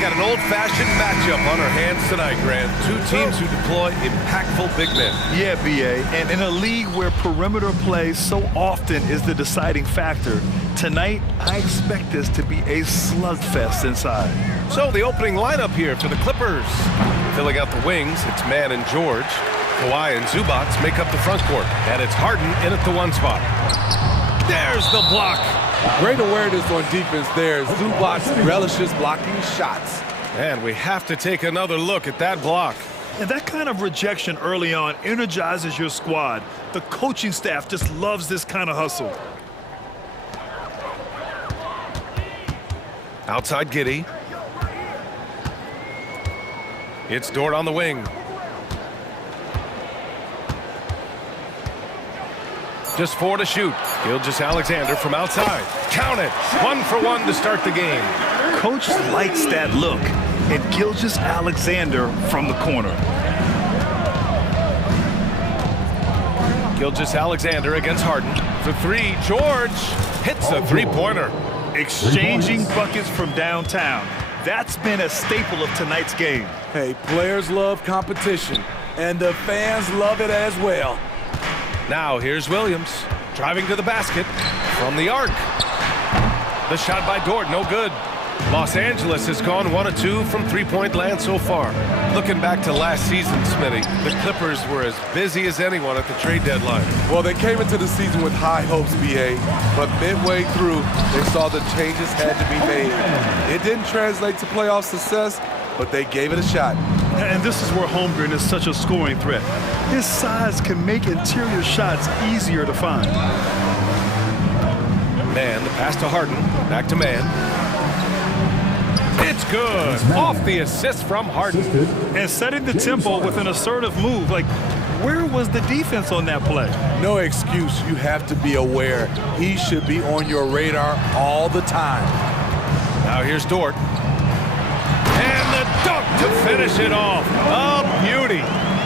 got an old-fashioned matchup on our hands tonight, Grant. Two teams who deploy impactful big men. Yeah, B.A., and in a league where perimeter play so often is the deciding factor, tonight I expect this to be a slugfest inside. So the opening lineup here for the Clippers. Filling out the wings, it's Mann and George. Kawhi and Zubac make up the front court. And it's Harden in at the one spot. There's the block. Great awareness on defense there. Zubac relishes blocking shots. And we have to take another look at that block. And that kind of rejection early on energizes your squad. The coaching staff just loves this kind of hustle. Outside Giddey. It's Dort on the wing. Just 4 to shoot. Gilgeous-Alexander from outside. Count it. 1 for 1 to start the game. Coach likes that look. And Gilgeous-Alexander from the corner. Gilgeous-Alexander against Harden. For 3, George hits a three-pointer. Exchanging buckets from downtown. That's been a staple of tonight's game. Hey, players love competition, and the fans love it as well. Now here's Williams, driving to the basket from the arc. The shot by Dort, no good. Los Angeles has gone 1 of 2 from three-point land so far. Looking back to last season, Smitty, the Clippers were as busy as anyone at the trade deadline. Well, they came into the season with high hopes, B.A., but midway through, they saw the changes had to be made. It didn't translate to playoff success, but they gave it a shot. And this is where Holmgren is such a scoring threat. His size can make interior shots easier to find. Mann, the pass to Harden, back to Mann. It's good. Off the assist from Harden. And setting the tempo with an assertive move. Like, where was the defense on that play? No excuse. You have to be aware. He should be on your radar all the time. Now here's Dort. And the dunk to finish it off. A beauty.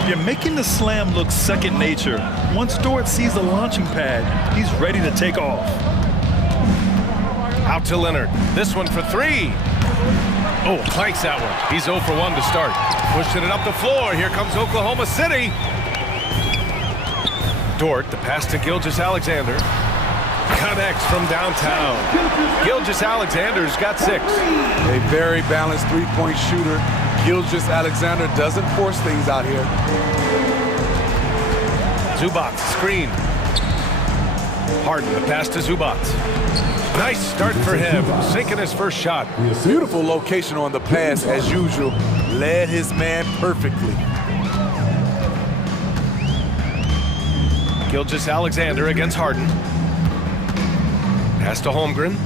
You're making the slam look second nature. Once Dort sees the launching pad, he's ready to take off. Out to Leonard. This one for 3. Oh, clanks that one. He's 0 for 1 to start. Pushing it up the floor. Here comes Oklahoma City. Dort, the pass to Gilgeous-Alexander. Connects from downtown. Gilgeous-Alexander's got 6. A very balanced three-point shooter. Gilgeous-Alexander doesn't force things out here. Zubac, screen. Harden, the pass to Zubac. Nice start for him, sinking his first shot. Beautiful location on the pass, as usual. Led his man perfectly. Gilgeous-Alexander against Harden. Pass to Holmgren.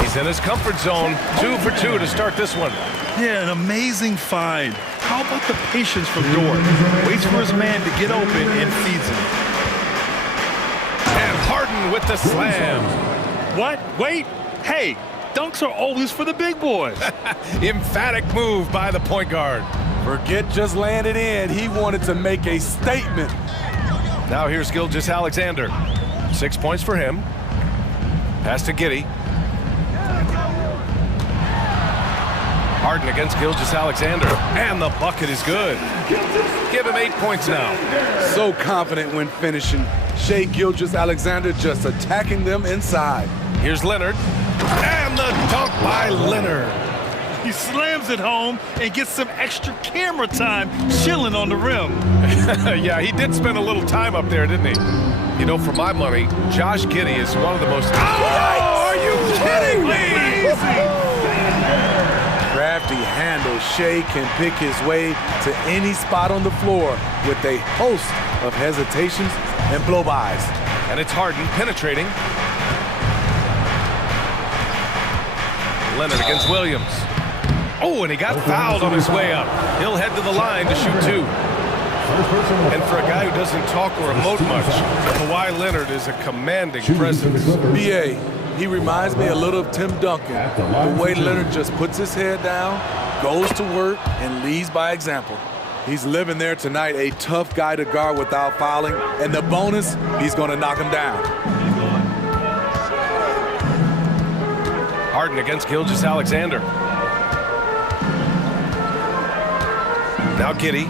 He's in his comfort zone. 2 for 2 to start this one. Yeah, an amazing find. How about the patience from Dort? Waits for his man to get open and feeds him. And Harden with the slam. What? Wait. Hey, dunks are always for the big boys. Emphatic move by the point guard. Forget just laying it in. He wanted to make a statement. Now here's Gilgeous-Alexander. 6 points for him. Pass to Giddey. Harden against Gilgeous-Alexander. And the bucket is good. Give him 8 points now. So confident when finishing. Shai Gilgeous-Alexander just attacking them inside. Here's Leonard. And the dunk by Leonard. He slams it home and gets some extra camera time chilling on the rim. Yeah, he did spend a little time up there, didn't he? You know, for my money, Josh Giddey is one of the most... Oh, are you kidding me? Crafty handle. Shai can pick his way to any spot on the floor with a host of hesitations and blow-bys. And it's Harden penetrating. Leonard against Williams. Oh, and he got fouled on his way up. He'll head to the line to shoot 2. And for a guy who doesn't talk or emote much, Kawhi Leonard is a commanding presence. B.A., he reminds me a little of Tim Duncan. The way Leonard just puts his head down, goes to work, and leads by example. He's living there tonight, a tough guy to guard without fouling, and the bonus, he's going to knock him down. Harden against Gilgeous-Alexander. Now Giddey.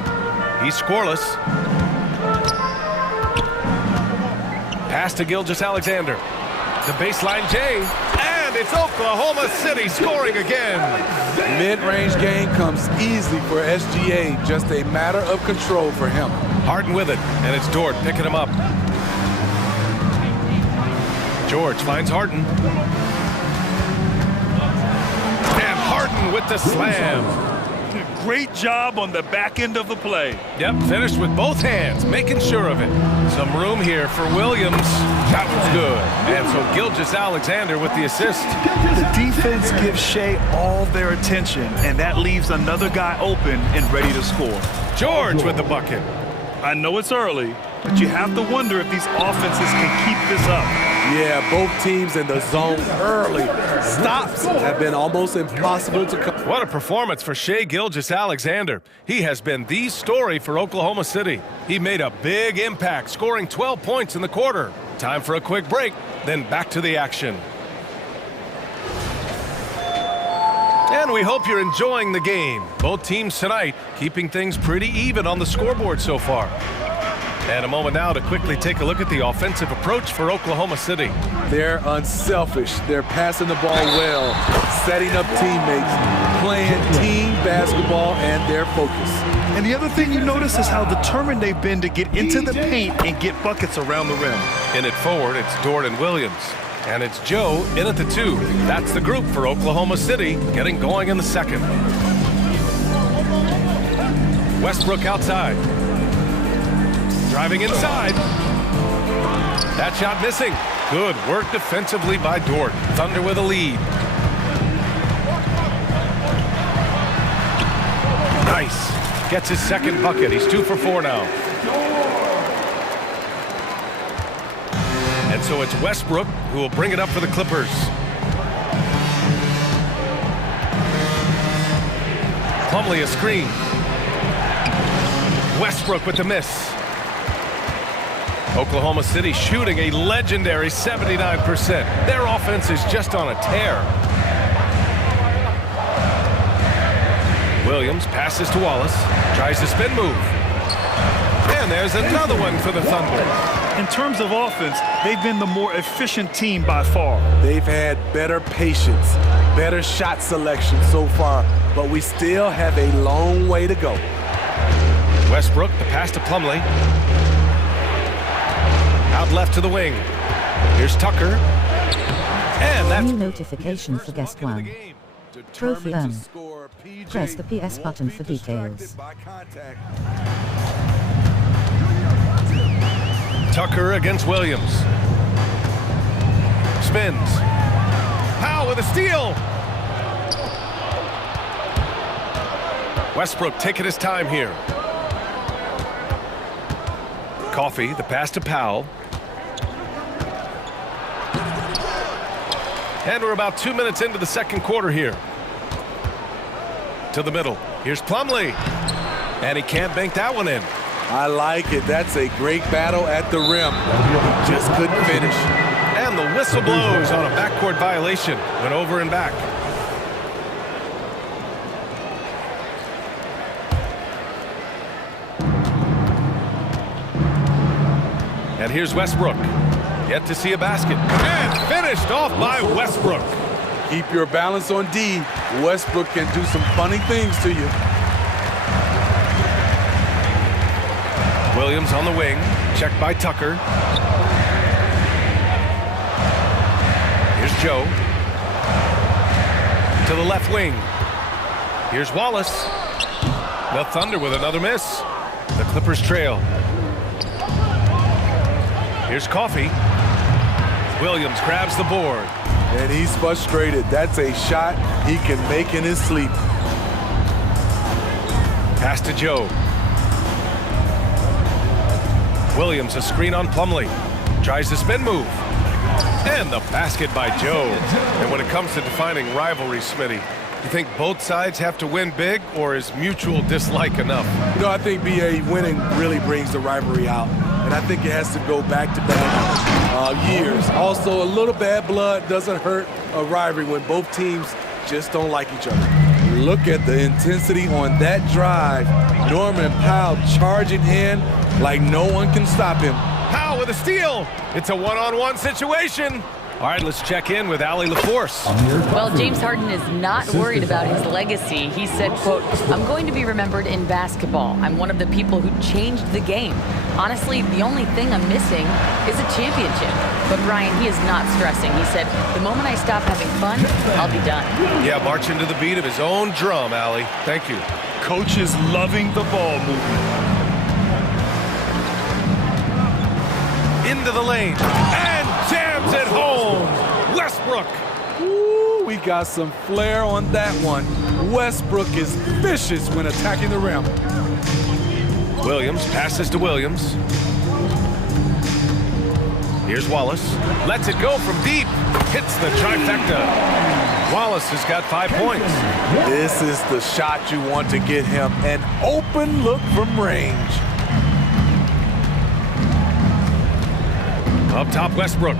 He's scoreless. Pass to Gilgeous-Alexander. The baseline J. And it's Oklahoma City scoring again. Mid-range game comes easily for SGA. Just a matter of control for him. Harden with it. And it's Dort picking him up. George finds Harden. And Harden with the slam. Great job on the back end of the play. Yep, finished with both hands, making sure of it. Some room here for Williams. That was good. And so Gilgeous-Alexander with the assist. The defense gives Shea all their attention, and that leaves another guy open and ready to score. George with the bucket. I know it's early, but you have to wonder if these offenses can keep this up. Yeah, both teams in the zone early. Stops have been almost impossible to come. What a performance for Shea Gilgeous-Alexander. He has been the story for Oklahoma City. He made a big impact, scoring 12 points in the quarter. Time for a quick break, then back to the action. And we hope you're enjoying the game. Both teams tonight keeping things pretty even on the scoreboard so far. And a moment now to quickly take a look at the offensive approach for Oklahoma City. They're unselfish. They're passing the ball well, setting up teammates, playing team basketball, and their focus. And the other thing you notice is how determined they've been to get into the paint and get buckets around the rim. In it forward, it's Dort and Williams. And it's Joe in at the 2. That's the group for Oklahoma City getting going in the second. Westbrook outside. Driving inside. That shot missing. Good work defensively by Dort. Thunder with a lead. Nice. Gets his second bucket. He's 2 for 4 now. And so it's Westbrook who will bring it up for the Clippers. Plumlee a screen. Westbrook with the miss. Oklahoma City shooting a legendary 79%. Their offense is just on a tear. Williams passes to Wallace. Tries the spin move. And there's another one for the Thunder. In terms of offense, they've been the more efficient team by far. They've had better patience, better shot selection so far, but we still have a long way to go. Westbrook, the pass to Plumlee. Out left to the wing. Here's Tucker. And that's... New notification for guest 1. Trophy earned. Press the PS button for details. Tucker against Williams. Spins. Powell with a steal. Westbrook taking his time here. Coffee, the pass to Powell. And we're about 2 minutes into the second quarter here. To the middle. Here's Plumlee. And he can't bank that one in. I like it. That's a great battle at the rim. He just couldn't finish. And the whistle blows on a backcourt violation. Went over and back. And here's Westbrook. Yet to see a basket. And finished off by Westbrook. Keep your balance on D. Westbrook can do some funny things to you. Williams on the wing. Checked by Tucker. Here's Joe. To the left wing. Here's Wallace. The Thunder with another miss. The Clippers trail. Here's Coffee. Williams grabs the board. And he's frustrated. That's a shot he can make in his sleep. Pass to Joe. Williams a screen on Plumlee. Tries the spin move. And the basket by Joe. And when it comes to defining rivalry, Smitty, you think both sides have to win big, or is mutual dislike enough? You know, I think BA winning really brings the rivalry out. and I think it has to go back-to-back years. Also, a little bad blood doesn't hurt a rivalry when both teams just don't like each other. Look at the intensity on that drive. Norman Powell charging in like no one can stop him. Powell with a steal. It's a one-on-one situation. All right, let's check in with Allie LaForce. Well, James Harden is not worried about his legacy. He said, quote, "I'm going to be remembered in basketball. I'm one of the people who changed the game. Honestly, the only thing I'm missing is a championship." But Brian, he is not stressing. He said, "The moment I stop having fun, I'll be done." Yeah, marching to the beat of his own drum, Allie. Thank you. Coach is loving the ball movement. Into the lane, and jams it home. Westbrook. Ooh, we got some flair on that one. Westbrook is vicious when attacking the rim. Williams passes to Williams. Here's Wallace. Lets it go from deep. Hits the trifecta. Wallace has got 5 points. This is the shot you want to get him. An open look from range. Up top, Westbrook.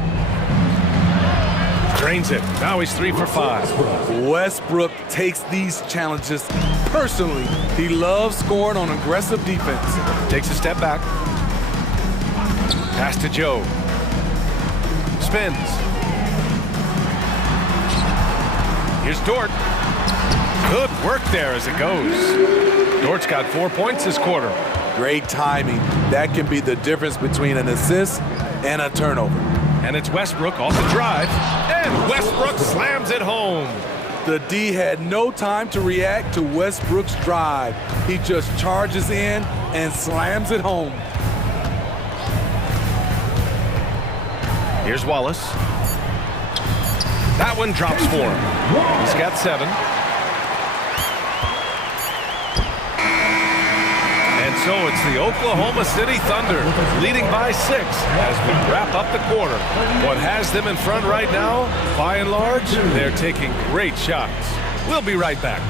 Drains it. Now he's 3 for 5. Westbrook takes these challenges personally. He loves scoring on aggressive defense. Takes a step back. Pass to Joe. Spins. Here's Dort. Good work there as it goes. Dort's got 4 points this quarter. Great timing. That can be the difference between an assist and a turnover. And it's Westbrook off the drive. And Westbrook slams it home. The D had no time to react to Westbrook's drive. He just charges in and slams it home. Here's Wallace. That one drops for him. He's got 7. And so it's the Oklahoma City Thunder leading by 6 as we wrap up the quarter. What has them in front right now, by and large, they're taking great shots. We'll be right back.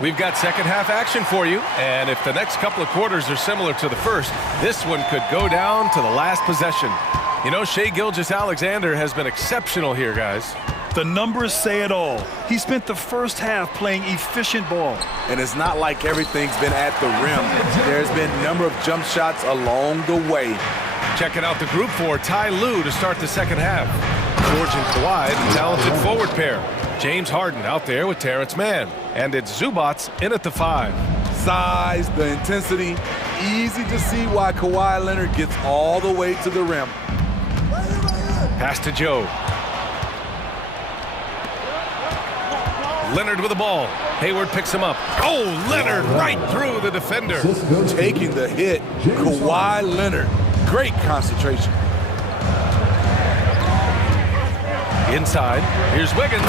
We've got second half action for you, and if the next couple of quarters are similar to the first, this one could go down to the last possession. You know, Shai Gilgeous-Alexander has been exceptional here, guys. The numbers say it all. He spent the first half playing efficient ball. And it's not like everything's been at the rim. There's been a number of jump shots along the way. Checking out the group for Ty Lue to start the second half. George and Kawhi, the talented forward pair. James Harden out there with Terrence Mann. And it's Zubats in at the 5. Size, the intensity, easy to see why Kawhi Leonard gets all the way to the rim. Pass to Joe. Leonard with the ball. Hayward picks him up. Oh, Leonard right through the defender. Taking the hit, Kawhi Leonard. Great concentration. Inside, here's Wiggins.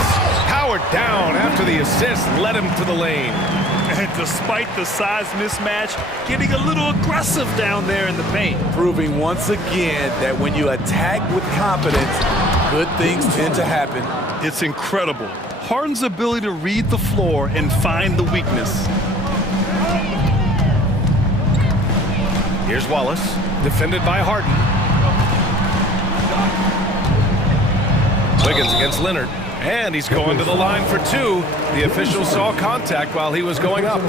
Powered down after the assist led him to the lane. And despite the size mismatch, getting a little aggressive down there in the paint. Proving once again that when you attack with confidence, good things tend to happen. It's incredible. Harden's ability to read the floor and find the weakness. Here's Wallace, defended by Harden. Wiggins against Leonard, and he's going to the line for 2. The official saw contact while he was going up.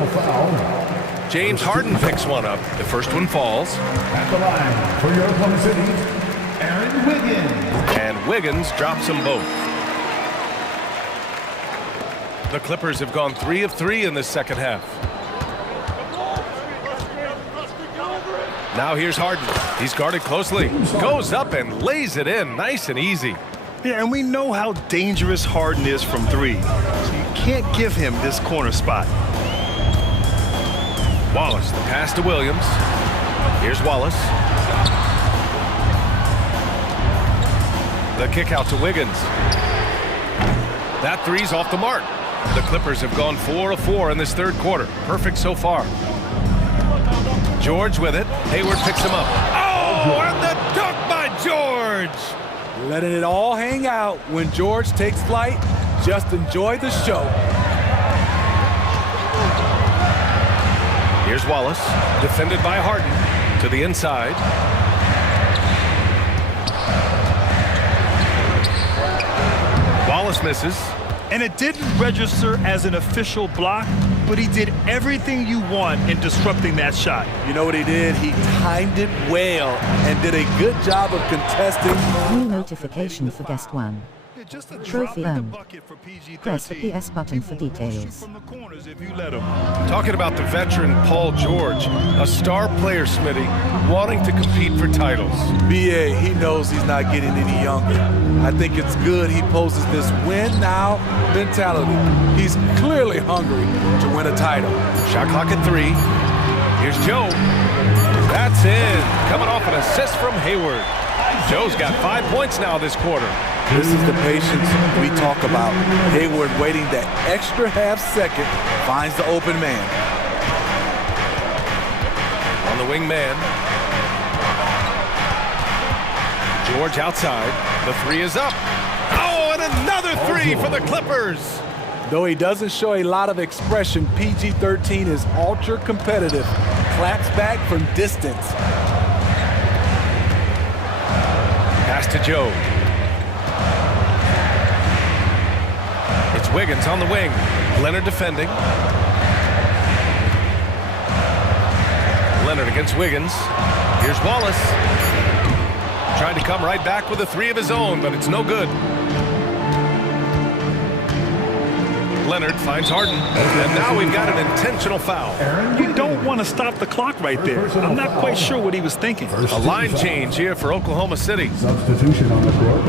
James Harden picks one up. The first one falls. At the line for your Oklahoma City, Aaron Wiggins. And Wiggins drops them both. The Clippers have gone 3 of 3 in this second half. Now here's Harden. He's guarded closely. Goes up and lays it in nice and easy. Yeah, and we know how dangerous Harden is from 3. So you can't give him this corner spot. Wallace, the pass to Williams. Here's Wallace. The kick out to Wiggins. That 3's off the mark. The Clippers have gone 4 of 4 in this third quarter. Perfect so far. George with it. Hayward picks him up. Oh, and the dunk by George! Letting it all hang out when George takes flight. Just enjoy the show. Here's Wallace, defended by Harden, to the inside. Wallace misses. And it didn't register as an official block, but he did everything you want in disrupting that shot. You know what he did? He timed it well and did a good job of contesting. New notification for guest one. Trophy earned. Press the PS button for details. Talking about the veteran Paul George, a star player, Smitty, wanting to compete for titles. BA, he knows he's not getting any younger. I think it's good he poses this win-now mentality. He's clearly hungry to win a title. Shot clock at 3. Here's Joe. That's in. Coming off an assist from Hayward. Joe's got 5 points now this quarter. This is the patience we talk about. Hayward waiting that extra half second, finds the open man. On the wing man. George outside. The 3 is up. Oh, and another 3 for the Clippers. Though he doesn't show a lot of expression, PG-13 is ultra competitive. Claps back from distance. Pass to Joe. It's Wiggins on the wing. Leonard defending. Leonard against Wiggins. Here's Wallace. Trying to come right back with a 3 of his own, but it's no good. Leonard finds Harden. And now we've got an intentional foul. You don't want to stop the clock right there. I'm not quite sure what he was thinking. A line change here for Oklahoma City. Substitution on the court.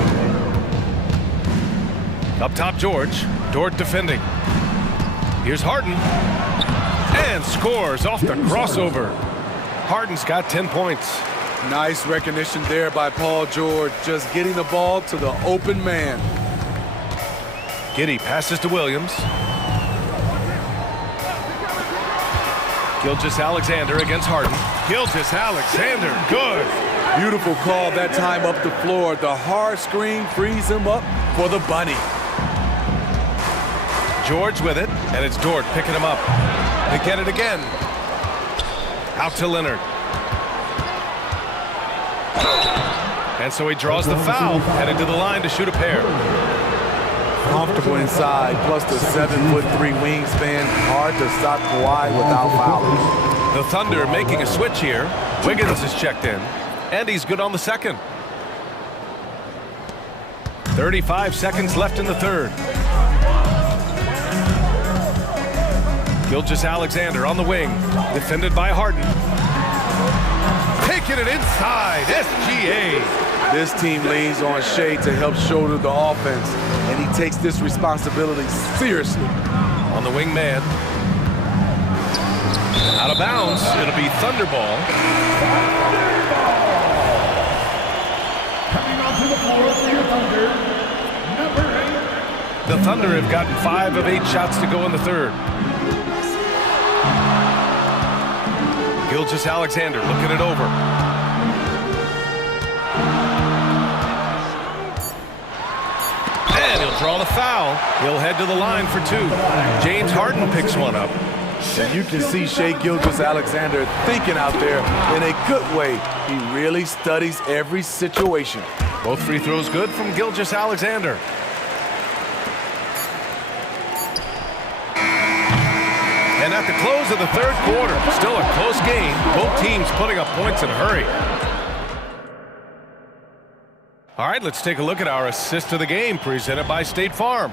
Up top, George. Dort defending. Here's Harden. And scores off the crossover. Harden's got 10 points. Nice recognition there by Paul George, just getting the ball to the open man. Giddey passes to Williams. Gilgeous-Alexander against Harden. Gilgeous-Alexander, good. Beautiful call that time up the floor. The hard screen frees him up for the bunny. George with it, and it's Dort picking him up. They get it again. Out to Leonard. And so he draws the foul, headed to the line to shoot a pair. Comfortable inside, plus the 7'3" wingspan. Hard to stop Kawhi without fouling. The Thunder making a switch here. Wiggins is checked in, and he's good on the second. 35 seconds left in the third. Gilgeous-Alexander on the wing, defended by Harden. Taking it inside, SGA. This team leans on Shea to help shoulder the offense, and he takes this responsibility seriously. On the wing man. Out of bounds, it'll be Thunder ball. Coming onto the floor for your Thunder, number 8. The Thunder have gotten 5 of 8 shots to go in the third. Gilgeous-Alexander looking it over. And he'll draw the foul. He'll head to the line for 2. James Harden picks one up. And you can see Shai Gilgeous-Alexander thinking out there in a good way. He really studies every situation. Both free throws good from Gilgeous-Alexander. And at the close of the third quarter, still a close game. Both teams putting up points in a hurry. All right, let's take a look at our assist of the game presented by State Farm.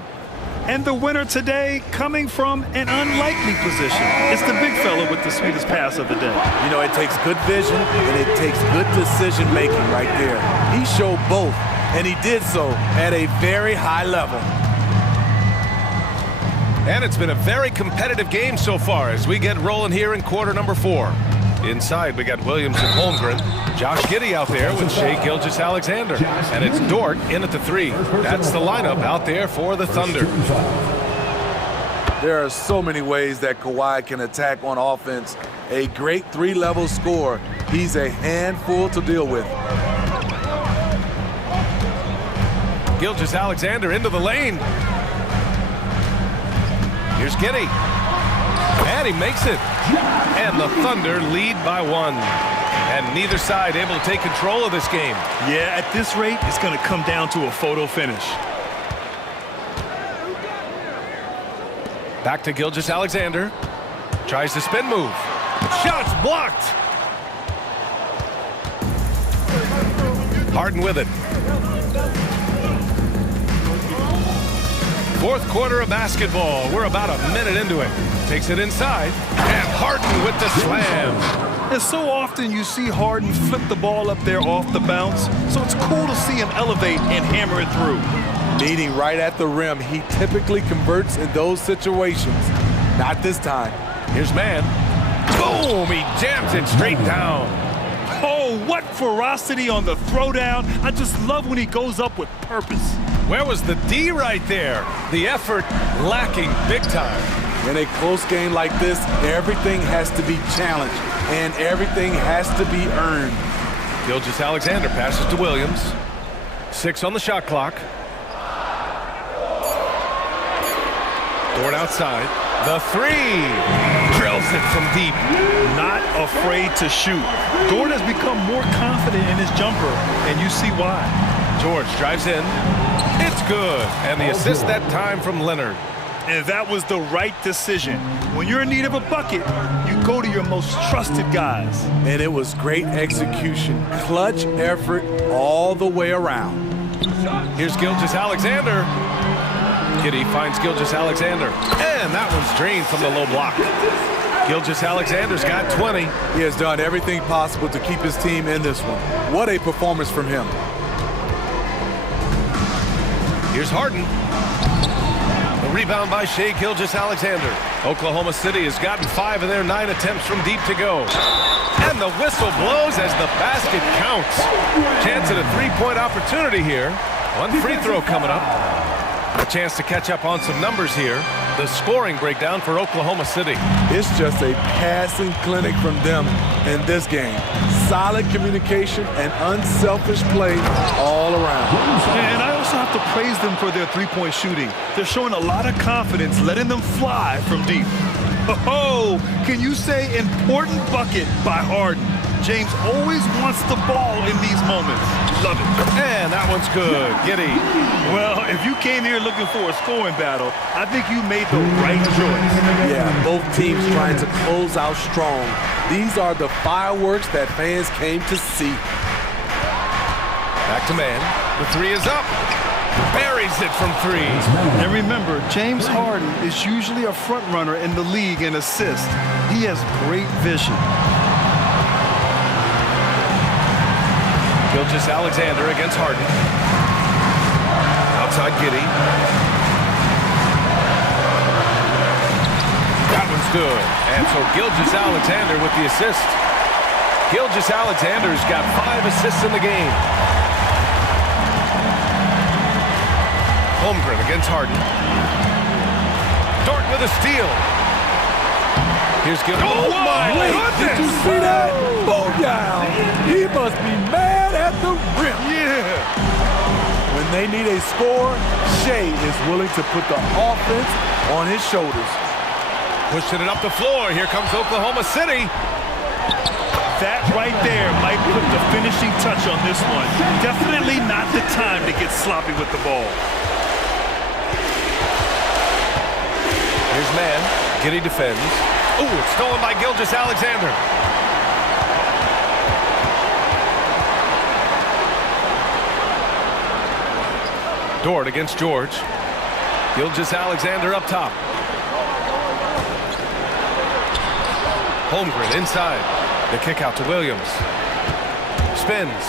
And the winner today coming from an unlikely position. It's the big fella with the sweetest pass of the day. You know, it takes good vision and it takes good decision making right there. He showed both, and he did so at a very high level. And it's been a very competitive game so far as we get rolling here in quarter number 4. Inside, we got Williams and Holmgren. Josh Giddey out there with Shai Gilgeous-Alexander. And it's Dort in at the 3. That's the lineup out there for the Thunder. There are so many ways that Kawhi can attack on offense. A great three-level scorer. He's a handful to deal with. Gilgeous-Alexander into the lane. Here's Giddey. And he makes it. And the Thunder lead by 1. And neither side able to take control of this game. Yeah, at this rate, it's going to come down to a photo finish. Back to Gilgeous-Alexander. Tries to spin move. Shots blocked. Harden with it. Fourth quarter of basketball. We're about a minute into it. Takes it inside. And Harden with the slam. And so often you see Harden flip the ball up there off the bounce, so it's cool to see him elevate and hammer it through. Meeting right at the rim, he typically converts in those situations. Not this time. Here's man. Boom! He jams it straight down. Oh, what ferocity on the throwdown. I just love when he goes up with purpose. Where was the D right there? The effort lacking big time. In a close game like this, everything has to be challenged, and everything has to be earned. Gilgeous-Alexander passes to Williams. 6 on the shot clock. Dort outside. The 3. Drills it from deep. Not afraid to shoot. Dort has become more confident in his jumper, and you see why. George drives in. It's good. And the assist that time from Leonard. And that was the right decision. When you're in need of a bucket, you go to your most trusted guys. And it was great execution. Clutch effort all the way around. Here's Gilgeous-Alexander. Giddey finds Gilgeous-Alexander. And that one's drained from the low block. Gilgeous-Alexander's got 20. He has done everything possible to keep his team in this one. What a performance from him. Here's Harden. The rebound by Shai Gilgeous-Alexander. Oklahoma City has gotten 5 of their 9 attempts from deep to go. And the whistle blows as the basket counts. Chance at a three-point opportunity here. One free throw coming up. A chance to catch up on some numbers here. The scoring breakdown for Oklahoma City. It's just a passing clinic from them in this game. Solid communication and unselfish play all around. And I also have to praise them for their three-point shooting. They're showing a lot of confidence, letting them fly from deep. Oh, can you say important bucket by Harden? James always wants the ball in these moments. Love it. And that one's good. Giddey. Well, if you came here looking for a scoring battle, I think you made the right choice. Yeah, both teams trying to close out strong. These are the fireworks that fans came to see. Back to man. The 3 is up. Buries it from 3. And remember, James Harden is usually a front runner in the league in assists. He has great vision. Gilgeous-Alexander against Harden. Outside Giddey. That one's good. And so Gilgeous-Alexander with the assist. Gilgeous-Alexander's got 5 assists in the game. Holmgren against Harden. Dort with a steal. Here's Giddey. Oh my goodness! Did you see that? Booyah! He must be mad at the rim. Yeah. When they need a score, Shai is willing to put the offense on his shoulders. Pushing it up the floor. Here comes Oklahoma City. That right there might put the finishing touch on this one. Definitely not the time to get sloppy with the ball. Here's man. Giddey defends. Ooh, it's stolen by Gilgeous-Alexander. Dort against George. Gilgeous-Alexander up top. Holmgren inside. The kick out to Williams. Spins.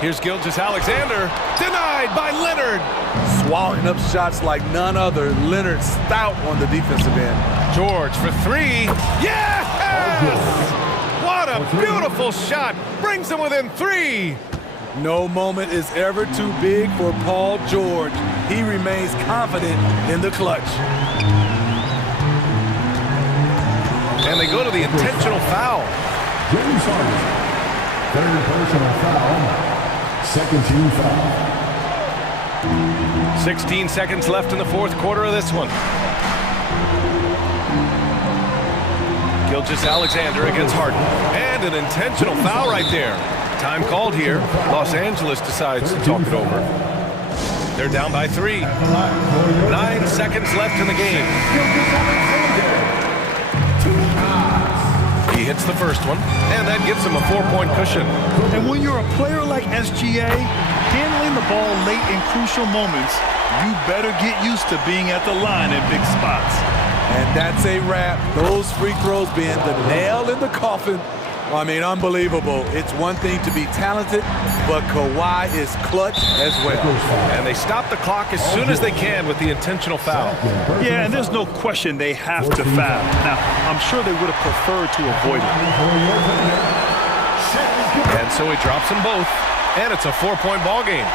Here's Gilgeous-Alexander. Denied by Leonard. Swallowing up shots like none other. Leonard stout on the defensive end. George for 3. Yes! What a beautiful shot. Brings them within 3. No moment is ever too big for Paul George. He remains confident in the clutch. And they go to the intentional foul. James Harden. Third personal foul. Second team foul. 16 seconds left in the fourth quarter of this one. Gilgeous-Alexander against Harden. And an intentional foul right there. Time called here. Los Angeles decides to talk it over. They're down by 3. 9 seconds left in the game. He hits the first one, and that gives him a 4-point cushion. And when you're a player like SGA, handling the ball late in crucial moments, you better get used to being at the line in big spots. And that's a wrap. Those free throws being the nail in the coffin. I mean, unbelievable. It's one thing to be talented, but Kawhi is clutch as well. And they stop the clock as soon as they can with the intentional foul. Yeah, and there's no question they have to foul. Now, I'm sure they would have preferred to avoid it. And so he drops them both, and it's a 4-point ball game.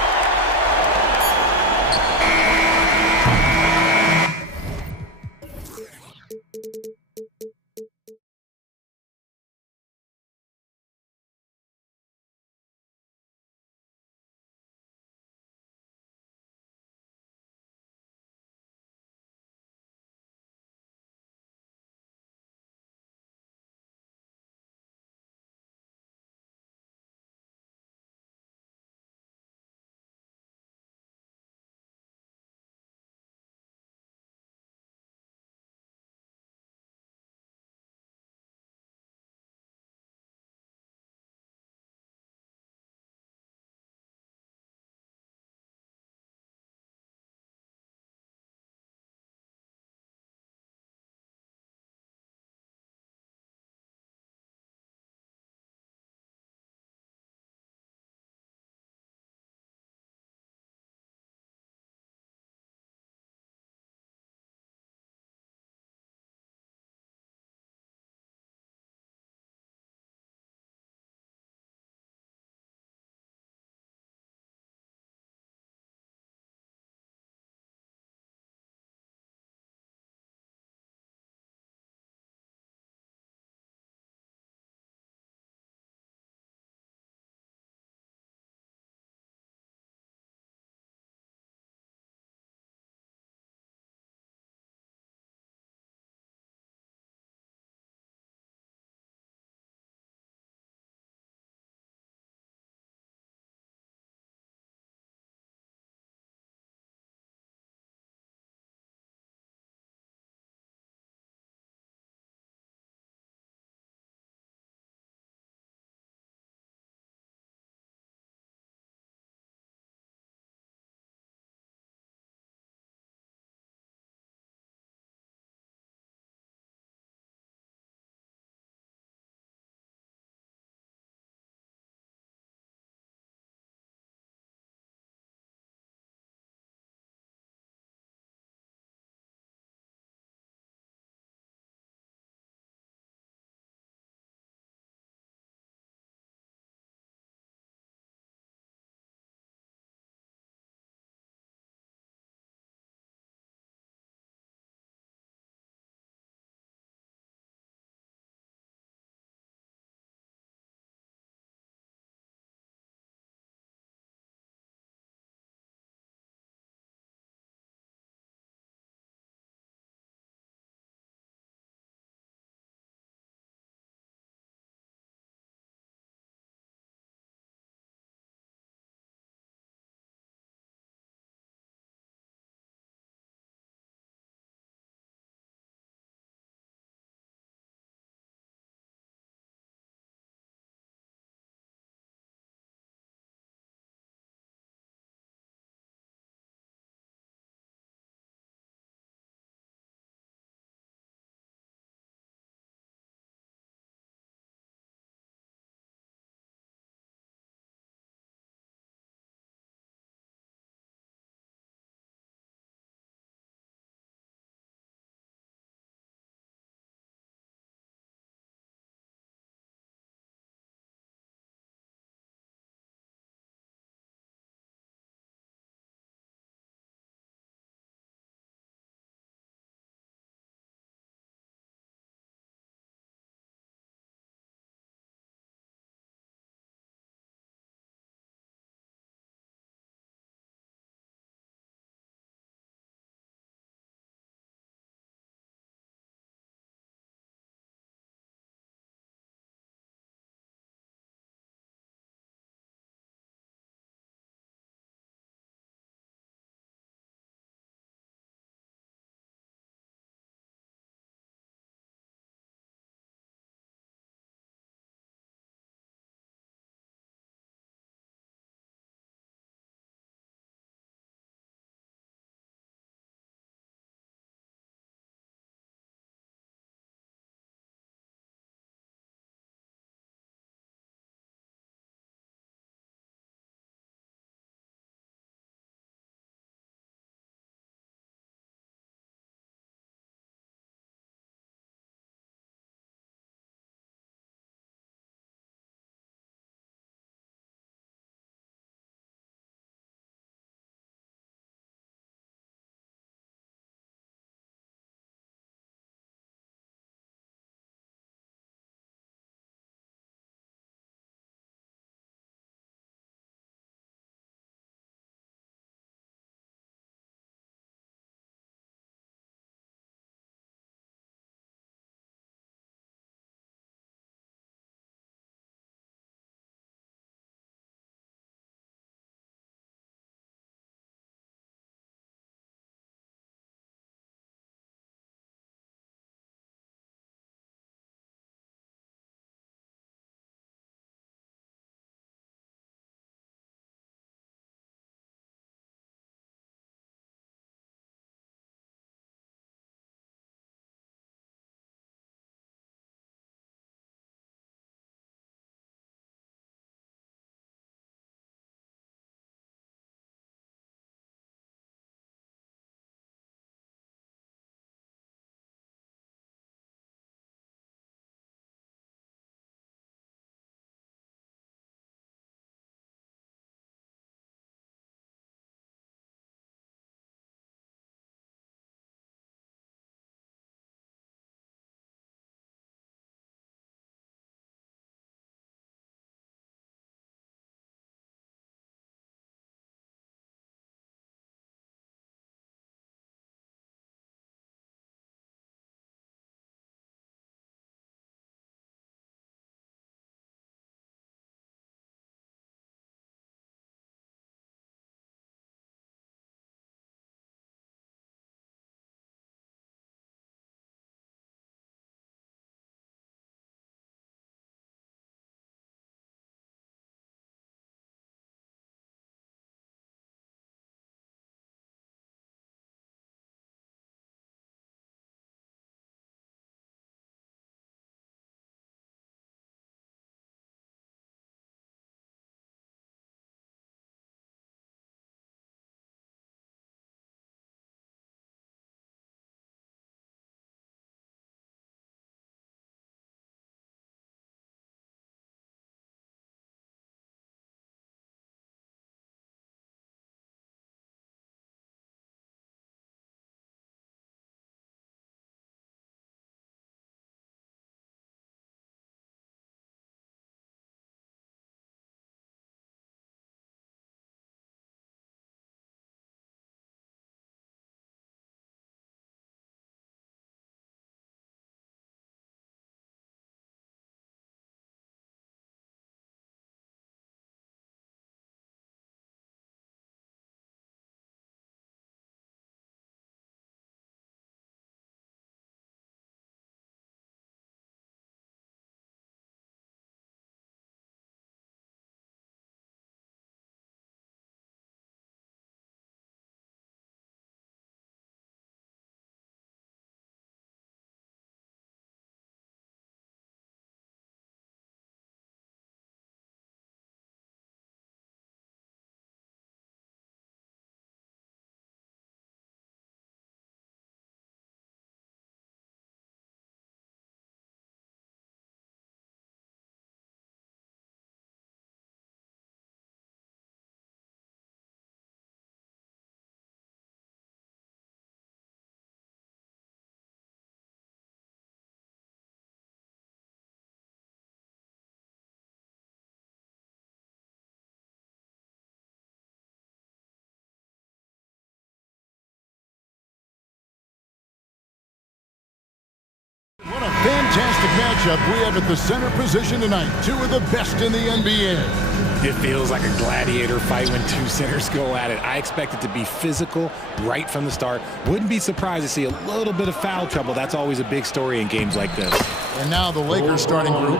fantastic matchup we have at the center position tonight. Two of the best in the NBA. It feels like a gladiator fight when two centers go at it. I expect it to be physical right from the start. Wouldn't be surprised to see a little bit of foul trouble. That's always a big story in games like this. And now the Lakers starting group.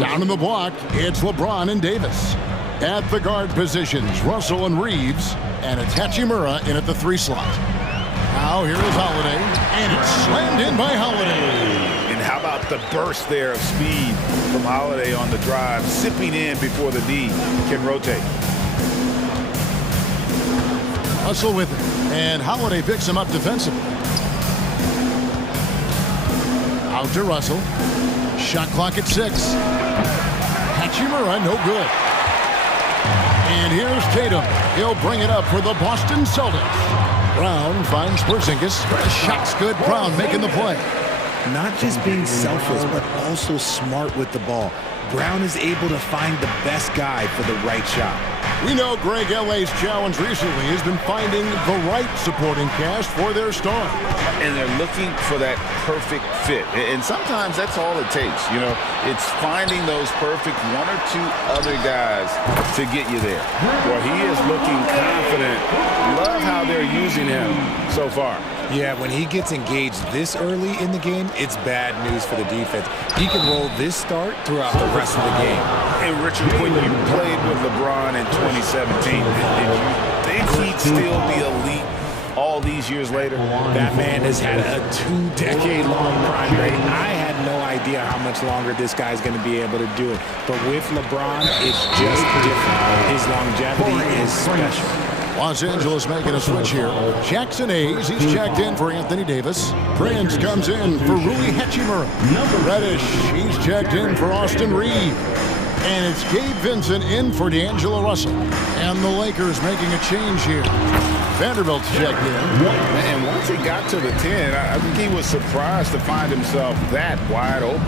Down in the block, it's LeBron and Davis. At the guard positions, Russell and Reeves. And it's Hachimura in at the 3 slot. Now here is Holiday. And it's slammed in by Holiday. And how about the burst there of speed from Holiday on the drive, zipping in before the D can rotate. Russell with it. And Holiday picks him up defensively. Out to Russell. Shot clock at 6. Hachimura, no good. And here's Tatum. He'll bring it up for the Boston Celtics. Brown finds Porzingis. The shot's good. Brown making the play. Not just being selfless, but also smart with the ball. Brown is able to find the best guy for the right shot. We know Greg L.A.'s challenge recently has been finding the right supporting cast for their star. And they're looking for that perfect fit. And sometimes that's all it takes, you know. It's finding those perfect 1 or 2 other guys to get you there. Well, he is looking confident. Love how they're using him so far. Yeah, when he gets engaged this early in the game, it's bad news for the defense. He can roll this start throughout the rest of the game. And Richard, when you played with LeBron in 2017, did you think he'd still be elite all these years later? That man has had a 2-decade-long prime rate. I had no idea how much longer this guy's going to be able to do it. But with LeBron, it's just different. His longevity is special. Los Angeles making a switch here. Jackson Hayes, he's checked in for Anthony Davis. Prince comes in for Rui Hachimura. Reddish, he's checked in for Austin Reeves. And it's Gabe Vincent in for D'Angelo Russell. And the Lakers making a change here. Vanderbilt's checked in. And once he got to the 10, I think he was surprised to find himself that wide open.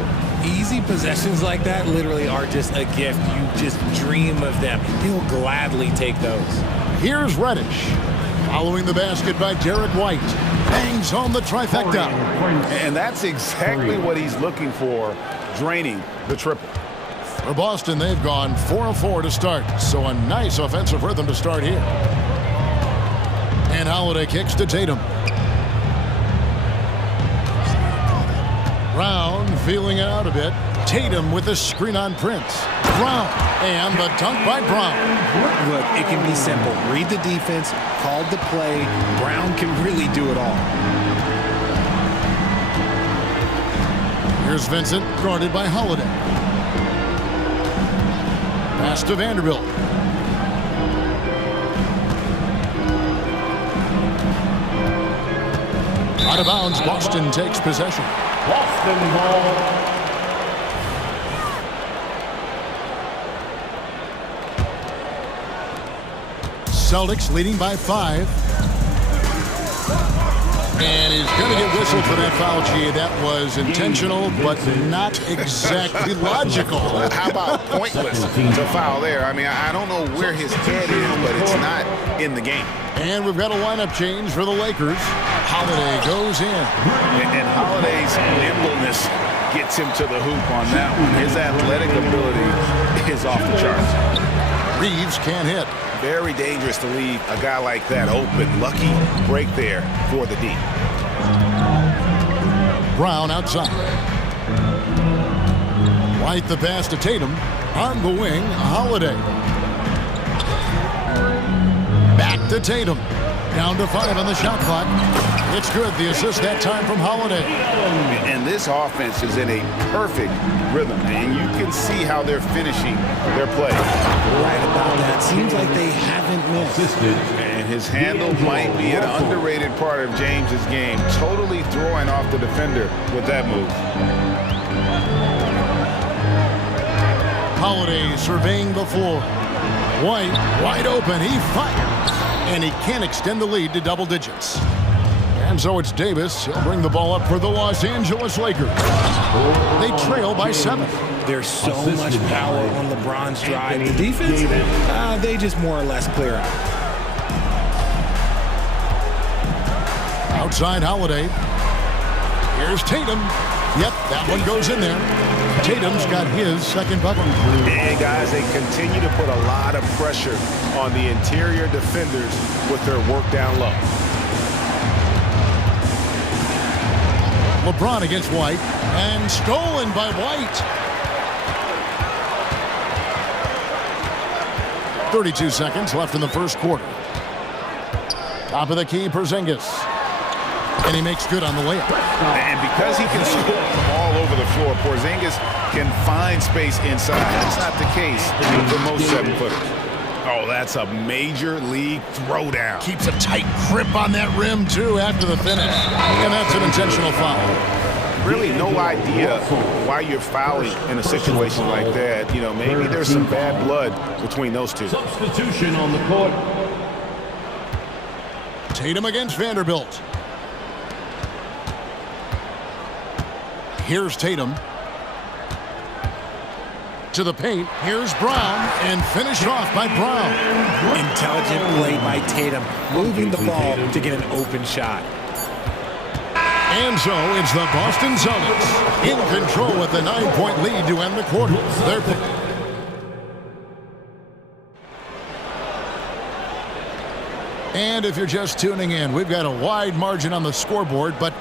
Easy possessions like that literally are just a gift. You just dream of them. He'll gladly take those. Here's Reddish. Following the basket by Derek White. Bangs home the trifecta. And that's exactly what he's looking for, draining the triple. For Boston, they've gone 4 of 4 to start. So a nice offensive rhythm to start here. And Holiday kicks to Tatum. Brown feeling it out a bit. Tatum with the screen on Prince. Brown. And the dunk by Brown. Look, it can be simple. Read the defense, call the play. Brown can really do it all. Here's Vincent, guarded by Holiday. Pass to Vanderbilt. Out of bounds, Boston takes possession. Boston ball. Celtics leading by 5. And he's going to get whistled for that foul, G. That was intentional, but not exactly logical. How about pointless to foul there? I mean, I don't know where his head is, but it's not in the game. And we've got a lineup change for the Lakers. Holiday goes in. And Holiday's nimbleness gets him to the hoop on that one. His athletic ability is off the charts. Reeves can't hit. Very dangerous to leave a guy like that open. Lucky break there for the D. Brown outside. White the pass to Tatum. On the wing, Holiday. Back to Tatum. Down to 5 on the shot clock. It's good. The assist that time from Holiday. And this offense is in a perfect rhythm. And you can see how they're finishing their play. Right about that. Seems like they haven't missed. And his handle might be an underrated part of James's game. Totally throwing off the defender with that move. Holiday surveying the floor. White wide open. He fires. And he can't extend the lead to double digits. And so it's Davis. He'll bring the ball up for the Los Angeles Lakers. They trail by 7. There's so much power on LeBron's drive. The defense, they just more or less clear out. Outside Holiday. Here's Tatum. Yep, that one goes in there. Tatum's got his second bucket. And guys, they continue to put a lot of pressure on the interior defenders with their work down low. LeBron against White, and stolen by White. 32 seconds left in the first quarter. Top of the key, Porzingis. And he makes good on the layup. And because he can score all over the floor, Porzingis can find space inside. That's not the case for most 7-footers. Oh, that's a major league throwdown. Keeps a tight grip on that rim, too, after the finish. And that's an intentional foul. Really no idea why you're fouling in a situation like that. You know, maybe there's some bad blood between those two. Substitution on the court. Tatum against Vanderbilt. Here's Tatum. To the paint. Here's Brown, and finished off by Brown. Intelligent play by Tatum, moving the ball to get an open shot. And so it's the Boston Celtics in control with the 9-point lead to end the quarter. They're And if you're just tuning in, we've got a wide margin on the scoreboard, but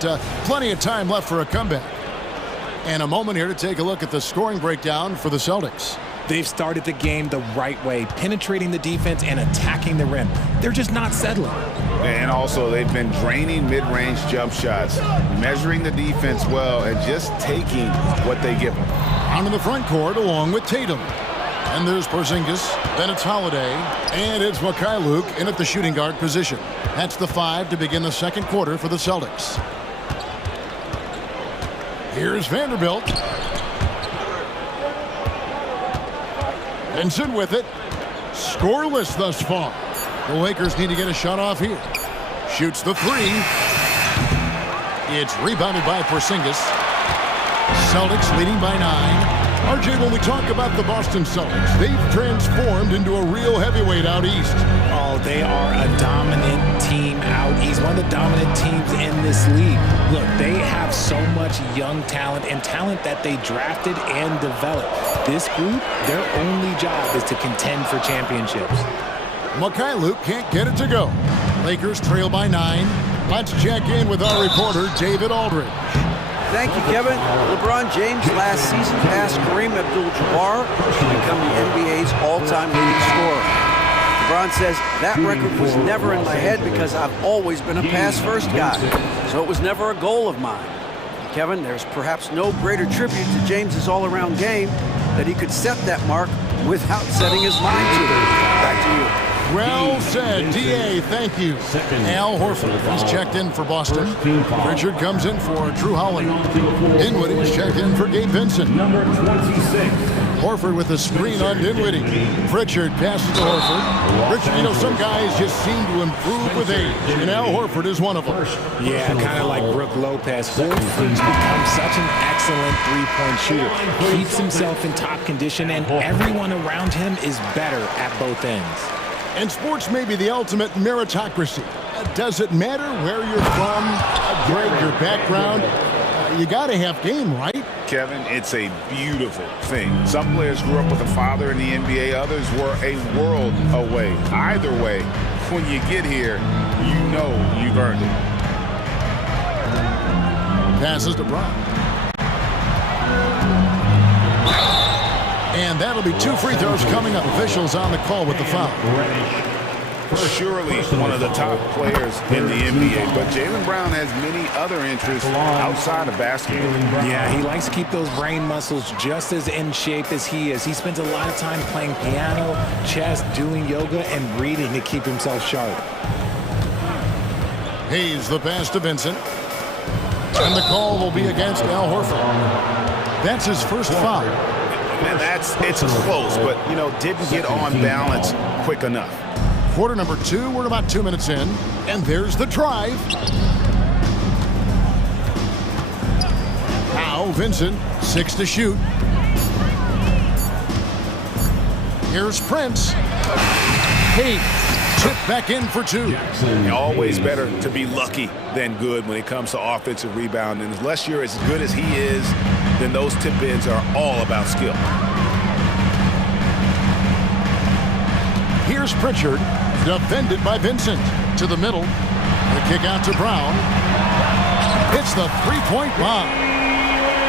plenty of time left for a comeback. And a moment here to take a look at the scoring breakdown for the Celtics. They've started the game the right way, penetrating the defense and attacking the rim. They're just not settling. And also, they've been draining mid-range jump shots, measuring the defense well, and just taking what they give them. On in the front court along with Tatum. And there's Porzingis, then it's Holiday, and it's Mikhailuk in at the shooting guard position. That's the 5 to begin the second quarter for the Celtics. Here's Vanderbilt. Vincent with it. Scoreless thus far. The Lakers need to get a shot off here. Shoots the 3. It's rebounded by Porzingis. Celtics leading by 9. RJ, when we talk about the Boston Celtics, they've transformed into a real heavyweight out east. Oh, they are a dominant team out east, one of the dominant teams in this league. Look, they have so much young talent and talent that they drafted and developed. This group, their only job is to contend for championships. Mikhailuk can't get it to go. Lakers trail by 9. Let's check in with our reporter, David Aldridge. Thank you, Kevin. LeBron James last season passed Kareem Abdul-Jabbar to become the NBA's all-time leading scorer. LeBron says, that record was never in my head because I've always been a pass-first guy, so it was never a goal of mine. Kevin, there's perhaps no greater tribute to James's all-around game that he could set that mark without setting his mind to it. Back to you. Well said, D.A., thank you. Al Horford, he's checked in for Boston. Richard comes in for Drew Holiday. Dinwiddie's checked in for Gabe Vincent. Number 26. Horford with a screen on Dinwiddie. Pritchard passes to Horford. Richard, you know, some guys just seem to improve with age, and Al Horford is one of them. Yeah, kind of like Brook Lopez. Horford's become such an excellent three-point shooter. Keeps himself in top condition, and everyone around him is better at both ends. And sports may be the ultimate meritocracy. Does it matter where you're from, grade, your background? You got to have game, right? Kevin, it's a beautiful thing. Some players grew up with a father in the NBA. Others were a world away. Either way, when you get here, you know you've earned it. Passes to Brown. And that'll be 2 free throws coming up. Officials on the call with the foul. Surely one of the top players in the NBA, but Jaylen Brown has many other interests outside of basketball. Yeah, he likes to keep those brain muscles just as in shape as he is. He spends a lot of time playing piano, chess, doing yoga, and reading to keep himself sharp. Hayes the pass to Vincent. And the call will be against Al Horford. That's his first foul. And it's close, but, you know, didn't get on balance quick enough. Quarter number 2, we're about 2 minutes in, and there's the drive. Now Vincent, 6 to shoot. Here's Prince. Hayes, Chip back in for two. Always better to be lucky than good when it comes to offensive rebounding. Unless you're as good as he is, then those tip-ins are all about skill. Here's Pritchard, defended by Vincent. To the middle. The kick out to Brown. It's the three-point bomb.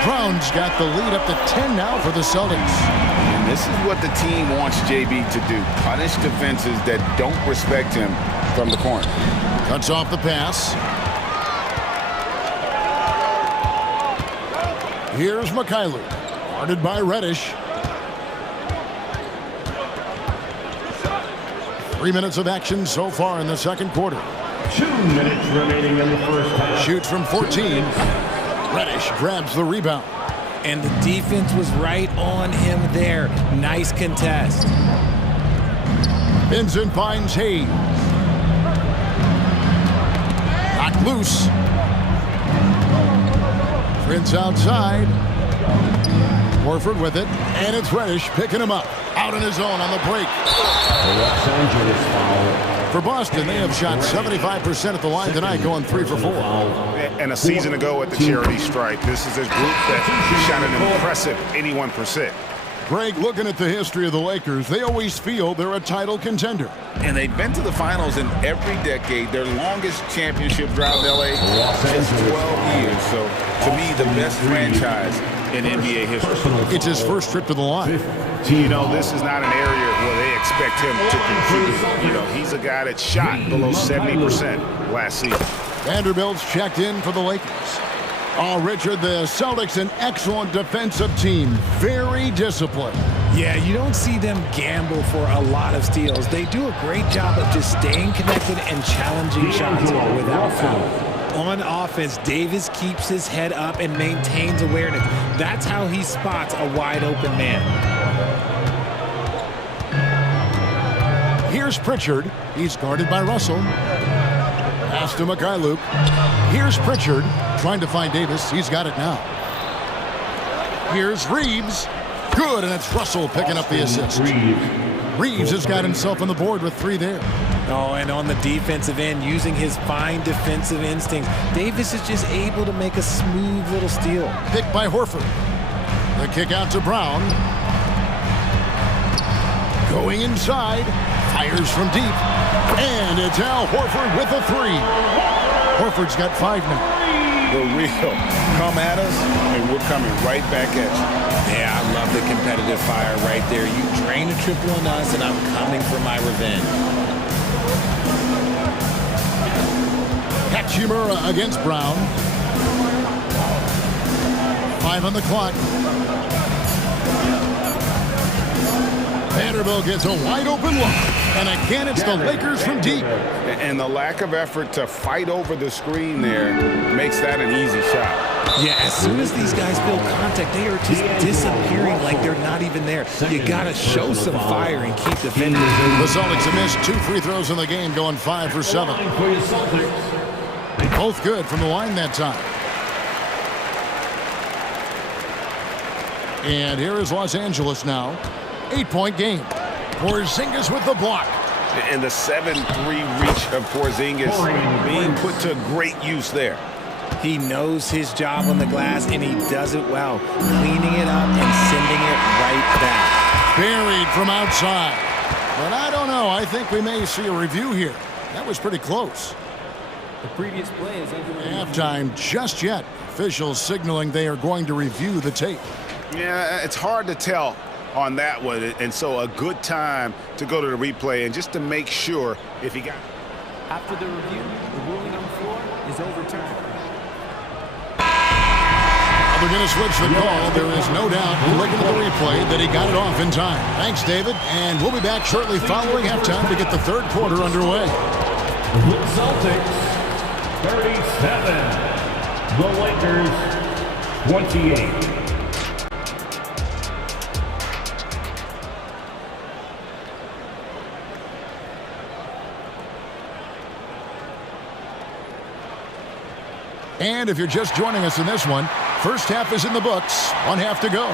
Brown's got the lead up to 10 now for the Celtics. And this is what the team wants JB to do. Punish defenses that don't respect him from the corner. Cuts off the pass. Here's Mikhailu, guarded by Reddish. 3 minutes of action so far in the second quarter. 2 minutes remaining in the first half. Shoots from 14. Reddish grabs the rebound. And the defense was right on him there. Nice contest. Vincent finds Hayes. Knocked loose. Prince outside. Horford with it. And it's Reddish picking him up. Out on his own on the break. Los Angeles foul. For Boston, they have shot 75% at the line tonight, going 3 for 4. And a season ago at the charity stripe, this is a group that shot an impressive 81%. Greg, looking at the history of the Lakers, they always feel they're a title contender. And they've been to the finals in every decade. Their longest championship drought in LA is 12 years. So, to me, the best franchise in NBA history. It's his first trip to the line. You know, this is not an area where they expect him to contribute. You know, he's a guy that shot below 70% last season. Vanderbilt's checked in for the Lakers. Oh, Richard, the Celtics, an excellent defensive team. Very disciplined. Yeah, you don't see them gamble for a lot of steals. They do a great job of just staying connected and challenging shots without foul. On offense, Davis keeps his head up and maintains awareness. That's how he spots a wide-open man. Here's Pritchard. He's guarded by Russell. Pass to Mikhailu. Here's Pritchard trying to find Davis. He's got it now. Here's Reeves. Good, and it's Russell picking up the assist. Reeves has got himself on the board with 3 there. Oh, and on the defensive end, using his fine defensive instincts, Davis is just able to make a smooth little steal. Picked by Horford. The kick out to Brown. Going inside. Fires from deep. And it's Al Horford with a 3. Horford's got 5 now. The real come at us, and we're coming right back at you. Yeah, I love the competitive fire right there. You drain a triple on us, and I'm coming for my revenge. Hachimura against Brown. 5 on the clock. Vanderbilt gets a wide open look. And again, it's the Lakers from deep. And the lack of effort to fight over the screen there makes that an easy shot. Yeah, as soon as these guys feel contact, they are just disappearing like they're not even there. You got to show some fire and keep defending. The Celtics have missed 2 free throws in the game, going 5 for 7. Both good from the line that time. And here is Los Angeles now. 8-point game. Porzingis with the block. And the 7-3 reach of Porzingis being put to great use there. He knows his job on the glass, and he does it well, cleaning it up and sending it right back. Buried from outside. But I don't know. I think we may see a review here. That was pretty close. The previous play is halftime just yet. Officials signaling they are going to review the tape. Yeah, it's hard to tell on that one, and so a good time to go to the replay and just to make sure if he got. After the review, the ruling on the floor is overturned. They're going to switch the call. There is no doubt, looking at the replay, that he got it off in time. Thanks, David, and we'll be back shortly following halftime to get the third quarter underway. The Celtics 37, the Lakers 28. And if you're just joining us in this one, first half is in the books, 1 half to go.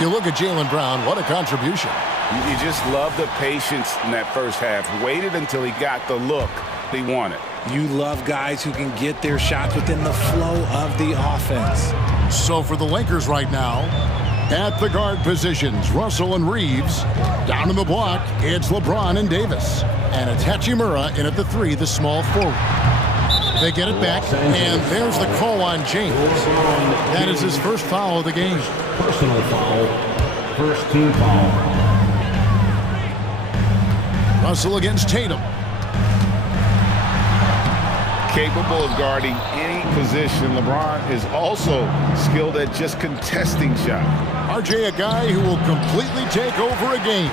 You look at Jaylen Brown, what a contribution. You just love the patience in that first half. Waited until he got the look he wanted. You love guys who can get their shots within the flow of the offense. So for the Lakers right now, at the guard positions, Russell and Reeves. Down in the block, it's LeBron and Davis. And it's Hachimura in at the 3, the small forward. They get it back, and there's the call on James. That is his first foul of the game. Personal foul. First team foul. Russell against Tatum. Capable of guarding any position. LeBron is also skilled at just contesting shots. RJ, a guy who will completely take over a game.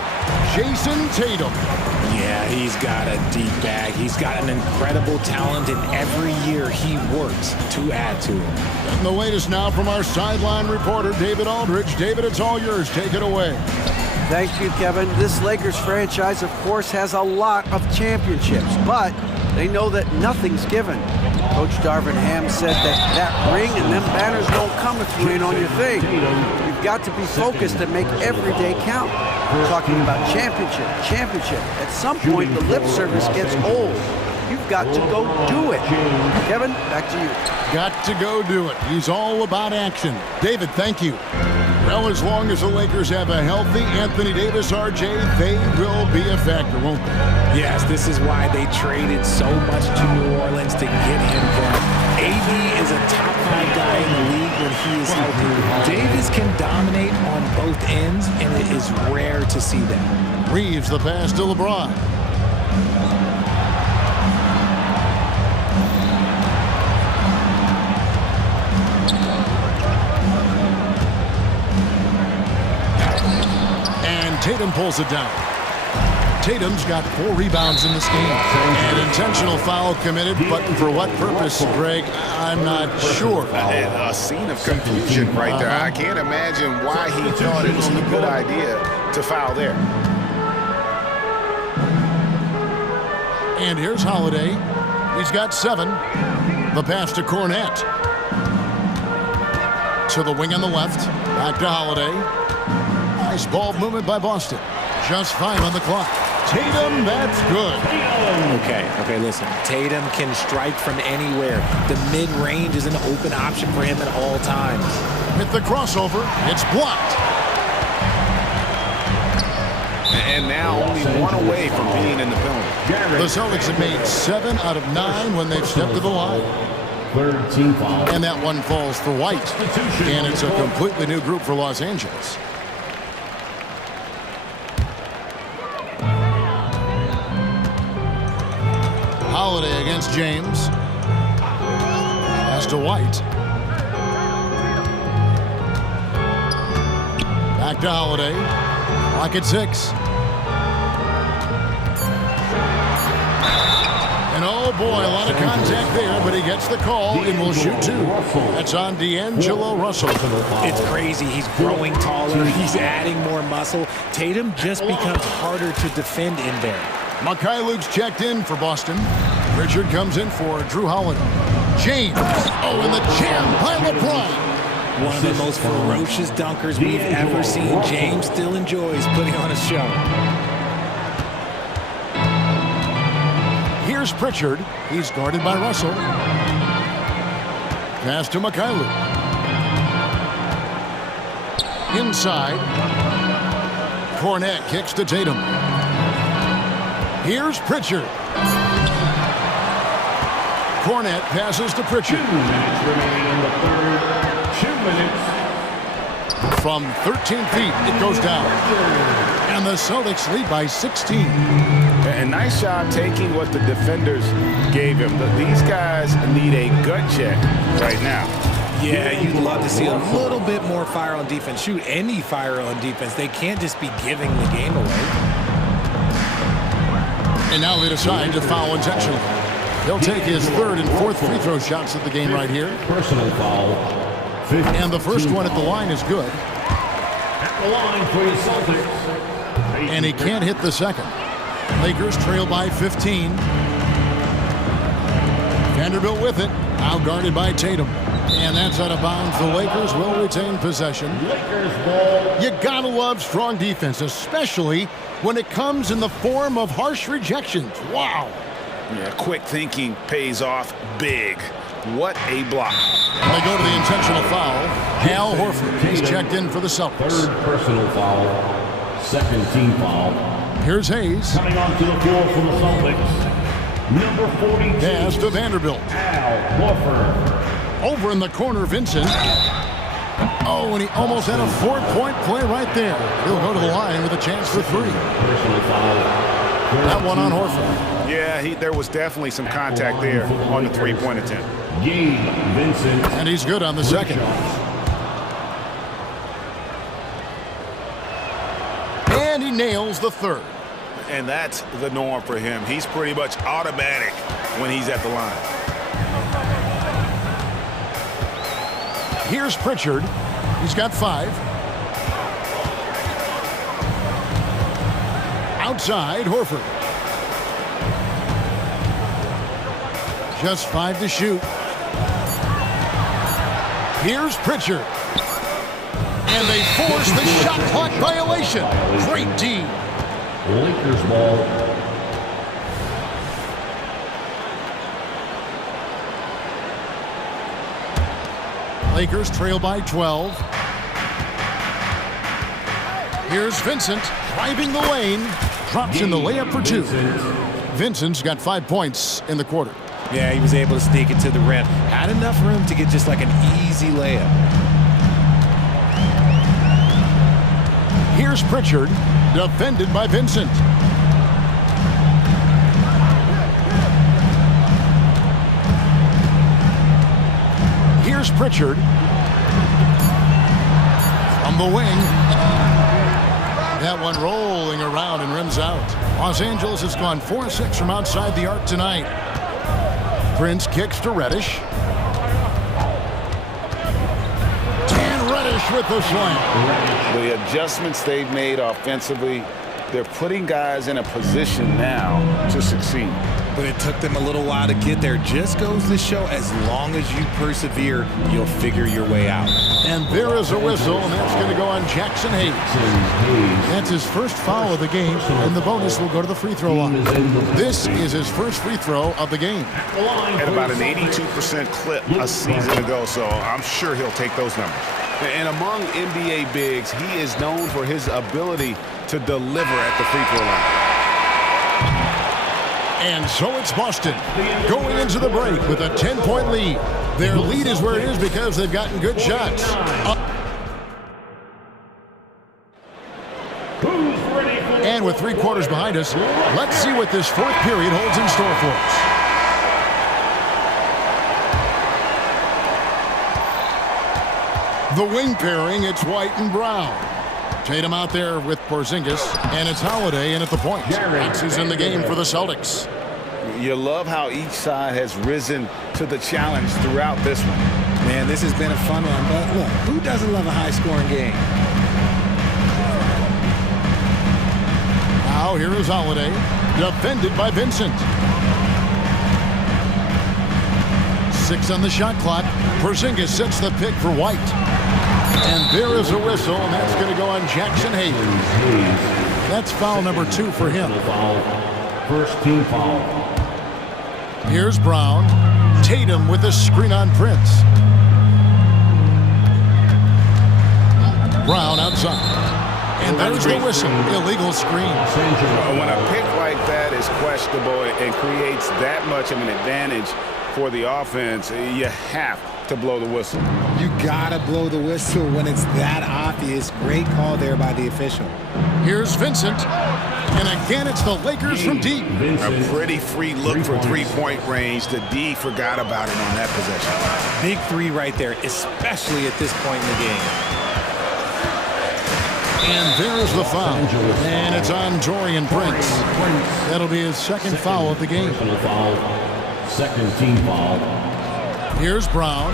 Jason Tatum. Yeah, he's got a deep bag. He's got an incredible talent, and every year he works to add to it. And the latest now from our sideline reporter, David Aldridge. David, it's all yours. Take it away. Thank you, Kevin. This Lakers franchise, of course, has a lot of championships, but they know that nothing's given. Coach Darvin Ham said that ring and them banners don't come if you ain't on your thing. You've got to be focused and make every day count. We're talking about championship. At some point, the lip service gets old. You've got to go do it. Kevin, back to you. Got to go do it. He's all about action. David, thank you. Well, as long as the Lakers have a healthy Anthony Davis, RJ, they will be a factor, won't they? Yes, this is why they traded so much to New Orleans to get him there. AD is a top 5 guy in the league when he is healthy. Davis can dominate on both ends, and it is rare to see that. Reeves the pass to LeBron. Tatum pulls it down. Tatum's got 4 rebounds in this game. An intentional foul committed, but for what purpose, Greg, I'm not sure. A scene of confusion right there. I can't imagine why he thought it was a good idea to foul there. And here's Holiday. He's got 7. The pass to Cornette. To the wing on the left. Back to Holiday. Nice ball movement by Boston. Just 5 on the clock. Tatum, that's good. Okay, listen. Tatum can strike from anywhere. The mid-range is an open option for him at all times. Hit the crossover. It's blocked. And now only 1 away from being in the penalty. The Celtics have made 7 out of 9 when they've stepped to the line. Third team foul. And that one falls for White. And it's a completely new group for Los Angeles. Holiday against James. Pass to White. Back to Holiday. Clock at 6. And oh boy, a lot of contact there, but he gets the call and will shoot 2. That's on D'Angelo Russell. It's crazy. He's growing taller. He's adding more muscle. Tatum just becomes harder to defend in there. Luke's checked in for Boston. Richard comes in for Drew Holiday. James. Oh, and the jam by LeBron. One of the most ferocious dunkers we've ever seen. James still enjoys putting on a show. Here's Pritchard. He's guarded by Russell. Pass to Mikhailuk. Inside. Cornette kicks to Tatum. Here's Pritchard. Cornette passes to Pritchard. 2 minutes remaining in the third. 2 minutes. From 13 feet, it goes down. And the Celtics lead by 16. And nice job taking what the defenders gave him. These guys need a gut check right now. Yeah, you'd love to see a little bit more fire on defense. Shoot, any fire on defense. They can't just be giving the game away. And now they decide to foul intentionally. He'll take his 3rd and 4th free throw shots of the game right here. Personal foul. And the first one at the line is good. At the line for the Celtics. And he can't hit the second. Lakers trail by 15. Vanderbilt with it. Now guarded by Tatum. And that's out of bounds. The Lakers will retain possession. You gotta love strong defense, especially when it comes in the form of harsh rejections. Wow. Yeah, quick thinking pays off big. What a block. And they go to the intentional foul. Al Horford, he's checked in for the Celtics. Third personal foul, second team foul. Here's Hayes. Coming onto the floor for the Celtics, number 42. Pass to Vanderbilt. Al Horford. Over in the corner, Vincent. Oh, and he almost had a 4-point play right there. He'll go to the line with a chance for 3. Personal foul. That one on Horford. Yeah, there was definitely some contact there on the three-point attempt. Vincent. And he's good on the second. And he nails the third. And that's the norm for him. He's pretty much automatic when he's at the line. Here's Pritchard. He's got 5. Outside, Horford. Just 5 to shoot. Here's Pritchard. And they force the shot clock violation. Great D. Lakers ball. Lakers trail by 12. Here's Vincent driving the lane. Drops in the layup for 2. Vincent's got 5 points in the quarter. Yeah, he was able to sneak it to the rim. Had enough room to get just like an easy layup. Here's Pritchard, defended by Vincent. Here's Pritchard. From the wing. That one rolling around and rims out. Los Angeles has gone 4-6 from outside the arc tonight. Prince kicks to Reddish. And Reddish with the slam. The adjustments they've made offensively, they're putting guys in a position now to succeed. But it took them a little while to get there. Just goes to show, as long as you persevere, you'll figure your way out. And there is a whistle, and that's going to go on Jackson Hayes. That's his first foul of the game, and the bonus will go to the free throw line. This is his first free throw of the game. At about an 82% clip a season ago, so I'm sure he'll take those numbers. And among NBA bigs, he is known for his ability to deliver at the free throw line. And so it's Boston going into the break with a 10-point lead. Their lead is where it is because they've gotten good shots. And with 3 quarters behind us, let's see what this 4th period holds in store for us. The wing pairing, it's White and Brown. Tatum out there with Porzingis, and it's Holiday in at the point. X is in the game for the Celtics. You love how each side has risen to the challenge throughout this one. Man, this has been a fun one, but look, who doesn't love a high-scoring game? Now here is Holiday, defended by Vincent. 6 on the shot clock. Porzingis sets the pick for White. And there is a whistle, and that's going to go on Jackson Hayes. That's foul number 2 for him. First team foul. Here's Brown. Tatum with a screen on Prince. Brown outside. And there's the whistle. Illegal screen. When a pick like that is questionable and creates that much of an advantage for the offense, you have to blow the whistle. You gotta blow the whistle when it's that obvious. Great call there by the official. Here's Vincent. And again, it's the Lakers from deep. A pretty free look for three-point range. The D forgot about it on that possession. Big 3 right there, especially at this point in the game. And there's the foul. And it's on Taurean Prince. That'll be his 2nd foul of the game. Second team foul. Here's Brown.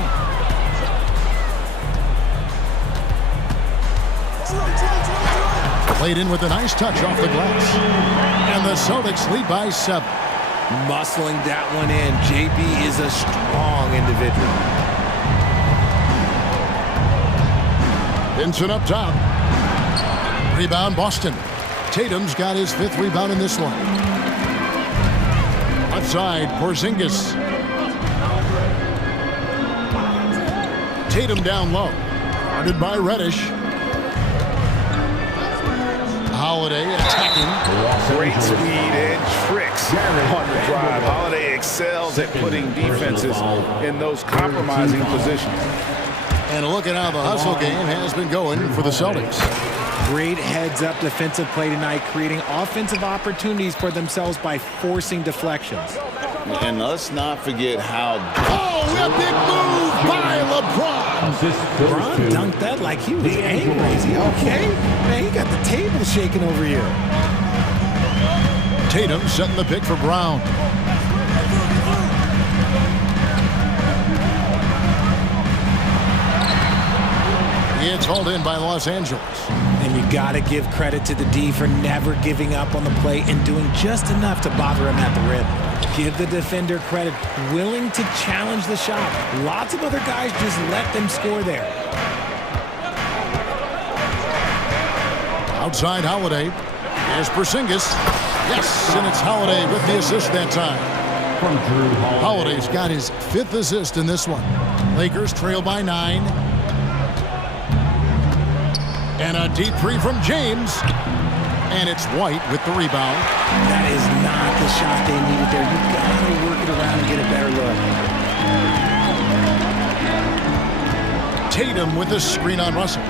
Played in with a nice touch off the glass. And the Celtics lead by 7. Muscling that one in. JB is a strong individual. Vincent up top. Rebound, Boston. Tatum's got his 5th rebound in this one. Left side, Porzingis. Tatum down low. Guarded by Reddish. Holiday attacking. Great speed and tricks on the drive. Holiday excels at putting defenses in those compromising positions. And look at how the hustle game has been going for the Celtics. Great heads-up defensive play tonight, creating offensive opportunities for themselves by forcing deflections. And let's not forget how... Oh, a big move by LeBron. LeBron dunked that like he was angry. Is he okay? Man, he got the table shaking over here. Tatum setting the pick for Brown. It's hauled in by Los Angeles. And you got to give credit to the D for never giving up on the play and doing just enough to bother him at the rim. Give the defender credit, willing to challenge the shot. Lots of other guys just let them score there. Outside Holiday. There's Porzingis. Yes, and it's Holiday with the assist that time. Holiday's got his 5th assist in this one. Lakers trail by 9. And a deep three from James. And it's White with the rebound. That is not the shot they needed there. You got to work it around and get a better look. Tatum with the screen on Russell.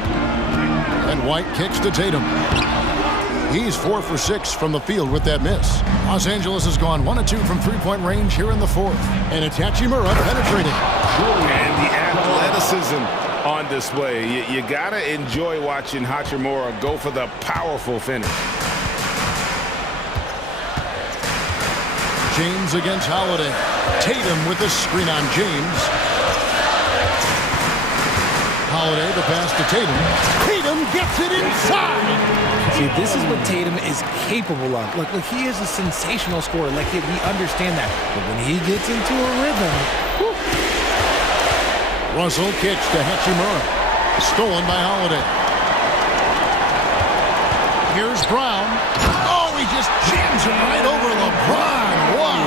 And White kicks to Tatum. He's 4 for 6 from the field with that miss. Los Angeles has gone 1 of 2 from 3-point range here in the 4th. And it's Hachimura penetrating. And the athleticism on display. You gotta enjoy watching Hachimura go for the powerful finish. James against Holiday. Tatum with the screen on James. Holiday, the pass to Tatum. Tatum gets it inside. See, this is what Tatum is capable of. Look, he is a sensational scorer. We understand that. But when he gets into a rhythm, whew. Russell kicks to Hachimura. Stolen by Holiday. Here's Brown. Oh, he just jams it right over LeBron. Wow.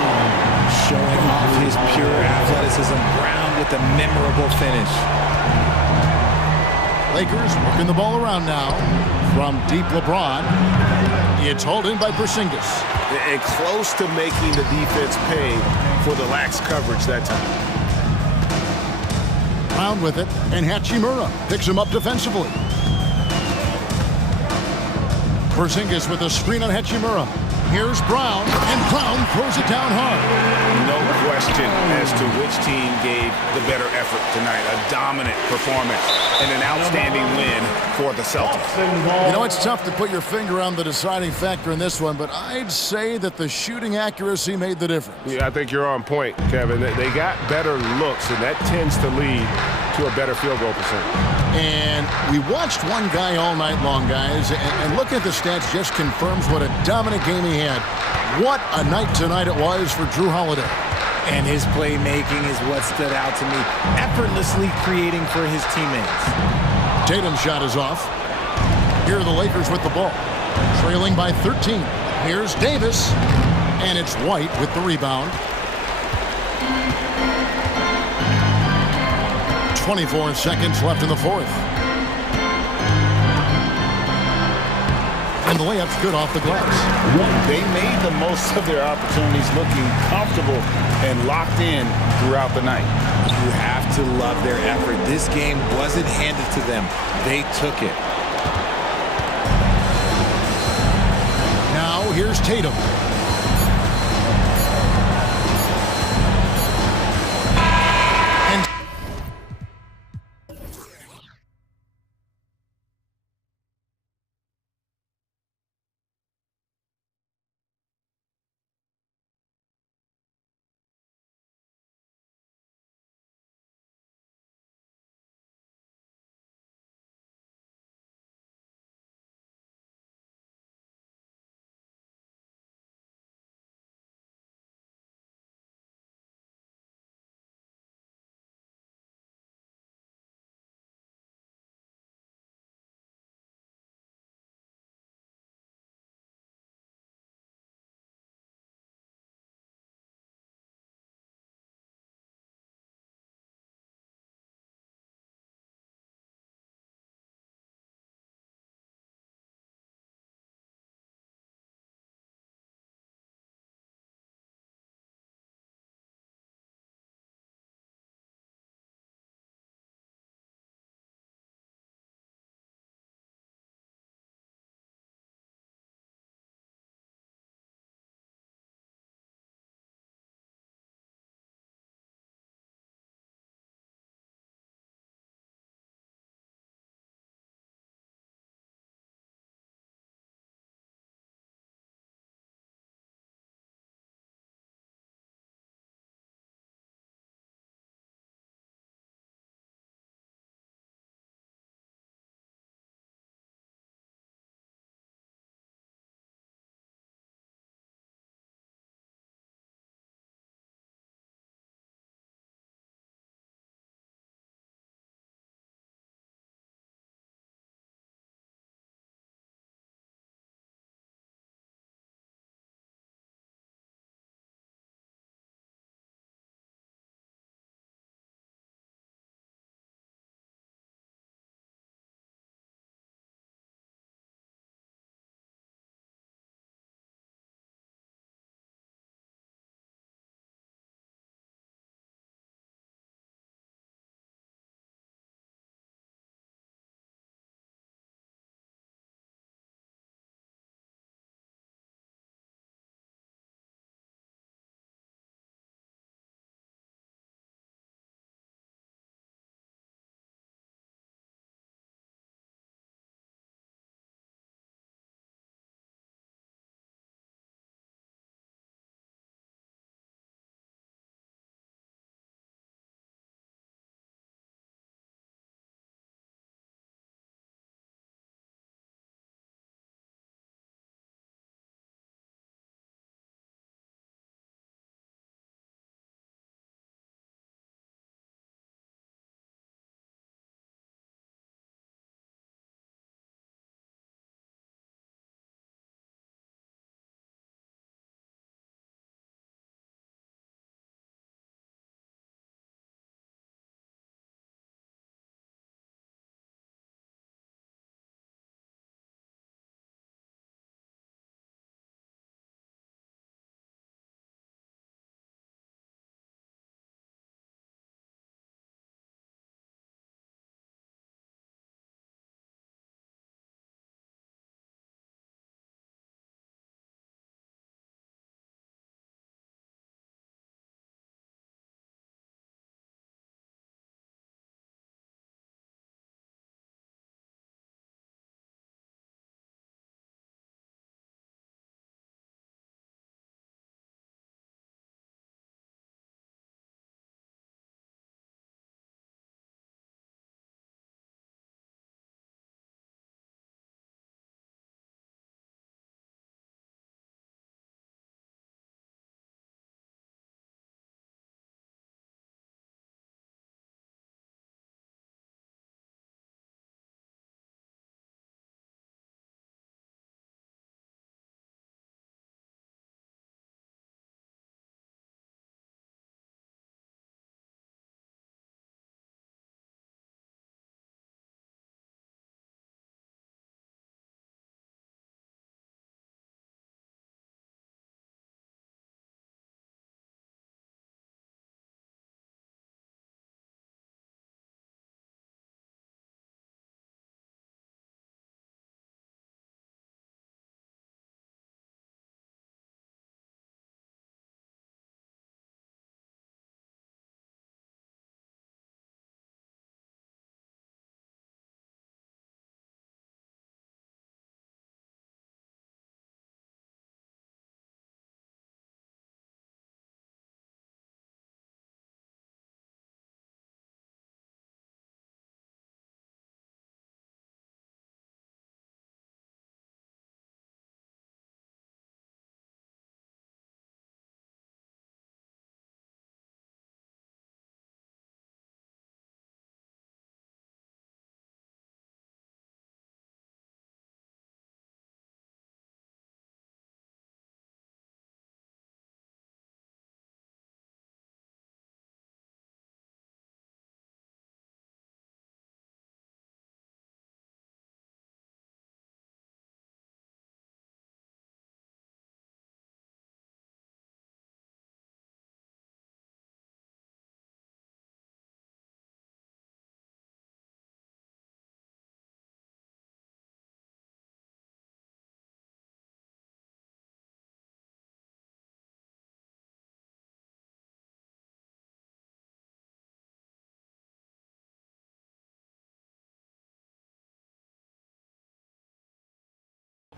Showing off his pure athleticism. Brown with a memorable finish. Lakers working the ball around now. From deep LeBron. It's hauled in by Porzingis. And close to making the defense pay for the lax coverage that time. Brown with it, and Hachimura picks him up defensively. Porzingis with a screen on Hachimura. Here's Brown, and Brown throws it down hard. No question as to which team gave the better effort tonight. A dominant performance and an outstanding win for the Celtics. You know, it's tough to put your finger on the deciding factor in this one, but I'd say that the shooting accuracy made the difference. Yeah, I think you're on point, Kevin. They got better looks, and that tends to lead to a better field goal percentage. And we watched one guy all night long, guys, and looking at the stats just confirms what a dominant game he had. What a night tonight it was for Jrue Holiday. And his playmaking is what stood out to me, effortlessly creating for his teammates. Tatum's shot is off. Here are the Lakers with the ball, trailing by 13. Here's Davis, and it's White with the rebound. 24 seconds left in the 4th. And the layup's good off the glass. They made the most of their opportunities, looking comfortable and locked in throughout the night. You have to love their effort. This game wasn't handed to them. They took it. Now here's Tatum.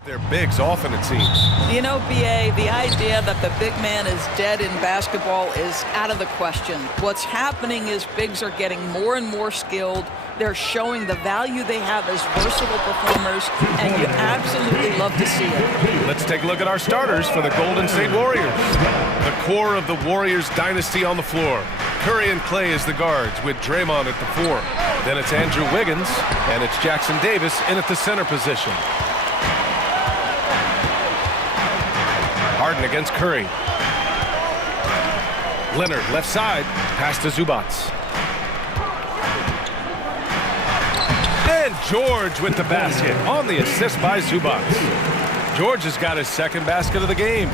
Their bigs often, it seems. You know, BA, the idea that the big man is dead in basketball is out of the question. What's happening is bigs are getting more and more skilled. They're showing the value they have as versatile performers, and you absolutely love to see it. Let's take a look at our starters for the Golden State Warriors. The core of the Warriors dynasty on the floor. Curry and Clay as the guards, with Draymond at the 4. Then it's Andrew Wiggins, and it's Jackson Davis in at the center position. Harden against Curry. Leonard left side, pass to Zubac. And George with the basket on the assist by Zubac. George has got his second basket of the game.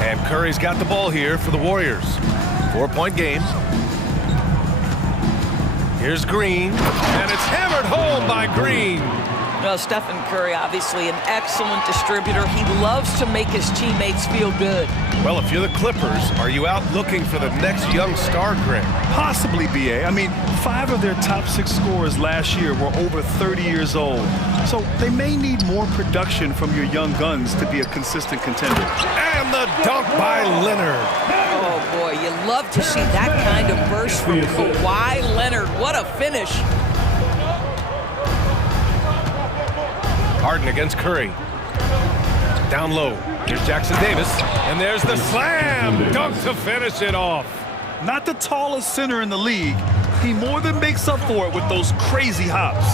And Curry's got the ball here for the Warriors. 4-point game. Here's Green, and it's hammered home by Green. Well, Stephen Curry, obviously an excellent distributor. He loves to make his teammates feel good. Well, if you're the Clippers, are you out looking for the next young star, Greg? Possibly, BA. I mean, 5 of their top 6 scorers last year were over 30 years old. So they may need more production from your young guns to be a consistent contender. And the dunk by Leonard. Oh, boy, you love to see that kind of burst from Kawhi Leonard. What a finish. Harden against Curry. Down low. Here's Jackson Davis. And there's the slam dunk to finish it off. Not the tallest center in the league. He more than makes up for it with those crazy hops.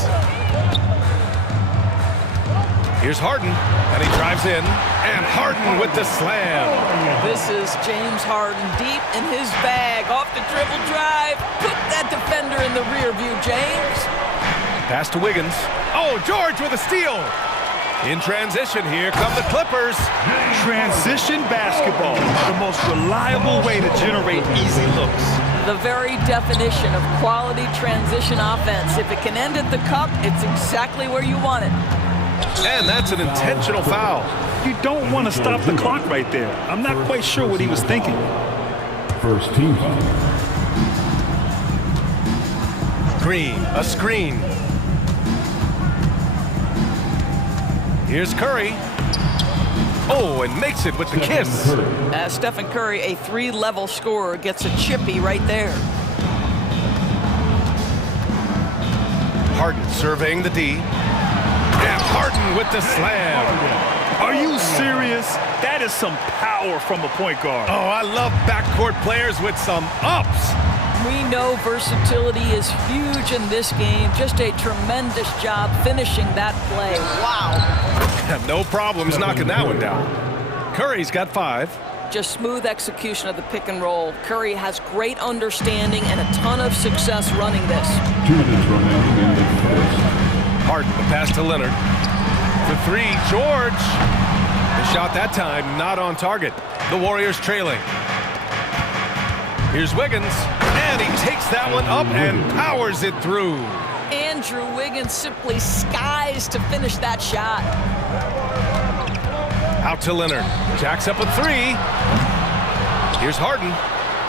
Here's Harden, and he drives in. And Harden with the slam. This is James Harden deep in his bag. Off the dribble drive. Put that defender in the rear view, James. Pass to Wiggins. Oh, George with a steal. In transition, here come the Clippers. Transition basketball, the most reliable way to generate easy looks. The very definition of quality transition offense. If it can end at the cup, it's exactly where you want it. And that's an intentional foul. You don't want to stop the clock right there. I'm not quite sure what he was thinking. First team. Green, a screen. Here's Curry. Oh, and makes it with the kiss. Stephen Curry, a 3-level scorer, gets a chippy right there. Harden surveying the D. And Harden with the slam. Are you serious? That is some power from a point guard. Oh, I love backcourt players with some ups. We know versatility is huge in this game. Just a tremendous job finishing that play. Wow. No problems knocking that one down. Curry's got 5. Just smooth execution of the pick and roll. Curry has great understanding and a ton of success running this. 2 minutes remaining in the first. Harden, the pass to Leonard. The 3, George. The shot that time not on target. The Warriors trailing. Here's Wiggins, and he takes that one up and powers it through. Andrew Wiggins simply skies to finish that shot. Out to Leonard. Jacks up a 3. Here's Harden.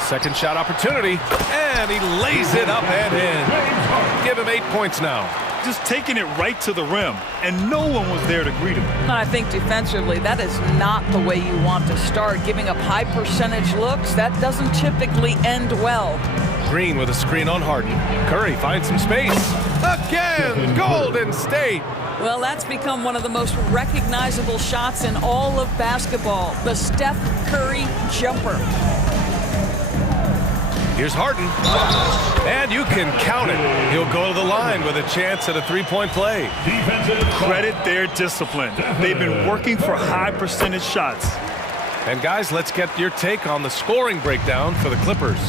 Second shot opportunity, and he lays it up and in. Give him 8 points now. Just taking it right to the rim, and no one was there to greet him. I think defensively, that is not the way you want to start. Giving up high percentage looks, that doesn't typically end well. Green with a screen on Harden. Curry finds some space. Again, Golden State. Well, that's become one of the most recognizable shots in all of basketball. The Steph Curry jumper. Here's Harden. And you can count it. He'll go to the line with a chance at a 3-point play. Credit their discipline. They've been working for high percentage shots. And guys, let's get your take on the scoring breakdown for the Clippers.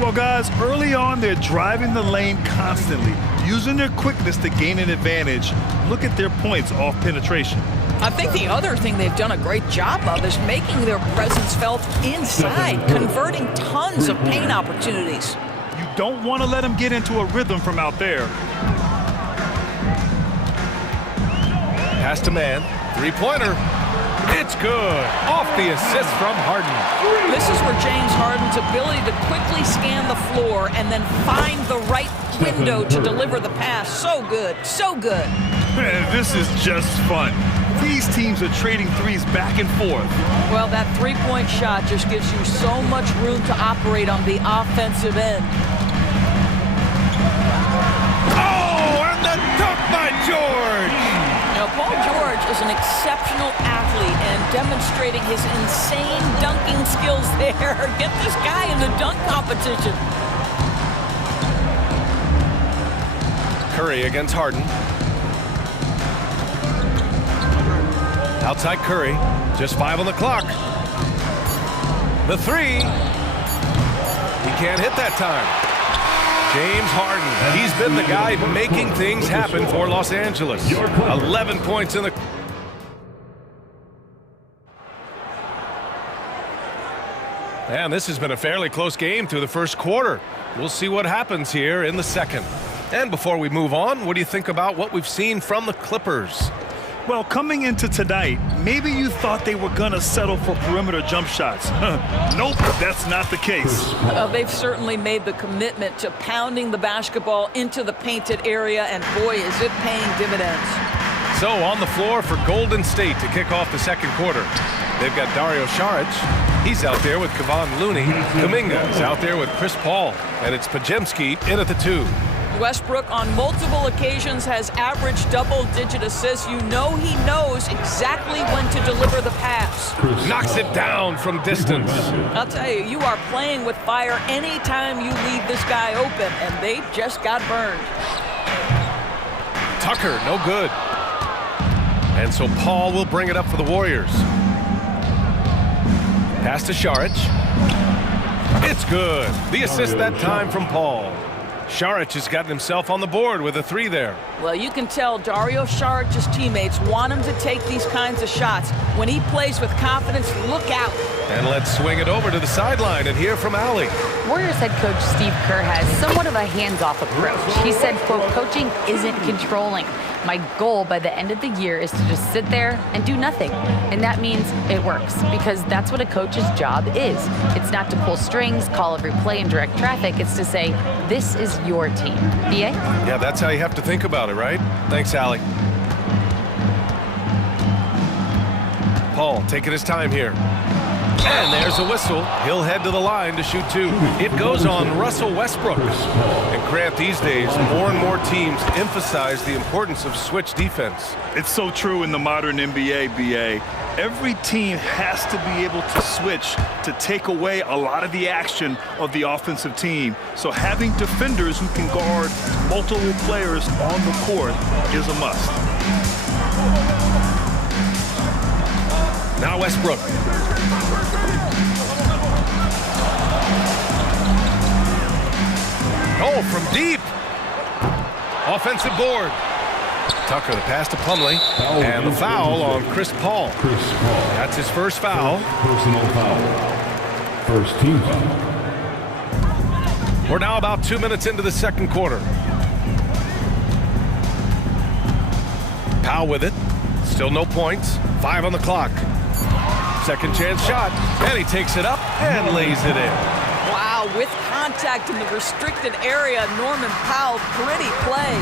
Well, guys, early on, they're driving the lane constantly, using their quickness to gain an advantage. Look at their points off penetration. I think the other thing they've done a great job of is making their presence felt inside, converting tons of paint opportunities. You don't want to let them get into a rhythm from out there. Pass to man. 3-pointer. It's good. Off the assist from Harden. This is where James Harden's ability to quickly scan the floor and then find the right window to deliver the pass. So good, so good. Man, this is just fun. These teams are trading threes back and forth. Well, that three-point shot just gives you so much room to operate on the offensive end. Oh, and the dunk by George. Now, Paul George is an exceptional athlete and demonstrating his insane dunking skills there. Get this guy in the dunk competition. Curry against Harden. Outside Curry, just 5 on the clock. The three, he can't hit that time. James Harden, he's been the guy making things happen for Los Angeles. 11 points in the... And this has been a fairly close game through the first quarter. We'll see what happens here in the second. And before we move on, what do you think about what we've seen from the Clippers? Well, coming into tonight, maybe you thought they were going to settle for perimeter jump shots. Nope, that's not the case. They've certainly made the commitment to pounding the basketball into the painted area, and boy, is it paying dividends. So on the floor for Golden State to kick off the second quarter. They've got Dario Saric. He's out there with Kevon Looney. Kuminga is out there with Chris Paul. And it's Podziemski in at the 2. Westbrook on multiple occasions has averaged double-digit assists. You know he knows exactly when to deliver the pass. Knocks it down from distance. I'll tell you, you are playing with fire anytime you leave this guy open, and they just got burned. Tucker, no good. And so Paul will bring it up for the Warriors. Pass to Saric. It's good. The assist that time from Paul. Saric has gotten himself on the board with a 3 there. Well, you can tell Dario Saric's teammates want him to take these kinds of shots. When he plays with confidence, look out. And let's swing it over to the sideline and hear from Allie. Warriors head coach Steve Kerr has somewhat of a hands-off approach. He said, quote, coaching isn't controlling. My goal by the end of the year is to just sit there and do nothing. And that means it works, because that's what a coach's job is. It's not to pull strings, call every play, and direct traffic. It's to say, this is your team. BA? Yeah, that's how you have to think about it, right? Thanks, Allie. Paul taking his time here. And there's a whistle. He'll head to the line to shoot 2. It goes on Russell Westbrook. And Grant, these days, more and more teams emphasize the importance of switch defense. It's so true in the modern NBA, BA. Every team has to be able to switch to take away a lot of the action of the offensive team. So having defenders who can guard multiple players on the court is a must. Now Westbrook. Oh, from deep. Offensive board. Tucker, the pass to Plumlee. And the foul on Chris Paul. That's his first foul. Personal foul. First team foul. We're now about 2 minutes into the second quarter. Powell with it. Still no points. 5 on the clock. Second chance shot. And he takes it up and lays it in. Wow, with contact in the restricted area, Norman Powell, pretty play.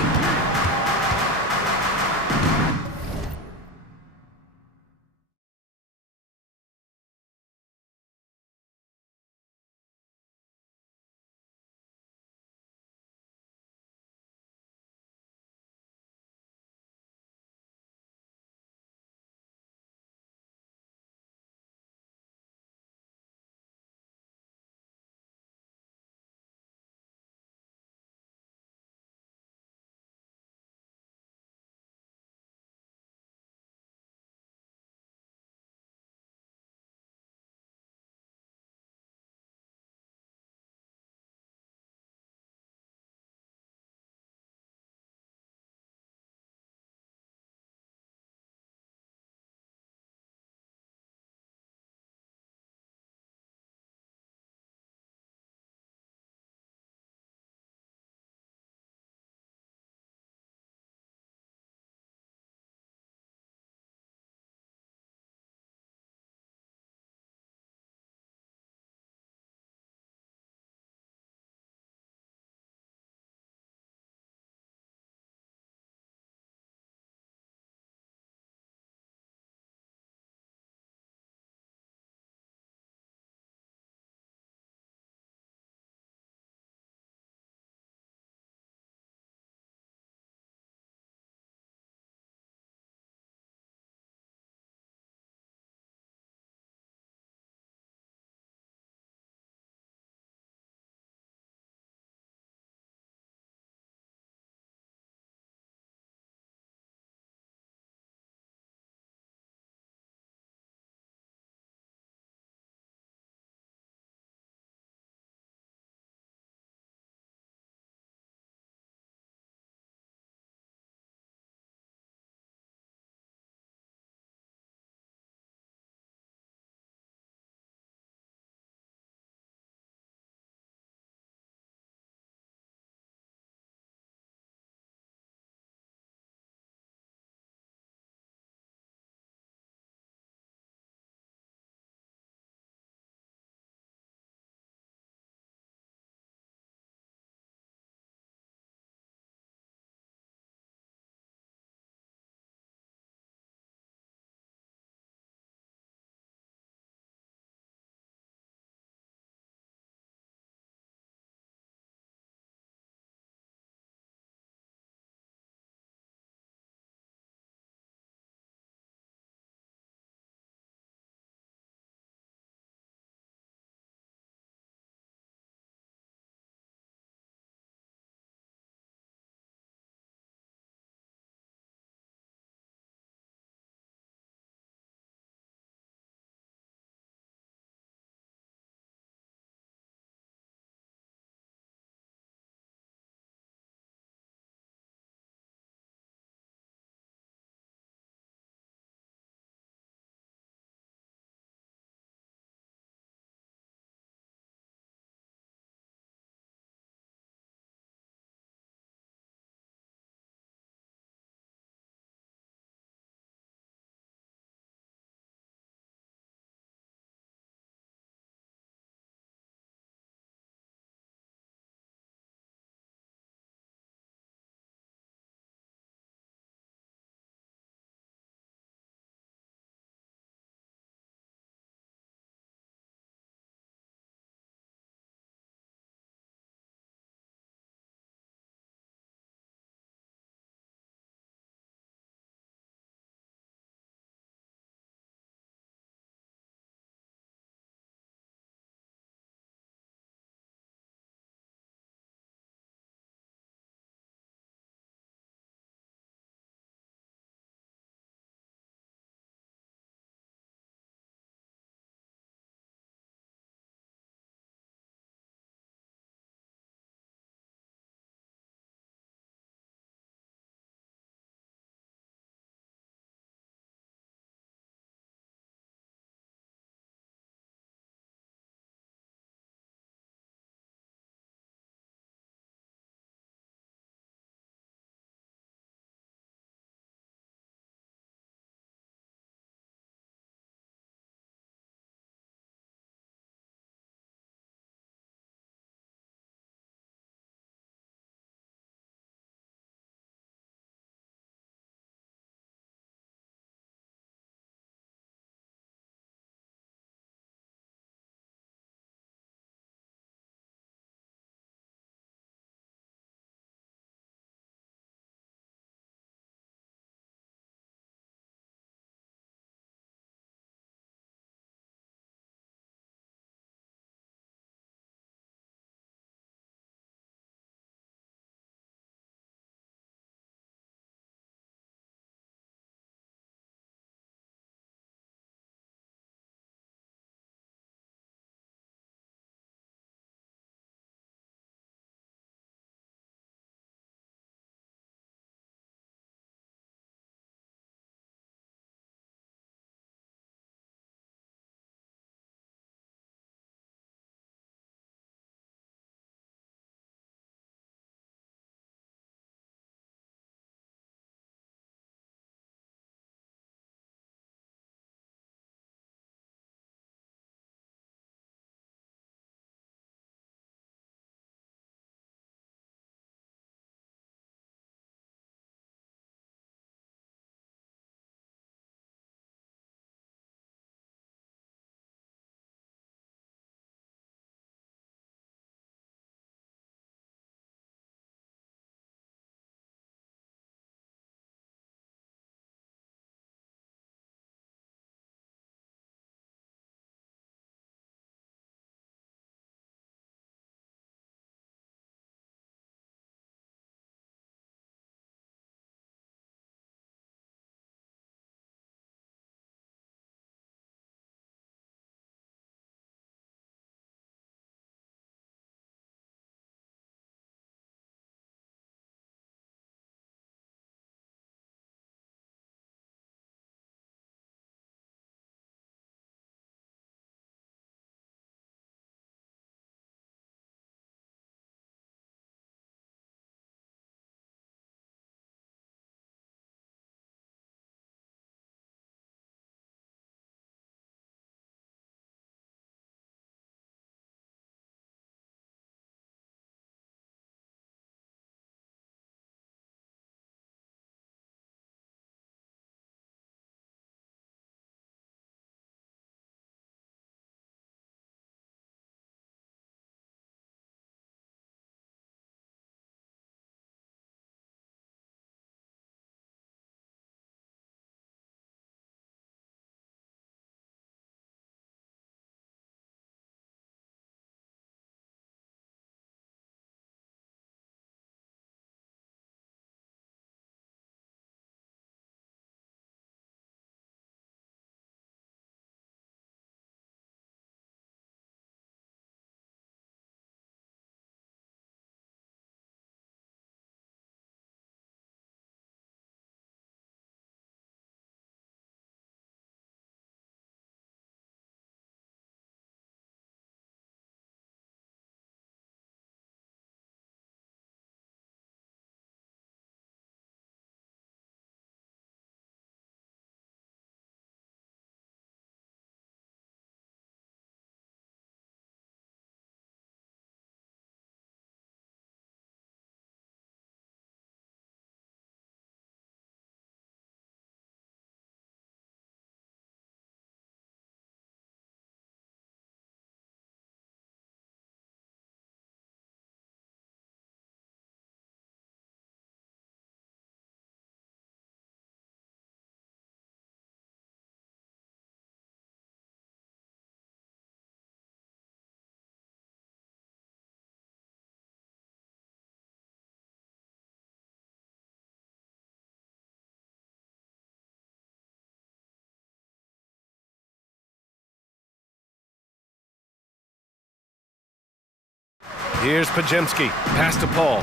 Here's Pajemski. Pass to Paul.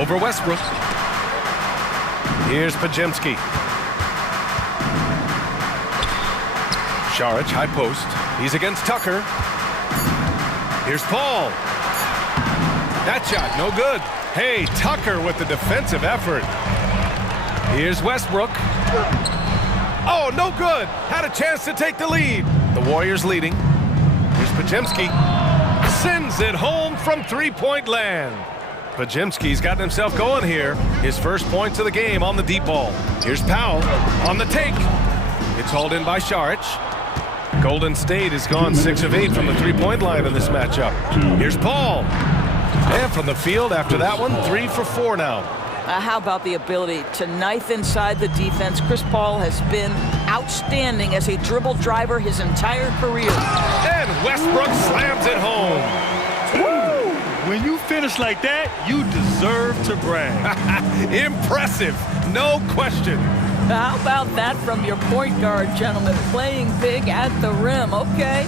Over Westbrook. Here's Pajemski. Šarić, high post. He's against Tucker. Here's Paul. That shot, no good. Hey, Tucker with the defensive effort. Here's Westbrook. Oh, no good. Had a chance to take the lead. The Warriors leading. Here's Pajemski. Sends it home from three-point land. Pajemski's gotten himself going here. His first points of the game on the deep ball. Here's Powell on the take. It's hauled in by Šarić. Golden State has gone 6 of 8 from the three-point line in this matchup. Here's Paul. And from the field after that one, 3 for 4 now. How about the ability to knife inside the defense? Chris Paul has been outstanding as a dribble driver his entire career. And Westbrook slams it home. Woo! When you finish like that, you deserve to brag. Impressive, no question. How about that from your point guard, gentlemen? Playing big at the rim, okay.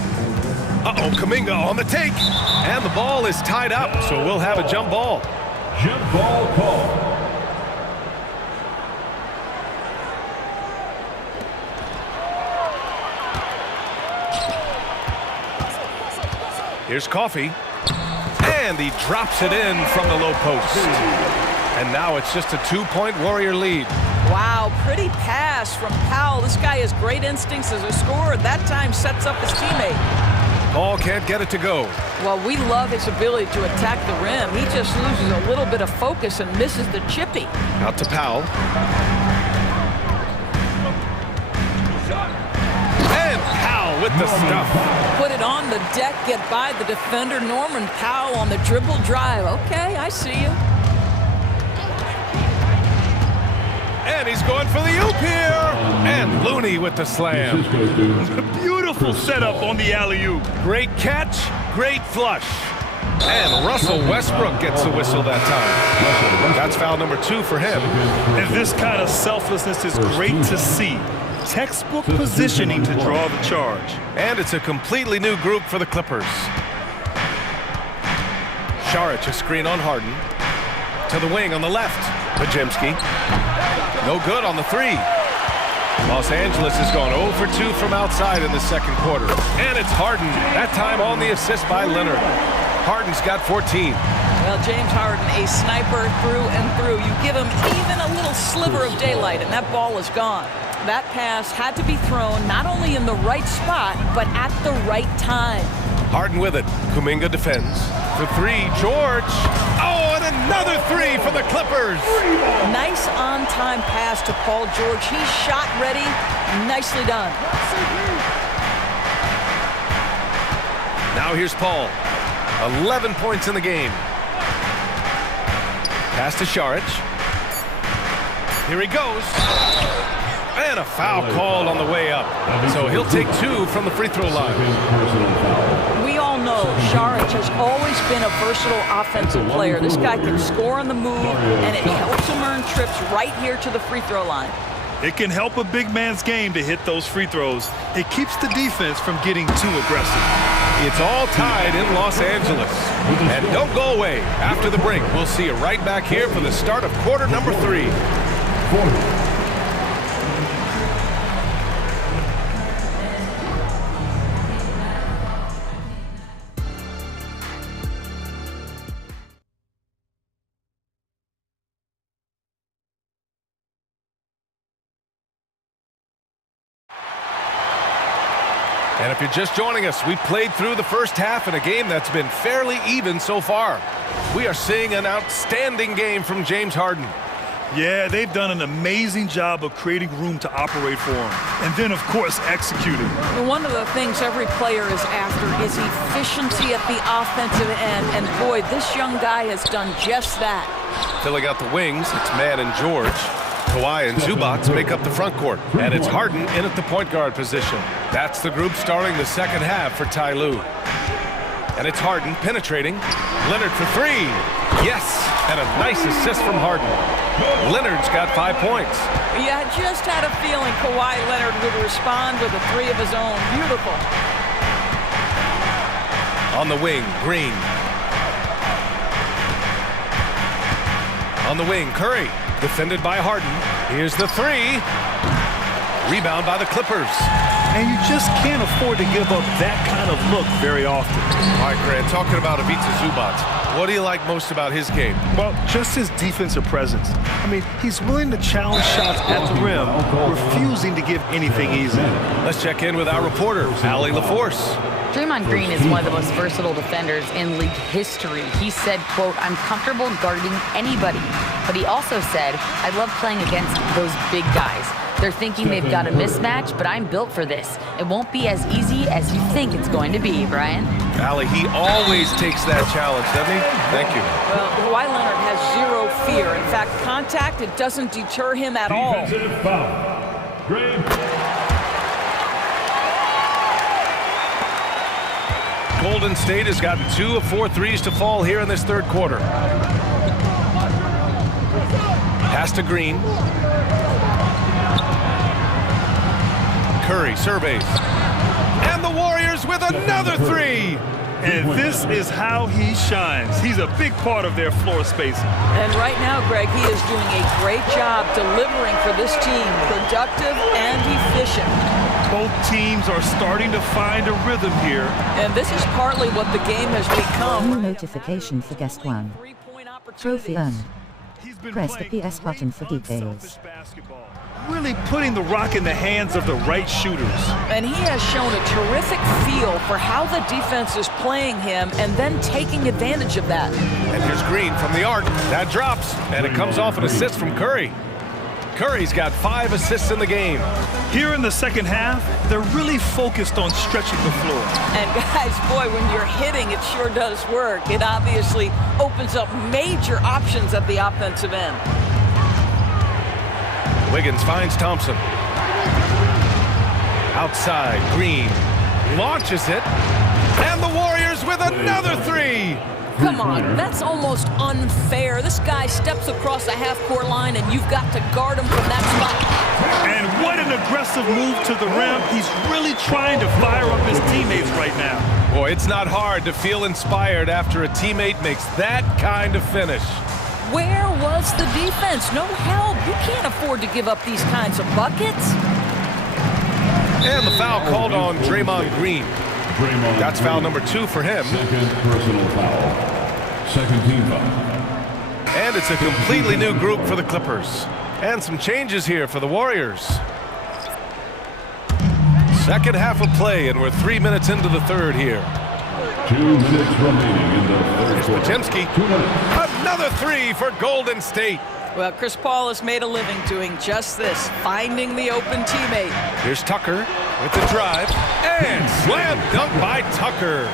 Uh-oh, Kuminga on the take. And the ball is tied up, so we'll have a jump ball. Jump ball call. Here's Coffey. And he drops it in from the low post. And now it's just a 2-point Warrior lead. Wow, pretty pass from Powell. This guy has great instincts as a scorer. That time sets up his teammate. Paul can't get it to go. Well, we love his ability to attack the rim. He just loses a little bit of focus and misses the chippy. Out to Powell. And Powell with the stuff. Put it on the deck, get by the defender. Norman Powell on the dribble drive. Okay, I see you. And he's going for the oop here. And Looney with the slam. Beautiful setup on the alley-oop. Great catch, great flush. And Russell Westbrook gets the whistle that time. That's foul number 2 for him. And this kind of selflessness is great to see. Textbook positioning to draw the charge. And it's a completely new group for the Clippers. Šarić, a screen on Harden. To the wing on the left. Pajemski. No good on the 3. Los Angeles has gone 0 for 2 from outside in the second quarter. And it's Harden, that time on the assist by Leonard. Harden's got 14. Well, James Harden, a sniper through and through. You give him even a little sliver of daylight, and that ball is gone. That pass had to be thrown not only in the right spot, but at the right time. Harden with it. Kuminga defends. For 3, George. Oh, and another 3 for the Clippers. Nice on-time pass to Paul George. He's shot ready. Nicely done. Now here's Paul. 11 points in the game. Pass to Šarić. Here he goes. And a foul called on the way up. So he'll take 2 from the free throw line. We all know Šarić has always been a versatile offensive player. This guy can score on the move, and it helps him earn trips right here to the free throw line. It can help a big man's game to hit those free throws. It keeps the defense from getting too aggressive. It's all tied in Los Angeles. And don't go away. After the break, we'll see you right back here for the start of quarter number 3. And if you're just joining us, we played through the first half in a game that's been fairly even so far. We are seeing an outstanding game from James Harden. Yeah, they've done an amazing job of creating room to operate for him. And then, of course, executing. One of the things every player is after is efficiency at the offensive end. And boy, this young guy has done just that. Filling out the wings, it's Mann and George. Kawhi and Zubac make up the front court. And it's Harden in at the point guard position. That's the group starting the second half for Ty Lue. And it's Harden penetrating. Leonard for 3. Yes, and a nice assist from Harden. Leonard's got 5 points. Yeah, I just had a feeling Kawhi Leonard would respond with a 3 of his own. Beautiful. On the wing, Green. On the wing, Curry. Defended by Harden. Here's the three. Rebound by the Clippers. And you just can't afford to give up that kind of look very often. All right, Grant, talking about Ivica Zubac, what do you like most about his game? Well, just his defensive presence. I mean, he's willing to challenge shots at the rim, refusing to give anything easy. Let's check in with our reporter, Allie LaForce. Draymond Green is one of the most versatile defenders in league history. He said, quote, "I'm comfortable guarding anybody." But he also said, "I love playing against those big guys. They're thinking they've got a mismatch, but I'm built for this. It won't be as easy as you think it's going to be," Brian. Allie, he always takes that challenge, doesn't he? Thank you. Well, Kawhi Leonard has zero fear. In fact, contact, it doesn't deter him at all. Defensive foul. Green. Golden State has gotten 2 of 4 threes to fall here in this third quarter. Pass to Green. Curry surveys. And the Warriors with another three. And this is how he shines. He's a big part of their floor space. And right now, Greg, he is doing a great job delivering for this team. Productive and efficient. Both teams are starting to find a rhythm here. And this is partly what the game has become. New notification for guest 1. Trophy earned. Press the PS button for details. Really putting the rock in the hands of the right shooters. And he has shown a terrific feel for how the defense is playing him and then taking advantage of that. And here's Green from the arc. That drops, and it comes off an assist from Curry. Curry's got 5 assists in the game. Here in the second half, they're really focused on stretching the floor. And guys, boy, when you're hitting, it sure does work. It obviously opens up major options at the offensive end. Wiggins finds Thompson. Outside, Green launches it. And the Warriors with another three. Come on, that's almost unfair. This guy steps across the half-court line, and you've got to guard him from that spot. And what an aggressive move to the rim. He's really trying to fire up his teammates right now. Boy, it's not hard to feel inspired after a teammate makes that kind of finish. Where was the defense? No help. You can't afford to give up these kinds of buckets. And the foul called on Draymond Green. That's foul number 2 for him. Second personal foul. Second team foul. And it's a completely new group for the Clippers. And some changes here for the Warriors. Second half of play, and we're 3 minutes into the third here. 2 minutes remaining in the third quarter. Podziemski. Another three for Golden State. Well, Chris Paul has made a living doing just this, finding the open teammate. Here's Tucker with the drive. And slam dunk by Tucker.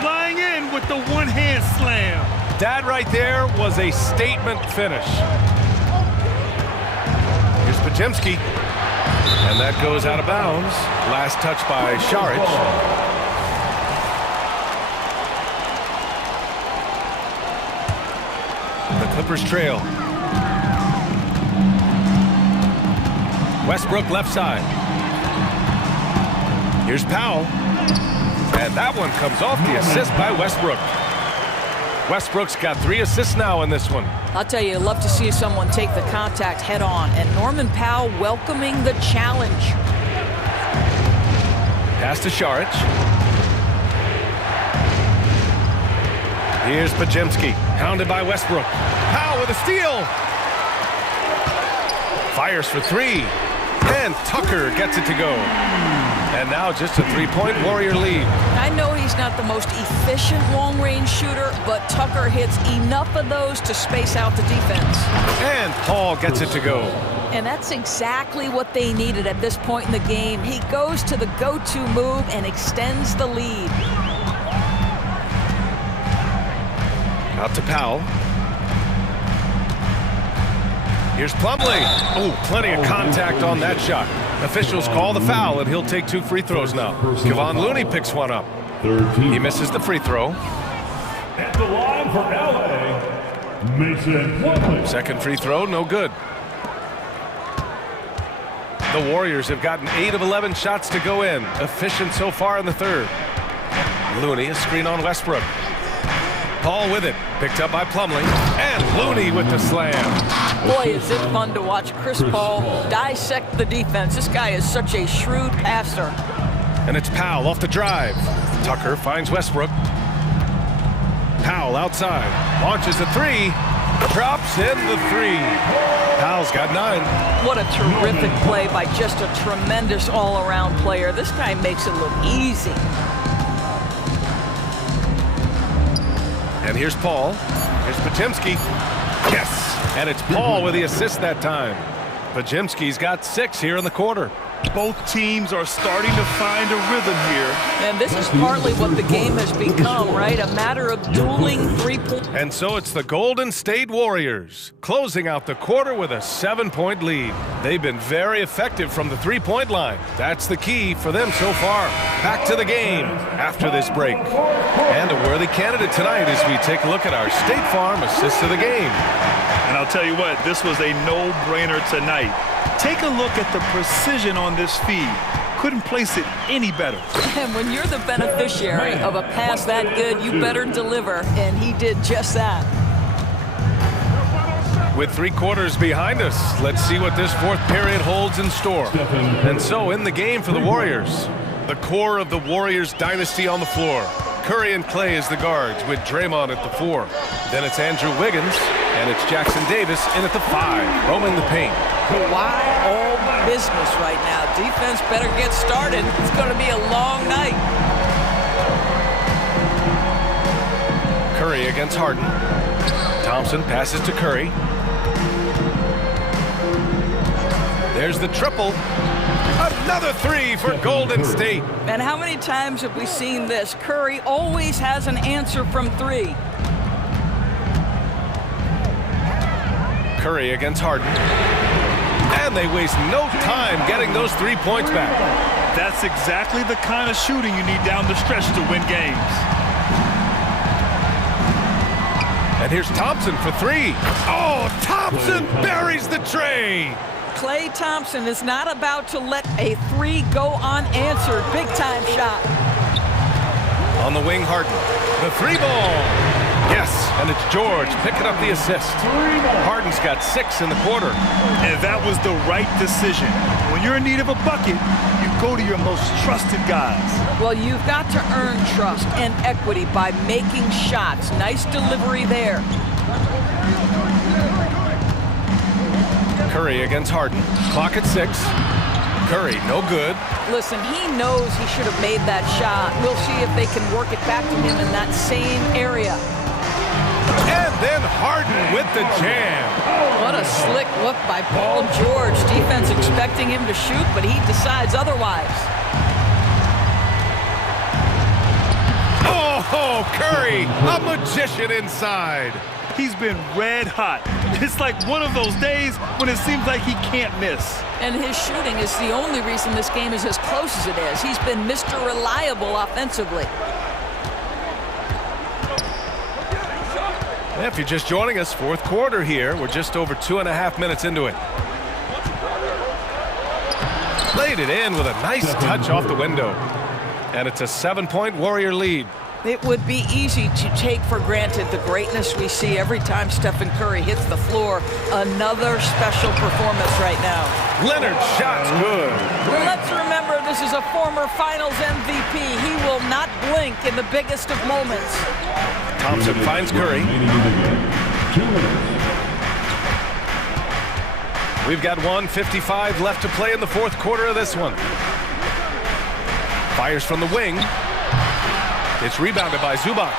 Flying in with the one-hand slam. That right there was a statement finish. Here's Podziemski. And that goes out of bounds. Last touch by Šarić. The Clippers trail. Westbrook left side. Here's Powell. And that one comes off the assist by Westbrook. Westbrook's got 3 assists now in this one. I'll tell you, love to see someone take the contact head on. And Norman Powell welcoming the challenge. Pass to Šarić. Here's Podziemski, hounded by Westbrook. Powell with a steal. Fires for 3. And Tucker gets it to go. And now just a 3-point Warrior lead. I know he's not the most efficient long-range shooter, but Tucker hits enough of those to space out the defense. And Paul gets it to go. And that's exactly what they needed at this point in the game. He goes to the go-to move and extends the lead. Out to Powell. Here's Plumlee. Oh, plenty of contact on that shot. Officials call the foul, and he'll take 2 free throws now. Kevon Looney picks one up. He misses the free throw. At the line for LA, Mason Plumlee. Second free throw, no good. The Warriors have gotten 8 of 11 shots to go in. Efficient so far in the third. Looney, a screen on Westbrook. Paul with it, picked up by Plumlee, and Looney with the slam. Boy, is it fun to watch Chris Paul dissect the defense. This guy is such a shrewd passer. And it's Powell off the drive. Tucker finds Westbrook. Powell outside, launches a three, drops in the three. Powell's got 9. What a terrific play by just a tremendous all-around player. This guy makes it look easy. And here's Paul. Here's Podziemski. Yes! And it's Paul with the assist that time. Podziemski's got 6 here in the quarter. Both teams are starting to find a rhythm here. And this is partly what the game has become, right? A matter of dueling three-point. And so it's the Golden State Warriors closing out the quarter with a 7-point lead. They've been very effective from the three-point line. That's the key for them so far. Back to the game after this break. And a worthy candidate tonight as we take a look at our State Farm assist of the game. And I'll tell you what, this was a no-brainer tonight. Take a look at the precision on this feed. Couldn't place it any better. And when you're the beneficiary of a pass that good, you better deliver, and he did just that. With 3 quarters behind us, let's see what this fourth period holds in store. And so in the game for the Warriors, the core of the Warriors dynasty on the floor. Curry and Clay as the guards with Draymond at the 4. Then it's Andrew Wiggins, and it's Jackson Davis in at the 5, roaming the paint. Why all business right now? Defense better get started. It's going to be a long night. Curry against Harden. Thompson passes to Curry. There's the triple. Another 3 for Golden State. And how many times have we seen this? Curry always has an answer from 3. Curry against Harden. And they waste no time getting those 3 points back. That's exactly the kind of shooting you need down the stretch to win games. And here's Thompson for 3. Oh, Thompson buries the tray. Klay Thompson is not about to let a 3 go unanswered. Big-time shot. On the wing, Harden. The 3 ball. Yes, and it's George picking up the assist. Harden's got 6 in the quarter. And that was the right decision. When you're in need of a bucket, you go to your most trusted guys. Well, you've got to earn trust and equity by making shots. Nice delivery there. Curry against Harden. Clock at 6. Curry, no good. Listen, he knows he should have made that shot. We'll see if they can work it back to him in that same area. And then Harden with the jam. What a slick look by Paul George. Defense expecting him to shoot, but he decides otherwise. Oh, Curry, a magician inside. He's been red hot. It's like one of those days when it seems like he can't miss. And his shooting is the only reason this game is as close as it is. He's been Mr. Reliable offensively. If you're just joining us, fourth quarter here. We're just over 2.5 minutes into it. Laid it in with a nice touch off the window. And it's a 7-point Warrior lead. It would be easy to take for granted the greatness we see every time Stephen Curry hits the floor. Another special performance right now. Leonard's shot's good. Let's remember this is a former Finals MVP. He will not blink in the biggest of moments. Thompson finds Curry. We've got 1:55 left to play in the fourth quarter of this one. Fires from the wing. It's rebounded by Zubac.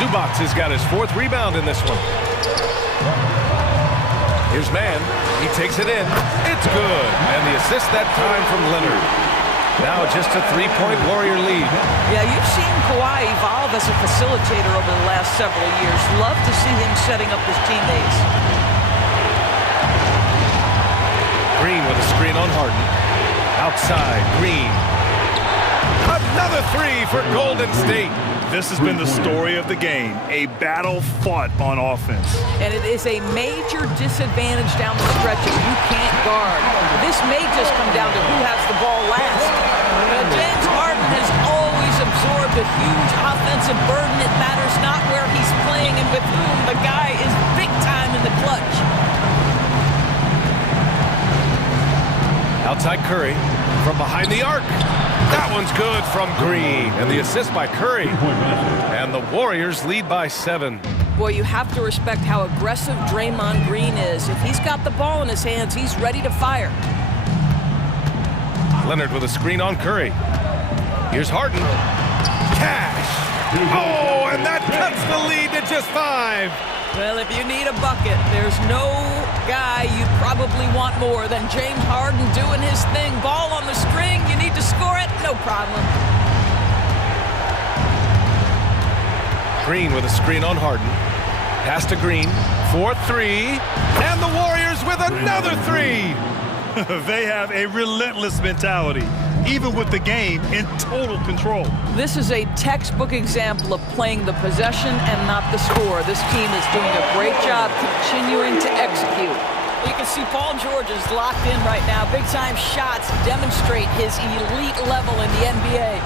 Zubac has got his 4th rebound in this one. Here's Mann. He takes it in. It's good. And the assist that time from Leonard. Now just a 3-point Warrior lead. Yeah, you've seen Kawhi evolve as a facilitator over the last several years. Love to see him setting up his teammates. Green with a screen on Harden. Outside, Green. Another 3 for Golden State. This has been the story of the game, a battle fought on offense. And it is a major disadvantage down the stretch if you can't guard. This may just come down to who has the ball last. James Harden has always absorbed a huge offensive burden. It matters not where he's playing and with whom. The guy is big time in the clutch. Outside Curry from behind the arc. That one's good from Green. And the assist by Curry. And the Warriors lead by 7. Boy, you have to respect how aggressive Draymond Green is. If he's got the ball in his hands, he's ready to fire. Leonard with a screen on Curry. Here's Harden. Cash. Oh, and that cuts the lead to just 5. Well, if you need a bucket, there's no guy you probably want more than James Harden doing his thing. Ball on the string, you need to score it, no problem. Green with a screen on Harden. Pass to Green for 3. And the Warriors with another 3. They have a relentless mentality, even with the game in total control. This is a textbook example of playing the possession and not the score. This team is doing a great job continuing to execute. You can see Paul George is locked in right now. Big-time shots demonstrate his elite level in the NBA.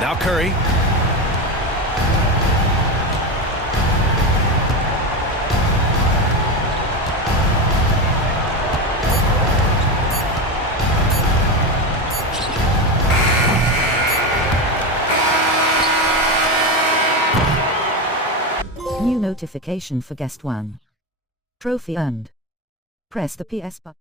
Now Curry. New notification for guest 1. Trophy earned. Press the PS button.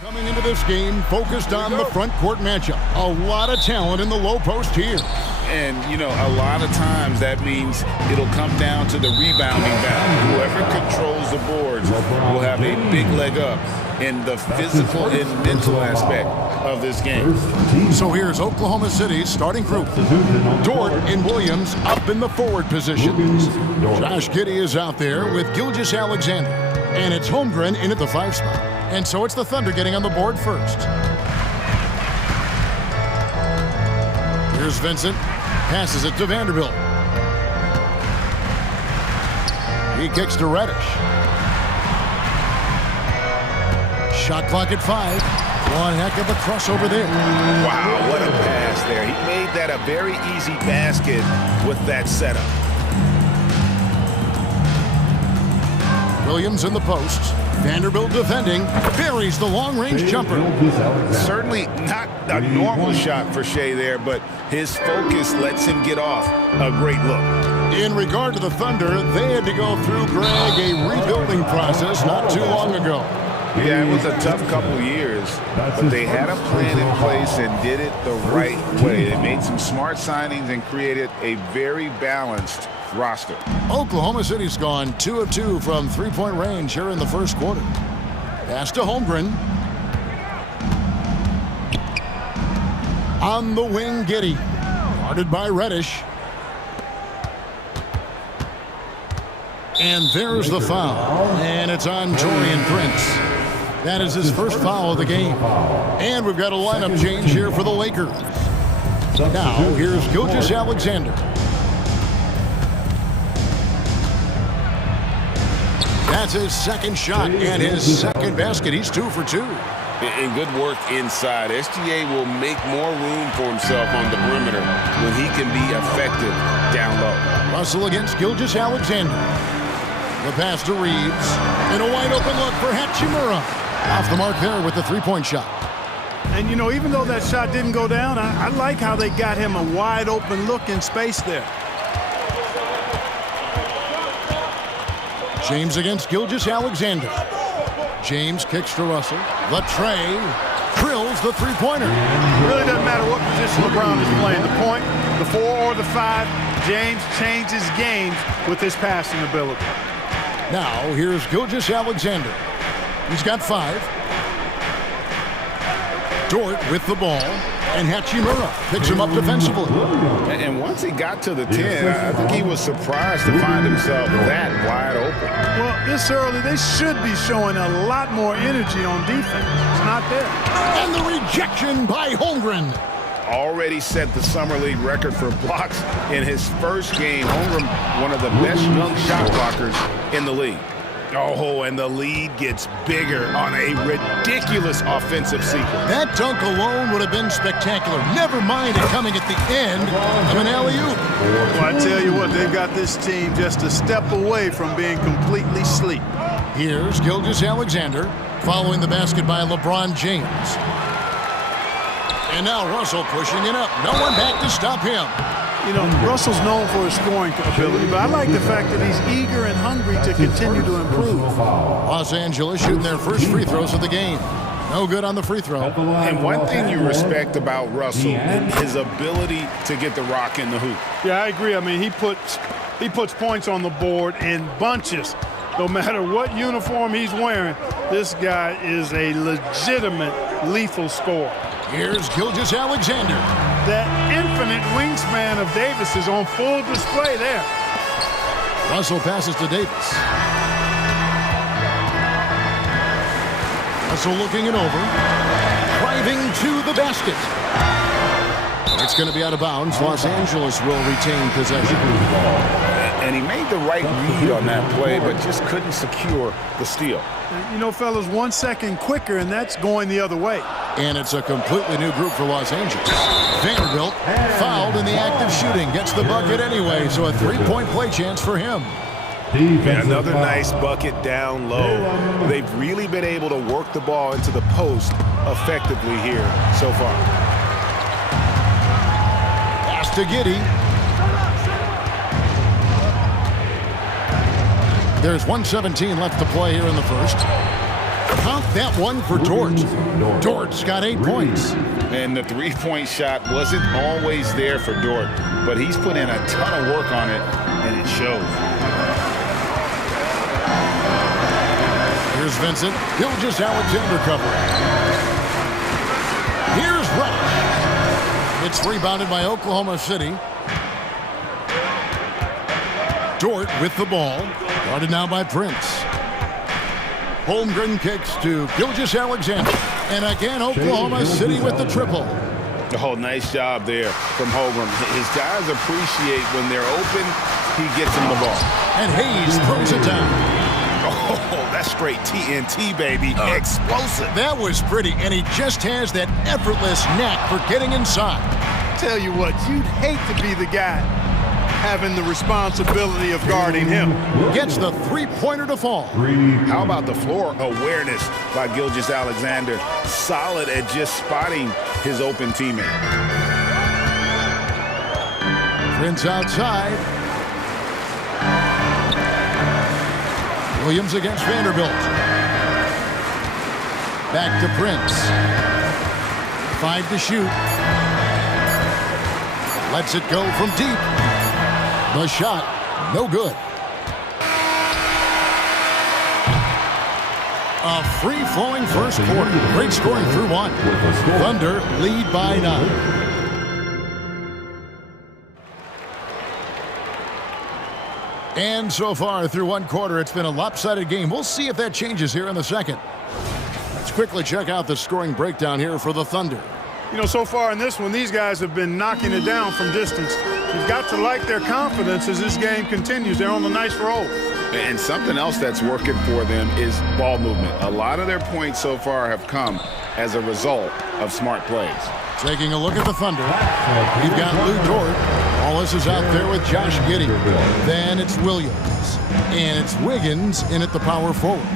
Coming into this game, focused on the front court matchup. A lot of talent in the low post here. And, you know, a lot of times that means it'll come down to the rebounding battle. Whoever controls the boards will have a big leg up in the physical and mental aspect of this game. So here's Oklahoma City's starting group. Dort and Williams up in the forward positions. Josh Giddey is out there with Gilgeous-Alexander. And it's Holmgren in at the 5 spot. And so it's the Thunder getting on the board first. Here's Vincent. Passes it to Vanderbilt. He kicks to Reddish. Shot clock at 5. One heck of a crossover there. Wow, what a pass there. He made that a very easy basket with that setup. Williams in the post. Vanderbilt defending. Buries the long-range jumper. Certainly not a normal shot for Shea there, but his focus lets him get off a great look. In regard to the Thunder, they had to go through, Greg, a rebuilding process not too long ago. Yeah, it was a tough couple years, but they had a plan in place and did it the right way. They made some smart signings and created a very balanced roster. Oklahoma City's gone 2 of 2 from three-point range here in the first quarter. Pass to Holmgren. On the wing, Giddey. Guarded by Reddish. And there's the foul. And it's on Taurean Prince. That is his first foul of the game. And we've got a lineup change here for the Lakers. Now, here's Gilgeous-Alexander. That's his second shot and his second basket. He's 2 for 2. And good work inside. SGA will make more room for himself on the perimeter when he can be effective down low. Russell against Gilgeous-Alexander. The pass to Reeves. And a wide open look for Hachimura. Off the mark there with the three-point shot. And, you know, even though that shot didn't go down, I like how they got him a wide open look in space there. James against Gilgeous-Alexander. James kicks to Russell. The tray drills the three-pointer. It really doesn't matter what position LeBron is playing. The point, the 4 or the 5, James changes games with his passing ability. Now here's Gilgeous-Alexander. He's got 5. Dort with the ball. And Hachimura picks him up defensively. And once he got to the 10, I think he was surprised to find himself that wide open. Well, this early, they should be showing a lot more energy on defense. It's not there. And the rejection by Holmgren. Already set the Summer League record for blocks in his first game. Holmgren, one of the best young shot blockers in the league. Oh, and the lead gets bigger on a ridiculous offensive sequence. That dunk alone would have been spectacular. Never mind it coming at the end of an alley-oop. Well, I tell you what, they've got this team just a step away from being completely asleep. Here's Gilgeous-Alexander following the basket by LeBron James. And now Russell pushing it up. No one back to stop him. You know, Russell's known for his scoring ability, but I like the fact that he's eager and hungry to continue to improve. Los Angeles shooting their first free throws of the game. No good on the free throw. And one thing you respect about Russell is his ability to get the rock in the hoop. Yeah, I agree. I mean, he puts points on the board in bunches. No matter what uniform he's wearing, this guy is a legitimate lethal scorer. Here's Gilgeous-Alexander. That infinite wingspan of Davis is on full display there. Russell passes to Davis. Russell looking it over. Driving to the basket. It's going to be out of bounds. Los Angeles will retain possession. And he made the right read on that play, but just couldn't secure the steal. You know, fellas, 1 second quicker, and that's going the other way. And it's a completely new group for Los Angeles. Vanderbilt fouled in the act of shooting. Gets the bucket anyway, so a three-point play chance for him. And another nice bucket down low. They've really been able to work the ball into the post effectively here so far. Pass to Giddey. There's 1:17 left to play here in the first. Count that one for Dort. Dort's got 8 points. And the three-point shot wasn't always there for Dort, but he's put in a ton of work on it, and it shows. Here's Vincent. Gilgeous-Alexander covering. Here's Reddish. It's rebounded by Oklahoma City. Dort with the ball. Guarded now by Prince. Holmgren kicks to Gilgeous-Alexander. And again, Oklahoma City with the triple. Oh, nice job there from Holmgren. His guys appreciate when they're open, he gets them the ball. And Hayes throws it down. Oh, that's straight TNT, baby. Explosive. That was pretty, and he just has that effortless knack for getting inside. Tell you what, you'd hate to be the guy having the responsibility of guarding him. Gets the three-pointer to fall. How about the floor awareness by Gilgeous-Alexander? Solid at just spotting his open teammate. Prince outside. Williams against Vanderbilt. Back to Prince. 5 to shoot. Lets it go from deep. The shot, no good. A free-flowing first quarter. Great scoring through 1. Thunder lead by 9. And so far through 1 quarter, it's been a lopsided game. We'll see if that changes here in the second. Let's quickly check out the scoring breakdown here for the Thunder. You know, so far in this one, these guys have been knocking it down from distance. You've got to like their confidence as this game continues. They're on a nice roll. And something else that's working for them is ball movement. A lot of their points so far have come as a result of smart plays. Taking a look at the Thunder. We've got Lou Dort. Wallace is out there with Josh Giddey. Then it's Williams. And it's Wiggins in at the power forward.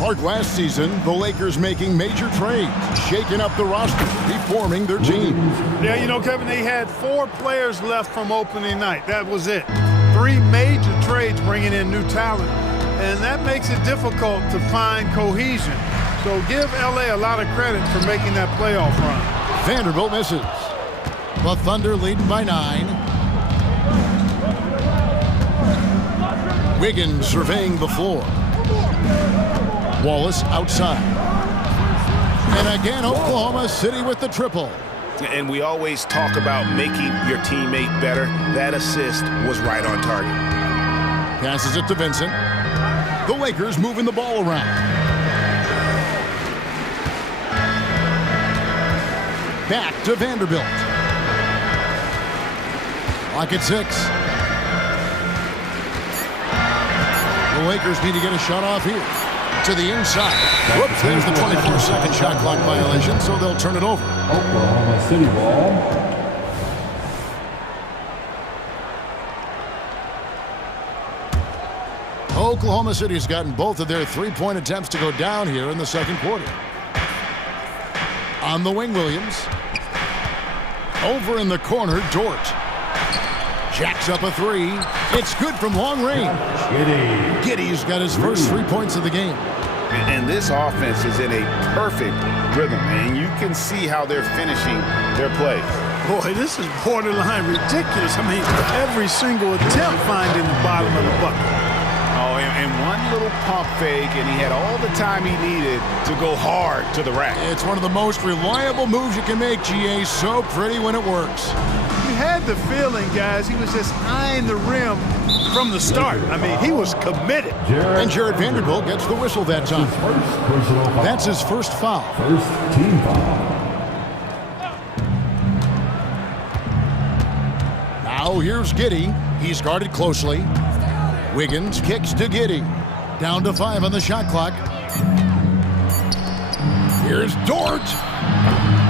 Like last season, the Lakers making major trades, shaking up the roster, reforming their team. Yeah, you know, Kevin, they had 4 players left from opening night. That was it. 3 major trades bringing in new talent, and that makes it difficult to find cohesion. So give LA a lot of credit for making that playoff run. Vanderbilt misses. The Thunder leading by 9. Wiggins surveying the floor. Wallace outside. And again, Oklahoma City with the triple. And we always talk about making your teammate better. That assist was right on target. Passes it to Vincent. The Lakers moving the ball around. Back to Vanderbilt. Lock at 6. The Lakers need to get a shot off here. To the inside. Whoops, there's the 24-second shot clock violation, so they'll turn it over. Oklahoma City ball. Oklahoma City has gotten both of their three-point attempts to go down here in the second quarter. On the wing, Williams. Over in the corner, Dort. Jacks up a 3. It's good from long range. Giddey's got his first 3 points of the game. And this offense is in a perfect rhythm, and you can see how they're finishing their plays. Boy, this is borderline ridiculous. I mean, every single attempt finding the bottom of the bucket. Oh, and one little pump fake, and he had all the time he needed to go hard to the rack. It's one of the most reliable moves you can make, GA. So pretty when it works. You had the feeling, guys, he was just eyeing the rim from the start. I mean, he was committed. And Jared Vanderbilt gets the whistle that time. That's his first foul. First team foul. Now here's Giddey. He's guarded closely. Wiggins kicks to Giddey. Down to 5 on the shot clock. Here's Dort.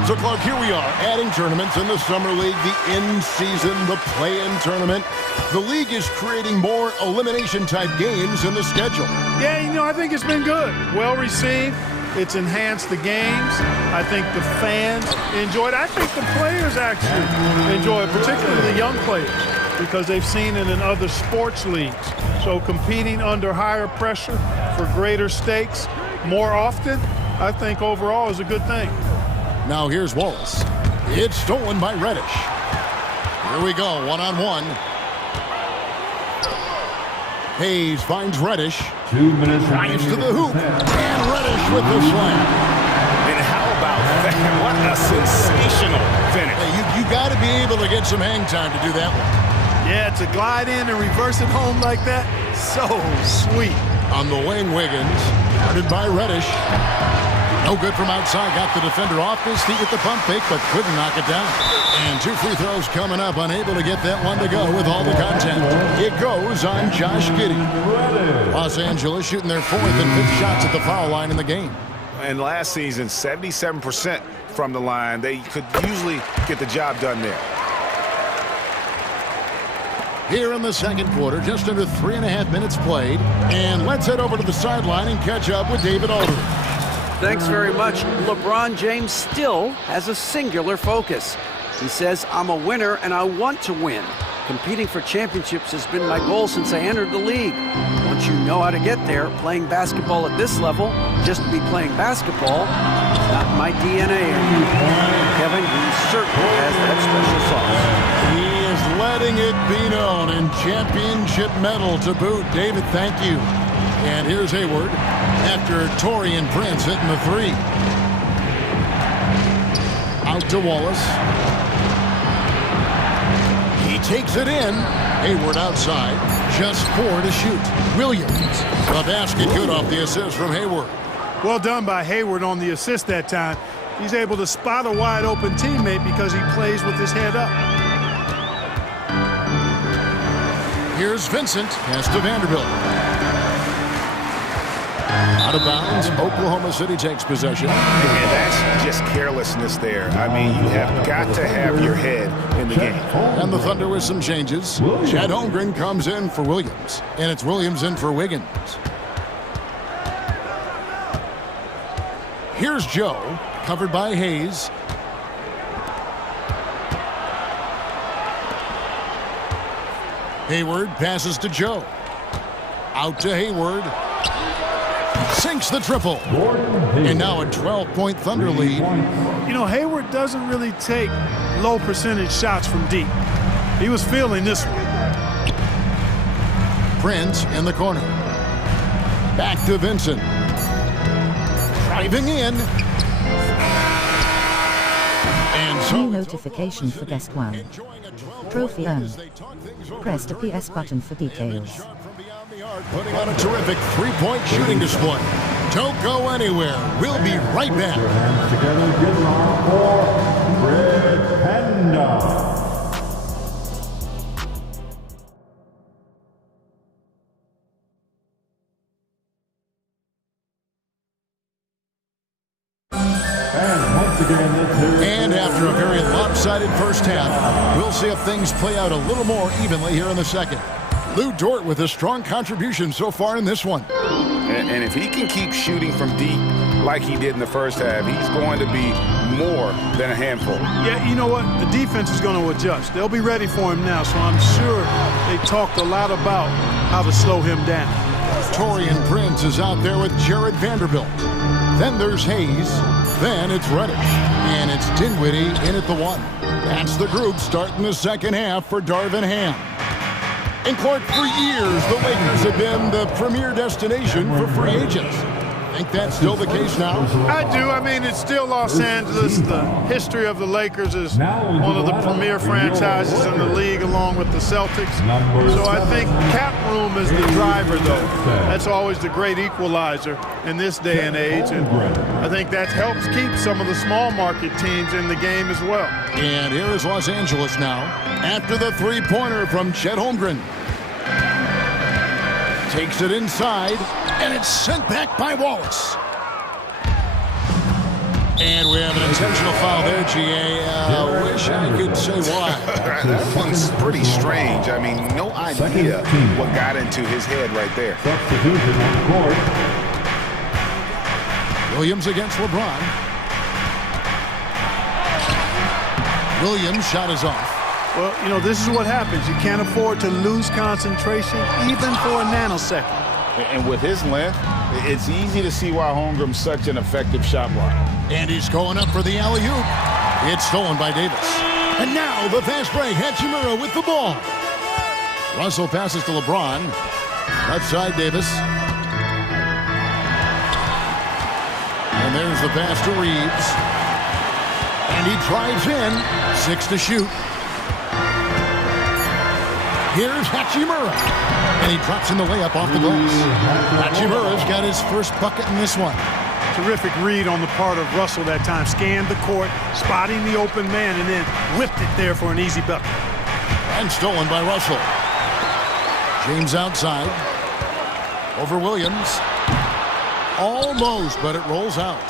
So, Clark, here we are, adding tournaments in the Summer League, the in-season, the play-in tournament. The league is creating more elimination-type games in the schedule. Yeah, you know, I think it's been good. Well received. It's enhanced the games. I think the fans enjoy it. I think the players actually enjoy it, particularly the young players, because they've seen it in other sports leagues. So competing under higher pressure for greater stakes more often, I think overall is a good thing. Now here's Wallace. It's stolen by Reddish. Here we go, one-on-one. Hayes finds Reddish. 2 minutes. Drives to the hoop. And Reddish with the slam. And how about that? What a sensational finish. Hey, you got to be able to get some hang time to do that one. Yeah, to glide in and reverse it home like that, so sweet. On the wing, Wiggins. Guarded by Reddish. No good from outside. Got the defender off his feet with the pump fake, but couldn't knock it down. And 2 free throws coming up. Unable to get that one to go with all the contact. It goes on Josh Giddey. Los Angeles shooting their 4th and 5th shots at the foul line in the game. And last season, 77% from the line. They could usually get the job done there. Here in the second quarter, just under 3.5 minutes played. And let's head over to the sideline and catch up with David Aldridge. Thanks very much. LeBron James still has a singular focus. He says, I'm a winner and I want to win. Competing for championships has been my goal since I entered the league. Once you know how to get there, playing basketball at this level, just to be playing basketball, is not my DNA anymore. Kevin, he certainly has that special sauce. He is letting it be known, and championship medal to boot. David, thank you. And here's Hayward after Taurean Prince hitting the 3. Out to Wallace. He takes it in. Hayward outside. Just 4 to shoot. Williams. The basket good off the assist from Hayward. Well done by Hayward on the assist that time. He's able to spot a wide open teammate because he plays with his head up. Here's Vincent. Pass to Vanderbilt. Out of bounds. Oklahoma City takes possession. And that's just carelessness there. I mean, you have got to have your head in the game. And the Thunder with some changes. Chet Holmgren comes in for Williams. And it's Williams in for Wiggins. Here's Joe, covered by Hayes. Hayward passes to Joe. Out to Hayward. Sinks the triple. And now a 12-point Thunder lead. You know, Hayward doesn't really take low percentage shots from deep. He was feeling this one. Prince in the corner. Back to Vincent. Driving in. And New notification for guest 1. Trophy earned. Press the PS button for details. Putting on a terrific 3-point shooting display. Don't go anywhere. We'll be right back. Together, give it on for Red Panda. And after a very lopsided first half, we'll see if things play out a little more evenly here in the second. Lou Dort with a strong contribution so far in this one. And if he can keep shooting from deep like he did in the first half, he's going to be more than a handful. Yeah, you know what? The defense is going to adjust. They'll be ready for him now, so I'm sure they talked a lot about how to slow him down. Taurean Prince is out there with Jared Vanderbilt. Then there's Hayes. Then it's Reddish. And it's Dinwiddie in at the 1. That's the group starting the second half for Darvin Ham. And Clark, for years, the Lakers have been the premier destination for free agents. Think that's still the case now? I do. I mean, it's still Los Angeles. The history of the Lakers is one of the premier franchises in the league, along with the Celtics. So I think cap room is the driver, though. That's always the great equalizer in this day and age. And I think that helps keep some of the small market teams in the game as well. And here is Los Angeles now after the three-pointer from Chet Holmgren. Takes it inside, and it's sent back by Wallace. And we have an intentional foul there, G.A. Wish I could say why. That one's pretty strange. I mean, no idea what got into his head right there. Substitution on court. Williams against LeBron. Williams' shot is off. Well, you know, this is what happens. You can't afford to lose concentration, even for a nanosecond. And with his length, it's easy to see why Holmgren's such an effective shot blocker. And he's going up for the alley-oop. It's stolen by Davis. And now the fast break. Hachimura with the ball. Russell passes to LeBron. Left side, Davis. And there's the pass to Reeves. And he drives in. 6 to shoot. Here's Hachimura. And he drops in the layup off the glass. Hachimura's got his first bucket in this one. Terrific read on the part of Russell that time. Scanned the court, spotting the open man, and then whipped it there for an easy bucket. And stolen by Russell. James outside. Over Williams. Almost, but it rolls out.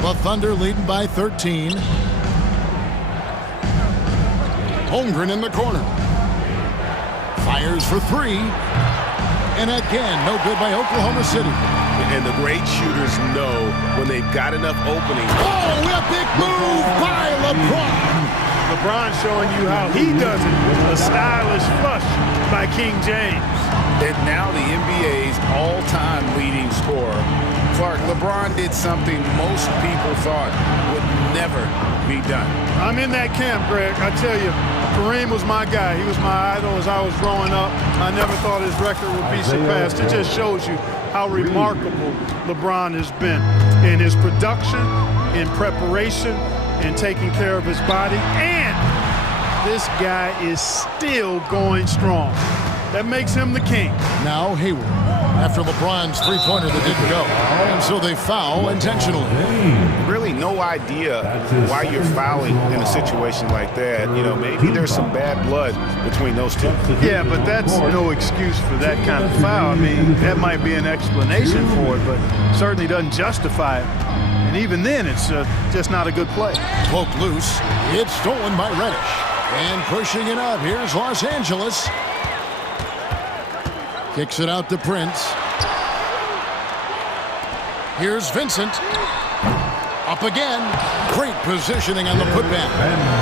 The Thunder leading by 13. Holmgren in the corner. Fires for three. And again, no good by Oklahoma City. And the great shooters know when they've got enough openings. Oh, a big move by LeBron. LeBron showing you how he does it. A stylish flush by King James. And now the NBA's all-time leading scorer. Clark, LeBron did something most people thought would never be done. I'm in that camp, Greg. I tell you, Kareem was my guy. He was my idol as I was growing up. I never thought his record would be surpassed. It just shows you how remarkable LeBron has been in his production, in preparation, in taking care of his body. And this guy is still going strong. That makes him the king. Now Hayward, after LeBron's three-pointer that didn't go. And so they foul intentionally. Really no idea why you're fouling in a situation like that. You know, maybe there's some bad blood between those two. Yeah, but that's no excuse for that kind of foul. I mean, that might be an explanation for it, but certainly doesn't justify it. And even then, it's just not a good play. Poke loose. It's stolen by Reddish. And pushing it up, here's Los Angeles. Kicks it out to Prince. Here's Vincent. Up again. Great positioning on the putback.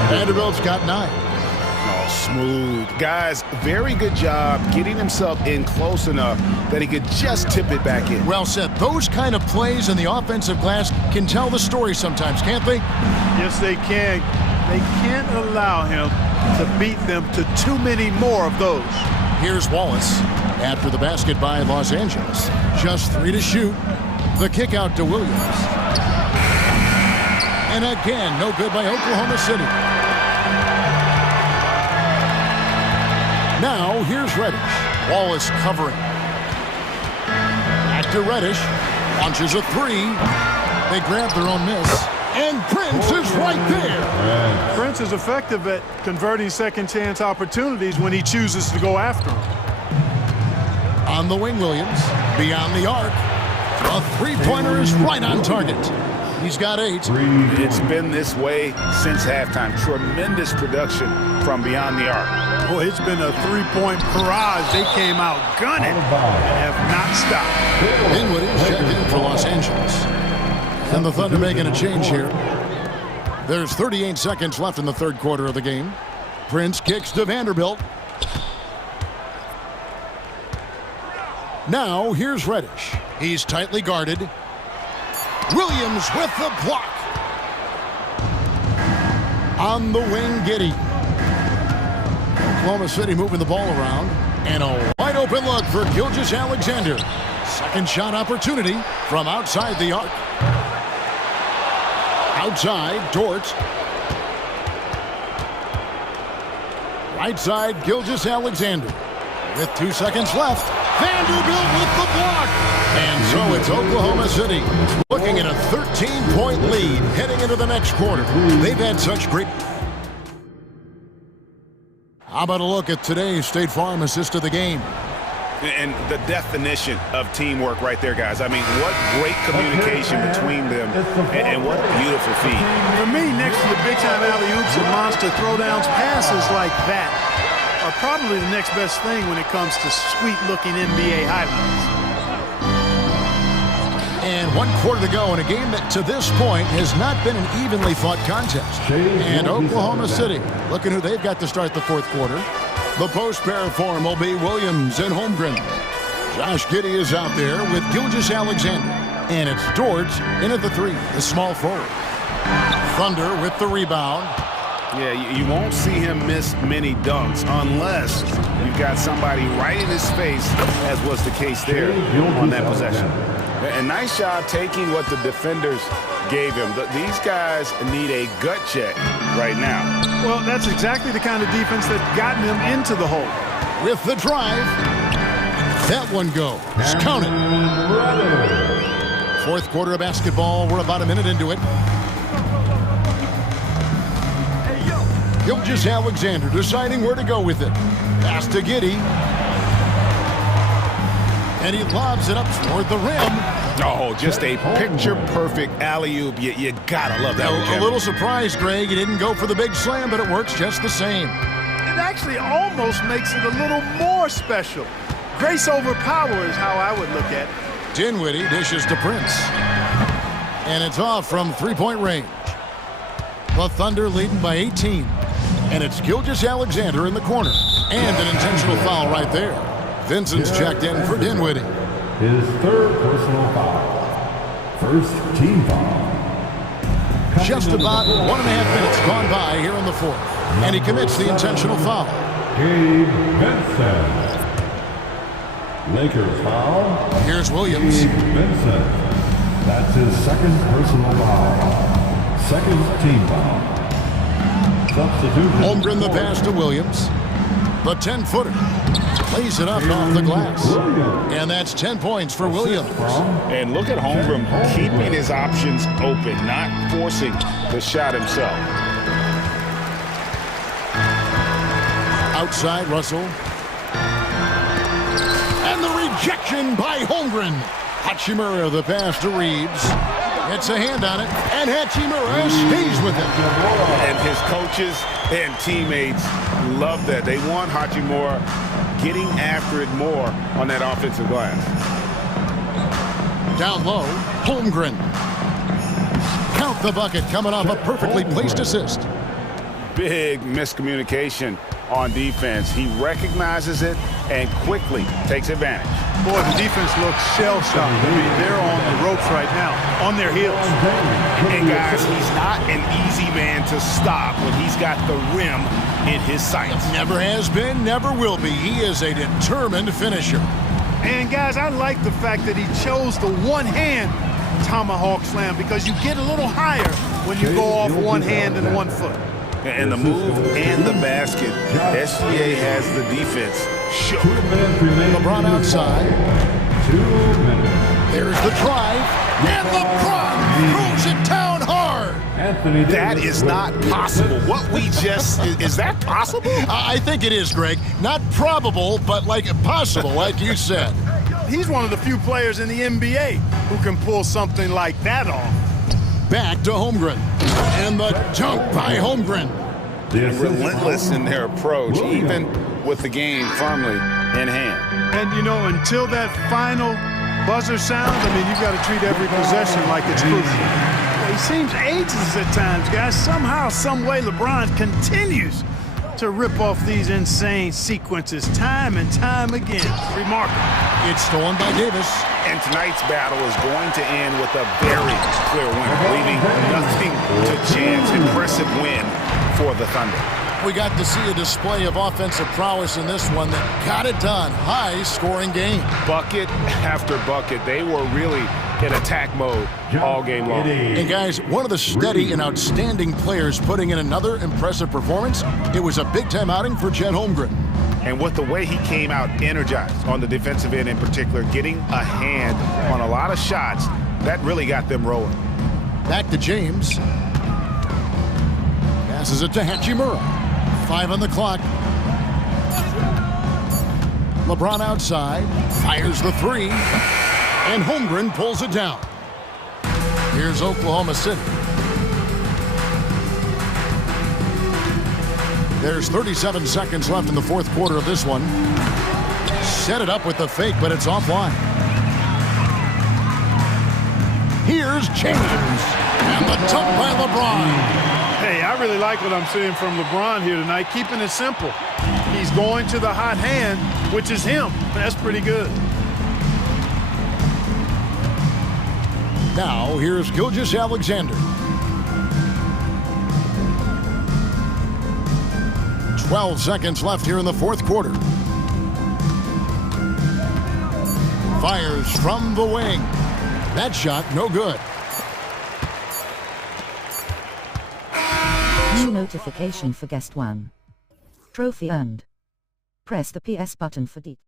Vanderbilt's got 9. Oh, smooth. Guys, very good job getting himself in close enough that he could just tip it back in. Well said. Those kind of plays in the offensive glass can tell the story sometimes, can't they? Yes, they can. They can't allow him to beat them to too many more of those. Here's Wallace. After the basket by Los Angeles. Just 3 to shoot. The kick out to Williams. And again, no good by Oklahoma City. Now, here's Reddish. Wallace covering. Back to Reddish. Launches a 3. They grab their own miss. And Prince is right there. Prince is effective at converting second chance opportunities when he chooses to go after them. On the wing, Williams. Beyond the arc. A three-pointer is right on target. He's got 8. It's been this way since halftime. Tremendous production from beyond the arc. Boy, it's been a three-point barrage. They came out gunning and have not stopped. Dinwiddie's checked in for Los Angeles. And the Thunder making a change here. There's 38 seconds left in the third quarter of the game. Prince kicks to Vanderbilt. Now, here's Reddish. He's tightly guarded. Williams with the block. On the wing, Giddey. Oklahoma City moving the ball around. And a wide open look for Gilgeous-Alexander. Second shot opportunity from outside the arc. Outside, Dort. Right side, Gilgeous-Alexander. With 2 seconds left, Vanderbilt with the block. And so it's Oklahoma City looking at a 13-point lead heading into the next quarter. They've had such great... How about a look at today's State Farm assist of the game? And the definition of teamwork right there, guys. I mean, what great communication between them, and what a beautiful feed. For me, next to the big-time alley-oops and monster throwdowns, passes like that are probably the next best thing when it comes to sweet-looking NBA highlights. And 1 quarter to go in a game that to this point has not been an evenly fought contest. And Oklahoma City looking who they've got to start the fourth quarter. The post pair form will be Williams and Holmgren. Josh Giddey is out there with Gilgeous-Alexander. And it's Dort in at the 3, the small forward. Thunder with the rebound. Yeah, you won't see him miss many dunks unless you've got somebody right in his face, as was the case there on that possession. A nice job taking what the defenders gave him. These guys need a gut check right now. Well, that's exactly the kind of defense that got them into the hole. With the drive. That one goes. Count it. Fourth quarter of basketball. We're about a minute into it. Gilgeous-Alexander deciding where to go with it. Pass to Giddey. And he lobs it up toward the rim. Oh, just a picture-perfect alley-oop. You gotta love that one, Kevin. A little surprised, Greg. He didn't go for the big slam, but it works just the same. It actually almost makes it a little more special. Grace over power is how I would look at it. Dinwiddie dishes to Prince. And it's off from three-point range. The Thunder leading by 18. And it's Gilgeous-Alexander in the corner. And an intentional foul right there. Vincent's checked in for Dinwiddie. His third personal foul. First team foul. Just about 1.5 minutes gone by here in the fourth. And he commits the intentional foul. Gabe Vincent. Lakers foul. Here's Williams. Gabe Vincent. That's his second personal foul. Second team foul. Substitution. Holmgren the pass to Williams. The 10-footer. Plays it up off the glass. And that's 10 points for Williams. And look at Holmgren keeping his options open, not forcing the shot himself. Outside, Russell. And the rejection by Holmgren. Hachimura the pass to Reeves. Gets a hand on it, and Hachimura stays with it. And his coaches and teammates love that. They want Hachimura getting after it more on that offensive glass. Down low, Holmgren. Count the bucket coming off a perfectly placed assist. Big miscommunication on defense. He recognizes it and quickly takes advantage. Boy, the defense looks shell-shocked. I mean, they're on the ropes right now, on their heels. And guys, he's not an easy man to stop when he's got the rim in his sights. Never has been, never will be. He is a determined finisher. And guys, I like the fact that he chose the one-hand tomahawk slam because you get a little higher when you go off one hand and 1 foot. And the move and the basket, SGA has the defense shook. LeBron outside. 2 minutes. There's the drive. And LeBron throws it down hard. That is not possible. What we just, is that possible? I think it is, Greg. Not probable, but like possible, like you said. He's one of the few players in the NBA who can pull something like that off. Back to Holmgren. And the dunk by Holmgren. Relentless in their approach, even with the game firmly in hand. And, you know, until that final buzzer sounds, I mean, you've got to treat every possession like it's crucial. He seems ageless at times, guys. Somehow, some way, LeBron continues to rip off these insane sequences time and time again. Remarkable. It's stolen by Davis. And tonight's battle is going to end with a very clear winner, leaving nothing to chance. Impressive win for the Thunder. We got to see a display of offensive prowess in this one that got it done. High-scoring game. Bucket after bucket. They were really in attack mode all game long. And guys, one of the steady and outstanding players putting in another impressive performance. It was a big-time outing for Chet Holmgren. And with the way he came out energized on the defensive end in particular, getting a hand on a lot of shots, that really got them rolling. Back to James. Passes it to Hachimura. 5 on the clock. LeBron outside. Fires the 3. And Holmgren pulls it down. Here's Oklahoma City. There's 37 seconds left in the fourth quarter of this one. Set it up with the fake, but it's offline. Here's James. And the dunk by LeBron. Hey, I really like what I'm seeing from LeBron here tonight, keeping it simple. He's going to the hot hand, which is him. That's pretty good. Now, here's Gilgeous-Alexander. 12 seconds left here in the fourth quarter. Fires from the wing. That shot, no good. New notification for guest 1. Trophy earned. Press the PS button for details.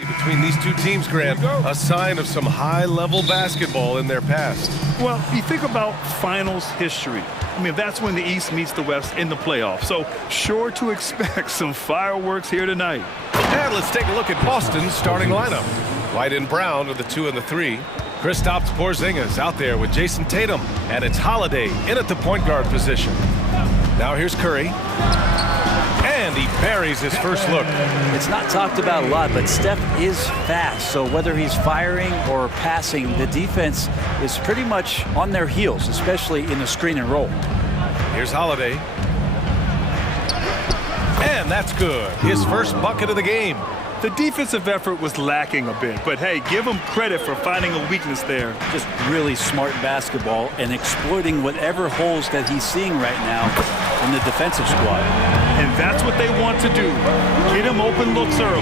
Between these two teams, Grant, a sign of some high-level basketball in their past. Well, you think about finals history. I mean, that's when the East meets the West in the playoffs. So sure to expect some fireworks here tonight. And let's take a look at Boston's starting lineup. White and Brown are the 2 and the 3. Kristaps Porzingis out there with Jason Tatum. And it's Holiday in at the point guard position. Now here's Curry. And he buries his first look. It's not talked about a lot, but Steph is fast. So whether he's firing or passing, the defense is pretty much on their heels, especially in the screen and roll. Here's Holiday. And that's good. His first bucket of the game. The defensive effort was lacking a bit, but hey, give him credit for finding a weakness there. Just really smart basketball and exploiting whatever holes that he's seeing right now in the defensive squad. And that's what they want to do. Get him open looks early.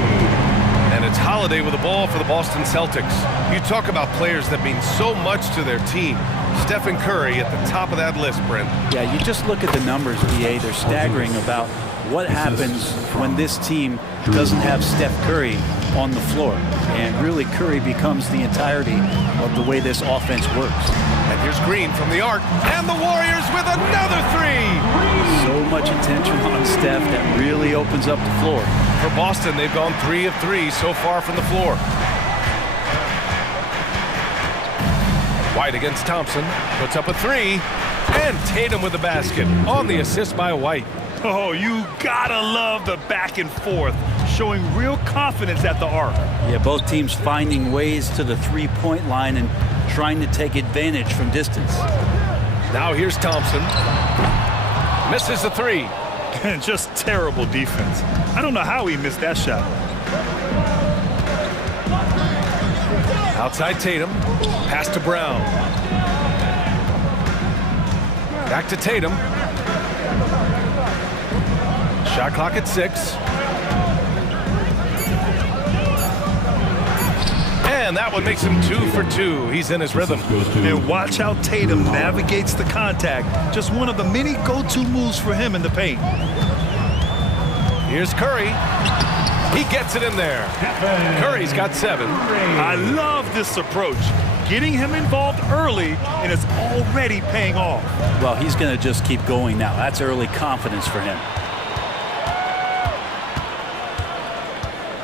And it's Holiday with the ball for the Boston Celtics. You talk about players that mean so much to their team. Stephen Curry at the top of that list, Brent. Yeah, you just look at the numbers, BA. They're staggering about what happens when this team doesn't have Steph Curry on the floor. And really, Curry becomes the entirety of the way this offense works. And here's Green from the arc. And the Warriors with another 3. So much attention on Steph that really opens up the floor. For Boston, they've gone 3 of 3 so far from the floor. White against Thompson. Puts up a 3. And Tatum with the basket on the assist by White. Oh, you gotta love the back and forth, showing real confidence at the arc. Yeah, both teams finding ways to the three-point line and trying to take advantage from distance. Now here's Thompson. Misses the 3. Just terrible defense. I don't know how he missed that shot. Outside Tatum. Pass to Brown. Back to Tatum. Shot clock at 6. And that one makes him 2 for 2. He's in his rhythm. And watch how Tatum navigates the contact. Just one of the many go-to moves for him in the paint. Here's Curry. He gets it in there. Curry's got 7. I love this approach. Getting him involved early, and it's already paying off. Well, he's going to just keep going now. That's early confidence for him.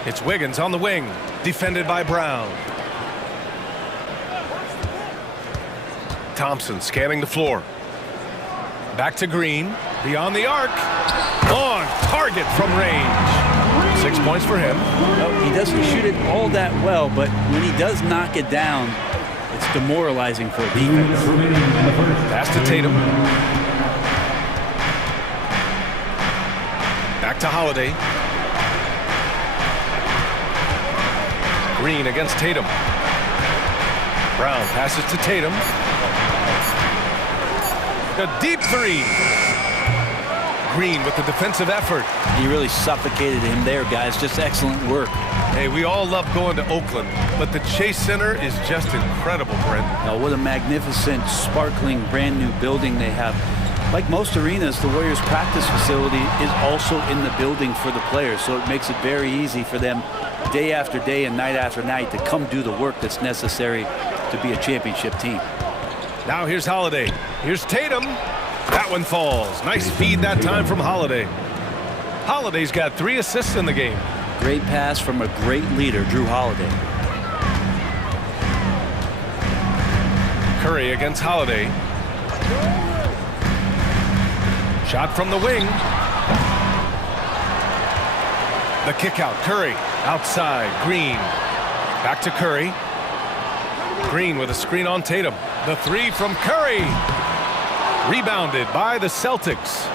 It's Wiggins on the wing, defended by Brown. Thompson scanning the floor. Back to Green, beyond the arc. On target from range. 6 points for him. Well, he doesn't shoot it all that well, but when he does knock it down, it's demoralizing for a defense. Pass to Tatum. Back to Holiday. Green against Tatum. Brown passes to Tatum. A deep 3. Green with the defensive effort. He really suffocated him there, guys. Just excellent work. Hey, we all love going to Oakland, but the Chase Center is just incredible, Brent. Now, what a magnificent, sparkling, brand new building they have. Like most arenas, the Warriors practice facility is also in the building for the players, so it makes it very easy for them day after day and night after night to come do the work that's necessary to be a championship team. Now here's Holiday. Here's Tatum. That one falls. Nice feed that time from Holiday. Holiday's got 3 assists in the game. Great pass from a great leader, Drew Holiday. Curry against Holiday. Shot from the wing. The kick out. Curry outside. Green. Back to Curry. Green with a screen on Tatum. The 3 from Curry. Rebounded by the Celtics.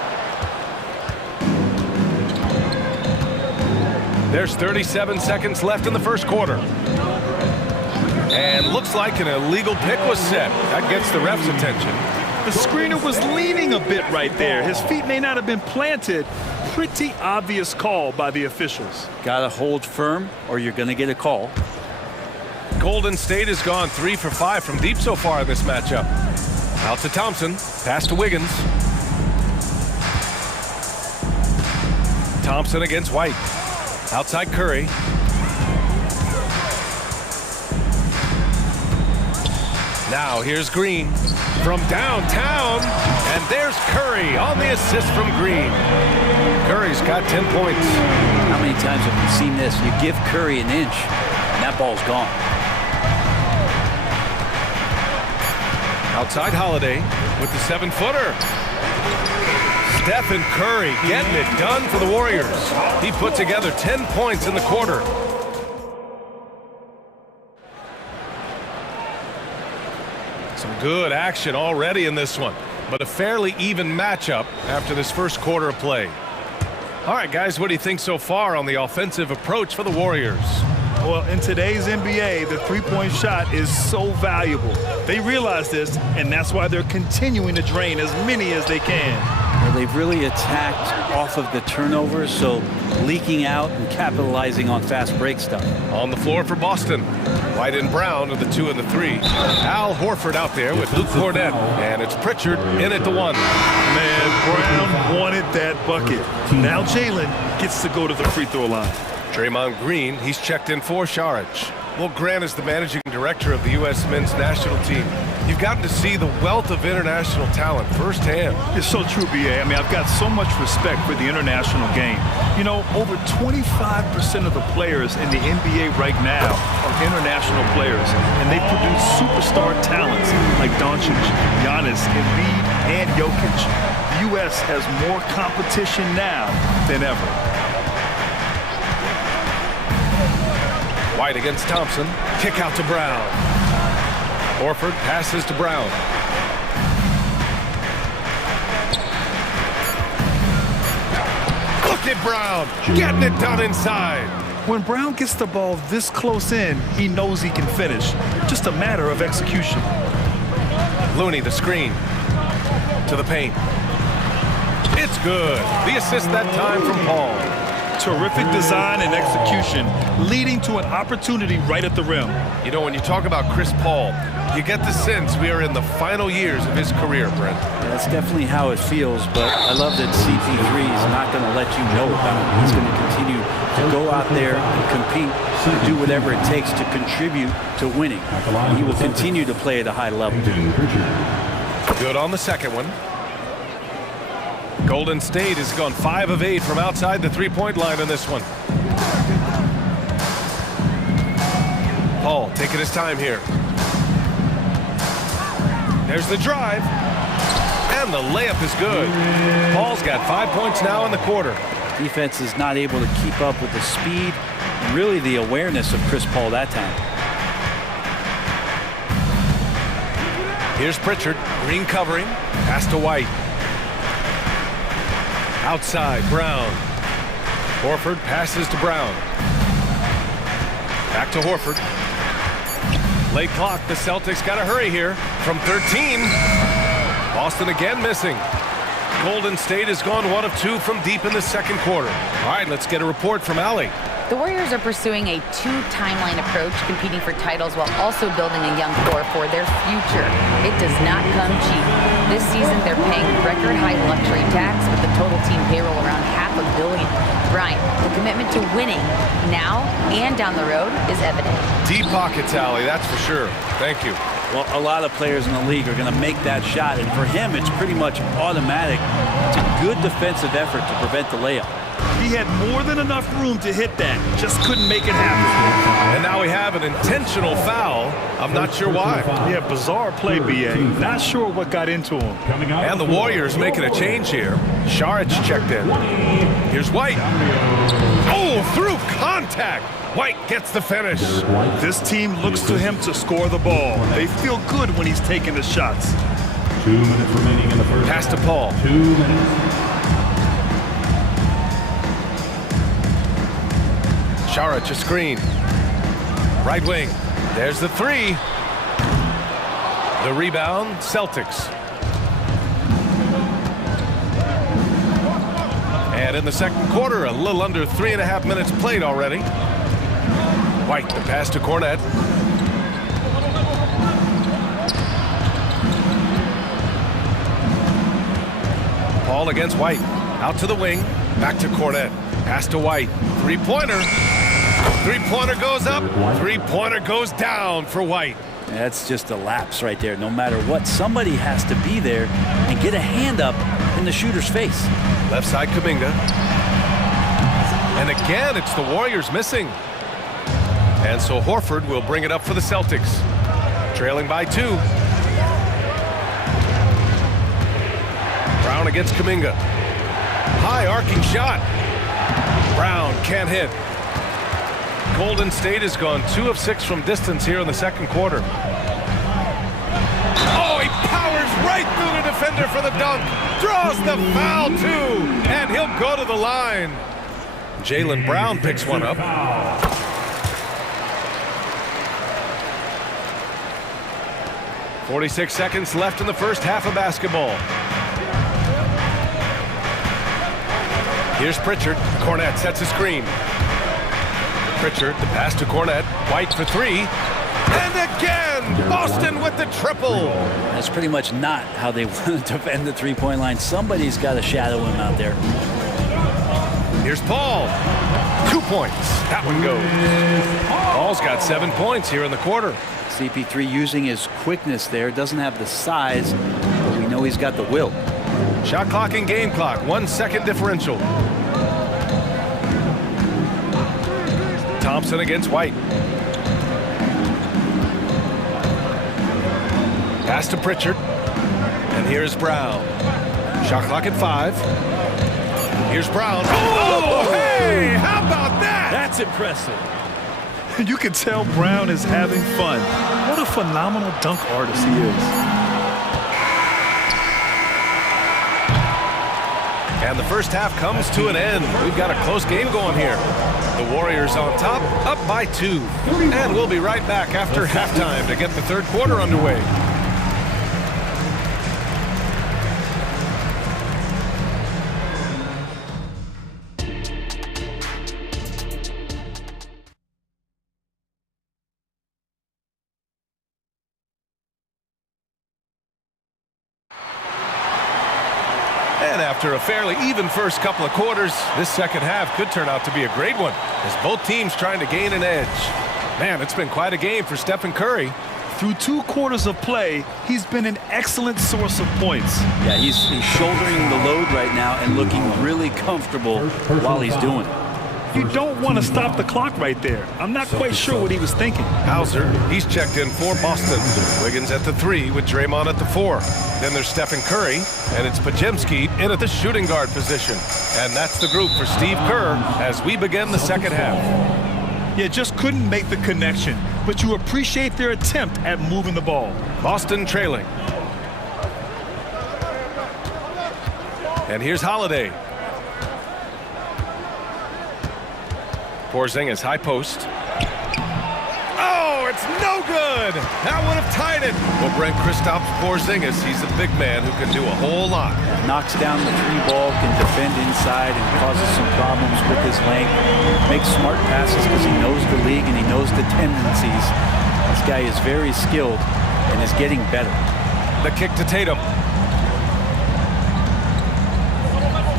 There's 37 seconds left in the first quarter. And looks like an illegal pick was set. That gets the ref's attention. The screener was leaning a bit right there. His feet may not have been planted. Pretty obvious call by the officials. Gotta hold firm or you're gonna get a call. Golden State has gone 3 for 5 from deep so far in this matchup. Out to Thompson, pass to Wiggins. Thompson against White. Outside Curry. Now here's Green from downtown, and there's Curry on the assist from Green. Curry's got 10 points. How many times have we seen this? You give Curry an inch, and that ball's gone. Outside Holiday with the 7-footer. Stephen Curry getting it done for the Warriors. He put together 10 points in the quarter. Some good action already in this one, but a fairly even matchup after this first quarter of play. All right, guys, what do you think so far on the offensive approach for the Warriors? Well, in today's NBA, the three-point shot is so valuable. They realize this, and that's why they're continuing to drain as many as they can. Well, they've really attacked off of the turnovers, so leaking out and capitalizing on fast break stuff. On the floor for Boston, White and Brown are the 2 and the 3. Al Horford out there with Luke Cornett, and it's Pritchard in at the 1. Man, Brown wanted that bucket. Now Jalen gets to go to the free throw line. Draymond Green, he's checked in for Saric. Well, Grant is the managing director of the U.S. men's national team. You've gotten to see the wealth of international talent firsthand. It's so true, B.A. I mean, I've got so much respect for the international game. You know, over 25% of the players in the NBA right now are international players, and they produce superstar talents like Doncic, Giannis, Embiid, and Jokic. The U.S. has more competition now than ever. White against Thompson. Kick out to Brown. Horford passes to Brown. Look at Brown getting it done inside. When Brown gets the ball this close in, he knows he can finish. Just a matter of execution. Looney, the screen. To the paint. It's good. The assist that time from Paul. Terrific design and execution, leading to an opportunity right at the rim. You know, when you talk about Chris Paul, you get the sense we are in the final years of his career, Brent. Yeah, that's definitely how it feels, but I love that CP3 is not going to let you know about it. He's going to continue to go out there and compete, and do whatever it takes to contribute to winning. And he will continue to play at a high level. Good on the second one. Golden State has gone 5 of 8 from outside the three-point line in this one. Paul taking his time here. There's the drive. And the layup is good. Paul's got 5 points now in the quarter. Defense is not able to keep up with the speed and really the awareness of Chris Paul that time. Here's Pritchard. Green covering. Pass to White. Outside, Brown. Horford passes to Brown. Back to Horford. Late clock, the Celtics got to hurry here. From 13, Boston again missing. Golden State has gone 1 of 2 from deep in the second quarter. All right, let's get a report from Allie. The Warriors are pursuing a 2-timeline approach, competing for titles while also building a young core for their future. It does not come cheap. This season, they're paying record-high luxury tax with the total team payroll around $500 million. Brian, the commitment to winning now and down the road is evident. Deep pockets, Allie, that's for sure. Thank you. Well, a lot of players in the league are going to make that shot, and for him, it's pretty much automatic. It's a good defensive effort to prevent the layup. He had more than enough room to hit that, just couldn't make it happen. And now we have an intentional foul. I'm not sure why. Yeah, bizarre play, B.A. Not sure what got into him. And the Warriors making a change here. Saric checked in. Here's White. Oh, through contact. White gets the finish. This team looks to him to score the ball. They feel good when he's taking the shots. 2 minutes remaining in the first. Pass to Paul. 2 minutes. Saric a screen. Right wing. There's the 3. The rebound, Celtics. And in the second quarter, a little under 3.5 minutes played already. White, the pass to Cornett. Paul against White. Out to the wing. Back to Cornett. Pass to White. Three-pointer. Three-pointer goes up. Three-pointer goes down for White. That's just a lapse right there. No matter what, somebody has to be there and get a hand up in the shooter's face. Left side, Kuminga. And again, it's the Warriors missing. And so Horford will bring it up for the Celtics. Trailing by 2. Brown against Kuminga. High arcing shot. Brown can't hit. Golden State has gone 2 of 6 from distance here in the second quarter. Oh, he powers right through the defender for the dunk. Draws the foul too. And he'll go to the line. Jaylen Brown picks one up. .46 seconds left in the first half of basketball. Here's Pritchard. Cornette sets a screen. Pritchard, the pass to Cornette. White for 3. And again, Boston with the triple. That's pretty much not how they want to defend the three-point line. Somebody's got to shadow him out there. Here's Paul. 2 points. That one goes. Paul's got 7 points here in the quarter. CP3 using his quickness there. Doesn't have the size, but we know he's got the will. Shot clock and game clock. 1 second differential. Thompson against White. Pass to Pritchard. And here's Brown. Shot clock at 5. Here's Brown. Oh, hey! How about that? That's impressive. You can tell Brown is having fun. What a phenomenal dunk artist he is. And the first half comes to an end. We've got a close game going here. The Warriors on top, up by 2. And we'll be right back after halftime to get the third quarter underway. And after a fairly even first couple of quarters, this second half could turn out to be a great one as both teams trying to gain an edge. Man, it's been quite a game for Stephen Curry. Through 2 quarters of play, he's been an excellent source of points. Yeah, he's shouldering the load right now and looking really comfortable while he's doing it. You don't want to stop the clock right there. I'm not quite sure what he was thinking. Hauser, he's checked in for Boston. Wiggins at the 3 with Draymond at the 4. Then there's Stephen Curry, and it's Podziemski in at the shooting guard position. And that's the group for Steve Kerr as we begin the second half. Yeah, just couldn't make the connection, but you appreciate their attempt at moving the ball. Boston trailing. And here's Holiday. Porzingis high post. Oh, it's no good. That would have tied it. Well, Brent Kristaps Porzingis, he's a big man who can do a whole lot. Knocks down the 3 ball, can defend inside and causes some problems with his length. Makes smart passes because he knows the league and he knows the tendencies. This guy is very skilled and is getting better. The kick to Tatum.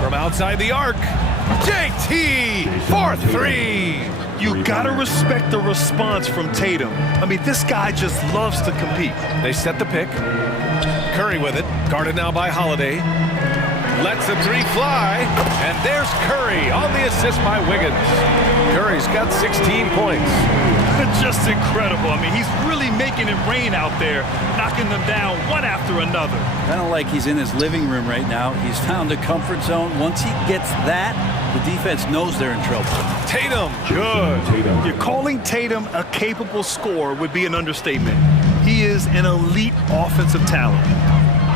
From outside the arc. JT for 3. You gotta respect the response from Tatum. I mean, this guy just loves to compete. They set the pick. Curry with it, guarded now by Holiday. Lets the 3 fly, and there's Curry on the assist by Wiggins. Curry's got 16 points. Just incredible. I mean, he's really making it rain out there, knocking them down one after another. Kind of like he's in his living room right now. He's found a comfort zone. Once he gets that, the defense knows they're in trouble. Tatum, good. You're calling Tatum a capable scorer would be an understatement. He is an elite offensive talent.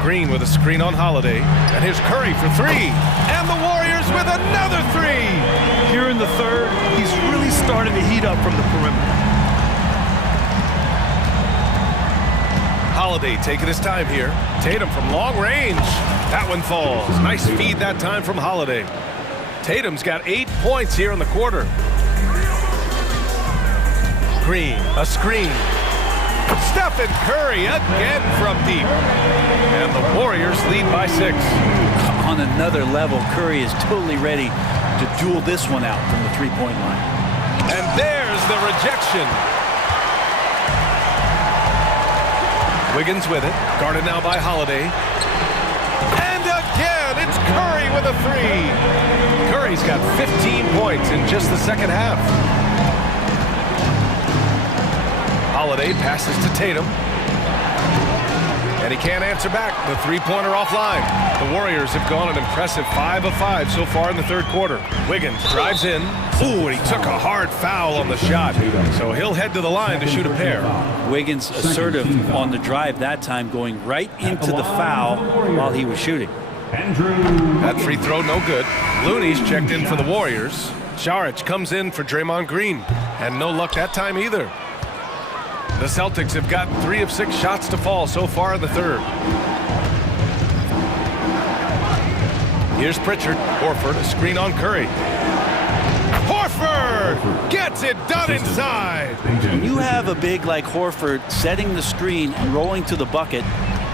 Green with a screen on Holiday. And here's Curry for 3. And the Warriors with another 3. Here in the third, he's really starting to heat up from the perimeter. Holiday taking his time here. Tatum from long range. That one falls. Nice feed that time from Holiday. Tatum's got 8 points here in the quarter. Green, a screen. Stephen Curry again from deep. And the Warriors lead by 6. On another level, Curry is totally ready to duel this one out from the 3-point line. And there's the rejection. Wiggins with it. Guarded now by Holiday. And again, it's Curry with a three. Curry's got 15 points in just the second half. Holiday passes to Tatum. And he can't answer back. The three-pointer offline. The Warriors have gone an impressive 5 of 5 so far in the third quarter. Wiggins drives in. Ooh, and he took a hard foul on the shot. So he'll head to the line to shoot a pair. Wiggins assertive on the drive that time, going right into the foul while he was shooting. That free throw no good. Looney's checked in for the Warriors. Saric comes in for Draymond Green. And no luck that time either. The Celtics have gotten 3 of 6 shots to fall so far in the third. Here's Pritchard. Horford, a screen on Curry. Horford gets it done inside. When you have a big like Horford setting the screen and rolling to the bucket,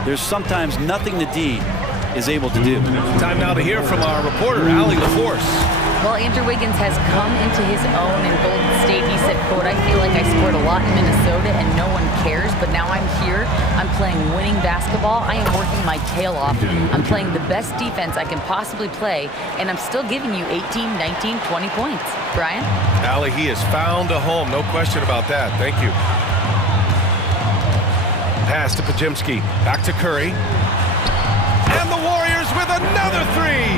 there's sometimes nothing the D is able to do. Time now to hear from our reporter, Allie LaForce. Well, Andrew Wiggins has come into his own in Golden State. He said, quote, "I feel like I scored a lot in Minnesota and no one cares, but now I'm here. I'm playing winning basketball. I am working my tail off. I'm playing the best defense I can possibly play, and I'm still giving you 18, 19, 20 points." Brian? Allie, he has found a home. No question about that. Thank you. Pass to Pajimski. Back to Curry. And the Warriors with another three.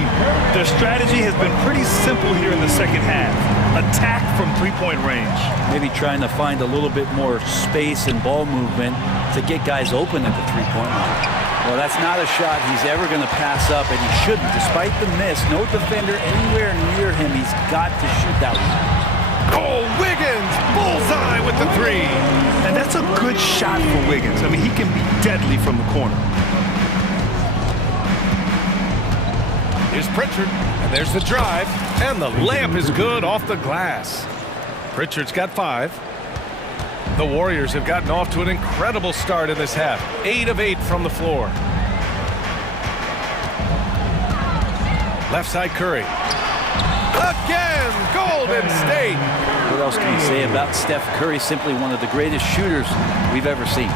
Their strategy has been pretty simple here in the second half. Attack from three-point range. Maybe trying to find a little bit more space and ball movement to get guys open at the three-point line. Well, that's not a shot he's ever going to pass up, and he shouldn't. Despite the miss, no defender anywhere near him. He's got to shoot that one. Oh, Wiggins, bullseye with the three. And that's a good shot for Wiggins. I mean, he can be deadly from the corner. Here's Pritchard, and there's the drive, and the layup is good off the glass. Pritchard's got 5. The Warriors have gotten off to an incredible start in this half. 8 of 8 from the floor. Left side Curry. Again, Golden State. What else can you say about Steph Curry? Simply one of the greatest shooters we've ever seen.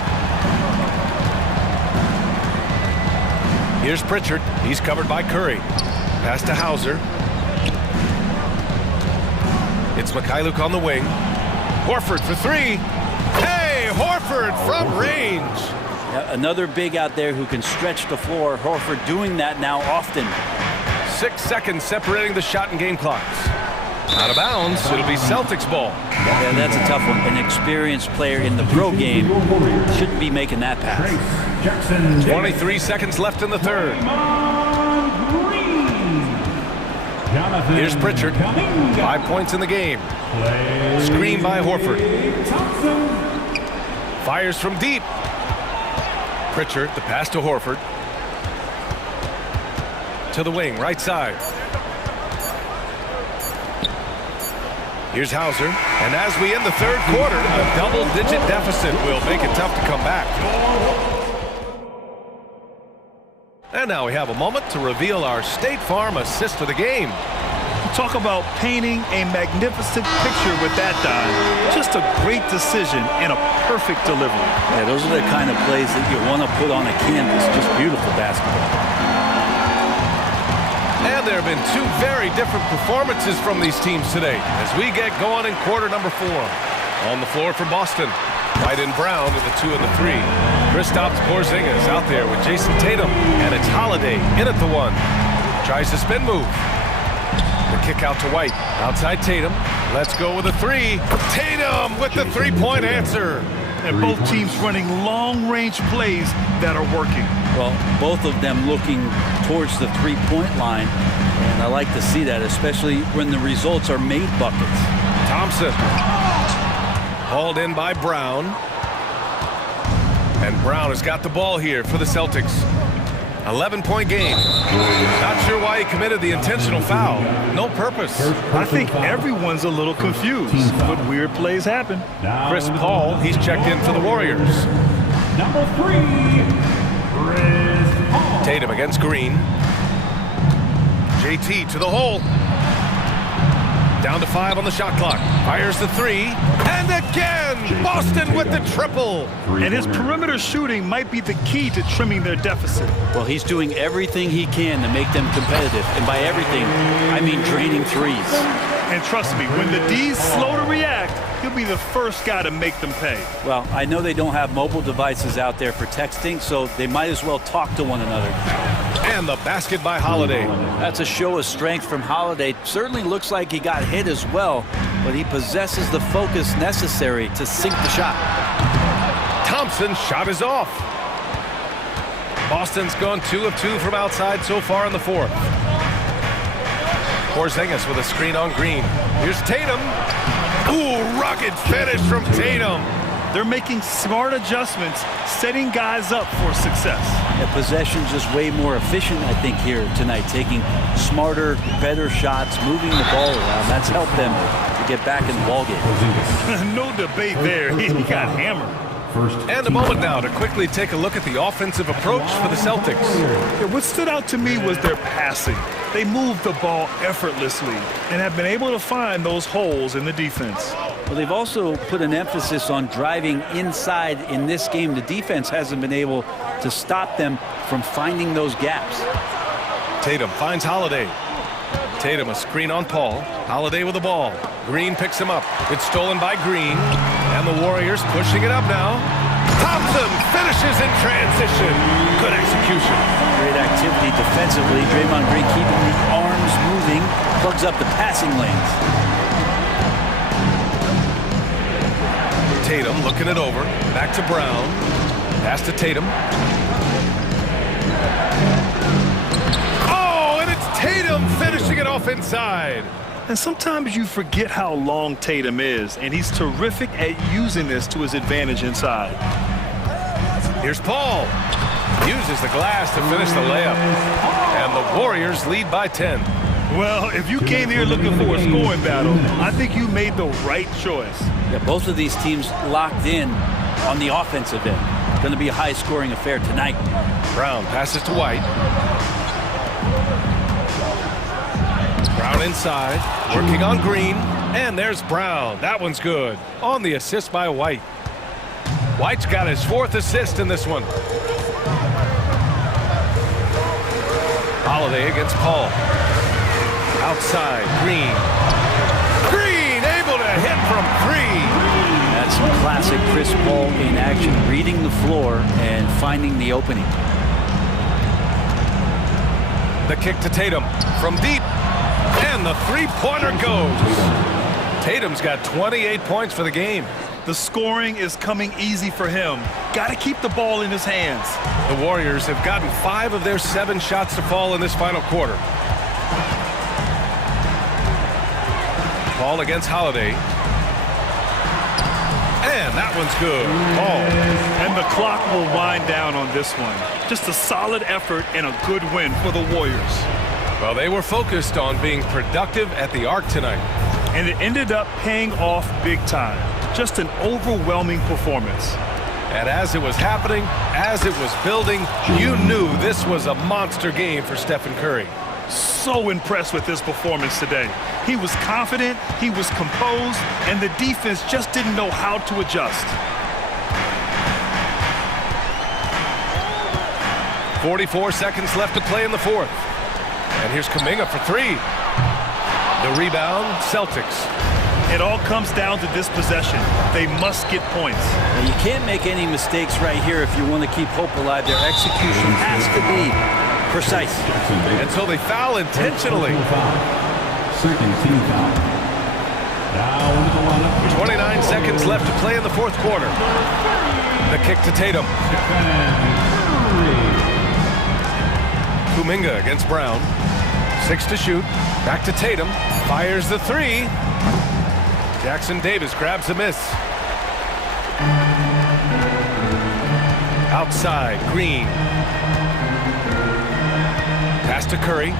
Here's Pritchard. He's covered by Curry. Pass to Hauser. It's Mikhailuk on the wing. Horford for 3. Hey, Horford from range. Yeah, another big out there who can stretch the floor. Horford doing that now often. 6 seconds separating the shot and game clocks. Out of bounds. It'll be Celtics ball. Yeah, that's a tough one. An experienced player in the pro game shouldn't be making that pass. 23 seconds left in the third. Here's Pritchard. 5 points in the game. Screen by Horford. Fires from deep. Pritchard, the pass to Horford. To the wing, right side. Here's Hauser. And as we end the third quarter, a double-digit deficit will make it tough to come back. And now we have a moment to reveal our State Farm assist of the game. Talk about painting a magnificent picture with that dive. Just a great decision and a perfect delivery. Yeah, those are the kind of plays that you want to put on a canvas. Just beautiful basketball. And there have been 2 very different performances from these teams today as we get going in quarter number 4. On the floor for Boston, White and Brown with the 2 and the 3. Kristaps Porzingis out there with Jason Tatum, and it's Holiday in at the 1. Tries the spin move. The kick out to White. Outside Tatum. Let's go with a 3. Tatum with the three-point answer. And both teams running long-range plays that are working. Well, both of them looking towards the three-point line, and I like to see that, especially when the results are made buckets. Thompson. Hauled in by Brown. And Brown has got the ball here for the Celtics. 11-point game. Not sure why he committed the intentional foul. No purpose. I think everyone's a little confused, but weird plays happen. Chris Paul, he's checked in for the Warriors. Number 3, Chris Paul. Tatum against Green. JT to the hole. Down to 5 on the shot clock. Fires the 3. And again, Boston with the triple. And his perimeter shooting might be the key to trimming their deficit. Well, he's doing everything he can to make them competitive. And by everything, I mean draining threes. And trust me, when the D's slow to react, he'll be the first guy to make them pay. Well, I know they don't have mobile devices out there for texting, so they might as well talk to one another. And the basket by Holiday. That's a show of strength from Holiday. Certainly looks like he got hit as well, but he possesses the focus necessary to sink the shot. Thompson's shot is off. Boston's gone 2 of 2 from outside so far in the fourth. Porzingis with a screen on Green. Here's Tatum. Ooh, rugged finish from Tatum. They're making smart adjustments, setting guys up for success. The possession's just way more efficient, I think, here tonight. Taking smarter, better shots, moving the ball around. That's helped them to get back in the ballgame. No debate there. He got hammered. And a moment now to quickly take a look at the offensive approach for the Celtics. Yeah, what stood out to me was their passing. They moved the ball effortlessly and have been able to find those holes in the defense. Well, they've also put an emphasis on driving inside in this game. The defense hasn't been able to stop them from finding those gaps. Tatum finds Holiday. Tatum a screen on Paul. Holiday with the ball. Green picks him up. It's stolen by Green. And the Warriors pushing it up now. Thompson finishes in transition. Good execution. Great activity defensively. Draymond Green keeping the arms moving. Plugs up the passing lanes. Tatum looking it over. Back to Brown. Pass to Tatum. Oh, and it's Tatum finishing it off inside. And sometimes you forget how long Tatum is, and he's terrific at using this to his advantage inside. Here's Paul. Uses the glass to finish the layup. And the Warriors lead by 10. Well, if you came here looking for a scoring battle, I think you made the right choice. Yeah, both of these teams locked in on the offensive end. Going to be a high-scoring affair tonight. Brown passes to White. Brown inside, working on Green, and there's Brown. That one's good. On the assist by White. White's got his 4th assist in this one. Holiday against Paul. Outside, Green. Green able to hit from 3. That's some classic Chris Paul in action, reading the floor and finding the opening. The kick to Tatum from deep. And the 3-pointer goes. Tatum's got 28 points for the game. The scoring is coming easy for him. Got to keep the ball in his hands. The Warriors have gotten 5 of their 7 shots to fall in this final quarter. Paul against Holiday. And that one's good. Paul. And the clock will wind down on this one. Just a solid effort and a good win for the Warriors. Well, they were focused on being productive at the arc tonight. And it ended up paying off big time. Just an overwhelming performance. And as it was happening, as it was building, you knew this was a monster game for Stephen Curry. So impressed with his performance today. He was confident, he was composed, and the defense just didn't know how to adjust. 44 seconds left to play in the fourth. And here's Kuminga for 3. The rebound, Celtics. It all comes down to this possession. They must get points. Now, you can't make any mistakes right here if you want to keep hope alive. Their execution has to be precise. And so they foul intentionally. Second team foul. Now into the lineup. 29 seconds left to play in the fourth quarter. The kick to Tatum. Kuminga against Brown. 6 to shoot. Back to Tatum. Fires the 3. Jackson Davis grabs a miss. Outside, Green. Pass to Curry.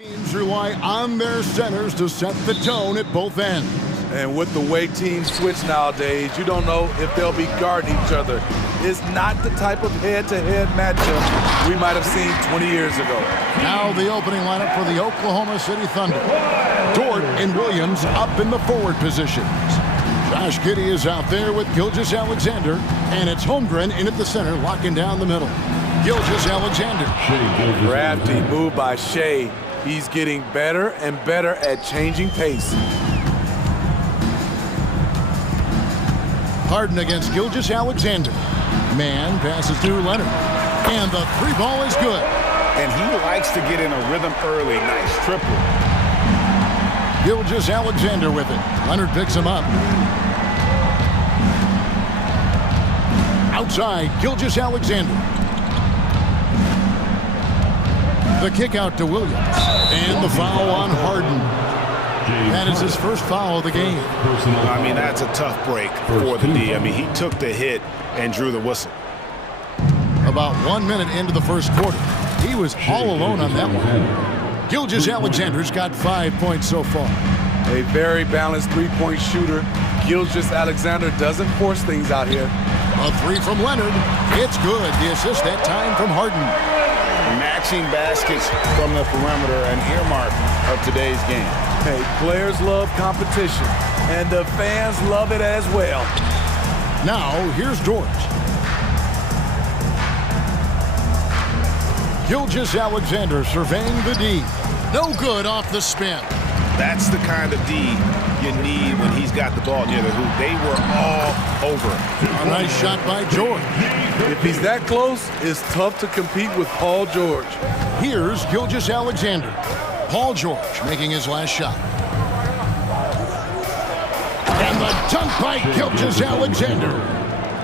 Teams rely on their centers to set the tone at both ends. And with the way teams switch nowadays, you don't know if they'll be guarding each other. It's not the type of head-to-head matchup we might have seen 20 years ago. Now the opening lineup for the Oklahoma City Thunder. Dort and Williams up in the forward positions. Josh Giddey is out there with Gilgeous-Alexander, and it's Holmgren in at the center, locking down the middle. Gilgeous-Alexander. Crafty move by Shea. He's getting better and better at changing pace. Harden against Gilgeous-Alexander. Man passes to Leonard. And the three ball is good. And he likes to get in a rhythm early. Nice triple. Gilgeous-Alexander with it. Leonard picks him up. Outside, Gilgeous-Alexander. The kick out to Williams. And the foul on Harden. That is his first foul of the game. I mean, that's a tough break for the D. I mean, he took the hit and drew the whistle. About 1 minute into the first quarter. He was all alone on that one. Gilgeous-Alexander's got 5 points so far. A very balanced three-point shooter. Gilgeous-Alexander doesn't force things out here. A three from Leonard. It's good. The assist that time from Harden. Matching baskets from the perimeter, an earmark of today's game. Hey, players love competition, and the fans love it as well. Now, here's Dort. Gilgeous-Alexander surveying the D. No good off the spin. That's the kind of D you need when he's got the ball near the hoop. They were all over. A nice shot by George. If he's that close, it's tough to compete with Paul George. Here's Gilgeous-Alexander. Paul George making his last shot. And the dunk by Gilgeous-Alexander.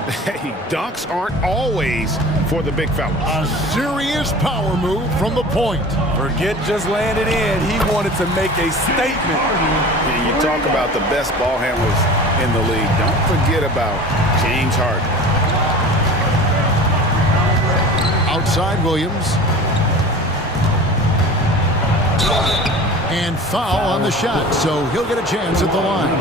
Hey, dunks aren't always for the big fella. A serious power move from the point. Forget just laying it in. He wanted to make a statement. And you talk about the best ball handlers in the league. Don't forget about James Harden. Outside Williams. And foul on the shot, so he'll get a chance at the line.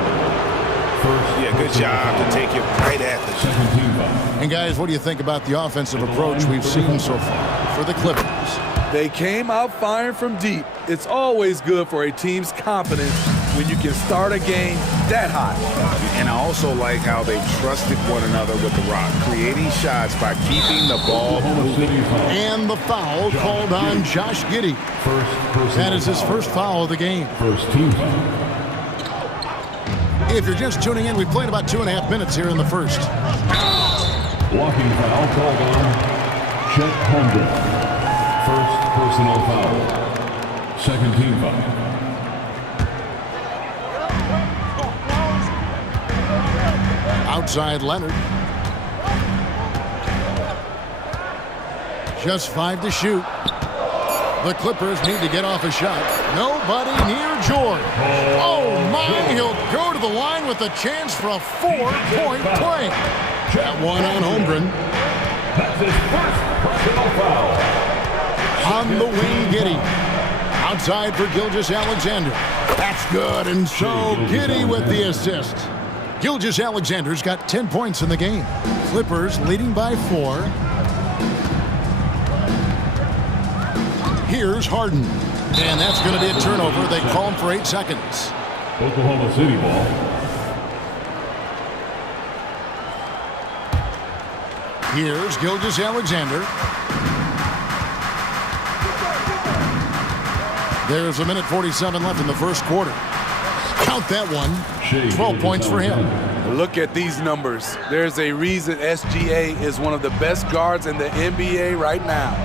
Yeah, good job to take it right at the shot. And guys, what do you think about the offensive approach we've seen so far for the Clippers? They came out firing from deep. It's always good for a team's confidence when you can start a game that hot. And I also like how they trusted one another with the rock, creating shots by keeping the ball moving. And the foul called on Josh Giddey. That is his first foul of the game. First team foul. If you're just tuning in, we've played about 2.5 minutes here in the first. Blocking foul called on Chet Holmgren. First personal foul. Second team foul. Outside Leonard. Just 5 to shoot. The Clippers need to get off a shot. Nobody near George. Oh my, he'll go to the line with a chance for a 4-point play. That one on Holmgren. That's his first personal foul. On the wing, Giddey. Outside for Gilgeous-Alexander. That's good, and so Giddey with the assist. Gilgeous-Alexander's got 10 points in the game. Clippers leading by 4. Here's Harden. And that's going to be a turnover. They call him for 8 seconds. Oklahoma City ball. Here's Gilgeous-Alexander. There's 1:47 left in the first quarter. Count that one. 12 points for him. Look at these numbers. There's a reason SGA is one of the best guards in the NBA right now.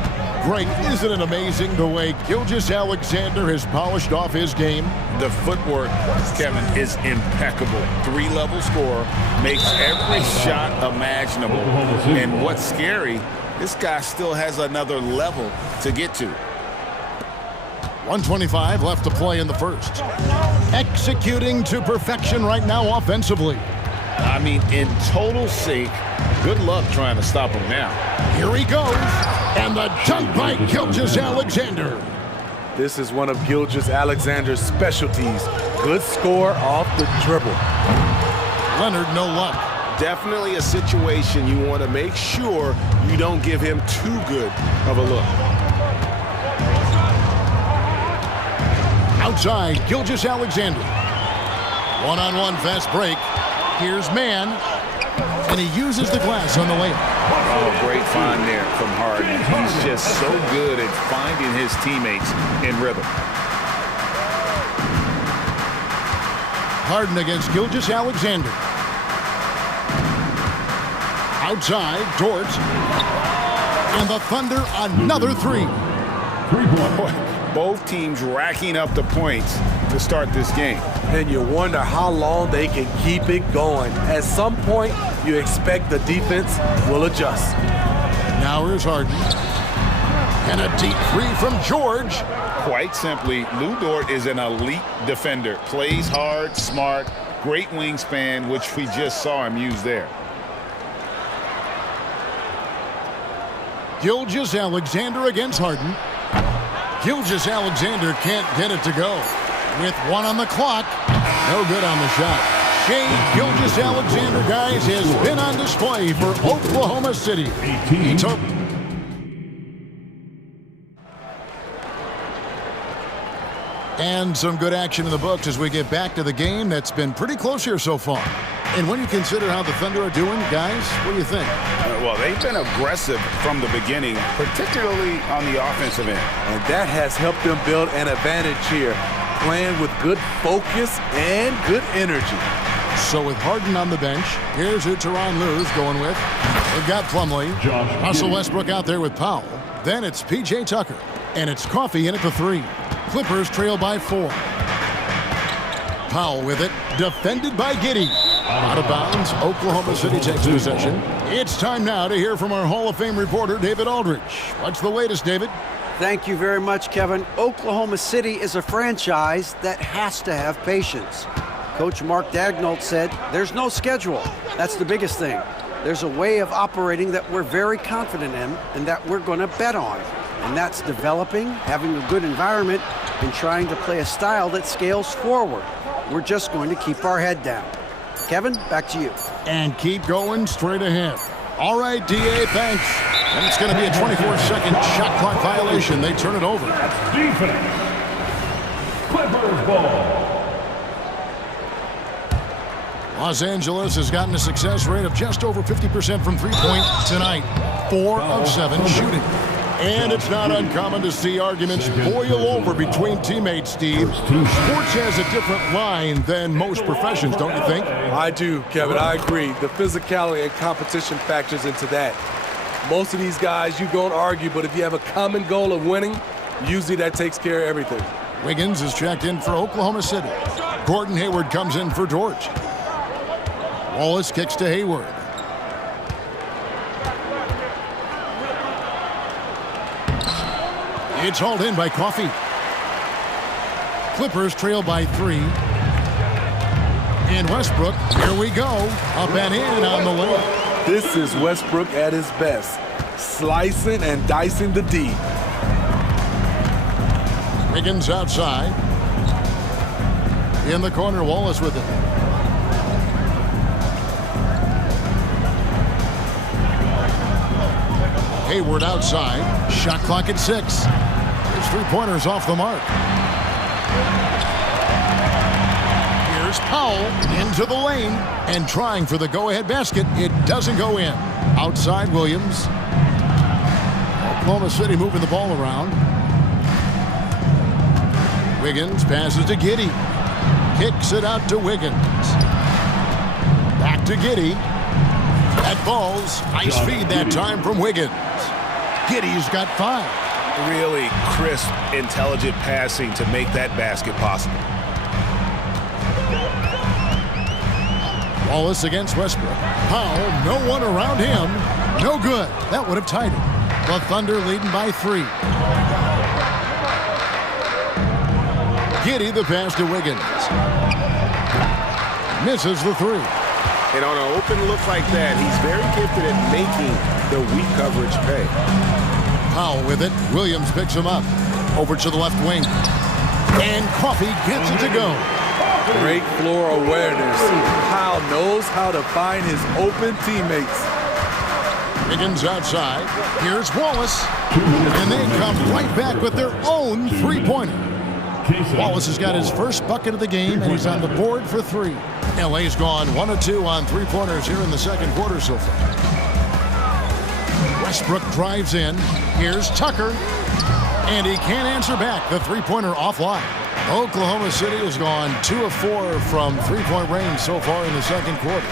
Greg, isn't it amazing the way Gilgeous-Alexander has polished off his game? The footwork, Kevin, is impeccable. 3-level scorer, makes every shot imaginable. And what's scary, this guy still has another level to get to. 1:25 left to play in the first. Executing to perfection right now offensively. I mean, in total sync. Good luck trying to stop him now. Here he goes. And the dunk by Gilgeous-Alexander. This is one of Gilgeous-Alexander's specialties. Good score off the dribble. Leonard, no luck. Definitely a situation you want to make sure you don't give him too good of a look. Outside, Gilgeous-Alexander. One-on-one fast break. Here's Mann. And he uses the glass on the layup. Oh, great find there from Harden. He's just so good at finding his teammates in rhythm. Harden against Gilgeous-Alexander. Outside, George. And the Thunder, another three. Both teams racking up the points to start this game. And you wonder how long they can keep it going. At some point, you expect the defense will adjust. Now here's Harden. And a deep three from George. Quite simply, Lou Dort is an elite defender. Plays hard, smart, great wingspan, which we just saw him use there. Gilgeous-Alexander against Harden. Gilgeous-Alexander can't get it to go. With one on the clock, no good on the shot. Shai Gilgeous-Alexander, guys, has been on display for Oklahoma City. And some good action in the books as we get back to the game that's been pretty close here so far. And when you consider how the Thunder are doing, guys, what do you think? Well, they've been aggressive from the beginning, particularly on the offensive end. And that has helped them build an advantage here, playing with good focus and good energy. So with Harden on the bench, here's who Tyronn Lue's going with. They've got Plumlee, Russell Westbrook out there with Powell. Then it's P.J. Tucker, and it's Coffey in at the three. Clippers trail by 4. Powell with it, defended by Giddey. Out of bounds, Oklahoma City takes possession. It's time now to hear from our Hall of Fame reporter, David Aldridge. What's the latest, David? Thank you very much, Kevin. Oklahoma City is a franchise that has to have patience. Coach Mark Daigneault said, there's no schedule. That's the biggest thing. There's a way of operating that we're very confident in and that we're going to bet on. And that's developing, having a good environment, and trying to play a style that scales forward. We're just going to keep our head down. Kevin, back to you. And keep going straight ahead. All right, D.A., thanks. And it's going to be a 24-second shot clock violation. They turn it over. That's defense. Clippers ball. Los Angeles has gotten a success rate of just over 50% from three-point tonight. 4 of 7 shooting. And it's not uncommon to see arguments boil over between teammates, Steve. Sports has a different line than most professions, don't you think? I do, Kevin. I agree. The physicality and competition factors into that. Most of these guys, you don't argue, but if you have a common goal of winning, usually that takes care of everything. Wiggins is checked in for Oklahoma City. Gordon Hayward comes in for George. Wallace kicks to Hayward. It's hauled in by Coffey. Clippers trail by 3. And Westbrook, here we go, up and in on the layup. This is Westbrook at his best, slicing and dicing the D. Wiggins outside. In the corner, Wallace with it. Hayward outside. Shot clock at 6. His three-pointers off the mark. Here's Powell into the lane and trying for the go-ahead basket. It doesn't go in. Outside Williams. Oklahoma City moving the ball around. Wiggins passes to Giddey. Kicks it out to Wiggins. Back to Giddey. That ball's nice feed that time from Wiggins. Giddey's got 5. Really crisp, intelligent passing to make that basket possible. Wallace against Westbrook. Powell, no one around him. No good. That would have tied it. The Thunder leading by 3. Giddey the pass to Wiggins. Misses the 3. And on an open look like that, he's very gifted at making the weak coverage pay. Powell with it. Williams picks him up. Over to the left wing. And Coffey gets it to go. Great floor awareness. Kyle knows how to find his open teammates. Higgins outside. Here's Wallace. And they come right back with their own three-pointer. Wallace has got his first bucket of the game, and he's on the board for 3. LA's gone 1 of 2 on three-pointers here in the second quarter so far. Westbrook drives in. Here's Tucker. And he can't answer back. The three-pointer offline. Oklahoma City has gone 2 of 4 from three-point range so far in the second quarter.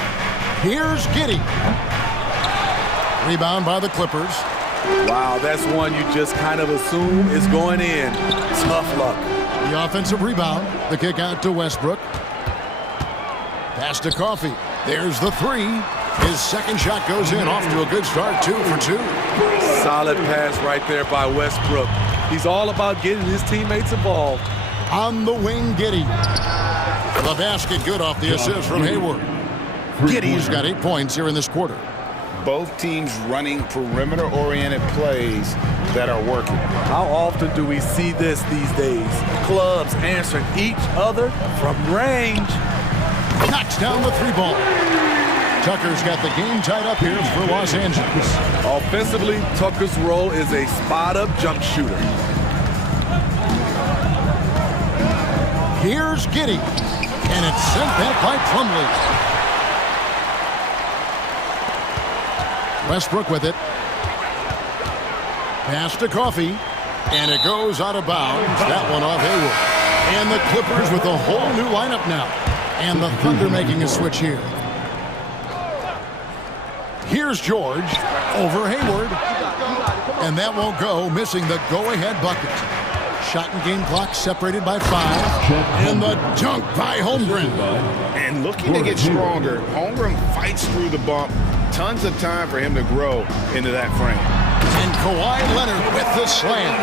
Here's Giddey. Rebound by the Clippers. Wow, that's one you just kind of assume is going in. Tough luck. The offensive rebound. The kick out to Westbrook. Pass to Coffey. There's the 3. His second shot goes in. Off to a good start. 2 for 2. Solid pass right there by Westbrook. He's all about getting his teammates involved. On the wing, Giddey. The basket good off the assist from Hayward. Giddey's got 8 points here in this quarter. Both teams running perimeter-oriented plays that are working. How often do we see this these days? Clubs answering each other from range. Knocks down the 3-ball. Tucker's got the game tied up here for Los Angeles. Offensively, Tucker's role is a spot-up jump shooter. Here's Giddey. And it's sent back by Plumlee. Westbrook with it. Pass to Coffey. And it goes out of bounds. That one off Hayward. And the Clippers with a whole new lineup now. And the Thunder making a switch here. Here's George over Hayward. And that won't go, missing the go-ahead bucket. Shot and game clock separated by 5. And the dunk by Holmgren. And looking to get stronger, Holmgren fights through the bump. Tons of time for him to grow into that frame. And Kawhi Leonard with the slam.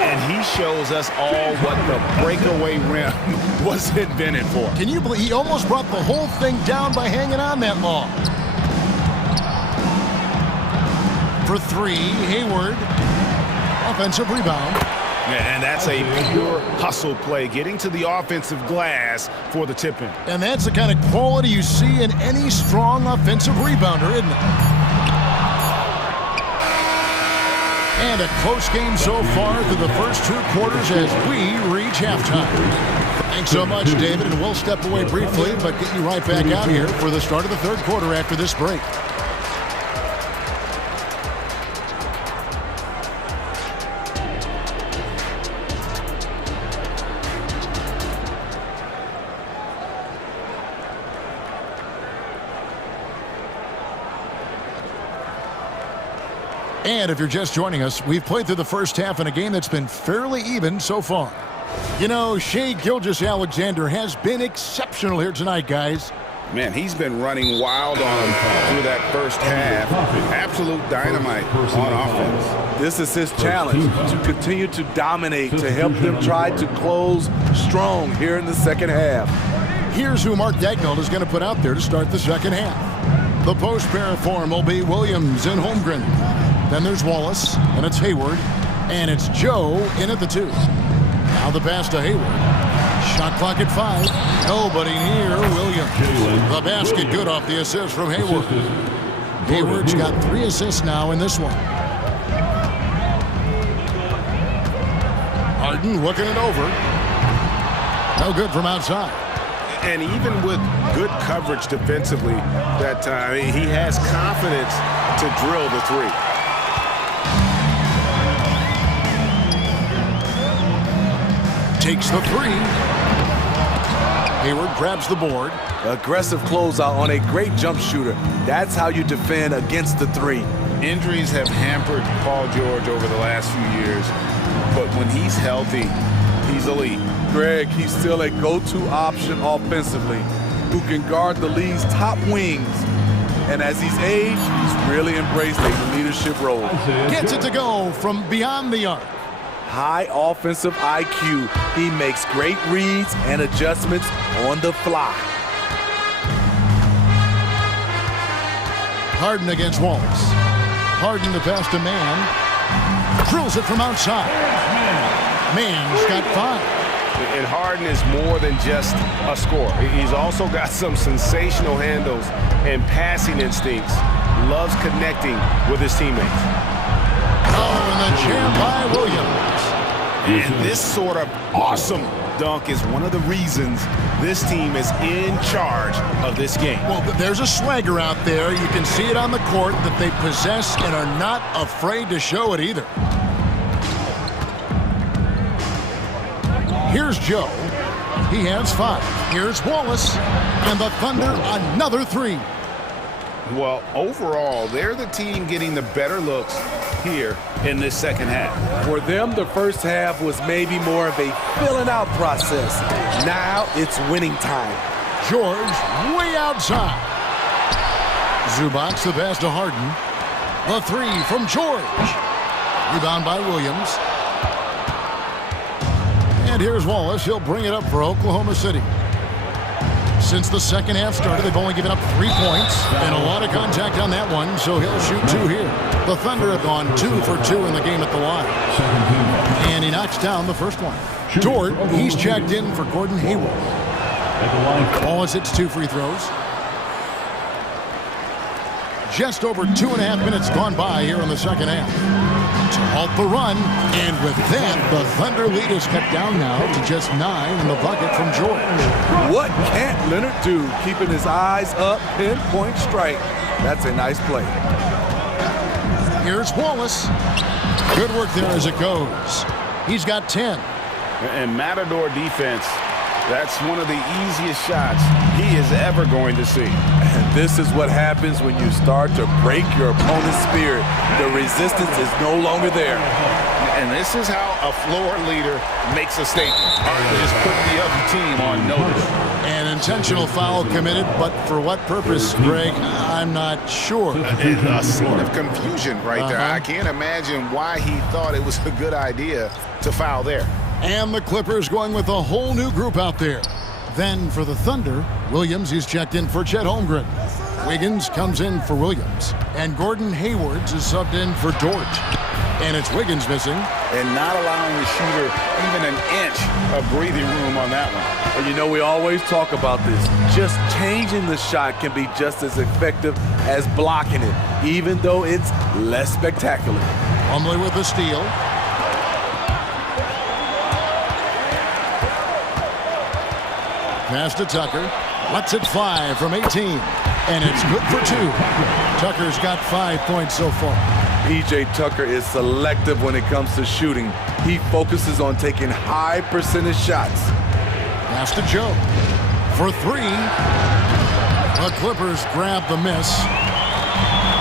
And he shows us all what the breakaway rim was invented for. Can you believe he almost brought the whole thing down by hanging on that long? For 3, Hayward. Offensive rebound. And that's a pure hustle play, getting to the offensive glass for the tip-in. And that's the kind of quality you see in any strong offensive rebounder, isn't it? And a close game so far through the first 2 quarters as we reach halftime. Thanks so much, David, and we'll step away briefly, but get you right back out here for the start of the third quarter after this break. And if you're just joining us, we've played through the first half in a game that's been fairly even so far. You know, Shai Gilgeous-Alexander has been exceptional here tonight, guys. Man, he's been running wild on him through that first half. Absolute dynamite on offense. This is his challenge, to continue to dominate, to help them try to close strong here in the second half. Here's who Mark Daigneault is going to put out there to start the second half. The post pair form will be Williams and Holmgren. Then there's Wallace, and it's Hayward, and it's Joe in at the 2. Now the pass to Hayward. Shot clock at 5. Nobody near Williams. The basket good off the assist from Hayward. Hayward's got 3 assists now in this one. Harden looking it over. No good from outside. And even with good coverage defensively that time, he has confidence to drill the 3. Takes the 3. Hayward grabs the board. Aggressive closeout on a great jump shooter. That's how you defend against the 3. Injuries have hampered Paul George over the last few years, but when he's healthy, he's elite. Greg, he's still a go-to option offensively, who can guard the league's top wings. And as he's aged, he's really embraced a leadership role. Gets it to go from beyond the arc. High offensive IQ. He makes great reads and adjustments on the fly. Harden against Wallace. Harden to pass to Mann. Drills it from outside. Mann's got 5. And Harden is more than just a scorer. He's also got some sensational handles and passing instincts. Loves connecting with his teammates. Oh, and the jam by Williams. And this sort of awesome dunk is one of the reasons this team is in charge of this game. Well, there's a swagger out there. You can see it on the court that they possess and are not afraid to show it either. Here's Joe. He has 5. Here's Wallace. And the Thunder, another 3. Well, overall, they're the team getting the better looks here in this second half. For them, the first half was maybe more of a filling out process. Now it's winning time. George way outside. Zubac the pass to Harden. The 3 from George. Rebound by Williams. And here's Wallace. He'll bring it up for Oklahoma City. Since the second half started, they've only given up 3 points and a lot of contact on that one, so he'll shoot 2 here. The Thunder have gone 2 for 2 in the game at the line. And he knocks down the first one. Dort, he's checked in for Gordon Hayward. Wallace hits 2 free throws. Just over 2.5 minutes gone by here in the second half. To halt the run, and with that, the Thunder lead is cut down now to just 9 in the bucket from George. What can't Leonard do? Keeping his eyes up, pinpoint strike. That's a nice play. Here's Wallace. Good work there as it goes. He's got 10. And Matador defense, that's one of the easiest shots he is ever going to see. And this is what happens when you start to break your opponent's spirit. The resistance is no longer there. And this is how a floor leader makes a statement. Just put the other team on notice. An intentional foul committed, but for what purpose, Greg? I'm not sure. A scene of confusion right there. I can't imagine why he thought it was a good idea to foul there. And the Clippers going with a whole new group out there. Then for the Thunder, Williams is checked in for Chet Holmgren. Wiggins comes in for Williams. And Gordon Hayward is subbed in for Dort. And it's Wiggins missing. And not allowing the shooter even an inch of breathing room on that one. And you know, we always talk about this. Just changing the shot can be just as effective as blocking it, even though it's less spectacular. Plumlee with the steal. Pass to Tucker. Lets it fly from 18. And it's good for 2. Tucker's got 5 points so far. P.J. Tucker is selective when it comes to shooting. He focuses on taking high percentage shots. Pass to Joe. For 3. The Clippers grab the miss.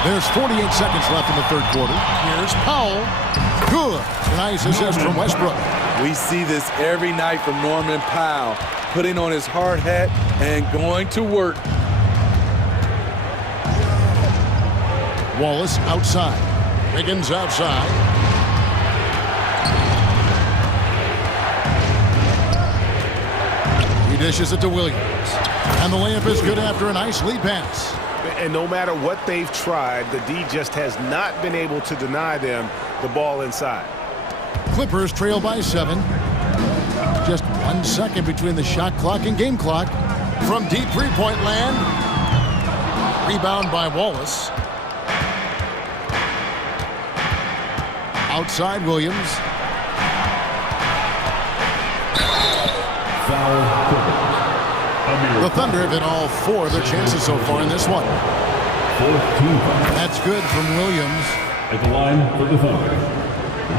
There's 48 seconds left in the third quarter. Here's Powell. Good. Nice assist from Westbrook. We see this every night from Norman Powell, putting on his hard hat and going to work. Wallace outside. Wiggins outside. He dishes it to Williams. And the layup is good after a nice lead pass. And no matter what they've tried, the D just has not been able to deny them the ball inside. Clippers trail by 7. Just 1 second between the shot clock and game clock. From deep three-point land. Rebound by Wallace. Outside Williams. The Thunder have hit all 4 of their chances so far in this one. That's good from Williams. At the line for the Thunder,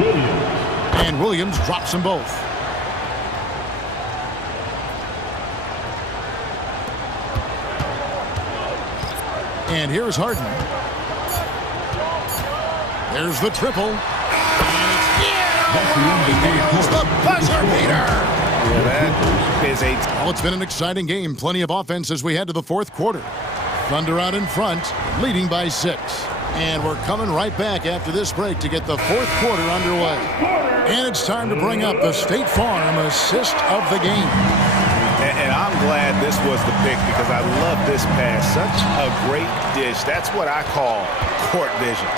Williams. And Williams drops them both. And here's Harden. There's the triple. It's the buzzer beater. Well, it's been an exciting game. Plenty of offense as we head to the fourth quarter. Thunder out in front, leading by 6. And we're coming right back after this break to get the fourth quarter underway. And it's time to bring up the State Farm assist of the game. And I'm glad this was the pick because I love this pass. Such a great dish. That's what I call court vision.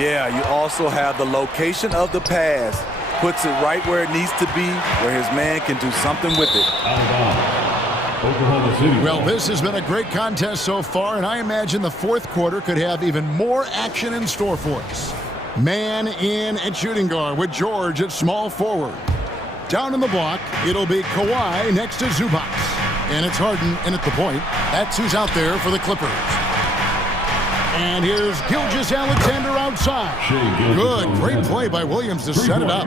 Yeah, you also have the location of the pass. puts it right where it needs to be, where his man can do something with it. Well, this has been a great contest so far, and I imagine the fourth quarter could have even more action in store for us. Man in at shooting guard with George at small forward. Down in the block, it'll be Kawhi next to Zubac. And it's Harden in at the point. That's who's out there for the Clippers. And here's Gilgeous-Alexander outside. Good, great play by Williams to set it up.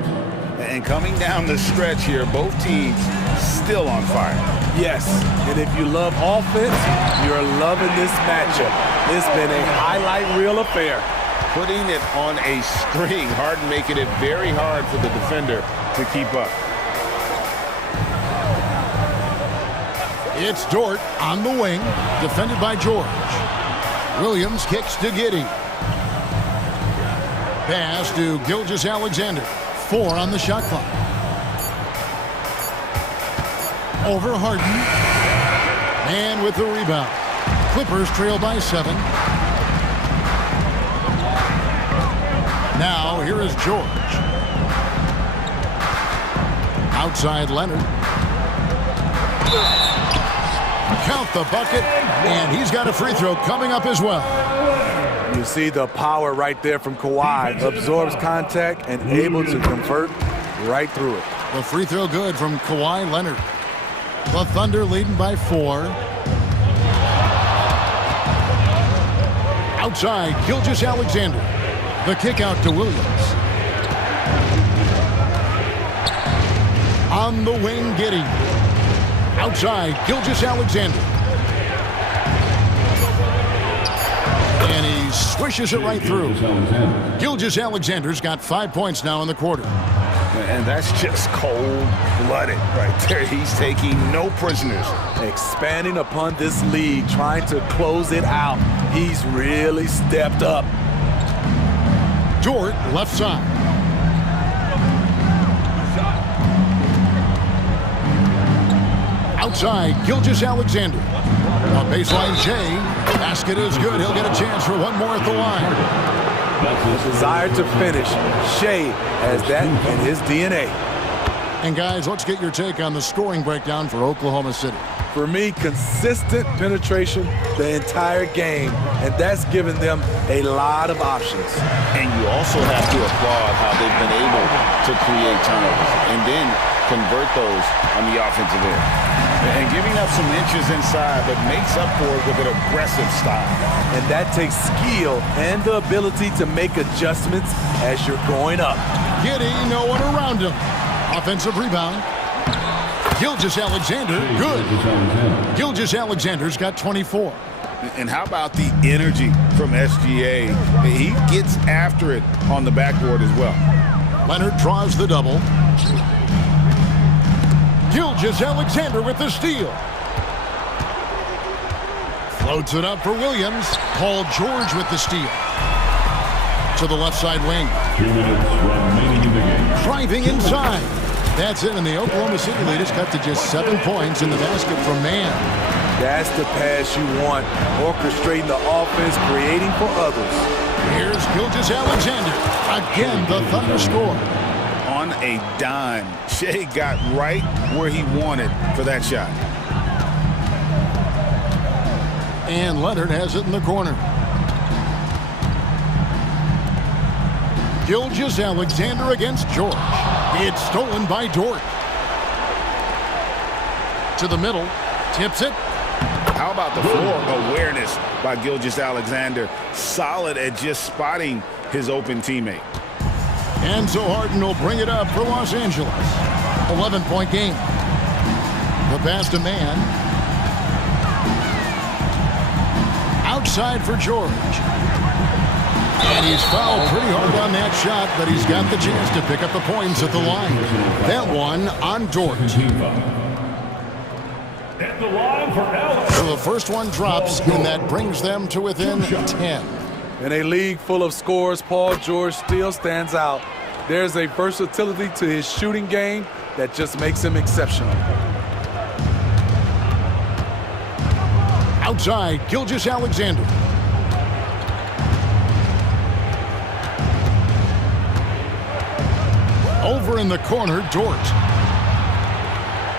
And coming down the stretch here, both teams still on fire. Yes, and if you love offense, you're loving this matchup. It's been a highlight reel affair. Putting it on a string, Harden making it very hard for the defender to keep up. It's Dort on the wing, defended by George. Williams kicks to Giddey. Pass to Gilgeous-Alexander. 4 on the shot clock. Over Harden. And with the rebound. Clippers trail by 7. Now here is George. Outside Leonard. Count the bucket, and he's got a free throw coming up as well. You see the power right there from Kawhi. Absorbs contact and able to convert right through it. The free throw good from Kawhi Leonard. The Thunder leading by 4. Outside, Gilgeous-Alexander. The kick out to Williams. On the wing, Giddey. Outside, Gilgeous-Alexander. And he swishes it right through. Gilgeous-Alexander's got 5 points now in the quarter. And that's just cold-blooded right there. He's taking no prisoners. Expanding upon this lead, trying to close it out. He's really stepped up. Dort, left side. Outside, Gilgeous-Alexander. On baseline, Jay. Basket is good. He'll get a chance for one more at the line. The desire to finish. Shea has that in his DNA. And guys, let's get your take on the scoring breakdown for Oklahoma City. For me, consistent penetration the entire game, and that's given them a lot of options. And you also have to applaud how they've been able to create turnovers and then convert those on the offensive end. And giving up some inches inside, but makes up for it with an aggressive style. And that takes skill and the ability to make adjustments as you're going up. Giddey, no one around him. Offensive rebound. Gilgeous-Alexander, good. Gilgeous-Alexander's got 24. And how about the energy from SGA? He gets after it on the backboard as well. Leonard draws the double. Gilgeous-Alexander with the steal. Floats it up for Williams. Paul George with the steal. To the left side wing. 2 minutes remaining in the game. Driving inside. That's it, and the Oklahoma City lead is cut to just 7 points in the basket from Man. That's the pass you want. Orchestrating the offense, creating for others. Here's Gilgeous-Alexander. Again, the Thunder score. On a dime. Shea got right where he wanted for that shot. And Leonard has it in the corner. Gilgeous-Alexander against George. It's stolen by Dort. To the middle. Tips it. How about the floor awareness by Gilgeous-Alexander? Solid at just spotting his open teammate. And so Harden will bring it up for Los Angeles. 11-point game. The pass to Man. Outside for George. And he's fouled pretty hard on that shot, but he's got the chance to pick up the points at the line. That one on Dort. So the first one drops, and that brings them to within 10. In a league full of scores, Paul George still stands out. There's a versatility to his shooting game that just makes him exceptional. Outside, Gilgeous-Alexander. Over in the corner, Dort.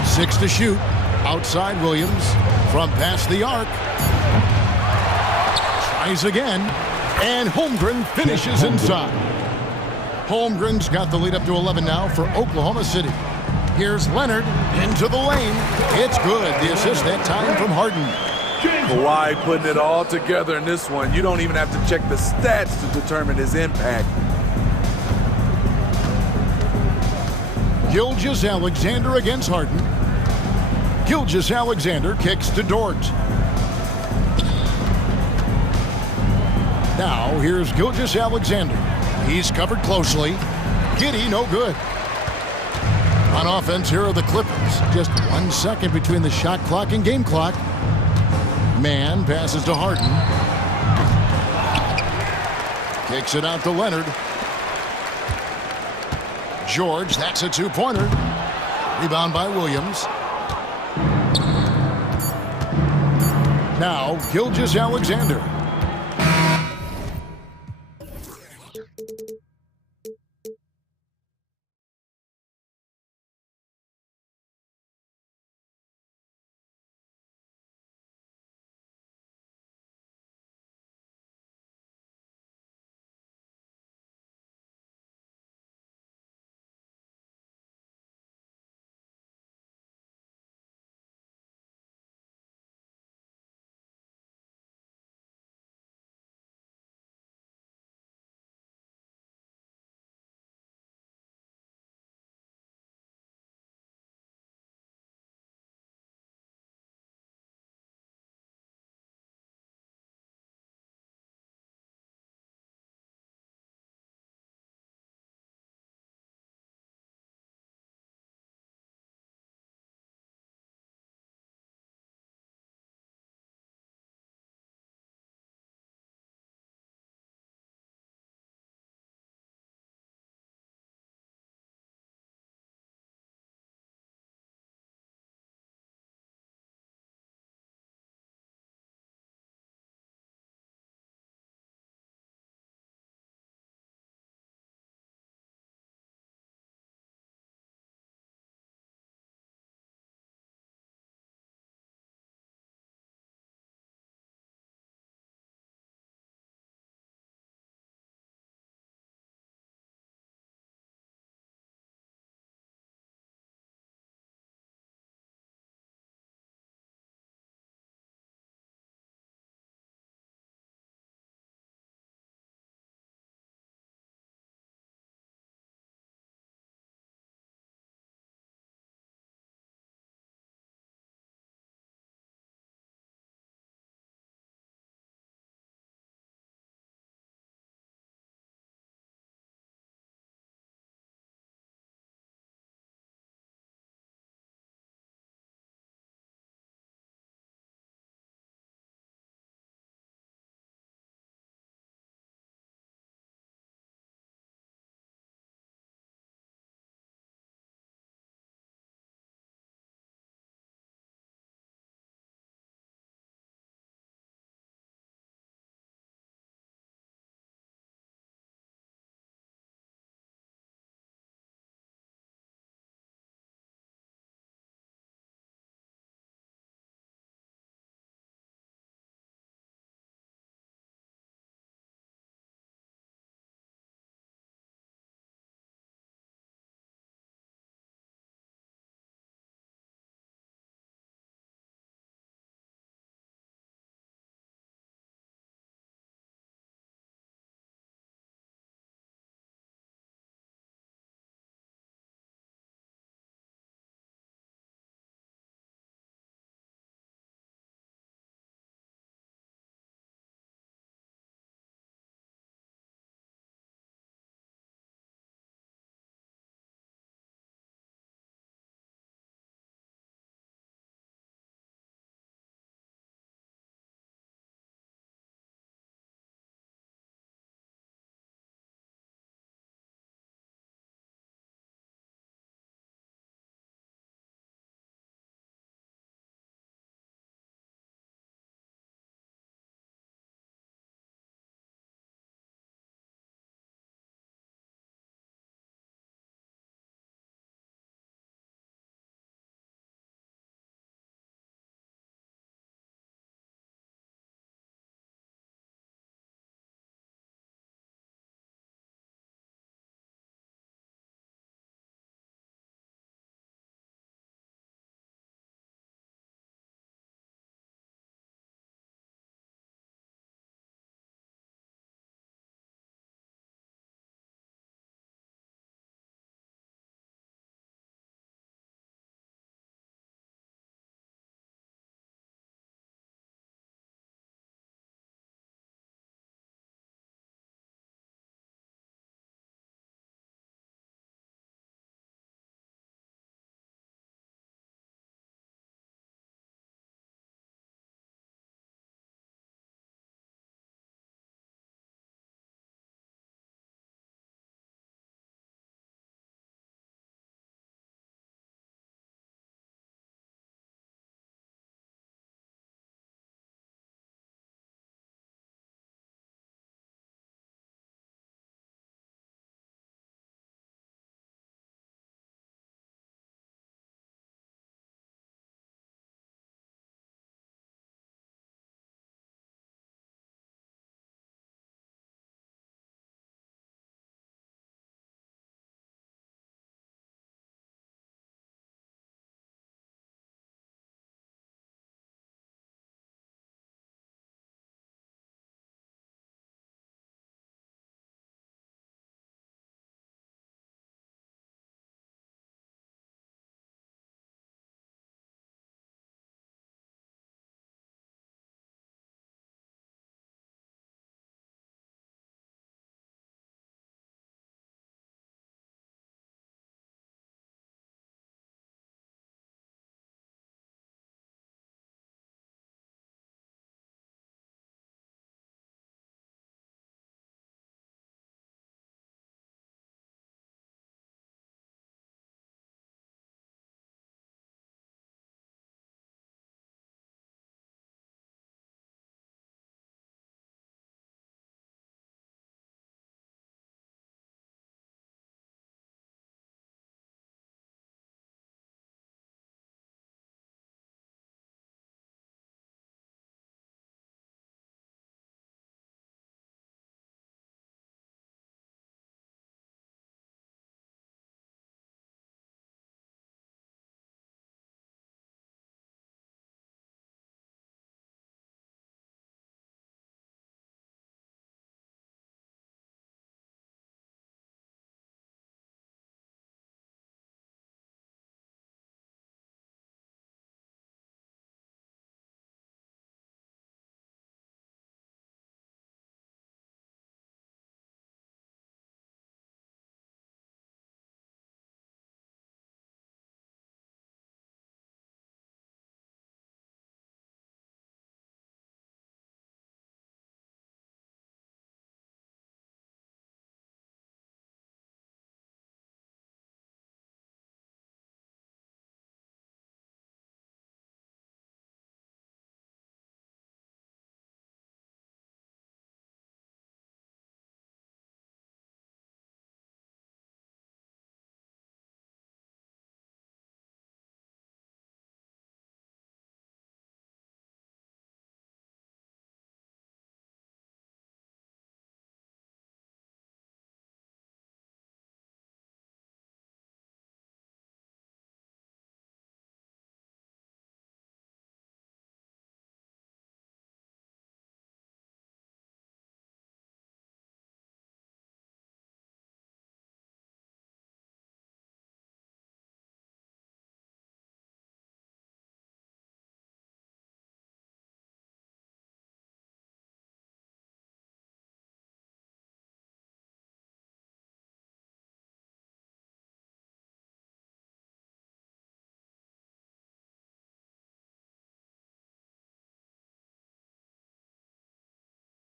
6 to shoot. Outside Williams. From past the arc. Tries again. And Holmgren finishes inside. Holmgren's got the lead up to 11 now for Oklahoma City. Here's Leonard into the lane. It's good. The assist that time from Harden. Kawhi putting it all together in this one. You don't even have to check the stats to determine his impact. Gilgeous-Alexander against Harden. Gilgeous-Alexander kicks to Dort. Now here's Gilgeous-Alexander. He's covered closely. Giddey, no good. On offense, here are the Clippers. Just 1 second between the shot clock and game clock. Mann passes to Harden. Kicks it out to Leonard. George, that's a two-pointer. Rebound by Williams. Now, Gilgeous-Alexander.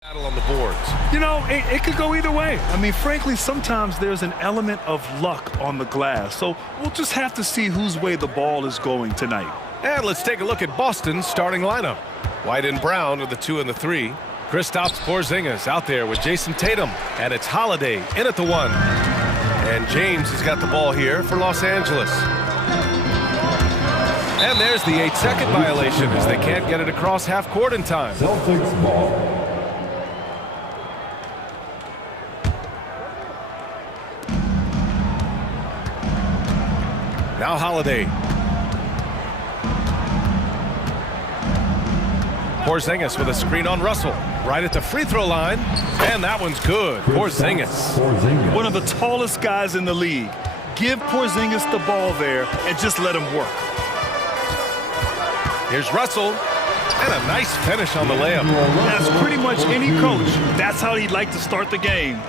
Battle on the boards. You know, it could go either way. I mean, frankly, sometimes there's an element of luck on the glass. So we'll just have to see whose way the ball is going tonight. And let's take a look at Boston's starting lineup. White and Brown are the 2 and the 3. Kristaps Porzingis out there with Jason Tatum. And it's Holiday in at the 1. And James has got the ball here for Los Angeles. And there's the 8-second violation as they can't get it across half court in time. Celtics ball. Now Holiday. Porzingis with a screen on Russell. Right at the free throw line. And that one's good. Porzingis. One of the tallest guys in the league. Give Porzingis the ball there and just let him work. Here's Russell. And a nice finish on the layup. As pretty much any coach, that's how he'd like to start the game.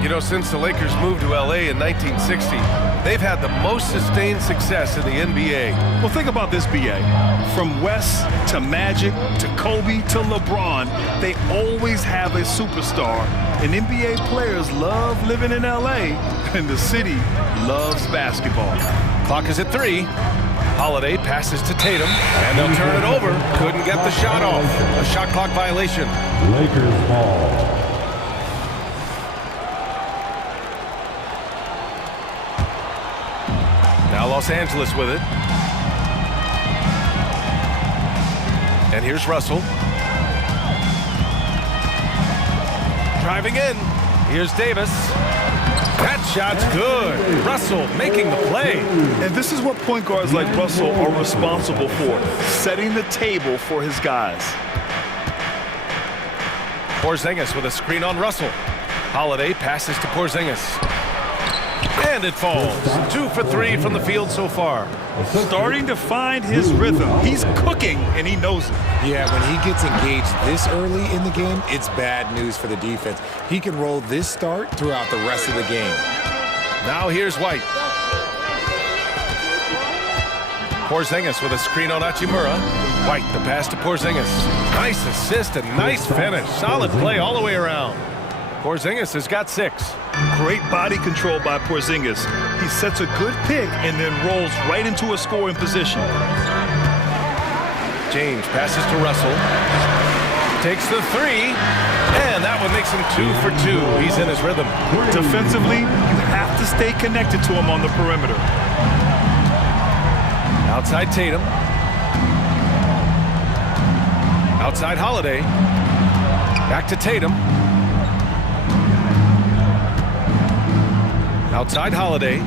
You know, since the Lakers moved to LA in 1960, they've had the most sustained success in the NBA. Well, think about this, B.A. From West to Magic to Kobe to LeBron, they always have a superstar. And NBA players love living in LA, and the city loves basketball. Clock is at 3. Holiday passes to Tatum, and they'll turn it over. Couldn't get the shot off. A shot clock violation. Lakers ball. Now Los Angeles with it. And here's Russell. Driving in. Here's Davis. That shot's good. Russell making the play. And this is what point guards like Russell are responsible for, setting the table for his guys. Porzingis with a screen on Russell. Holiday passes to Porzingis. And it falls. 2 for 3 from the field so far. Starting to find his rhythm. He's cooking, and he knows it. Yeah, when he gets engaged this early in the game, it's bad news for the defense. He can roll this start throughout the rest of the game. Now here's White. Porzingis with a screen on Hachimura. White, the pass to Porzingis. Nice assist and nice finish. Solid play all the way around. Porzingis has got 6. Great body control by Porzingis. He sets a good pick and then rolls right into a scoring position. James passes to Russell. Takes the 3. And that one makes him 2 for 2. He's in his rhythm. Defensively, you have to stay connected to him on the perimeter. Outside Tatum. Outside Holiday. Back to Tatum. Outside Holiday.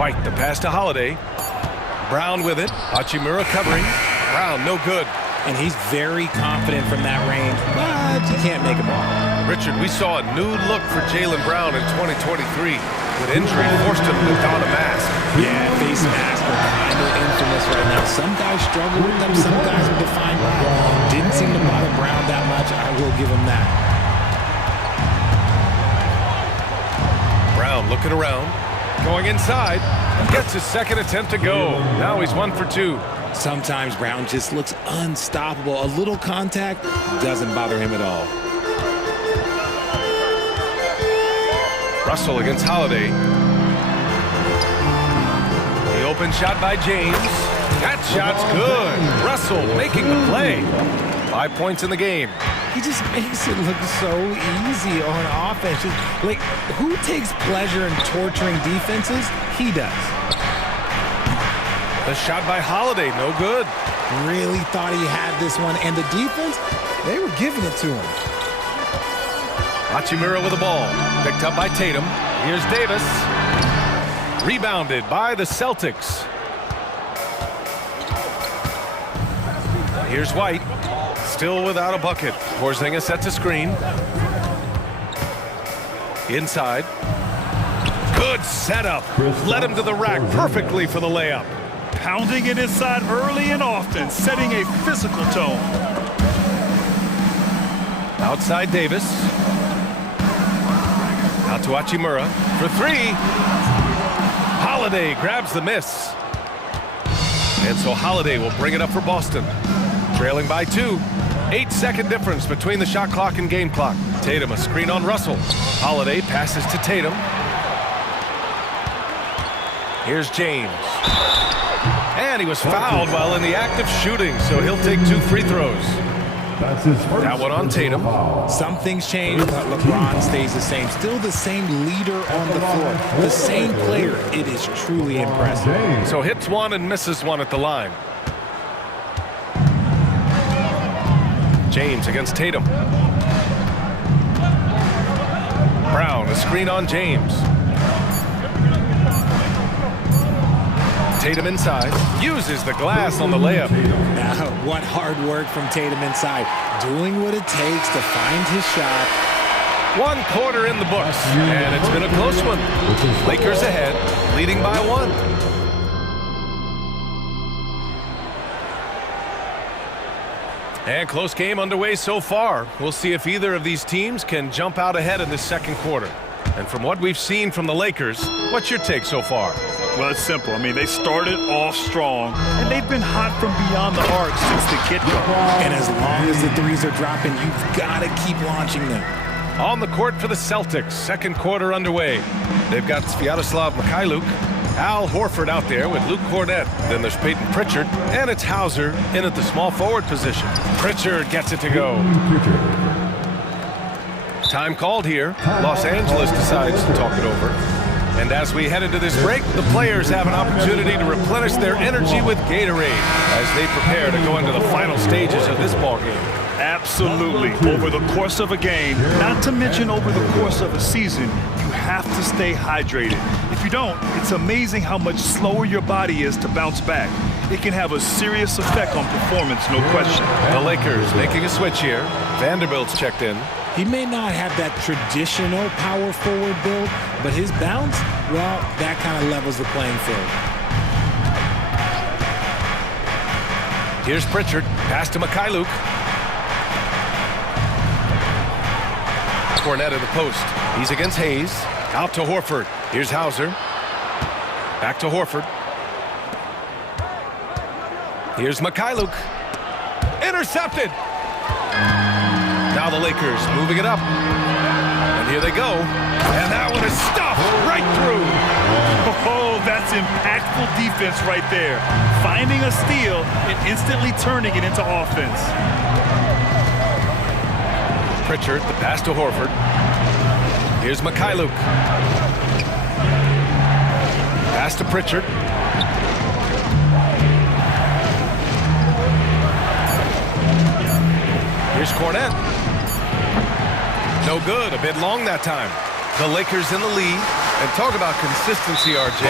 White, the pass to Holiday. Brown with it. Hachimura covering. Brown, no good. And he's very confident from that range, but you can't make him all. Richard, we saw a new look for Jaylen Brown in 2023. With injury, forced him to don a mask. Yeah, face masks are kind of infamous right now. Some guys struggle with them. Some guys are defined by it. Didn't seem to bother Brown that much. I will give him that. Brown looking around, going inside, gets his second attempt to go. Now he's 1 for 2. Sometimes Brown just looks unstoppable. A little contact doesn't bother him at all. Russell against Holiday. The open shot by James. That shot's good. Russell making the play. 5 points in the game. He just makes it look so easy on offense. Like, who takes pleasure in torturing defenses? He does. The shot by Holiday, no good. Really thought he had this one. And the defense, they were giving it to him. Hachimura with the ball. Picked up by Tatum. Here's Davis. Rebounded by the Celtics. Here's White. Still without a bucket. Porzingis sets a screen. Inside. Good setup. Led him to the rack perfectly for the layup. Pounding it inside early and often, setting a physical tone. Outside Davis. Out to Hachimura for 3. Holiday grabs the miss. And so Holiday will bring it up for Boston. Trailing by 2. 8-second difference between the shot clock and game clock. Tatum a screen on Russell. Holiday passes to Tatum. Here's James. And he was fouled while in the act of shooting, so he'll take 2 free throws. That's his first. That one on Tatum. Some things change, but LeBron stays the same. Still the same leader on the floor. The same player. It is truly impressive. So hits 1 and misses 1 at the line. James against Tatum. Brown, a screen on James. Tatum inside, uses the glass on the layup. Now, what hard work from Tatum inside. Doing what it takes to find his shot. 1 quarter in the books, and it's been a close one. Lakers ahead, leading by 1. And close game underway so far. We'll see if either of these teams can jump out ahead in this second quarter. And from what we've seen from the Lakers, what's your take so far? Well, it's simple. I mean, they started off strong, and they've been hot from beyond the arc since the get-go. And as long as the threes are dropping, you've got to keep launching them. On the court for the Celtics, second quarter underway. They've got Sviatoslav Mikhailuk, Al Horford out there with Luke Cornett. Then there's Peyton Pritchard, and it's Hauser in at the small forward position. Pritchard gets it to go. Time called here. Los Angeles decides to talk it over. And as we head into this break, the players have an opportunity to replenish their energy with Gatorade as they prepare to go into the final stages of this ballgame. Absolutely. Over the course of a game, not to mention over the course of a season, you have to stay hydrated. If you don't, it's amazing how much slower your body is to bounce back. It can have a serious effect on performance, no question. The Lakers making a switch here. Vanderbilt's checked in. He may not have that traditional power forward build, but his bounce, well, that kind of levels the playing field. Here's Pritchard, pass to Mikhailuk. Cornett at the post. He's against Hayes. Out to Horford. Here's Hauser. Back to Horford. Here's Mikhailuk. Intercepted. Now the Lakers moving it up. And here they go. And that one is stuffed right through. Oh, that's impactful defense right there. Finding a steal and instantly turning it into offense. Pritchard, the pass to Horford. Here's Mikhailuk. Pass to Pritchard. Here's Cornett. No good, a bit long that time. The Lakers in the lead. And talk about consistency, RJ.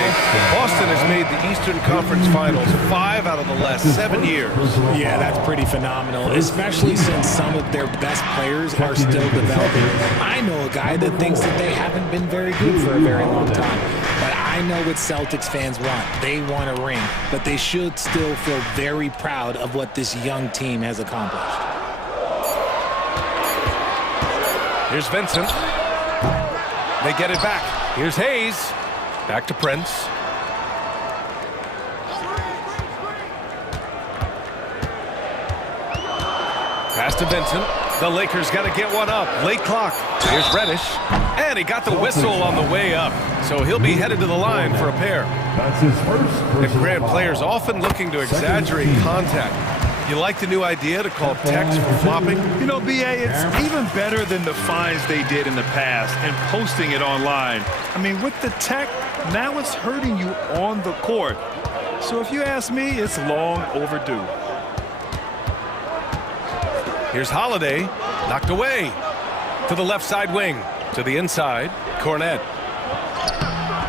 Boston has made the Eastern Conference Finals 5 out of the last 7 years. Yeah, that's pretty phenomenal, especially since some of their best players are still developing. I know a guy that thinks that they haven't been very good for a very long time. But I know what Celtics fans want. They want a ring. But they should still feel very proud of what this young team has accomplished. Here's Vincent. They get it back. Here's Hayes. Back to Prince. Pass to Vincent. The Lakers got to get one up. Late clock. Here's Reddish. And he got the whistle on the way up. So he'll be headed to the line for a pair. That's his first. And Grant, players often looking to exaggerate contact. You like the new idea to call text for flopping? You know, B.A., it's even better than the fines they did in the past and posting it online. I mean, with the tech, now it's hurting you on the court. So if you ask me, it's long overdue. Here's Holiday, knocked away. To the left side wing, to the inside, Cornett.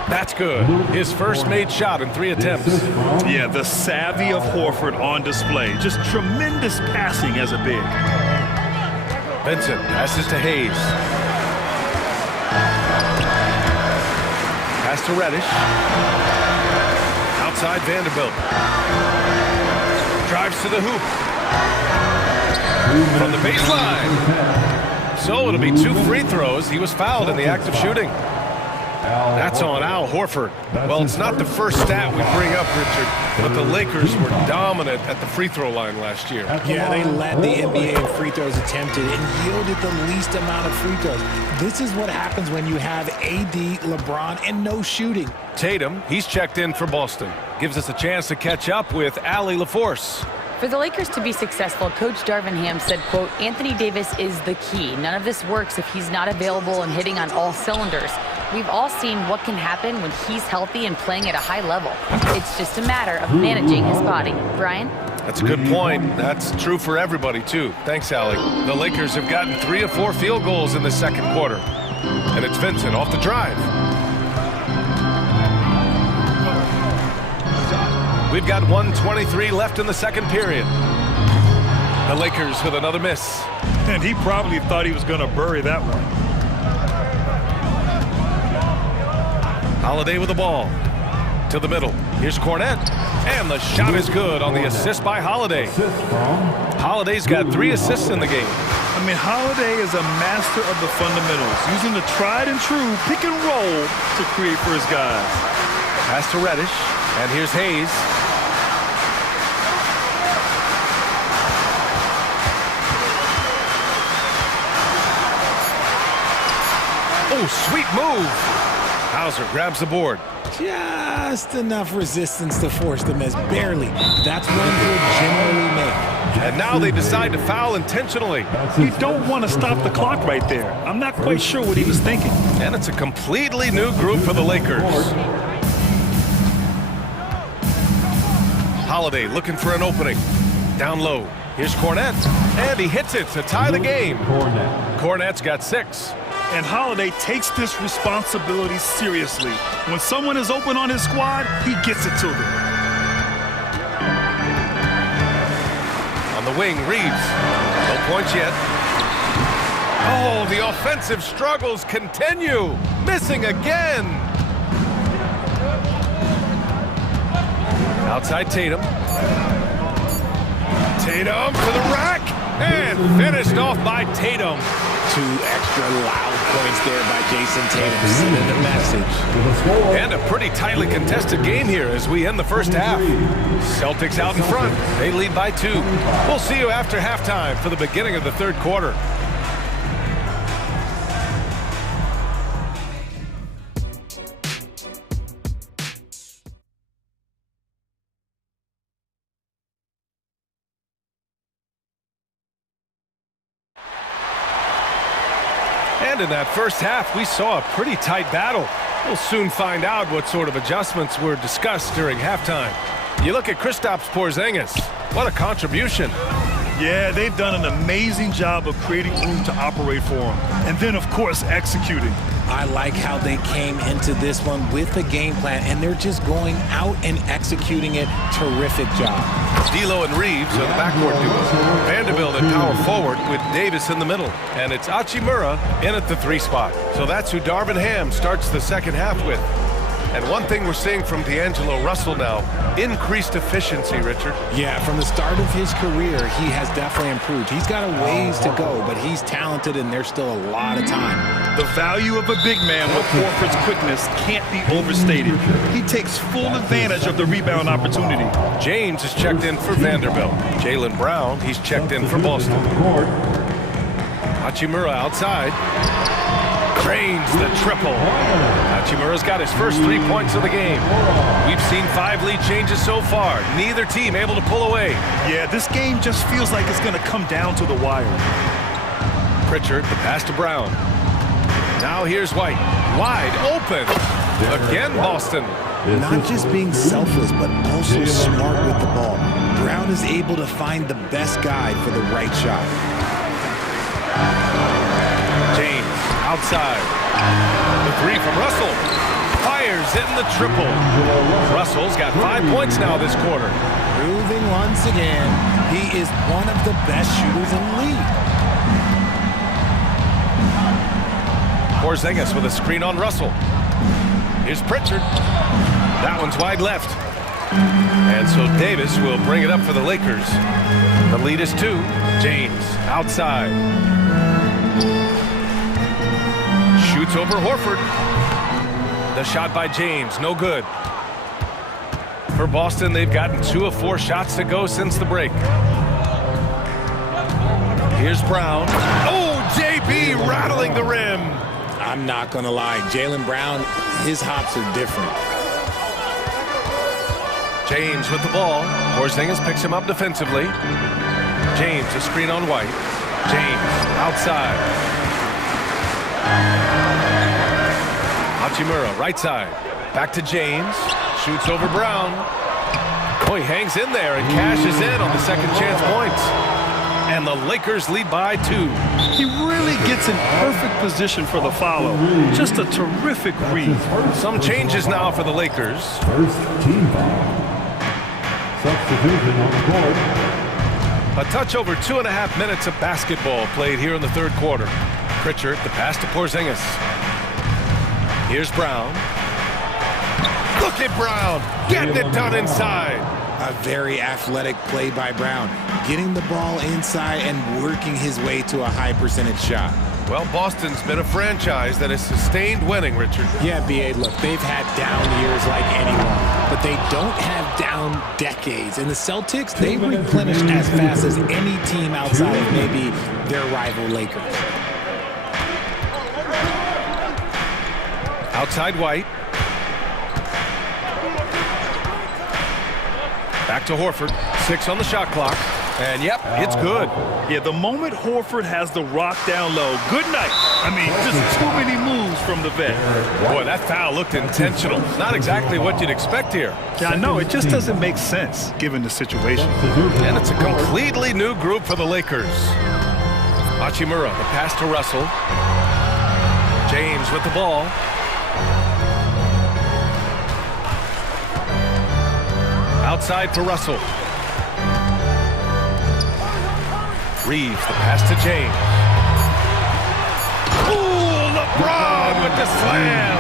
That's good. His first made shot in 3 attempts. Yeah, the savvy of Horford on display. Just tremendous passing as a big. Vincent passes to Hayes. Pass to Reddish. Outside Vanderbilt. Drives to the hoop. From the baseline. So it'll be 2 free throws. He was fouled in the act of shooting. That's on Al Horford. Well, it's not the first stat we bring up, Richard, but the Lakers were dominant at the free throw line last year. Yeah, they led the NBA in free throws attempted and yielded the least amount of free throws. This is what happens when you have AD, LeBron, and no shooting. Tatum, he's checked in for Boston. Gives us a chance to catch up with Allie LaForce. For the Lakers to be successful, Coach Darvin Ham said, quote, Anthony Davis is the key. None of this works if he's not available and hitting on all cylinders. We've all seen what can happen when he's healthy and playing at a high level. It's just a matter of managing his body. Brian? That's a good point. That's true for everybody, too. Thanks, Allie. The Lakers have gotten 3 of 4 field goals in the second quarter. And it's Vincent off the drive. We've got 1:23 left in the second period. The Lakers with another miss. And he probably thought he was going to bury that one. Holiday with the ball. To the middle. Here's Cornette. And the shot is good on the assist by Holiday. Holiday's got 3 assists in the game. I mean, Holiday is a master of the fundamentals, using the tried and true pick and roll to create for his guys. Pass to Reddish. And here's Hayes. Oh, sweet move. Hauser grabs the board. Just enough resistance to force the miss. Barely. That's what he'll generally make. And now they decide to foul intentionally. You don't want to stop the clock right there. I'm not quite sure what he was thinking. And it's a completely new group for the Lakers. Holiday looking for an opening. Down low. Here's Cornette. And he hits it to tie the game. Cornette's got 6. And Holiday takes this responsibility seriously. When someone is open on his squad, he gets it to them. On the wing, Reeves. No points yet. Oh, the offensive struggles continue. Missing again. Outside Tatum. Tatum for the rack. And finished off by Tatum. 2 extra loud points there by Jason Tatum, sending a message. And a pretty tightly contested game here as we end the first half. Celtics out in front. They lead by 2. We'll see you after halftime for the beginning of the third quarter. And in that first half, we saw a pretty tight battle. We'll soon find out what sort of adjustments were discussed during halftime. You look at Kristaps Porzingis. What a contribution. Yeah, they've done an amazing job of creating room to operate for him. And then, of course, executing. I like how they came into this one with a game plan, and they're just going out and executing it. Terrific job. D'Lo and Reeves are the backcourt duo. Vanderbilt at power forward with Davis in the middle. And it's Hachimura in at the 3 spot. So that's who Darvin Ham starts the second half with. And one thing we're seeing from D'Angelo Russell now, increased efficiency, Richard. Yeah, from the start of his career, he has definitely improved. He's got a ways to go, but he's talented and there's still a lot of time. The value of a big man with Horford's quickness can't be overstated. He takes full advantage of the rebound opportunity. James is checked in for Vanderbilt. Jaylen Brown, he's checked in for Boston. Hachimura outside. Drains the triple. Hachimura's got his first 3 points of the game. We've seen 5 lead changes so far. Neither team able to pull away. Yeah, this game just feels like it's going to come down to the wire. Pritchard, the pass to Brown. Now here's White. Wide open. Again, Boston. Not just being selfless, but also smart with the ball. Brown is able to find the best guy for the right shot. James outside. The 3 from Russell. Fires in the triple. Russell's got 5 points now this quarter. Proving once again, he is one of the best shooters in the league. Porzingis with a screen on Russell. Here's Pritchard. That one's wide left. And so Davis will bring it up for the Lakers. The lead is 2. James outside. Shoots over Horford. The shot by James, no good. For Boston, they've gotten 2 of 4 shots to go since the break. Here's Brown. Oh, JB rattling the rim. I'm not going to lie. Jaylen Brown, his hops are different. James with the ball. Porzingis picks him up defensively. James, a screen on White. James, outside. Hachimura, right side. Back to James. Shoots over Brown. Oh, he hangs in there and cashes in on the second chance points. And the Lakers lead by 2. He really gets in perfect position for the follow. Just a terrific read. Some changes now for the Lakers. First team foul. Substitution on the court. A touch over 2.5 minutes of basketball played here in the third quarter. Pritchard, the pass to Porzingis. Here's Brown. Look at Brown, getting it done inside. A very athletic play by Brown, getting the ball inside and working his way to a high percentage shot. Well, Boston's been a franchise that has sustained winning, Richard. Yeah, B.A., look, they've had down years like anyone, but they don't have down decades. And the Celtics, they replenish as fast as any team outside of maybe their rival Lakers. Outside White. Back to Horford. 6 on the shot clock. And yep, it's good. Yeah, the moment Horford has the rock down low, good night. I mean, just too many moves from the vet. Boy, that foul looked intentional. Not exactly what you'd expect here. Yeah, I know. It just doesn't make sense given the situation. And it's a completely new group for the Lakers. Hachimura, the pass to Russell. James with the ball. Outside for Russell. Reeves, the pass to James. Ooh, LeBron with the slam.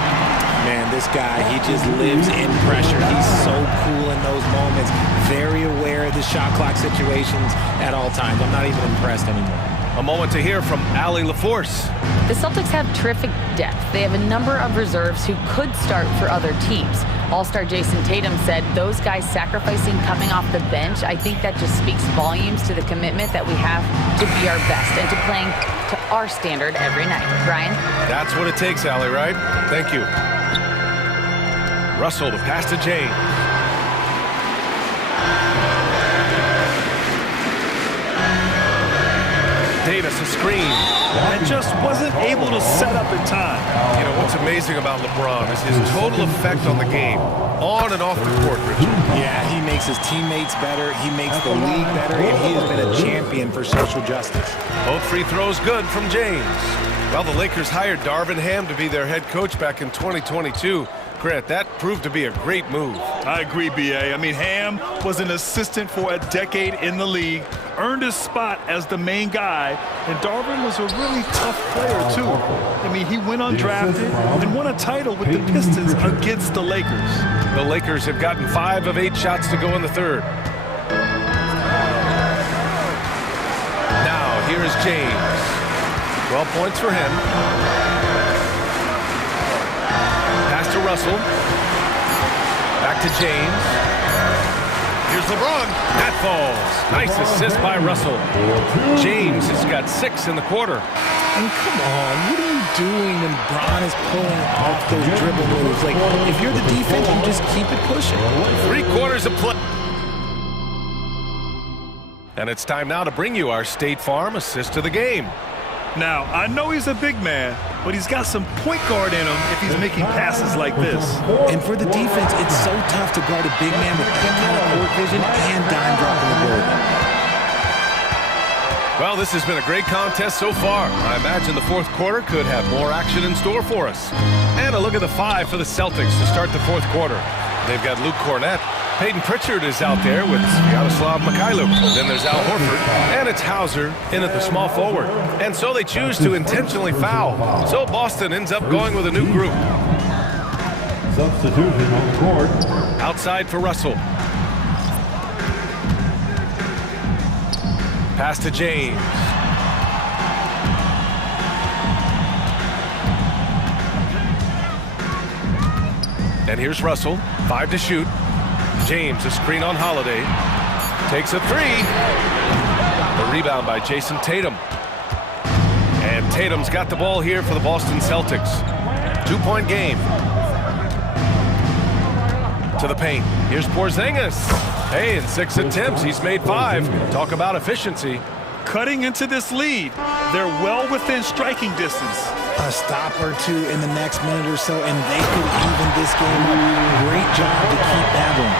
Man, this guy, he just lives in pressure. He's so cool in those moments. Very aware of the shot clock situations at all times. I'm not even impressed anymore. A moment to hear from Allie LaForce. The Celtics have terrific depth. They have a number of reserves who could start for other teams. All-star Jason Tatum said those guys sacrificing coming off the bench, I think that just speaks volumes to the commitment that we have to be our best and to playing to our standard every night. Brian? That's what it takes, Allie, right? Thank you. Russell, the pass to James. Davis, a screen. And just wasn't able to set up in time. You know, what's amazing about LeBron is his total effect on the game, on and off the court, Richard. Yeah, he makes his teammates better, he makes the league better, and he has been a champion for social justice. Both free throws good from James. Well, the Lakers hired Darvin Ham to be their head coach back in 2022. Grant, that proved to be a great move. I agree, B.A. I mean, Ham was an assistant for a decade in the league, earned his spot as the main guy, and Darvin was a really tough player, too. I mean, he went undrafted and won a title with the Pistons against the Lakers. The Lakers have gotten 5 of 8 shots to go in the third. Now, here is James. 12 points for him. Pass to Russell. Back to James. Here's LeBron. That falls. Nice assist by Russell. James has got 6 in the quarter. And come on, what are you doing when Bron is pulling off those dribble moves? Like, if you're the defense, you just keep it pushing. 3 quarters of play. And it's time now to bring you our State Farm assist of the game. Now, I know he's a big man, but he's got some point guard in him if he's making passes like this. And for the defense, it's so tough to guard a big man with that kind of court vision and dime dropping the ball. Well, this has been a great contest so far. I imagine the fourth quarter could have more action in store for us. And a look at the 5 for the Celtics to start the fourth quarter. They've got Luke Cornett. Peyton Pritchard is out there with Yaroslav Mikhailuk. Then there's Al Horford. And it's Hauser in at the small forward. And so they choose to intentionally foul. So Boston ends up going with a new group. Substitution on the court. Outside for Russell. Pass to James. And here's Russell, 5 to shoot. James, a screen on Holiday. Takes a 3. A rebound by Jason Tatum. And Tatum's got the ball here for the Boston Celtics. 2-point game. To the paint. Here's Porzingis. Hey, in 6 attempts, he's made 5. Talk about efficiency. Cutting into this lead. They're well within striking distance. A stop or two in the next minute or so, and they could even this game up. Great job to keep that one.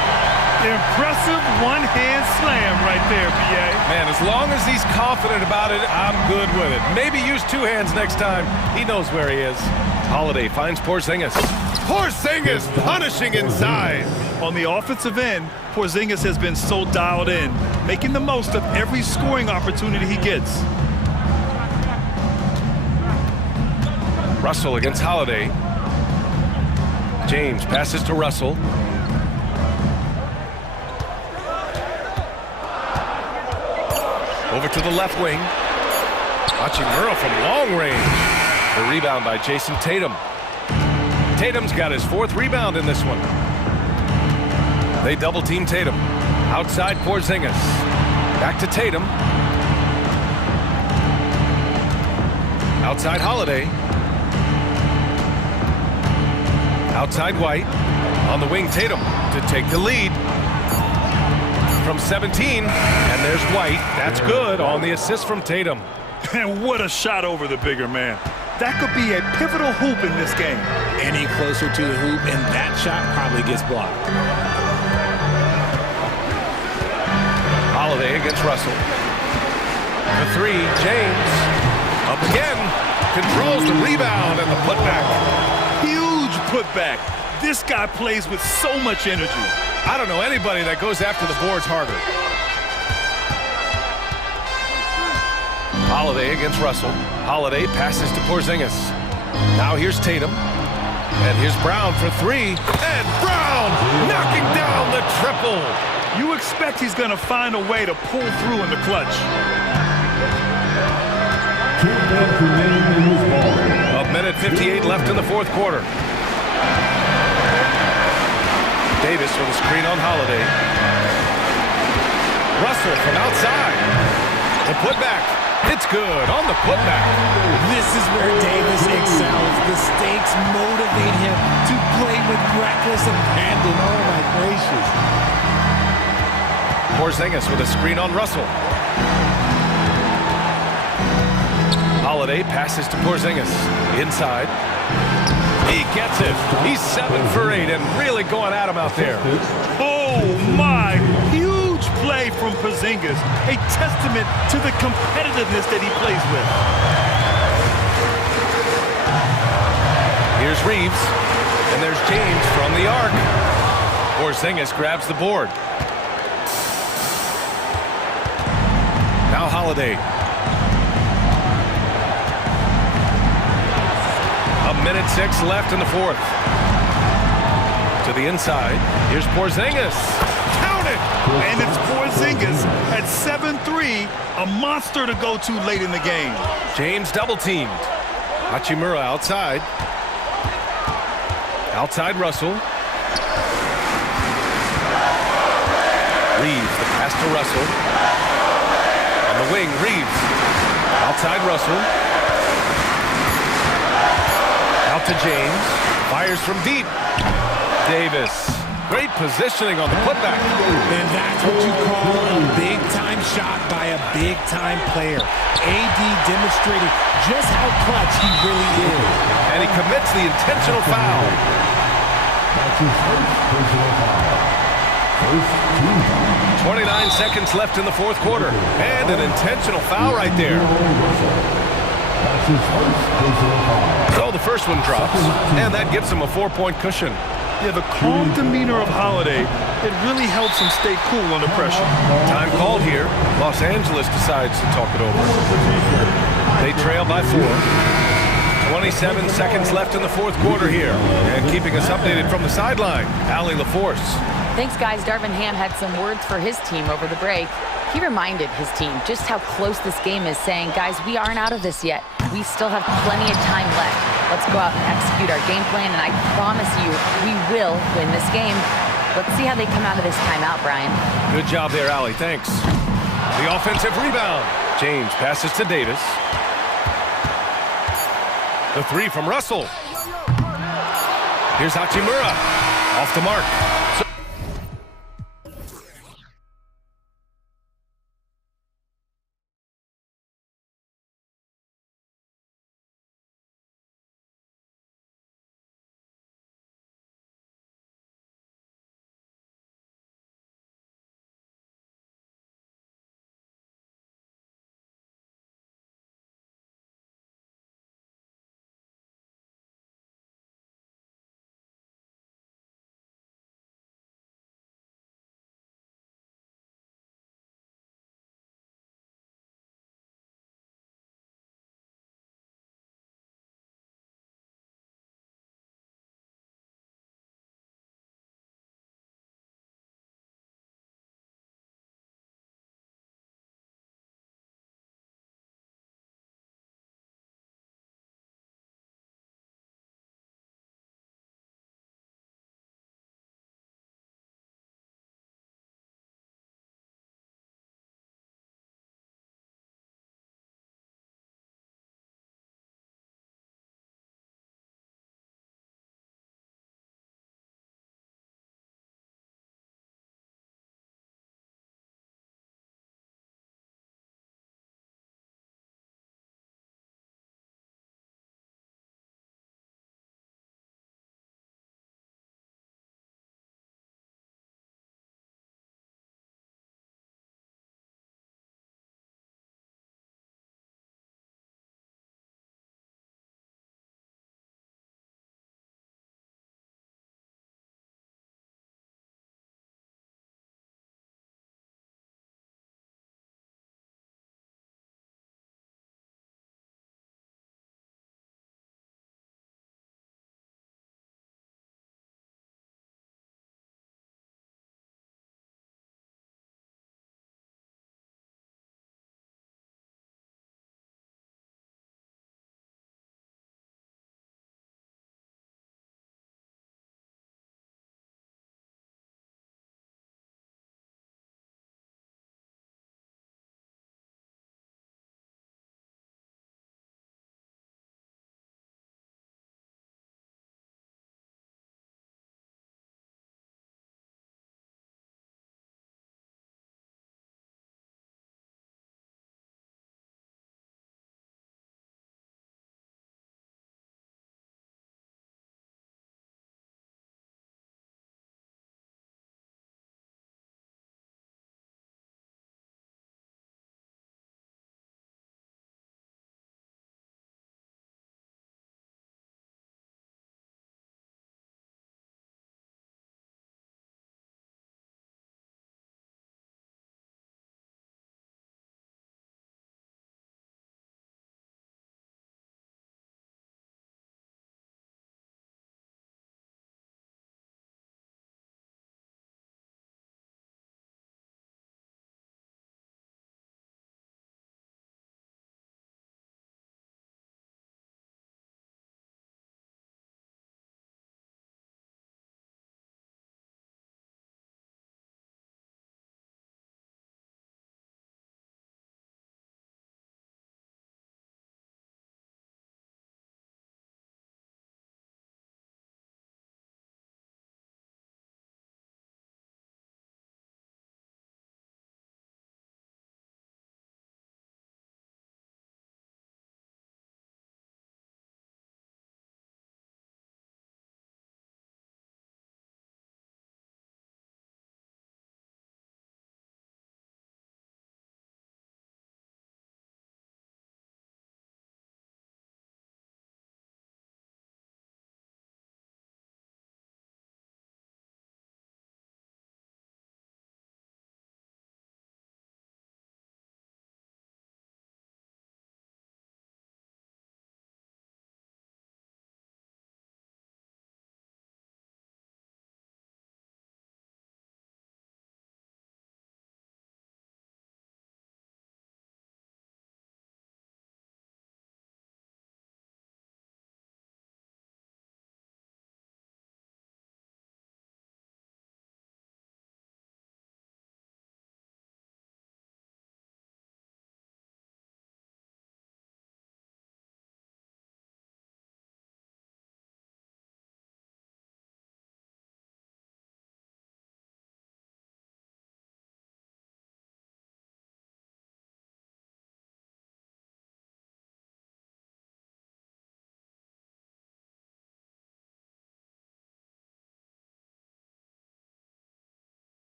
Impressive one-hand slam right there, BA. Man, as long as he's confident about it, I'm good with it. Maybe use 2 hands next time. He knows where he is. Holiday finds Porzingis. Porzingis punishing inside. On the offensive end, Porzingis has been so dialed in, making the most of every scoring opportunity he gets. Russell against Holiday. James passes to Russell. Over to the left wing. Hachimura from long range. The rebound by Jason Tatum. Tatum's got his 4th rebound in this one. They double team Tatum. Outside Porzingis. Back to Tatum. Outside Holiday. Outside White. On the wing Tatum to take the lead. From 17, and there's White. That's good on the assist from Tatum. And what a shot over the bigger man. That could be a pivotal hoop in this game. Any closer to the hoop, and that shot probably gets blocked. Holiday against Russell. The 3, James. Up again. Controls the rebound and the putback. Huge putback. This guy plays with so much energy. I don't know anybody that goes after the boards harder. Holiday against Russell. Holiday passes to Porzingis. Now here's Tatum. And here's Brown for 3. And Brown knocking down the triple. You expect he's going to find a way to pull through in the clutch. A minute 58 left in the 4th quarter. Davis with a screen on Holiday. Russell from outside. The putback. It's good on the putback. This is where Davis excels. The stakes motivate him to play with reckless abandon. Oh, my gracious. Porzingis with a screen on Russell. Holiday passes to Porzingis. Inside. He gets it. He's 7 for 8 and really going at him out there. Oh, my. Huge play from Porzingis. A testament to the competitiveness that he plays with. Here's Reeves. And there's James from the arc. Porzingis grabs the board. Now Holiday. Minute 6 left in the 4th. To the inside. Here's Porzingis. Count it! And it's Porzingis at 7-3. A monster to go to late in the game. James double teamed. Hachimura outside. Outside Russell. Reeves, the pass to Russell. On the wing, Reeves. Outside Russell. Out to James. Fires from deep. Davis. Great positioning on the putback. And that's what you call a big-time shot by a big-time player. AD demonstrated just how clutch he really is. And he commits the intentional foul. That's his first personal foul. First team foul. 29 seconds left in the 4th quarter. And an intentional foul right there. That's his first personal foul. So the first one drops, and that gives him a 4-point cushion. Yeah, the calm demeanor of Holiday, it really helps him stay cool under pressure. Time called here. Los Angeles decides to talk it over. They trail by 4. 27 seconds left in the 4th quarter here. And keeping us updated from the sideline, Allie LaForce. Thanks, guys. Darvin Ham had some words for his team over the break. He reminded his team just how close this game is, saying, guys, we aren't out of this yet. We still have plenty of time left. Let's go out and execute our game plan, and I promise you, we will win this game. Let's see how they come out of this timeout, Brian. Good job there, Allie. Thanks. The offensive rebound. James passes to Davis. The three from Russell. Here's Hachimura. Off the mark.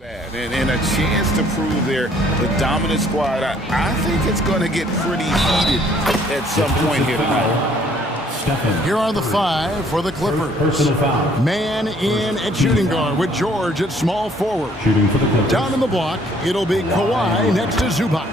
And a chance to prove they're the dominant squad. I think it's going to get pretty heated at some point here tonight. Here are the 5 for the Clippers. Man in at shooting guard with George at small forward. Down in the block, it'll be Kawhi next to Zubac.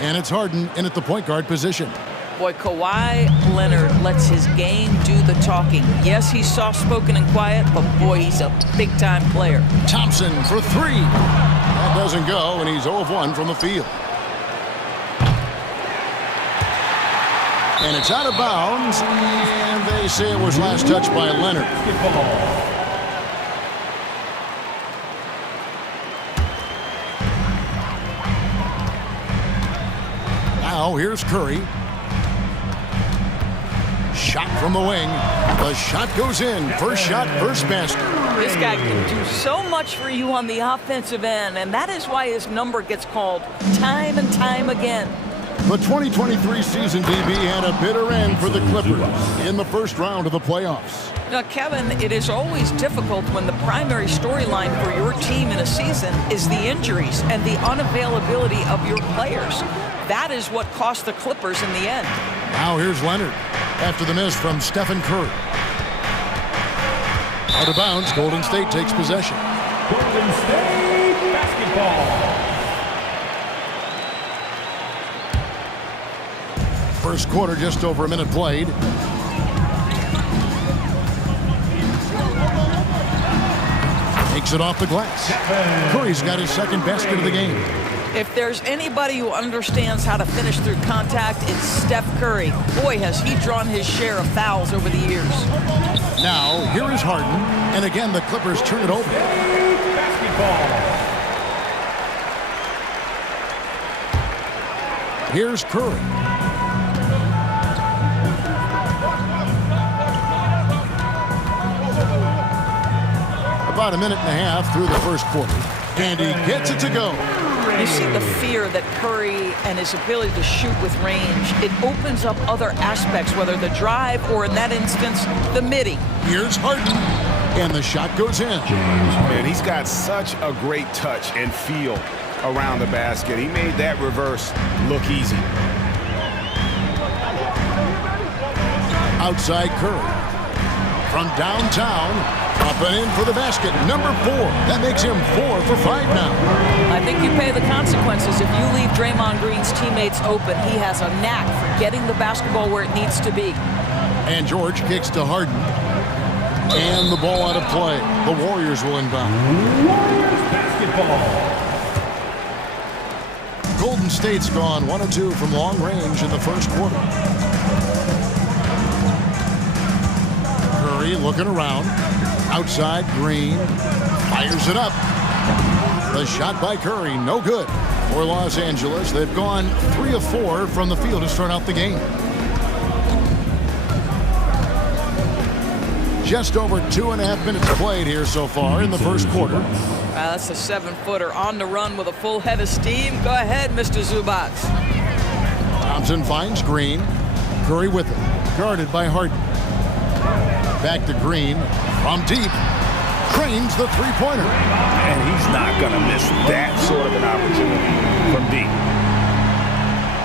And it's Harden in at the point guard position. Boy, Kawhi Leonard lets his game do the talking. Yes, he's soft-spoken and quiet, but boy, he's a big-time player. Thompson for 3. That doesn't go, and he's 0 of 1 from the field. And it's out of bounds, and they say it was last touched by Leonard. Now here's Curry. Shot from the wing. The shot goes in. First shot, first basket. This guy can do so much for you on the offensive end, and that is why his number gets called time and time again. The 2023 season, DB, had a bitter end for the Clippers in the first round of the playoffs. Now, Kevin, it is always difficult when the primary storyline for your team in a season is the injuries and the unavailability of your players. That is what cost the Clippers in the end. Now here's Leonard after the miss from Stephen Curry. Out of bounds, Golden State takes possession. Golden State basketball. First quarter, just over a minute played. Takes it off the glass. Curry's got his second basket of the game. If there's anybody who understands how to finish through contact, it's Steph Curry. Boy, has he drawn his share of fouls over the years. Now, here is Harden, and again, the Clippers turn it over. Here's Curry. About a minute and a half through the first quarter, and he gets it to go. You see the fear that Curry and his ability to shoot with range, it opens up other aspects, whether the drive or, in that instance, the midi. Here's Harden, and the shot goes in. Man, he's got such a great touch and feel around the basket. He made that reverse look easy. Outside Curry. From downtown, up and in for the basket. Number 4. That makes him 4 for 5 now. I think you pay the consequences if you leave Draymond Green's teammates open. He has a knack for getting the basketball where it needs to be. And George kicks to Harden. And the ball out of play. The Warriors will inbound. Warriors basketball. Golden State's gone 1 of 2 from long range in the first quarter. Curry looking around. Outside, Green fires it up. The shot by Curry, no good. For Los Angeles, they've gone 3 of 4 from the field to start out the game. Just over 2.5 minutes played here so far in the first quarter. That's a 7-footer on the run with a full head of steam. Go ahead, Mr. Zubac. Thompson finds Green. Curry with it, guarded by Harden. Back to Green from deep. Trains the three-pointer. And he's not going to miss that sort of an opportunity from deep.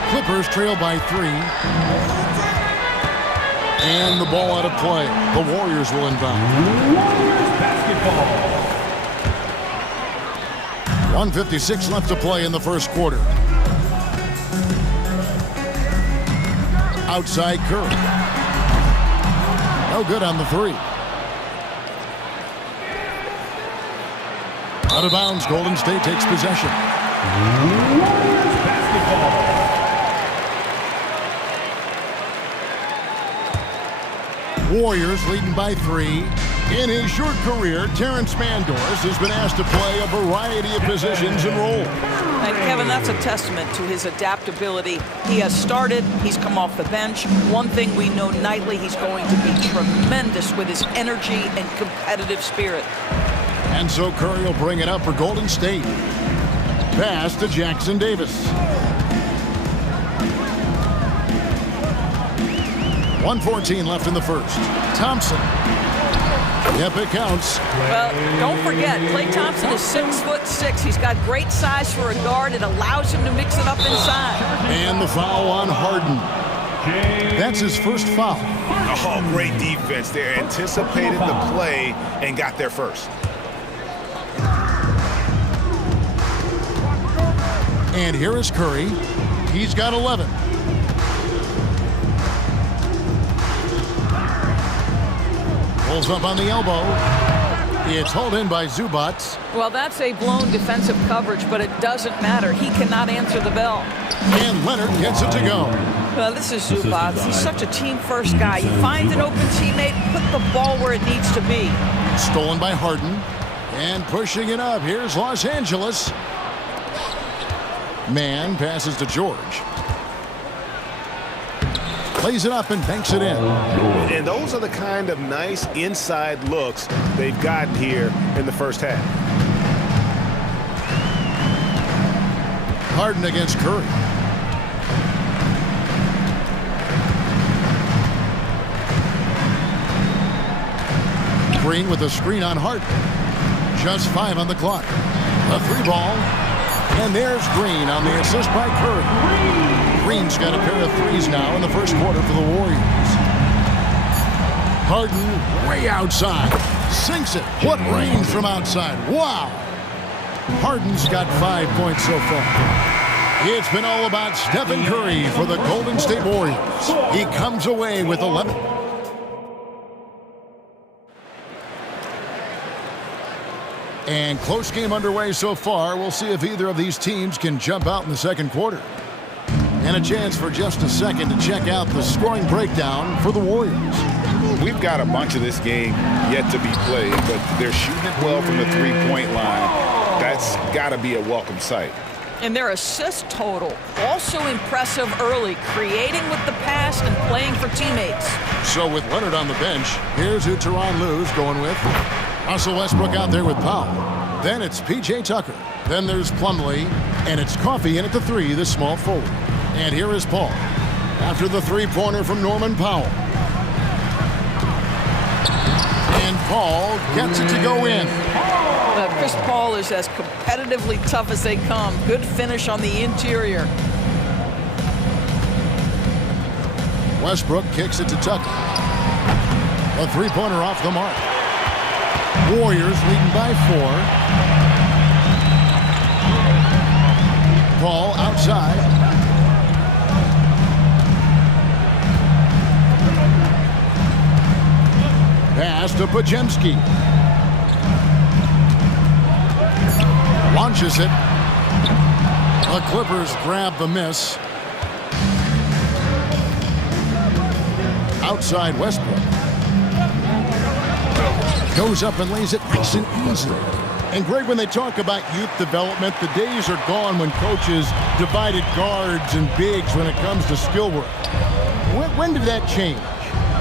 Clippers trail by 3. And the ball out of play. The Warriors will inbound. Warriors basketball. 1:56 left to play in the first quarter. Outside Curry. No good on the 3. Out of bounds, Golden State takes possession. Warriors basketball. Warriors leading by 3. In his short career, Terrence Mandors has been asked to play a variety of positions and roles. And Kevin, that's a testament to his adaptability. He has started, he's come off the bench. One thing we know nightly, he's going to be tremendous with his energy and competitive spirit. And so Curry will bring it up for Golden State. Pass to Jackson Davis. 1:14 left in the first. Thompson Yep, it counts. Well, don't forget, Klay Thompson is 6'6". He's got great size for a guard. It allows him to mix it up inside. And the foul on Harden. That's his first foul. Oh, great defense there. Anticipated the play and got there first. And here is Curry. He's got 11. Pulls up on the elbow. It's hauled in by Zubac. Well, that's a blown defensive coverage, but it doesn't matter. He cannot answer the bell. And Leonard gets it to go. Well, this is Zubac. He's such a team-first guy. You find an open teammate, put the ball where it needs to be. Stolen by Harden. And pushing it up. Here's Los Angeles. Man passes to George. Plays it up and banks it in. And those are the kind of nice inside looks they've gotten here in the first half. Harden against Curry. Green with a screen on Harden. Just 5 on the clock. A 3-ball. And there's Green on the assist by Curry. Green's got a pair of threes now in the first quarter for the Warriors. Harden way outside. Sinks it. What range from outside. Wow. Harden's got 5 points so far. It's been all about Stephen Curry for the Golden State Warriors. He comes away with 11. And close game underway so far. We'll see if either of these teams can jump out in the second quarter. And a chance for just a second to check out the scoring breakdown for the Warriors. We've got a bunch of this game yet to be played, but they're shooting it well from the three-point line. That's got to be a welcome sight. And their assist total, also impressive early, creating with the pass and playing for teammates. So with Leonard on the bench, here's who Tyronn Lue's going with. Russell Westbrook out there with Powell. Then it's P.J. Tucker. Then there's Plumlee. And it's Coffey in at the 3, the small forward. And here is Paul. After the three-pointer from Norman Powell. And Paul gets it to go in. Chris Paul is as competitively tough as they come. Good finish on the interior. Westbrook kicks it to Tucker. A three-pointer off the mark. Warriors leading by 4. Paul outside. Pass to Podziemski. Launches it. The Clippers grab the miss. Outside Westbrook. Goes up and lays it nice and easy. And Greg, when they talk about youth development, the days are gone when coaches divided guards and bigs when it comes to skill work. When did that change?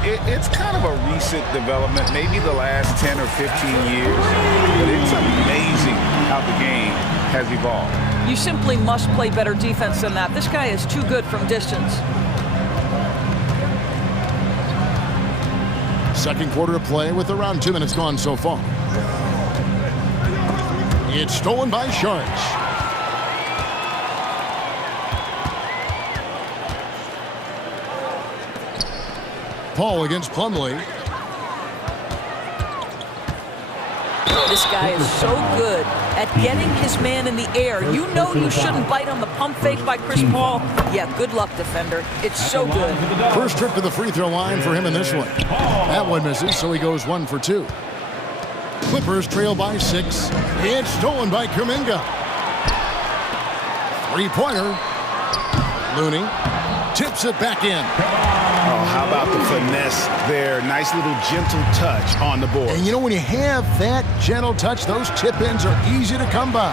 It's kind of a recent development, maybe the last 10 or 15 years. But it's amazing how the game has evolved. You simply must play better defense than that. This guy is too good from distance. Second quarter of play with around 2 minutes gone so far. It's stolen by Sharks. Paul against Plumlee. This guy is so good at getting his man in the air. You know you shouldn't bite on the pump fake by Chris Paul. Yeah, good luck, defender. It's so good. First trip to the free throw line for him in this one. That one misses, so he goes 1 for 2. Clippers trail by 6. It's stolen by Kuminga. Three-pointer. Looney tips it back in. Oh, how about the finesse there? Nice little gentle touch on the board. And you know, when you have that gentle touch, those tip-ins are easy to come by.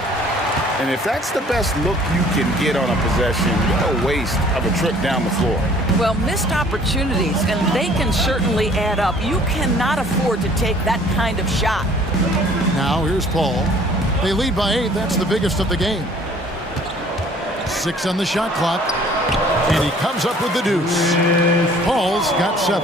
And if that's the best look you can get on a possession, no waste of a trip down the floor. Well, missed opportunities, and they can certainly add up. You cannot afford to take that kind of shot. Now here's Paul. They lead by 8. That's the biggest of the game. 6 on the shot clock. And he comes up with the deuce. Paul's got 7.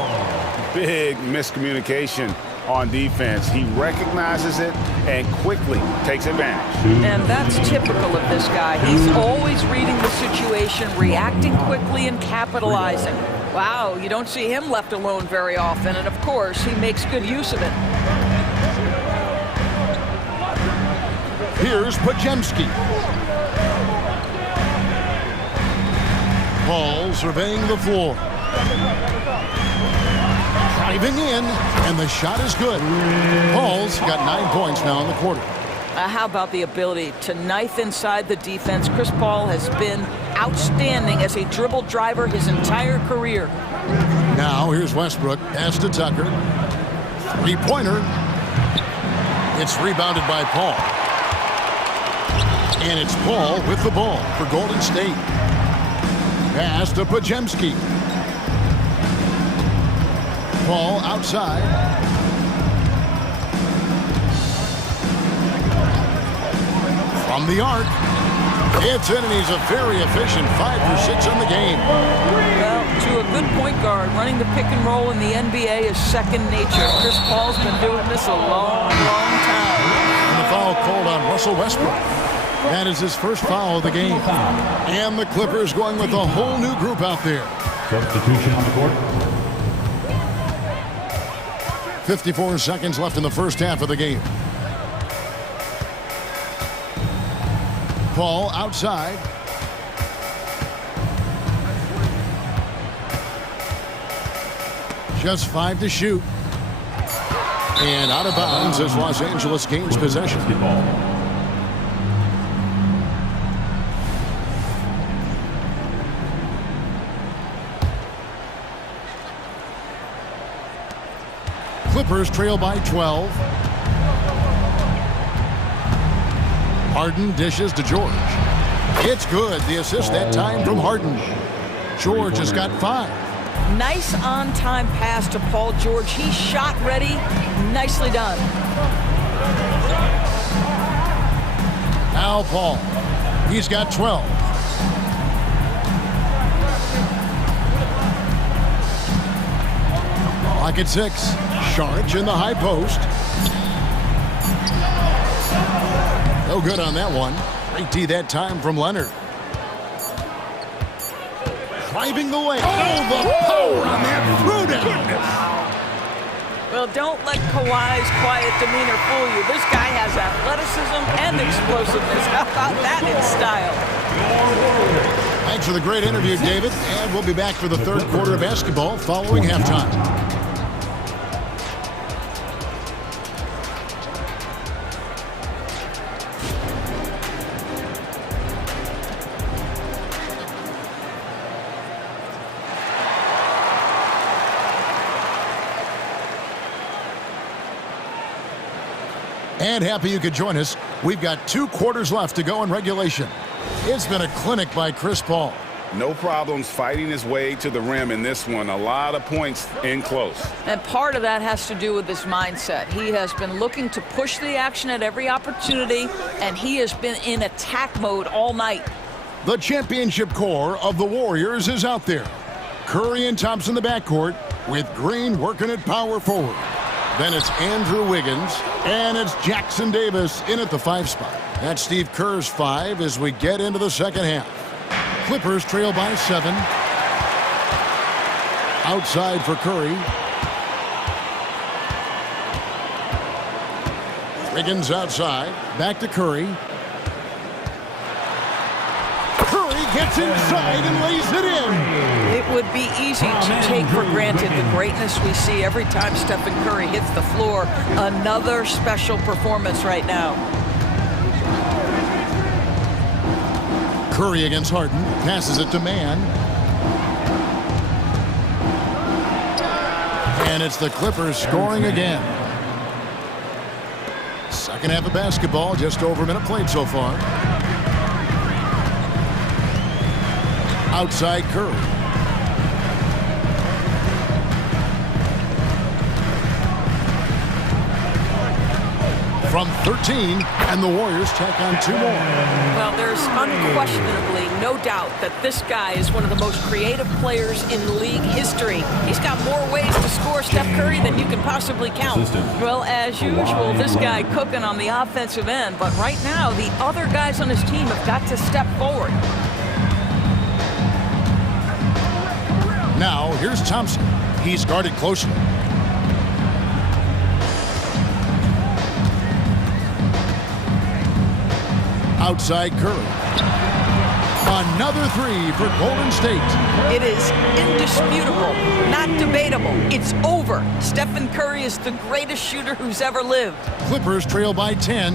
Big miscommunication on defense. He recognizes it and quickly takes advantage. And that's typical of this guy. He's always reading the situation, reacting quickly and capitalizing. Wow, you don't see him left alone very often, and of course, he makes good use of it. Here's Pajemski. Paul surveying the floor. Driving in, and the shot is good. Paul's got 9 points now in the quarter. How about the ability to knife inside the defense? Chris Paul has been outstanding as a dribble driver his entire career. Now here's Westbrook, pass to Tucker. Three-pointer. It's rebounded by Paul. And it's Paul with the ball for Golden State. Pass to Pajemski. Paul outside. From the arc. It's in, and he's a very efficient 5 for 6 on the game. Well, to a good point guard, running the pick and roll in the NBA is second nature. Chris Paul's been doing this a long, long time. And the foul called on Russell Westbrook. That is his first foul of the game. And the Clippers going with a whole new group out there. Substitution on the court. 54 seconds left in the first half of the game. Paul outside. Just 5 to shoot. And out of bounds as Los Angeles gains possession. Clippers trail by 12. Harden dishes to George. It's good. The assist that time from Harden. George has got 5. Nice on-time pass to Paul George. He's shot ready. Nicely done. Now Paul. He's got 12. Clock at 6. Sharge in the high post. No good on that one. Great D that time from Leonard. Driving the lane. Oh, the power on that throw-down. Well, don't let Kawhi's quiet demeanor fool you. This guy has athleticism and explosiveness. How about that in style? Thanks for the great interview, David. And we'll be back for the third quarter of basketball following halftime. And happy you could join us. We've got 2 quarters left to go in regulation. It's been a clinic by Chris Paul. No problems fighting his way to the rim in this one. A lot of points in close. And part of that has to do with his mindset. He has been looking to push the action at every opportunity, and he has been in attack mode all night. The championship core of the Warriors is out there. Curry and Thompson in the backcourt, with Green working at power forward. Then it's Andrew Wiggins, and it's Jackson Davis in at the 5 spot. That's Steve Kerr's 5 as we get into the second half. Clippers trail by 7. Outside for Curry. Wiggins outside. Back to Curry. Curry gets inside and lays it in. It would be easy to take for granted the greatness we see every time Stephen Curry hits the floor. Another special performance right now. Curry against Harden. Passes it to Mann. And it's the Clippers scoring again. Second half of basketball, just over a minute played so far. Outside Curry. from 13, and the Warriors tack on 2 more. Well, there's unquestionably no doubt that this guy is one of the most creative players in league history. He's got more ways to score Steph Curry than you can possibly count. Well, as usual, this guy cooking on the offensive end, but right now, the other guys on his team have got to step forward. Now, here's Thompson. He's guarded closely. Outside Curry. Another 3 for Golden State. It is indisputable, not debatable. It's over. Stephen Curry is the greatest shooter who's ever lived. Clippers trail by 10.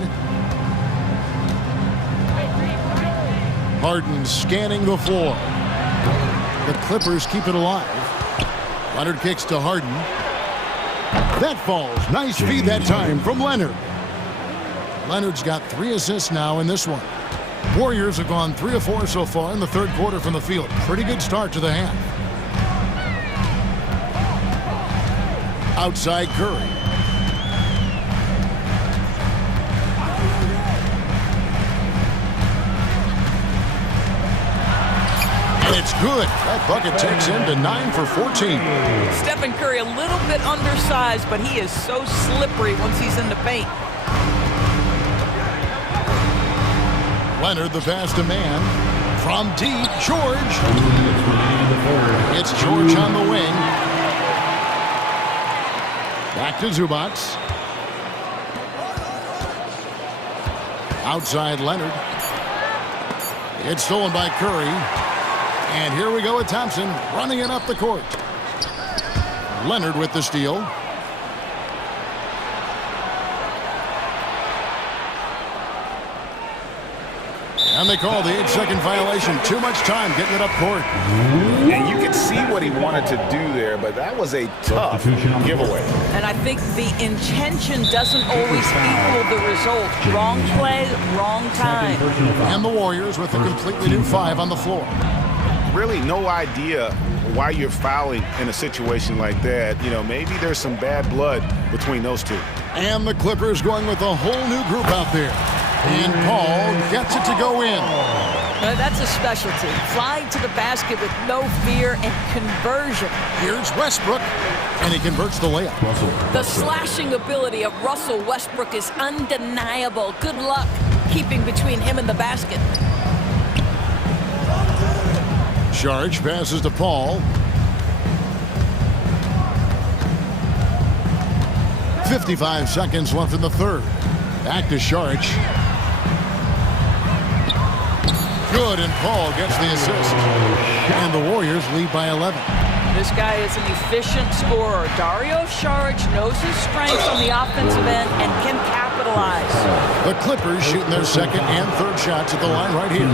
Harden scanning the floor. The Clippers keep it alive. Leonard kicks to Harden. That falls. Nice feed that time from Leonard. Leonard's got 3 assists now in this one. Warriors have gone 3 of 4 so far in the third quarter from the field. Pretty good start to the half. Outside Curry. And it's good. That bucket takes him to 9 for 14. Stephen Curry a little bit undersized, but he is so slippery once he's in the paint. Leonard, the pass to man. From deep, George. It's George on the wing. Back to Zubac. Outside Leonard. It's stolen by Curry. And here we go with Thompson running it up the court. Leonard with the steal. And they call the 8-second violation. Too much time getting it up court. And you can see what he wanted to do there, but that was a tough giveaway. And I think the intention doesn't always equal the result. Wrong play, wrong time. And the Warriors with a completely new 5 on the floor. Really no idea why you're fouling in a situation like that. You know, maybe there's some bad blood between those two. And the Clippers going with a whole new group out there. And Paul gets it to go in. That's a specialty. Flying to the basket with no fear and conversion. Here's Westbrook, and he converts the layup. The slashing ability of Russell Westbrook is undeniable. Good luck keeping between him and the basket. Charge passes to Paul. 55 seconds left in the third. Back to Sharch. Good, and Paul gets the assist. And the Warriors lead by 11. This guy is an efficient scorer. Dario Saric knows his strengths on the offensive end and can capitalize. The Clippers shooting their second and third shots at the line right here.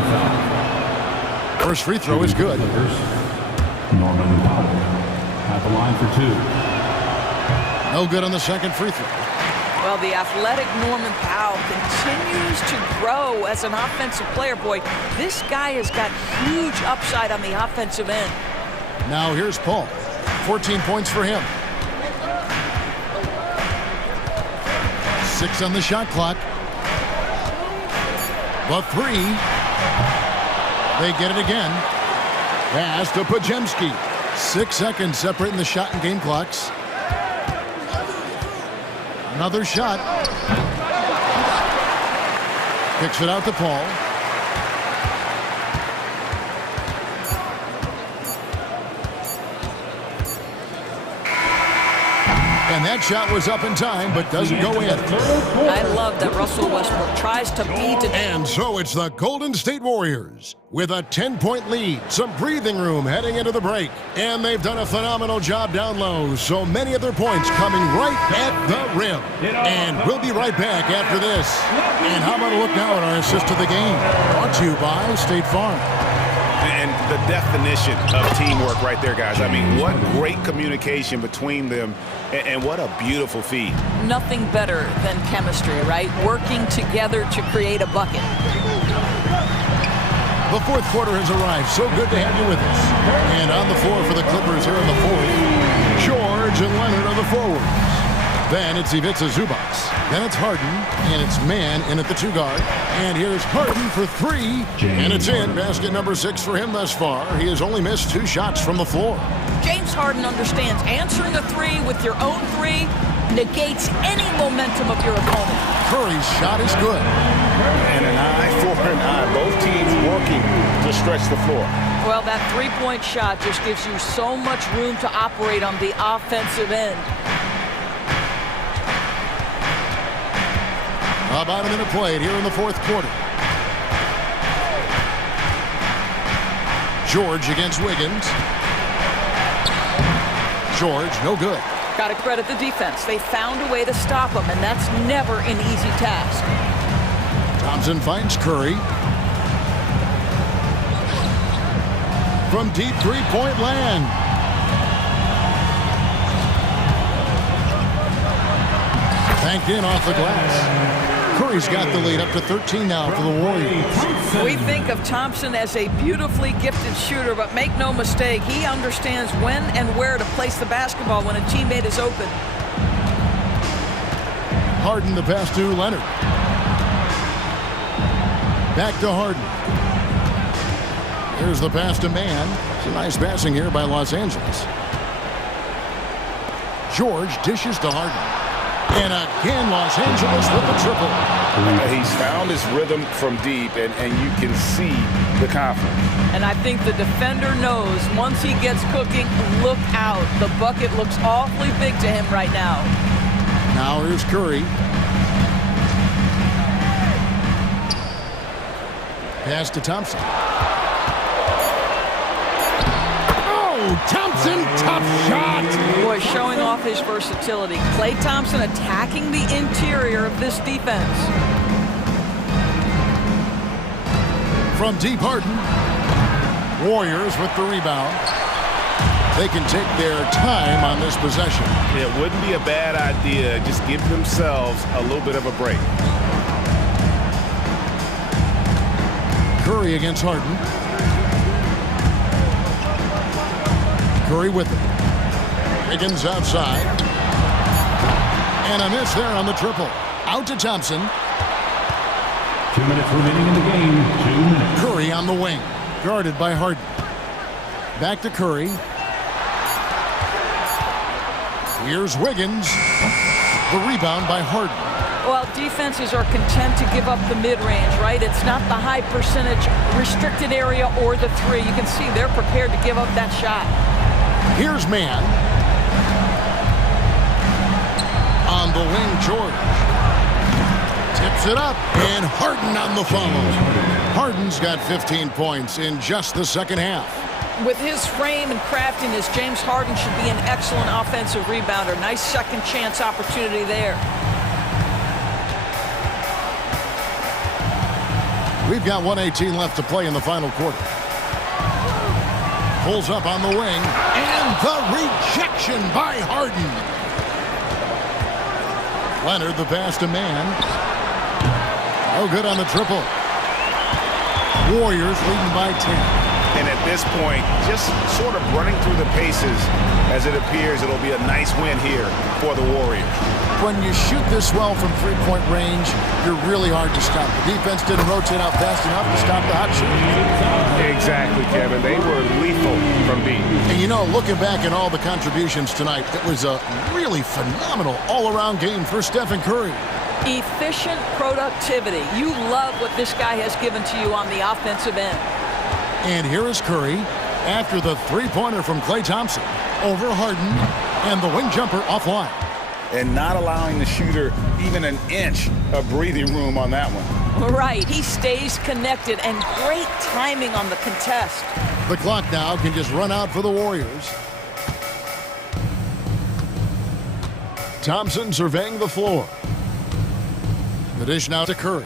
First free throw is good. Norman Powell at the line for 2. No good on the second free throw. Well, the athletic Norman Powell continues to grow as an offensive player. Boy, this guy has got huge upside on the offensive end. Now here's Paul. 14 points for him. 6 on the shot clock. The 3. They get it again. Pass to Pajemski. 6 seconds separating the shot and game clocks. Another shot. Kicks it out to Paul. And that shot was up in time, but doesn't go in. I love that Russell Westbrook tries to beat it. And so it's the Golden State Warriors with a 10-point lead, some breathing room heading into the break. And they've done a phenomenal job down low, so many of their points coming right at the rim. And we'll be right back after this. And how about a look now at our assist of the game? Brought to you by State Farm. And the definition of teamwork right there, guys. I mean, what great communication between them, and what a beautiful feed. Nothing better than chemistry, right? Working together to create a bucket. The fourth quarter has arrived. So good to have you with us. And on the floor for the Clippers here in the fourth, George and Leonard are the forwards. Then it's Ivica Zubac. Then it's Harden, and it's man in at the 2-guard. And here's Harden for 3, and it's in. Basket number 6 for him thus far. He has only missed 2 shots from the floor. James Harden understands answering a 3 with your own 3 negates any momentum of your opponent. Curry's shot is good. And an eye for an eye. Both teams working to stretch the floor. Well, that 3-point shot just gives you so much room to operate on the offensive end. About a minute played here in the 4th quarter. George against Wiggins. George, no good. Got to credit the defense. They found a way to stop him, and that's never an easy task. Thompson finds Curry. From deep 3-point land. Banked in off the glass. Curry's got the lead up to 13 now for the Warriors. We think of Thompson as a beautifully gifted shooter, but make no mistake, he understands when and where to place the basketball when a teammate is open. Harden the pass to Leonard. Back to Harden. Here's the pass to man. It's a nice passing here by Los Angeles. George dishes to Harden. And again, Los Angeles with the triple. He's found his rhythm from deep, and you can see the confidence. And I think the defender knows once he gets cooking, look out. The bucket looks awfully big to him right now. Now here's Curry. Pass to Thompson. Thompson, tough shot. Boy, showing off his versatility. Klay Thompson attacking the interior of this defense. From deep, Harden. Warriors with the rebound. They can take their time on this possession. It wouldn't be a bad idea. Just give themselves a little bit of a break. Curry against Harden. Curry with it. Wiggins outside. And a miss there on the triple. Out to Thompson. 2 minutes remaining in the game. 2 minutes. Curry on the wing. Guarded by Harden. Back to Curry. Here's Wiggins. The rebound by Harden. Well, defenses are content to give up the mid-range, right? It's not the high percentage restricted area or the 3. You can see they're prepared to give up that shot. Here's man. On the wing, George. Tips it up, and Harden on the follow. Harden's got 15 points in just the second half. With his frame and craftiness, James Harden should be an excellent offensive rebounder. Nice second chance opportunity there. We've got 1:18 left to play in the final quarter. Pulls up on the wing, and the rejection by Harden. Leonard the pass to man. No good on the triple. Warriors leading by 10. And at this point, just sort of running through the paces as it appears it'll be a nice win here for the Warriors. When you shoot this well from 3-point range, you're really hard to stop. The defense didn't rotate out fast enough to stop the hot shot. Exactly, Kevin. They were lethal from deep. And you know, looking back at all the contributions tonight, it was a really phenomenal all-around game for Stephen Curry. Efficient productivity. You love what this guy has given to you on the offensive end. And here is Curry after the 3-pointer from Klay Thompson over Harden and the wing jumper offline. And not allowing the shooter even an inch of breathing room on that one. Right. He stays connected and great timing on the contest. The clock now can just run out for the Warriors. Thompson surveying the floor. The dish now to Curry.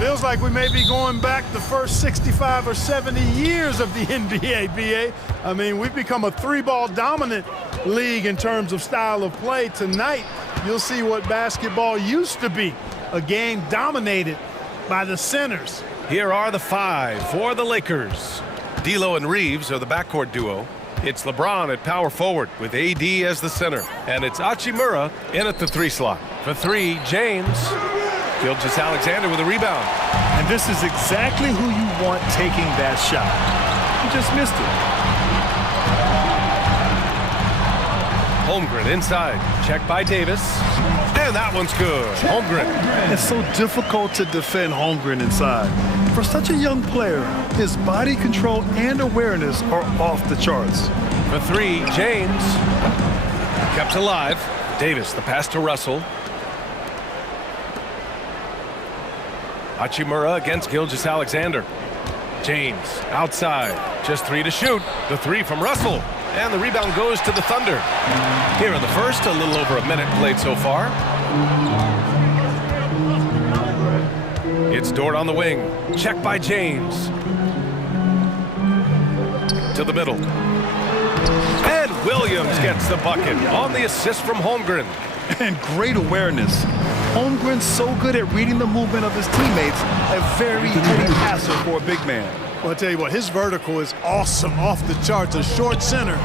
Feels like we may be going back the first 65 or 70 years of the NBA, BA. I mean, we've become a three-ball dominant league in terms of style of play. Tonight, you'll see what basketball used to be, a game dominated by the centers. Here are the five for the Lakers. D'Lo and Reeves are the backcourt duo. It's LeBron at power forward with AD as the center. And it's Hachimura in at the three slot. For three, James. Gilgeous-Alexander with a rebound. And this is exactly who you want taking that shot. You just missed it. Holmgren inside. Check by Davis. And that one's good. Holmgren. It's so difficult to defend Holmgren inside. For such a young player, his body control and awareness are off the charts. For three, James. Kept alive. Davis, the pass to Russell. Hachimura against Gilgeous-Alexander. James outside. Just three to shoot. The three from Russell. And the rebound goes to the Thunder. Here in the first, a little over a minute played so far. It's Dort on the wing. Check by James. To the middle. And Williams gets the bucket on the assist from Holmgren. And great awareness. Holmgren's so good at reading the movement of his teammates, a very heady passer for a big man. Well, I'll tell you what, his vertical is awesome, off the charts. A short center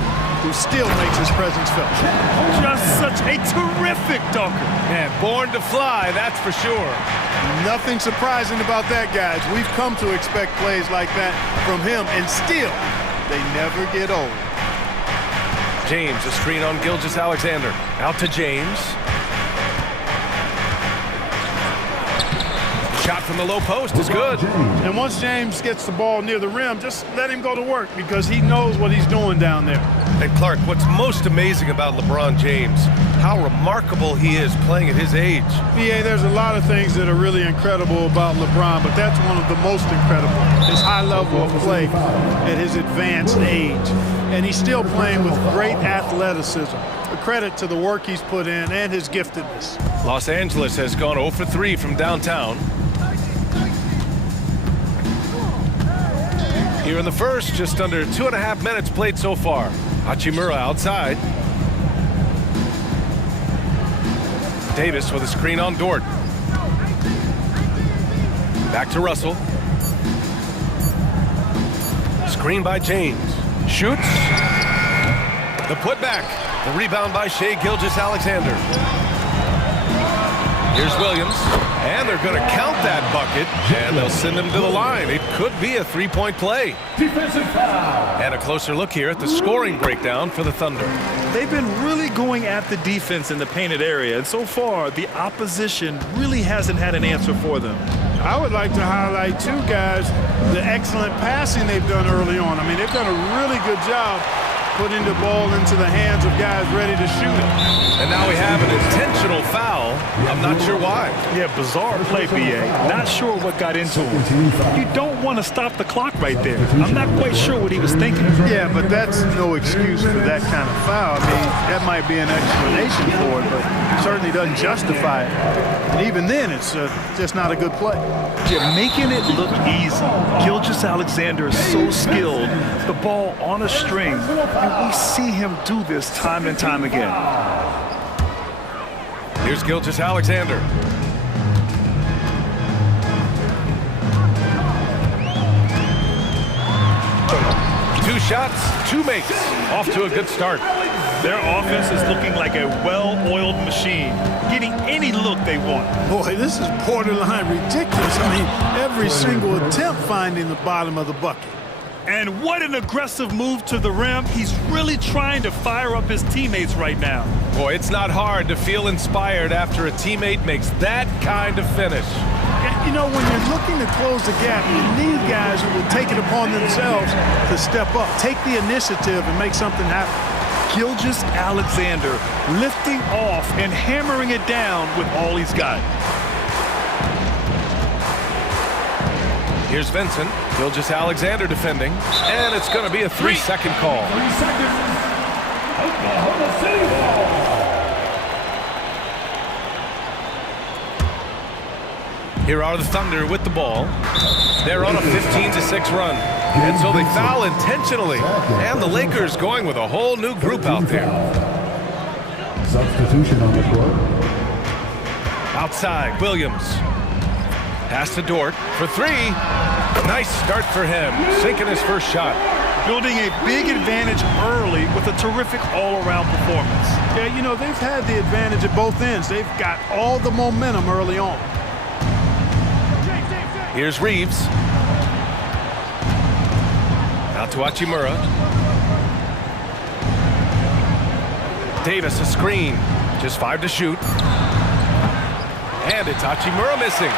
who still makes his presence felt. Just such a terrific dunker. And born to fly, that's for sure. Nothing surprising about that, guys. We've come to expect plays like that from him, and still, they never get old. James, a screen on Gilgeous-Alexander. Out to James. Shot from the low post is good. And once James gets the ball near the rim, just let him go to work because he knows what he's doing down there. And Clark, what's most amazing about LeBron James, how remarkable he is playing at his age. BA, there's a lot of things that are really incredible about LeBron, but that's one of the most incredible. His high level of play at his advanced age. And he's still playing with great athleticism. A credit to the work he's put in and his giftedness. Los Angeles has gone 0 for 3 from downtown. Here in the first, just under 2.5 minutes played so far. Hachimura outside. Davis with a screen on Dort. Back to Russell. Screen by James. Shoots. The putback. The rebound by Shai Gilgeous-Alexander. Here's Williams. And they're going to count that bucket. And they'll send him to the line. It could be a three-point play. Defensive foul. And a closer look here at the scoring breakdown for the Thunder. They've been really going at the defense in the painted area. And so far, the opposition really hasn't had an answer for them. I would like to highlight, too, guys, the excellent passing they've done early on. I mean, they've done a really good job putting the ball into the hands of guys ready to shoot it. And now we have an intentional foul. I'm not sure why. Yeah, bizarre play, BA. Not sure what got into him. You don't want to stop the clock right there. I'm not quite sure what he was thinking. Yeah, but that's no excuse for that kind of foul. I mean, that might be an explanation for it, but it certainly doesn't justify it. And even then, it's just not a good play. Yeah, making it look easy. Gilgeous-Alexander is so skilled. The ball on a string. And we see him do this time and time again. Here's Gilgeous-Alexander. Two shots, two makes. Off to a good start. Their offense is looking like a well-oiled machine, getting any look they want. Boy, this is borderline ridiculous. I mean, every single attempt finding the bottom of the bucket. And what an aggressive move to the rim. He's really trying to fire up his teammates right now. Boy, it's not hard to feel inspired after a teammate makes that kind of finish. You know, when you're looking to close the gap, you need guys who will take it upon themselves to step up, take the initiative and make something happen. Gilgeous-Alexander lifting off and hammering it down with all he's got. Here's Vincent. Gilgeous-Alexander defending. And it's going to be a 3-second call. 3 seconds. Oklahoma City ball. Here are the Thunder with the ball. They're on a 15-6 run. And so they foul intentionally. And the Lakers going with a whole new group out there. Substitution on the court. Outside, Williams. Pass to Dort for three. Nice start for him, sinking his first shot. Building a big advantage early with a terrific all-around performance. Yeah, you know, they've had the advantage at both ends. They've got all the momentum early on. Here's Reeves. Out to Hachimura. Davis, a screen. Just 5 to shoot. And it's Hachimura missing.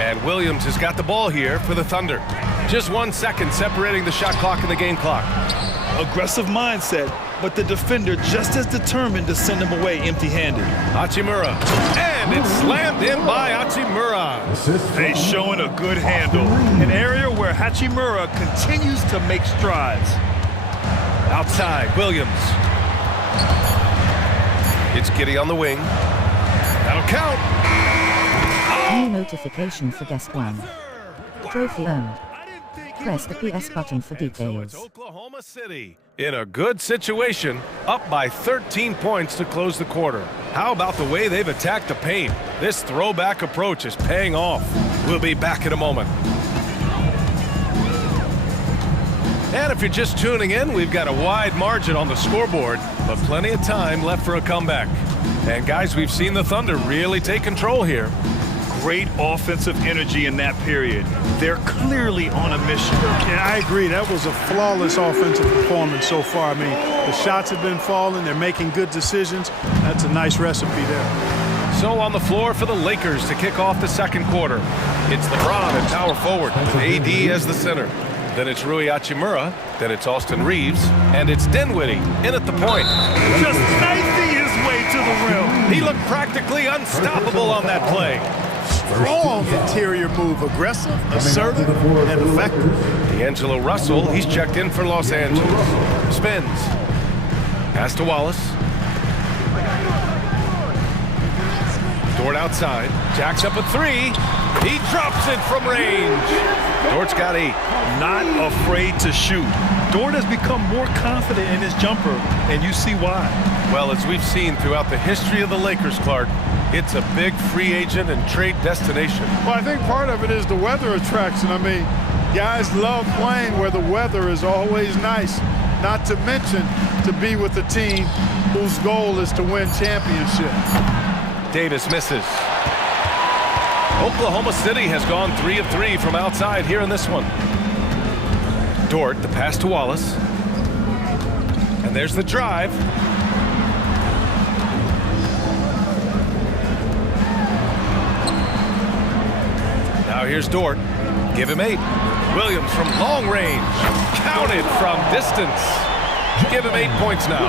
And Williams has got the ball here for the Thunder. Just 1 second separating the shot clock and the game clock. Aggressive mindset, but the defender just as determined to send him away empty-handed. Hachimura. And it's slammed in by Hachimura. They showing a good handle. An area where Hachimura continues to make strides. Outside, Williams. It's Giddey on the wing. That'll count. New notification for guest 1. Trophy earned. Press the PS button for details. Oklahoma City in a good situation, up by 13 points to close the quarter. How about the way they've attacked the paint? This throwback approach is paying off. We'll be back in a moment. And if you're just tuning in, we've got a wide margin on the scoreboard, but plenty of time left for a comeback. And guys, we've seen the Thunder really take control here. Great offensive energy in that period. They're clearly on a mission. Yeah, I agree. That was a flawless offensive performance so far. I mean, the shots have been falling. They're making good decisions. That's a nice recipe there. So on the floor for the Lakers to kick off the second quarter. It's LeBron at power forward with AD as the center. Then it's Rui Hachimura. Then it's Austin Reeves. And it's Dinwiddie in at the point. Just knifing his way to the rim. He looked practically unstoppable on that play. Strong interior move, aggressive, assertive, and effective. D'Angelo Russell, he's checked in for Los Angeles. Spins. Pass to Wallace. Dort outside. Jacks up a three. He drops it from range. Dort's got 8. Not afraid to shoot. Dort has become more confident in his jumper, and you see why. Well, as we've seen throughout the history of the Lakers, Clark, it's a big free agent and trade destination. Well, I think part of it is the weather attraction. I mean, guys love playing where the weather is always nice, not to mention to be with a team whose goal is to win championship. Davis misses. Oklahoma City has gone 3 of 3 from outside here in this one. Dort, the pass to Wallace. And there's the drive. Now here's Dort. Give him 8. Williams from long range. Counted from distance. Give him 8 points now.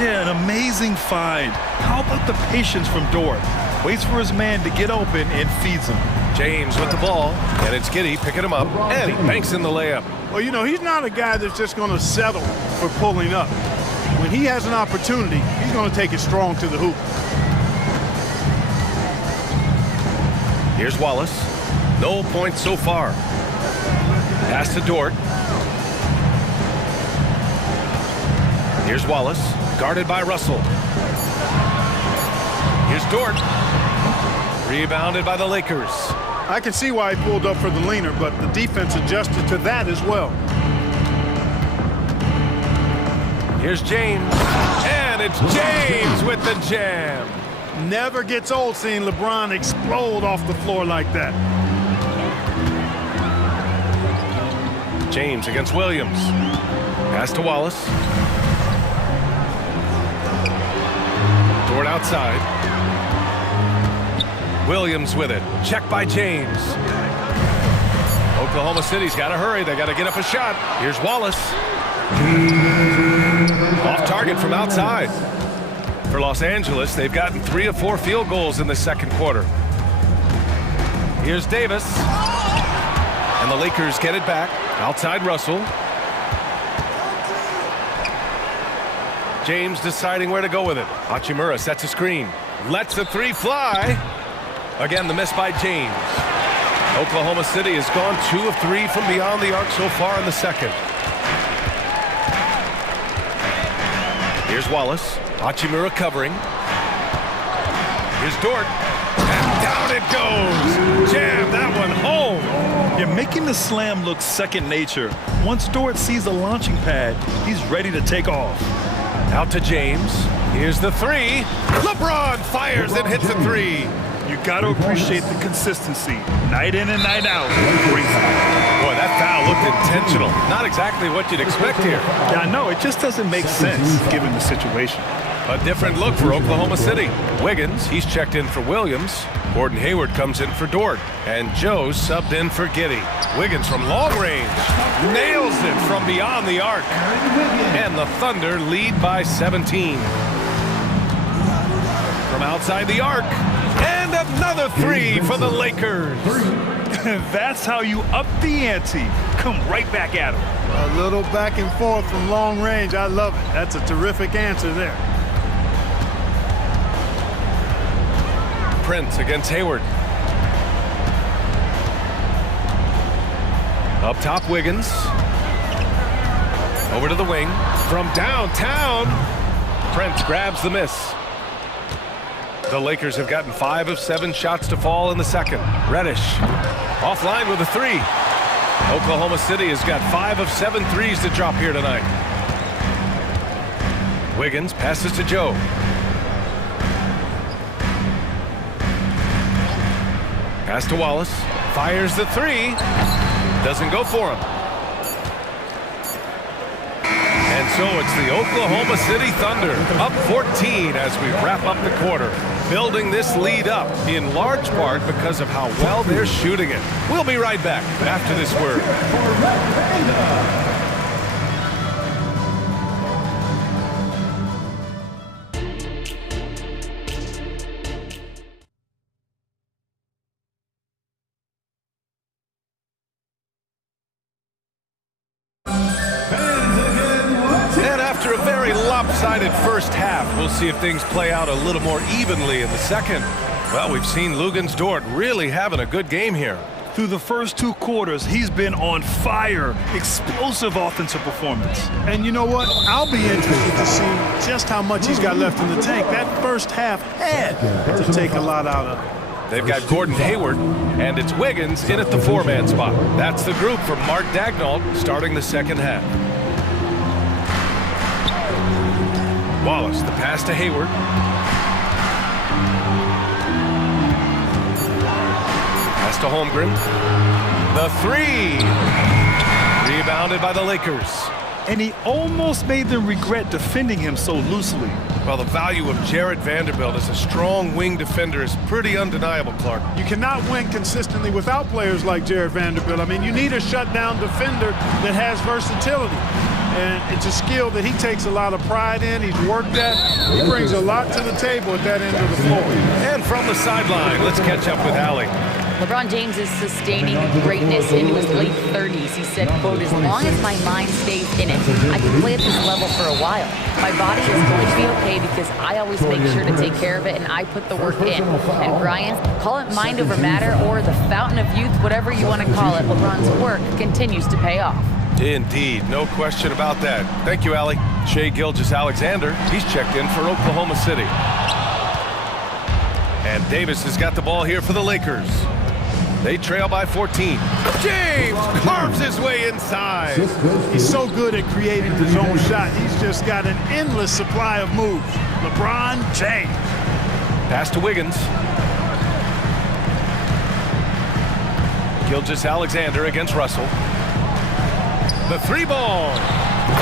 Yeah, an amazing find. How about the patience from Dort? Waits for his man to get open and feeds him. James with the ball. And it's Giddey picking him up. And he banks in the layup. Well, you know, he's not a guy that's just going to settle for pulling up. When he has an opportunity, he's going to take it strong to the hoop. Here's Wallace. No points so far. Pass to Dort. Here's Wallace, guarded by Russell. Here's Dort. Rebounded by the Lakers. I can see why he pulled up for the leaner, but the defense adjusted to that as well. Here's James. And it's James with the jam. Never gets old seeing LeBron explode off the floor like that. James against Williams. Pass to Wallace. Dort outside. Williams with it. Checked by James. Oklahoma City's got to hurry. They got to get up a shot. Here's Wallace. Off target from outside. For Los Angeles, they've gotten 3 of 4 field goals in the second quarter. Here's Davis. And the Lakers get it back. Outside Russell. James deciding where to go with it. Hachimura sets a screen. Lets the 3 fly. Again, the miss by James. Oklahoma City has gone 2 of 3 from beyond the arc so far in the second. Here's Wallace. Hachimura covering. Here's Dort. And down it goes. Jam that one home. You're making the slam look second nature. Once Dort sees the launching pad, he's ready to take off. Out to James. Here's the three. LeBron fires and hits a three. You got to appreciate the consistency. Night in and night out. Boy, that foul looked intentional. Not exactly what you'd expect here. Yeah, I know. It just doesn't make sense given the situation. A different look for Oklahoma City. Wiggins, he's checked in for Williams. Gordon Hayward comes in for Dort. And Joe subbed in for Giddey. Wiggins from long range. Nails it from beyond the arc. And the Thunder lead by 17. From outside the arc. And another three for the Lakers. That's how you up the ante. Come right back at him. A little back and forth from long range. I love it. That's a terrific answer there. Prince against Hayward. Up top, Wiggins. Over to the wing. From downtown, Prince grabs the miss. The Lakers have gotten 5 of 7 shots to fall in the second. Reddish offline with a three. Oklahoma City has got 5 of 7 threes to drop here tonight. Wiggins passes to Joe. Pass to Wallace. Fires the three. Doesn't go for him. And so it's the Oklahoma City Thunder up 14 as we wrap up the quarter. Building this lead up in large part because of how well they're shooting it. We'll be right back after this word. After a very lopsided first half, we'll see if things play out a little more evenly in the second. Well, we've seen Luguentz Dort really having a good game here. Through the first 2 quarters, he's been on fire. Explosive offensive performance. And you know what? I'll be interested to see just how much he's got left in the tank. That first half had to take a lot out of it. They've got Gordon Hayward, and it's Wiggins in at the 4-man spot. That's the group from Mark Daigneault starting the second half. Wallace, the pass to Hayward. Pass to Holmgren. The three. Rebounded by the Lakers. And he almost made them regret defending him so loosely. Well, the value of Jared Vanderbilt as a strong wing defender is pretty undeniable, Clark. You cannot win consistently without players like Jared Vanderbilt. I mean, you need a shutdown defender that has versatility. And it's a skill that he takes a lot of pride in. He's worked at. He brings a lot to the table at that end of the floor. And from the sideline, let's catch up with Allie. LeBron James is sustaining greatness into his late 30s. He said, quote, as long as my mind stays in it, I can play at this level for a while. My body is going to be okay because I always make sure to take care of it and I put the work in. And Brian, call it mind over matter or the fountain of youth, whatever you want to call it, LeBron's work continues to pay off. Indeed, no question about that. Thank you, Allie. Shai Gilgeous-Alexander, he's checked in for Oklahoma City. And Davis has got the ball here for the Lakers. They trail by 14. James carves his way inside. He's so good at creating his own shot. He's just got an endless supply of moves. LeBron James. Pass to Wiggins. Gilgeous-Alexander against Russell. The three ball.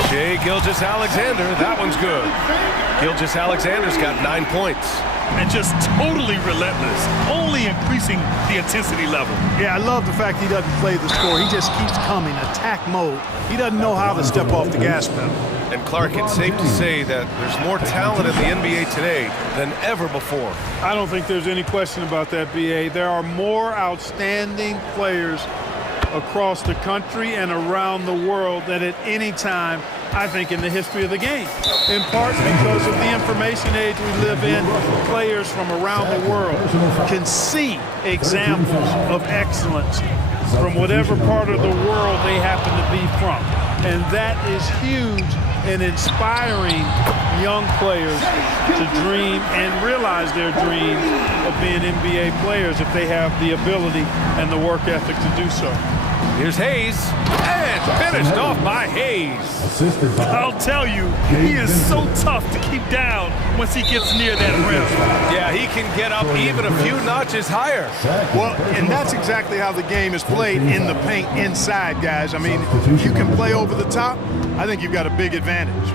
Shai Gilgeous-Alexander, that one's good. Gilgeous-Alexander's got 9 points. And just totally relentless, only increasing the intensity level. Yeah, I love the fact he doesn't play the score. He just keeps coming, attack mode. He doesn't know how to step off the gas pedal. And Clark, it's safe to say that there's more talent in the NBA today than ever before. I don't think there's any question about that, B.A. There are more outstanding players across the country and around the world than at any time, I think, in the history of the game. In part because of the information age we live in, players from around the world can see examples of excellence from whatever part of the world they happen to be from. And that is huge in inspiring young players to dream and realize their dreams of being NBA players if they have the ability and the work ethic to do so. Here's Hayes, and finished off by Hayes. I'll tell you, he is so tough to keep down once he gets near that rim. Yeah, he can get up even a few notches higher. Well, and that's exactly how the game is played in the paint inside, guys. I mean, if you can play over the top, I think you've got a big advantage.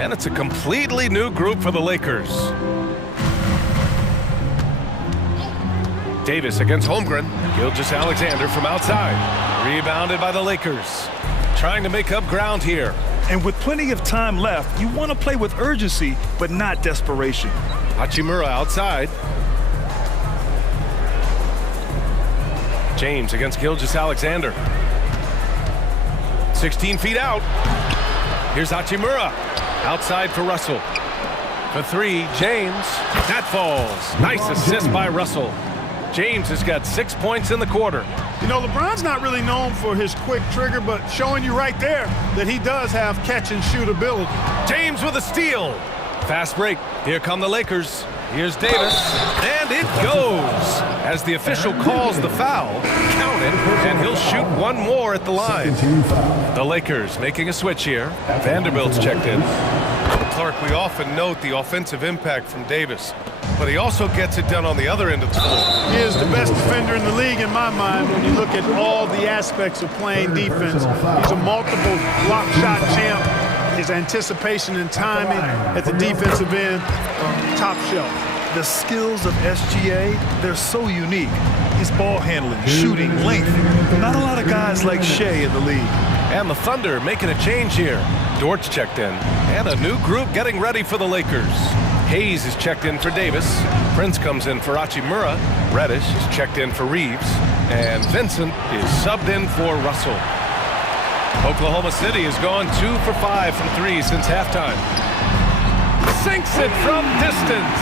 And it's a completely new group for the Lakers. Davis against Holmgren. Gilgeous-Alexander from outside. Rebounded by the Lakers. Trying to make up ground here. And with plenty of time left, you want to play with urgency, but not desperation. Hachimura outside. James against Gilgeous-Alexander. 16 feet out. Here's Hachimura. Outside for Russell. For three, James. That falls. Nice assist by Russell. James has got 6 points in the quarter. You know, LeBron's not really known for his quick trigger, but showing you right there that he does have catch-and-shoot ability. James with a steal. Fast break. Here come the Lakers. Here's Davis. And it goes. As the official calls the foul, count it, and he'll shoot one more at the line. The Lakers making a switch here. Vanderbilt's checked in. Clark, we often note the offensive impact from Davis, but he also gets it done on the other end of the floor. He is the best defender in the league in my mind when you look at all the aspects of playing defense. He's a multiple block shot champ. His anticipation and timing at the defensive end, top shelf. The skills of SGA, they're so unique. His ball handling, shooting, length. Not a lot of guys like Shea in the league. And the Thunder making a change here. Dort's checked in. And a new group getting ready for the Lakers. Hayes is checked in for Davis. Prince comes in for Hachimura. Reddish is checked in for Reeves. And Vincent is subbed in for Russell. Oklahoma City has gone 2 for 5 from three since halftime. Sinks it from distance.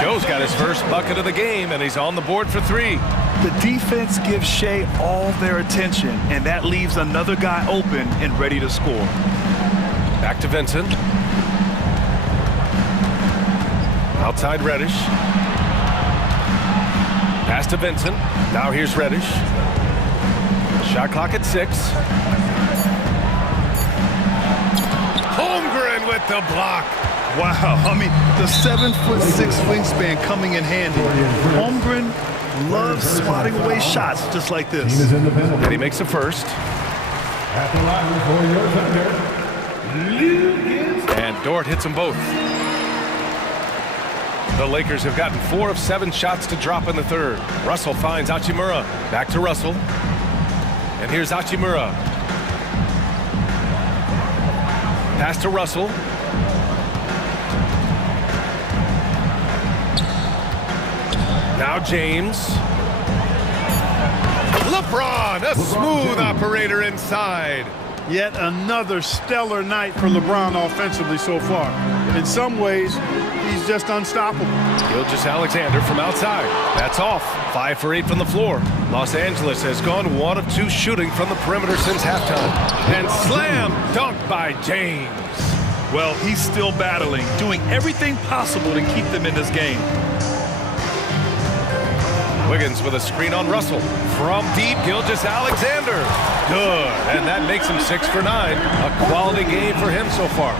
Joe's got his first bucket of the game, and he's on the board for three. The defense gives Shea all their attention, and that leaves another guy open and ready to score. Back to Vincent. Outside Reddish. Pass to Vincent. Now here's Reddish. Shot clock at 6. Holmgren with the block. Wow, I mean, the 7'6" wingspan coming in handy. Holmgren loves swatting away shots just like this. And he makes the first. At the line for your Thunder, And Dort hits them both. The Lakers have gotten 4 of 7 shots to drop in the third. Russell finds Hachimura. Back to Russell. And here's Hachimura. Pass to Russell. Now James. LeBron, a smooth operator inside. Yet another stellar night for LeBron offensively so far. In some ways, he's just unstoppable. Gilgeous-Alexander from outside. That's off. 5 for 8 from the floor. Los Angeles has gone 1 of 2 shooting from the perimeter since halftime. And slam dunk by James. Well, he's still battling, doing everything possible to keep them in this game. Wiggins with a screen on Russell. From deep, Gilgeous-Alexander. Good. And that makes him 6 for 9. A quality game for him so far.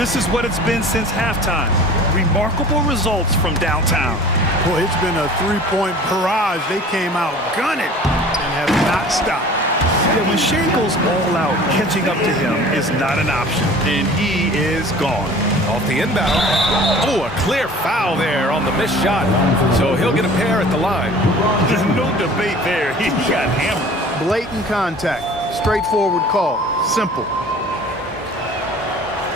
This is what it's been since halftime. Remarkable results from downtown. Boy, it's been a three-point barrage. They came out gunning and have not stopped. Yeah, when Shea goes all out, catching up to him is not an option, and he is gone. Off the inbound. Oh, a clear foul there on the missed shot. So he'll get a pair at the line. There's no debate there. He got hammered. Blatant contact. Straightforward call. Simple.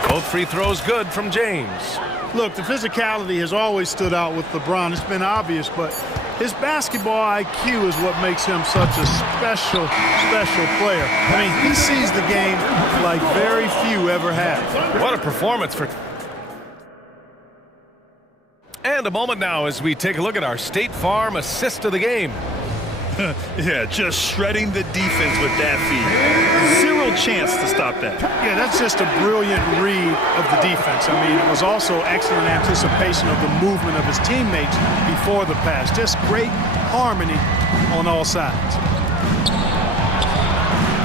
Both free throws good from James. Look, the physicality has always stood out with LeBron. It's been obvious, but His basketball IQ is what makes him such a special player. I mean, he sees the game like very few ever have. What a performance for... And a moment now as we take a look at our State Farm assist of the game. Yeah, just shredding the defense with that feed. Zero chance to stop that. Yeah, that's just a brilliant read of the defense. I mean, it was also excellent anticipation of the movement of his teammates before the pass. Just great harmony on all sides.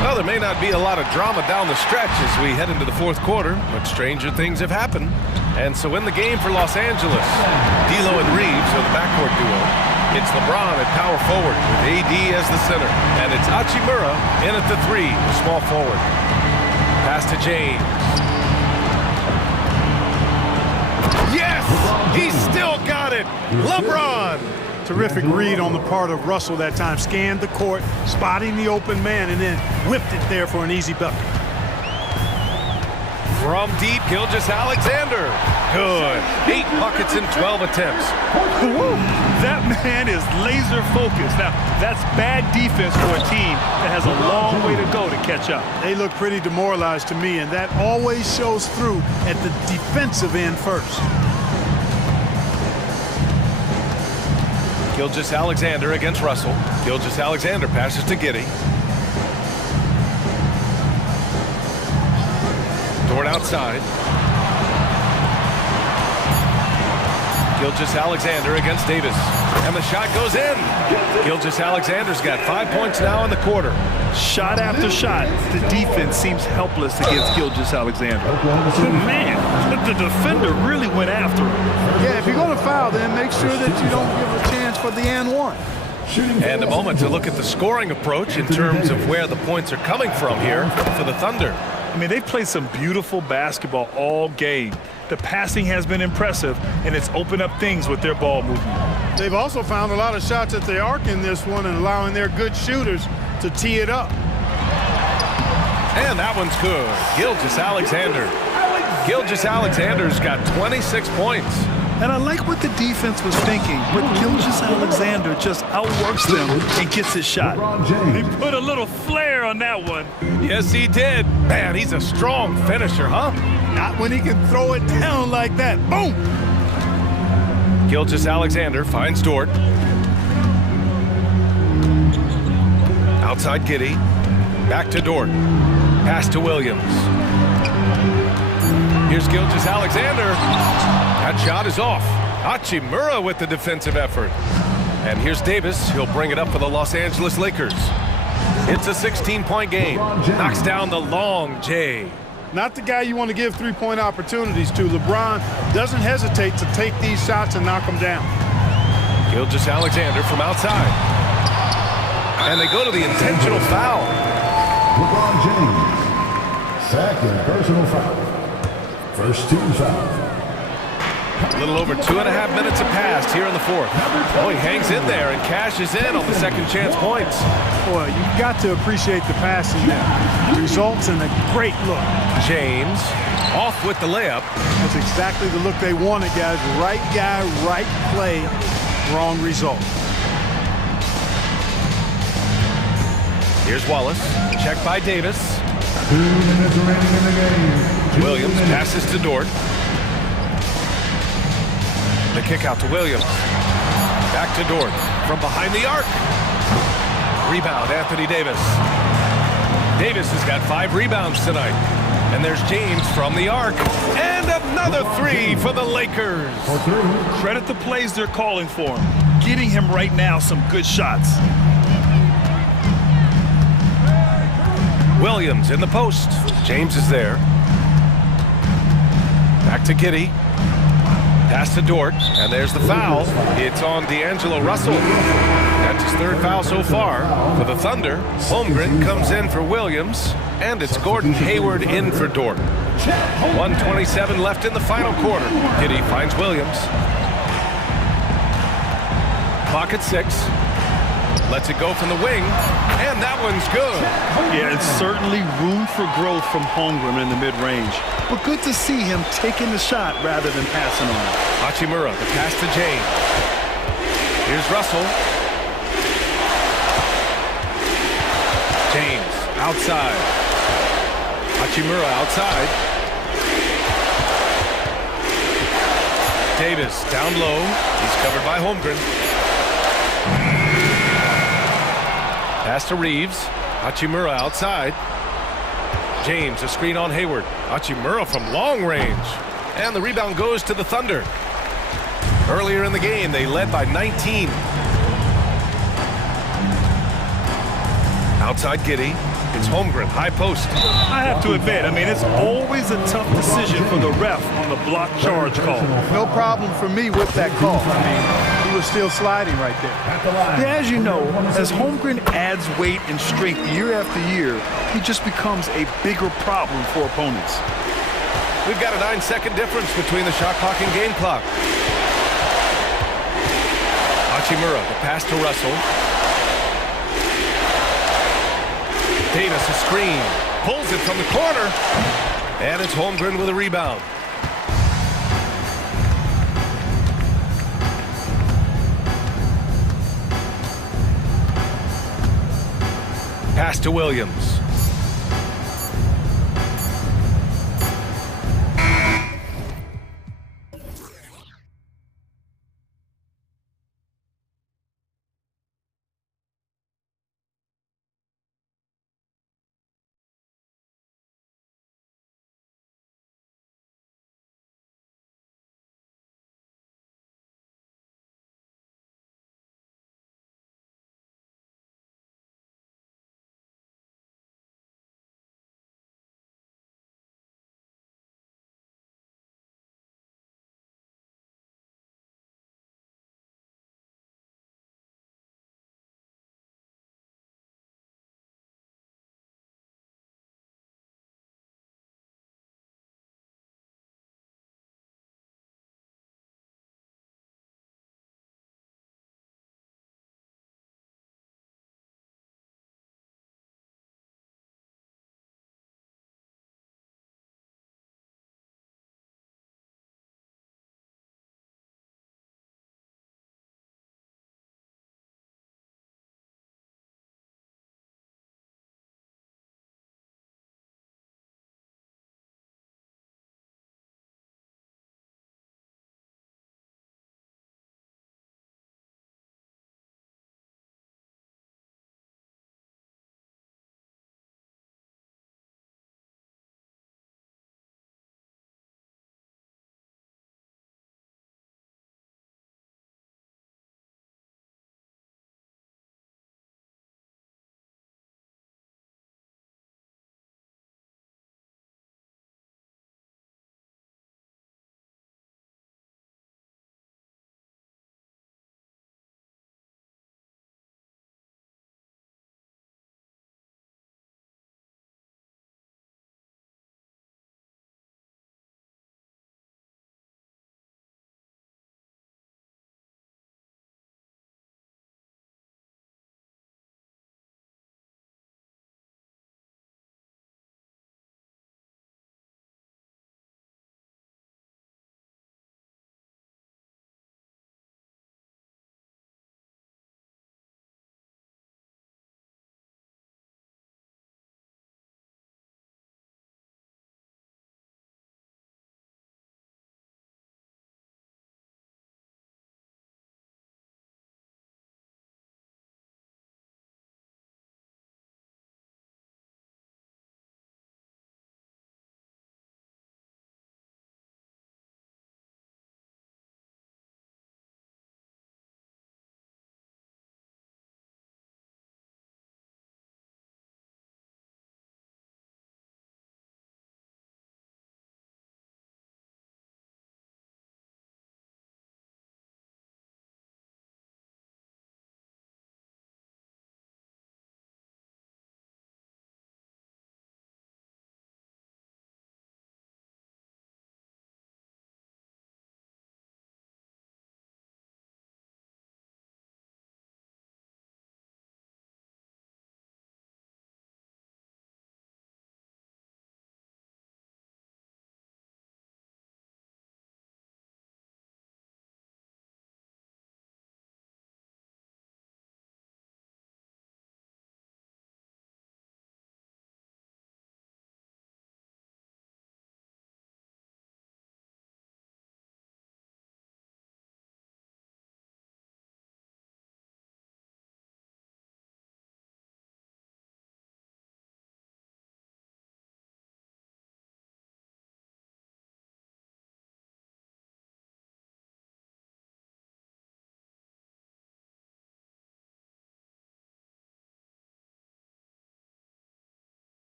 Well, there may not be a lot of drama down the stretch as we head into the fourth quarter, but stranger things have happened. And so in the game for Los Angeles, D'Lo and Reeves are the backcourt duo. It's LeBron at power forward with AD as the center. And it's Hachimura in at the 3, the small forward. Pass to James. Yes! He still got it! LeBron! Terrific read on the part of Russell that time. Scanned the court, spotting the open man, and then whipped it there for an easy bucket. From deep, Gilgeous-Alexander. Good. 8 buckets in 12 attempts. Woo. That man is laser focused. Now, that's bad defense for a team that has a long way to go to catch up. They look pretty demoralized to me, and that always shows through at the defensive end first. Gilgeous-Alexander against Russell. Gilgeous-Alexander passes to Giddey. Dort outside. Gilgeous-Alexander against Davis. And the shot goes in. Gilgeous-Alexander's got 5 points now in the quarter. Shot after shot, the defense seems helpless against Gilgeous-Alexander. But man, the defender really went after him. Yeah, if you're going to foul, then make sure that you don't give a chance for the and one. And a moment to look at the scoring approach in terms of where the points are coming from here for the Thunder. I mean, they've played some beautiful basketball all game. The passing has been impressive, and it's opened up things with their ball movement. They've also found a lot of shots at the arc in this one and allowing their good shooters to tee it up. And that one's good. Gilgeous-Alexander. Gilgeous-Alexander's got 26 points. And I like what the defense was thinking, but Gilgeous-Alexander just outworks them and gets his shot. He put a little flair on that one. Yes, he did. Man, he's a strong finisher, huh? Not when he can throw it down like that. Boom! Gilgeous-Alexander finds Dort. Outside Giddey. Back to Dort. Pass to Williams. Here's Gilgeous-Alexander. That shot is off. Hachimura with the defensive effort. And here's Davis. He'll bring it up for the Los Angeles Lakers. It's a 16-point game. Knocks down the long J. Not the guy you want to give three-point opportunities to. LeBron doesn't hesitate to take these shots and knock them down. Gilgeous-Alexander from outside. And they go to the intentional foul. LeBron James, second personal foul. First 2 fouls. A little over 2.5 minutes have passed here in the fourth. Oh, he hangs in there and cashes in on the second chance points. Boy, you've got to appreciate the passing there. Results in a great look. James off with the layup. That's exactly the look they wanted, guys. Right guy, right play, wrong result. Here's Wallace. Check by Davis. 2 minutes remaining in the game. Williams passes to Dort. The kick out to Williams. Back to Dort. From behind the arc. Rebound, Anthony Davis. Davis has got 5 rebounds tonight. And there's James from the arc. And another 3 for the Lakers. Credit the plays they're calling for him. Getting him right now some good shots. Williams in the post. James is there. Back to Giddey. Pass to Dort, and there's the foul. It's on D'Angelo Russell. That's his 3rd foul so far for the Thunder. Holmgren comes in for Williams, and it's Gordon Hayward in for Dort. 1:27 left in the final quarter. Giddey finds Williams. Clock at 6. Lets it go from the wing, and that one's good. Yeah, it's certainly room for growth from Holmgren in the mid-range. But good to see him taking the shot rather than passing on it. Hachimura, the pass to James. Here's Russell. James outside. Hachimura outside. Davis down low. He's covered by Holmgren. Pass to Reeves. Hachimura outside. James, a screen on Hayward. Hachimura from long range. And the rebound goes to the Thunder. Earlier in the game, they led by 19. Outside Giddey. It's Holmgren, high post. I have to admit, it's always a tough decision for the ref on the block charge call. No problem for me with that call. He was still sliding right there. Yeah, as you know, as Holmgren adds weight and strength year after year, he just becomes a bigger problem for opponents. We've got a 9-second difference between the shot clock and game clock. Hachimura, the pass to Russell. Davis, a screen. Pulls it from the corner. And it's Holmgren with a rebound. Pass to Williams.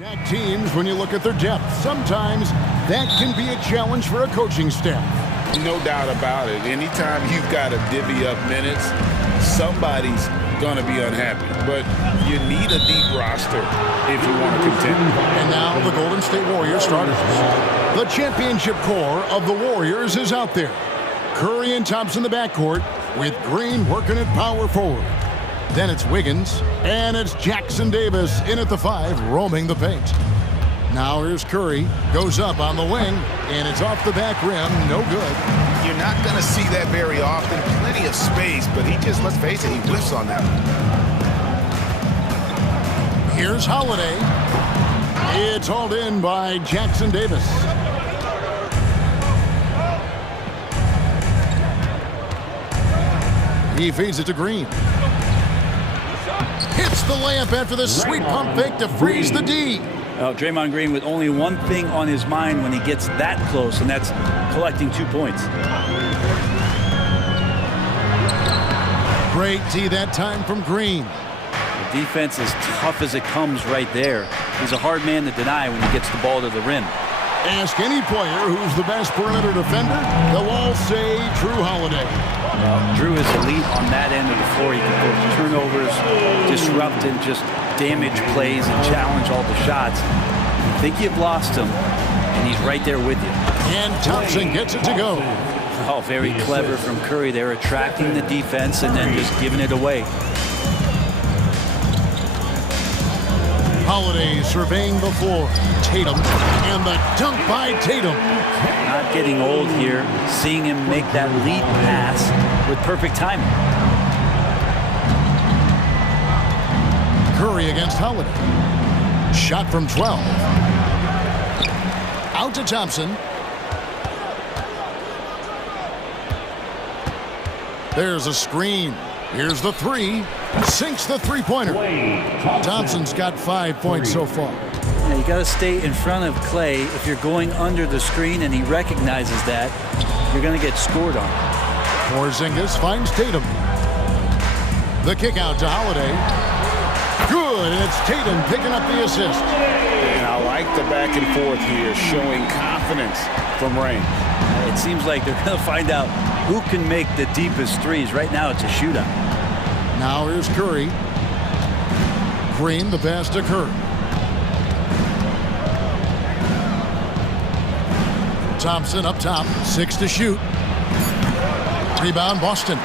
Tag teams, when you look at their depth, sometimes that can be a challenge for a coaching staff. No doubt about it. Anytime you've got to divvy up minutes, somebody's going to be unhappy. But you need a deep roster if you want to contend. And now the Golden State Warriors starters. The championship core of the Warriors is out there. Curry and Thompson in the backcourt, with Green working at power forward. Then it's Wiggins, and it's Jackson Davis in at the 5, roaming the paint. Now here's Curry, goes up on the wing, and it's off the back rim, no good. You're not going to see that very often. Plenty of space, but he just, let's face it, he whiffs on that one. Here's Holiday. It's hauled in by Jackson Davis. He feeds it to Green. Hits the layup after the sweet pump fake to freeze the D. Draymond Green with only one thing on his mind when he gets that close, and that's collecting 2 points. Great D that time from Green. The defense is tough as it comes right there. He's a hard man to deny when he gets the ball to the rim. Ask any player who's the best perimeter defender, they'll all say Drew Holiday. Drew is elite on that end of the floor. He can force turnovers, disrupt and just damage plays and challenge all the shots. You think you've lost him, and he's right there with you. And Thompson gets it to go. Oh, very clever from Curry. They're attracting the defense and then just giving it away. Holiday surveying the floor. Tatum, and the dunk by Tatum. Not getting old here. Seeing him make that lead pass with perfect timing. Curry against Holiday. Shot from 12. Out to Thompson. There's a screen. Here's the 3. Sinks the three-pointer. Thompson's got 5 points so far. Yeah, you got to stay in front of Clay. If you're going under the screen and he recognizes that, you're going to get scored on. Porzingis finds Tatum. The kick out to Holiday. Good, and it's Tatum picking up the assist. And I like the back and forth here, showing confidence from Rain. It seems like they're going to find out who can make the deepest threes. Right now, it's a shootout. Now here's Curry. Green, the pass to Curry. Thompson up top, 6 to shoot. Rebound, Boston.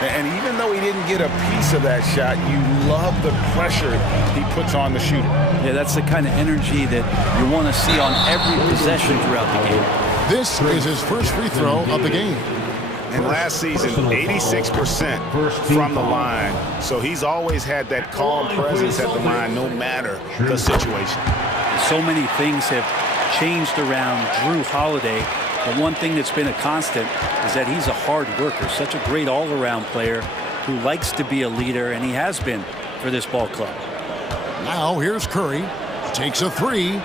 And even though he didn't get a piece of that shot, you love the pressure he puts on the shooter. Yeah, that's the kind of energy that you want to see on every possession throughout the game. This is his first free throw of the game. And last season, 86% from the line. So he's always had that calm presence at the line, no matter the situation. So many things have changed around Drew Holiday. The one thing that's been a constant is that he's a hard worker, such a great all-around player who likes to be a leader, and he has been for this ball club. Now here's Curry. Takes a 3.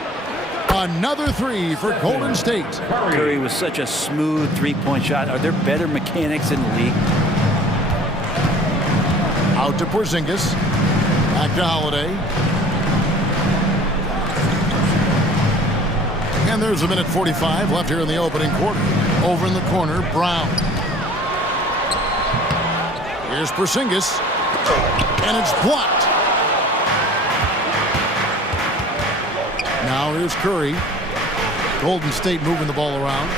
Another 3 for Golden State. Curry was such a smooth three-point shot. Are there better mechanics in the league? Out to Porzingis. Back to Holiday. And there's a minute 45 left here in the opening quarter. Over in the corner, Brown. Here's Porzingis. And it's blocked. Now here's Curry. Golden State moving the ball around.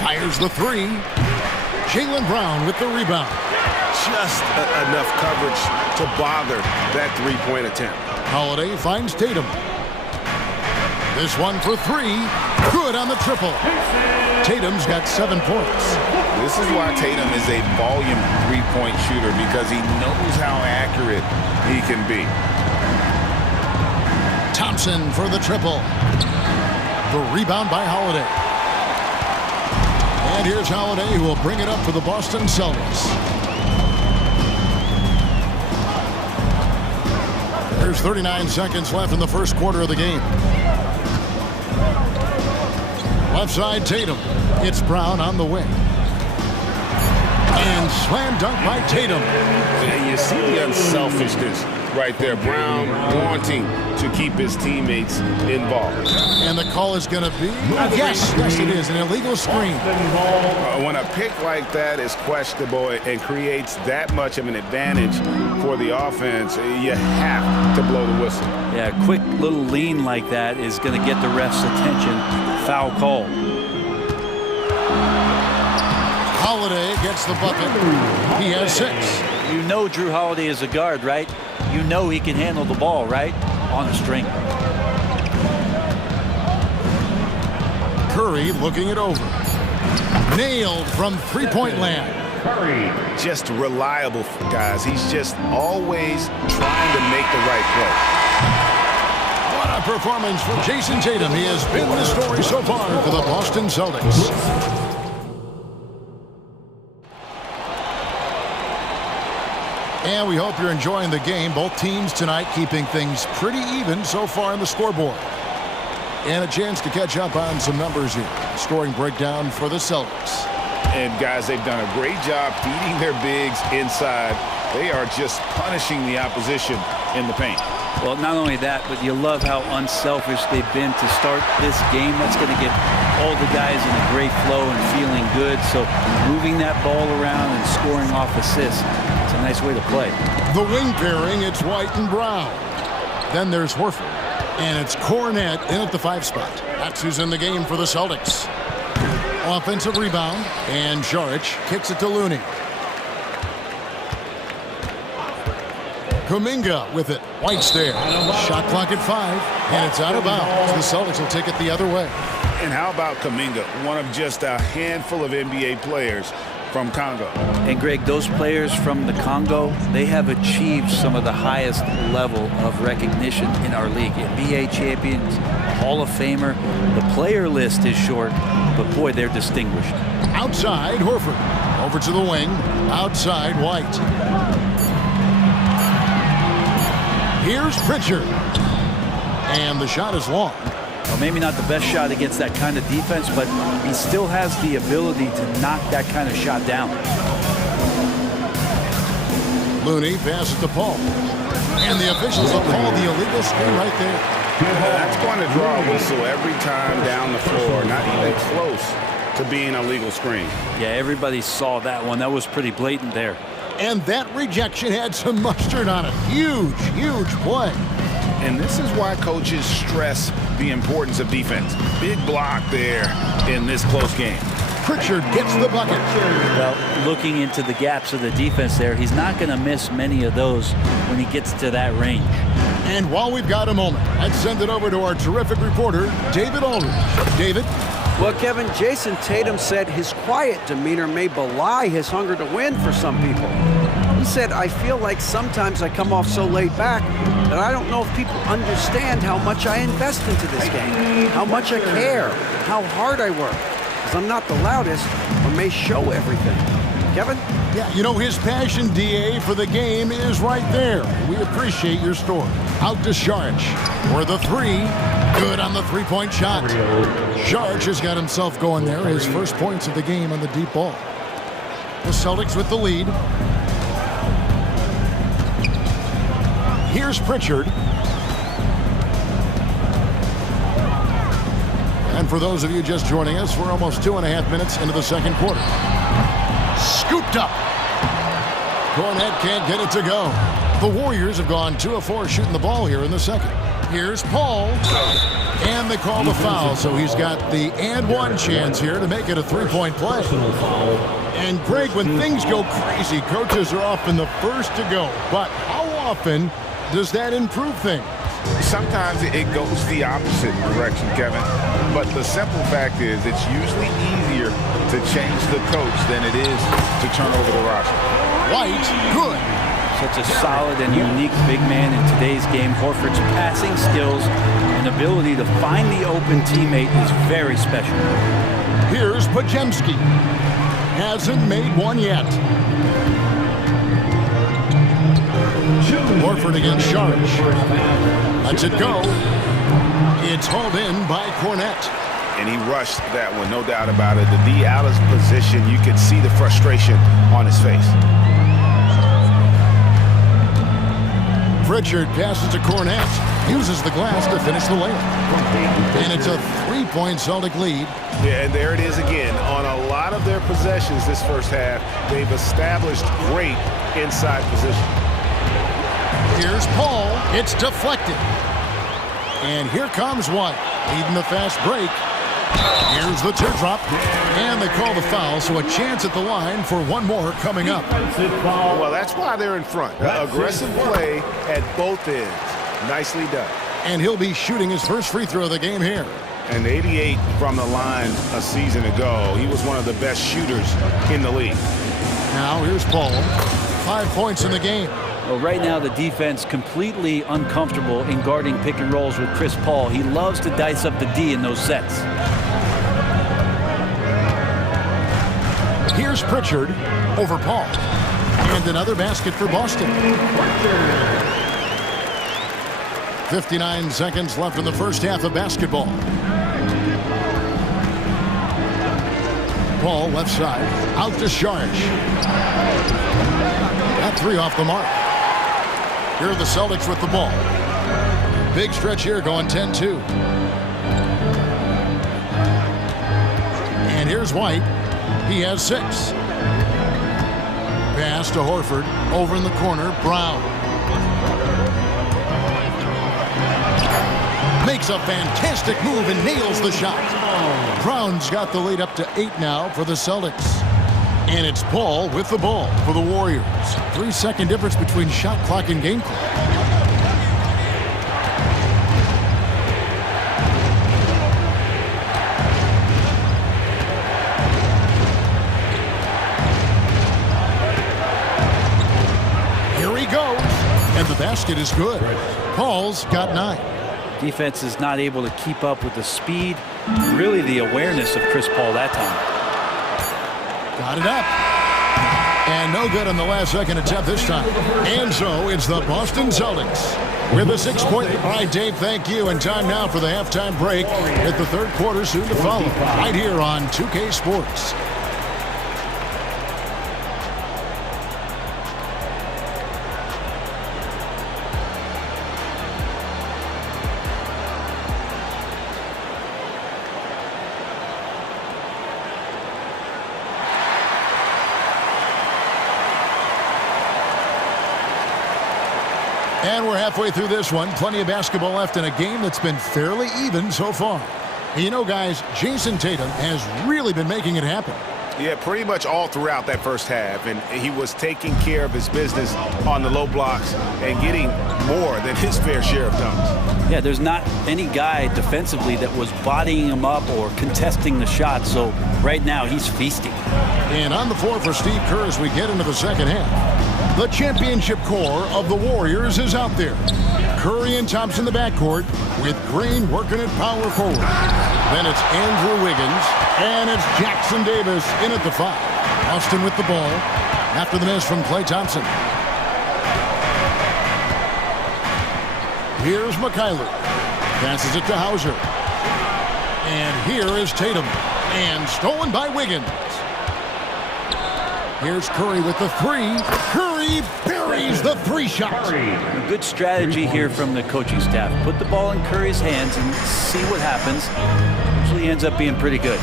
Fires the 3. Jaylen Brown with the rebound. Just enough coverage to bother that three-point attempt. Holiday finds Tatum. This one for 3. Good on the triple. Tatum's got 7 points. This is why Tatum is a volume three-point shooter, because he knows how accurate he can be. Thompson for the triple. The rebound by Holiday. And here's Holiday, who will bring it up for the Boston Celtics. There's 39 seconds left in the first quarter of the game. Left side, Tatum. It's Brown on the wing. And slam dunk by Tatum. And you see the unselfishness right there. Brown wanting to keep his teammates involved. And the call is going to be, yes, it is, an illegal screen. When a pick like that is questionable and creates that much of an advantage for the offense, you have to blow the whistle. Yeah, a quick little lean like that is going to get the ref's attention. Foul call. Holiday gets the bucket. He has 6. You know Drew Holiday is a guard, right? You know he can handle the ball, right? On the string. Curry looking it over. Nailed from three-point land. Curry. Just reliable, guys. He's just always trying to make the right play. What a performance from Jason Tatum. He has been the story so far for the Boston Celtics. And we hope you're enjoying the game. Both teams tonight keeping things pretty even so far in the scoreboard. And a chance to catch up on some numbers here. Scoring breakdown for the Celtics. And guys, they've done a great job feeding their bigs inside. They are just punishing the opposition in the paint. Well, not only that, but you love how unselfish they've been to start this game. That's going to get all the guys in a great flow and feeling good. So moving that ball around and scoring off assists, it's a nice way to play. The wing pairing, it's White and Brown. Then there's Horford. And it's Cornette in at the 5 spot. That's who's in the game for the Celtics. Offensive rebound. And Jaric kicks it to Looney. Kuminga with it. White's there. Shot clock at 5. And it's out of bounds. The Celtics will take it the other way. And how about Kuminga? One of just a handful of NBA players from Congo. And Greg, those players from the Congo, they have achieved some of the highest level of recognition in our league. NBA champions, Hall of Famer. The player list is short, but boy, they're distinguished. Outside, Horford. Over to the wing. Outside, White. Here's Pritchard. And the shot is long. Well, maybe not the best shot against that kind of defense, but he still has the ability to knock that kind of shot down. Looney passes to Paul. And the officials will call the illegal screen right there. That's going to draw a whistle every time down the floor. Not even close to being a legal screen. Yeah, everybody saw that one. That was pretty blatant there. And that rejection had some mustard on it. Huge, huge play. And this is why coaches stress the importance of defense. Big block there in this close game. Pritchard gets the bucket. Well, looking into the gaps of the defense there, he's not going to miss many of those when he gets to that range. And while we've got a moment, let's send it over to our terrific reporter, David Aldridge. David? Well, Kevin, Jason Tatum said his quiet demeanor may belie his hunger to win for some people. He said, I feel like sometimes I come off so laid back that I don't know if people understand how much I invest into this game, how much I care, how hard I work, because I'm not the loudest or may show everything. Kevin? Yeah, you know, his passion, DA, for the game is right there. We appreciate your story. Out to Jaric for the 3. Good on the three-point shot. Jaric has got himself going there. His first points of the game on the deep ball. The Celtics with the lead. Here's Pritchard. And for those of you just joining us, we're almost 2.5 minutes into the second quarter. Scooped up. Cornette can't get it to go. The Warriors have gone 2 of 4 shooting the ball here in the second. Here's Paul. And they call the foul, so he's got the and one chance here to make it a 3-point play. And Greg, when things go crazy, coaches are often the first to go. But how often does that improve things? Sometimes it goes the opposite direction, Kevin. But the simple fact is it's usually easier to change the coach than it is to turn over the roster. White, good. Such a solid and unique big man in today's game. Horford's passing skills and ability to find the open teammate is very special. Here's Podziemski. Hasn't made one yet. Horford against Jaric. Lets it go. It's hauled in by Cornette. and he rushed that one, no doubt about it. The D out of position, you could see the frustration on his face. Pritchard passes to Cornett, uses the glass to finish the layup. And it's a 3-point Celtic lead. Yeah, and there it is again. On a lot of their possessions this first half, they've established great inside position. Here's Paul. It's deflected. And here comes White, leading the fast break. Here's the teardrop. And they call the foul, so a chance at the line for one more coming up. Well, that's why they're in front. Aggressive play at both ends. Nicely done. And he'll be shooting his first free throw of the game here. And 88 from the line a season ago. He was one of the best shooters in the league. Now here's Paul. 5 points in the game. Well, right now the defense completely uncomfortable in guarding pick and rolls with Chris Paul. He loves to dice up the D in those sets. Here's Pritchard over Paul. And another basket for Boston. 59 seconds left in the first half of basketball. Paul left side, out to Sharge. That three off the mark. Here are the Celtics with the ball. Big stretch here going 10-2. And here's White. He has 6. Pass to Horford. Over in the corner, Brown. Makes a fantastic move and nails the shot. Brown's got the lead up to 8 now for the Celtics. And it's Paul with the ball for the Warriors. 3-second difference between shot clock and game clock. Here he goes. And the basket is good. Paul's got 9. Defense is not able to keep up with the speed, really the awareness of Chris Paul that time. Got it up. And no good on the last second attempt this time. And so it's the Boston Celtics with a 6-point. All right, Dave, thank you. And time now for the halftime break at the third quarter soon to follow. Right here on 2K Sports. And we're halfway through this one. Plenty of basketball left in a game that's been fairly even so far. And you know, guys, Jason Tatum has really been making it happen. Yeah, pretty much all throughout that first half. And he was taking care of his business on the low blocks and getting more than his fair share of dunks. Yeah, there's not any guy defensively that was bodying him up or contesting the shot. So right now he's feasting. And on the floor for Steve Kerr as we get into the second half. The championship core of the Warriors is out there. Curry and Thompson in the backcourt with Green working at power forward. Then it's Andrew Wiggins and it's Jackson Davis in at the 5. Austin with the ball after the miss from Klay Thompson. Here's McKaylu. Passes it to Hauser. And here is Tatum. And stolen by Wiggins. Here's Curry with the 3. Curry buries the 3 shot. A good strategy here from the coaching staff. Put the ball in Curry's hands and see what happens. Usually ends up being pretty good.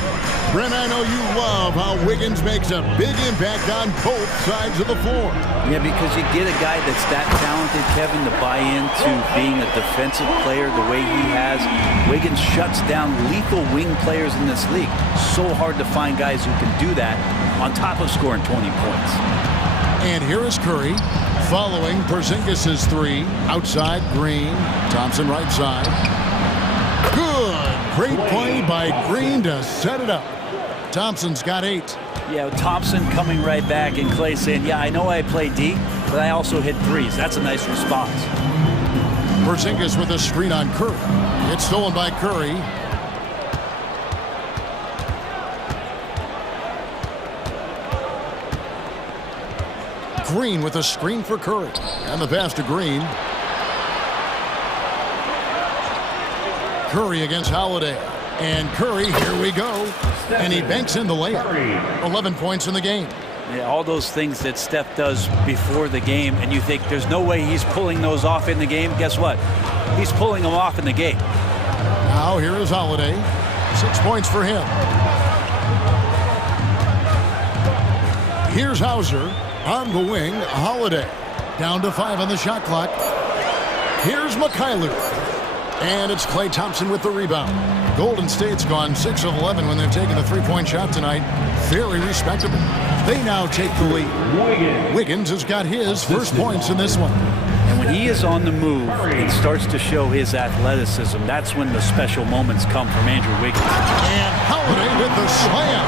Brent, I know you love how Wiggins makes a big impact on both sides of the floor. Yeah, because you get a guy that's that talented, Kevin, to buy into being a defensive player the way he has. Wiggins shuts down lethal wing players in this league. So hard to find guys who can do that on top of scoring 20 points. And here is Curry following Porzingis' 3. Outside, Green. Thompson right side. Good. Great play by Green to set it up. Thompson's got 8. Yeah, Thompson coming right back and Klay saying, yeah, I know I play D, but I also hit 3s. That's a nice response. Porzingis with a screen on Curry. It's stolen by Curry. Green with a screen for Curry. And the pass to Green. Curry against Holiday. And Curry, here we go. And he banks in the layup. 11 points in the game. Yeah, all those things that Steph does before the game, and you think there's no way he's pulling those off in the game. Guess what? He's pulling them off in the game. Now here is Holiday. 6 points for him. Here's Hauser on the wing. Holiday down to 5 on the shot clock. Here's Mikhailu. And it's Klay Thompson with the rebound. Golden State's gone 6 of 11 when they've taken the three-point shot tonight. Very respectable. They now take the lead. Wiggins has got his first points in this one. And when he is on the move and starts to show his athleticism, that's when the special moments come from Andrew Wiggins. And Holiday with the slam.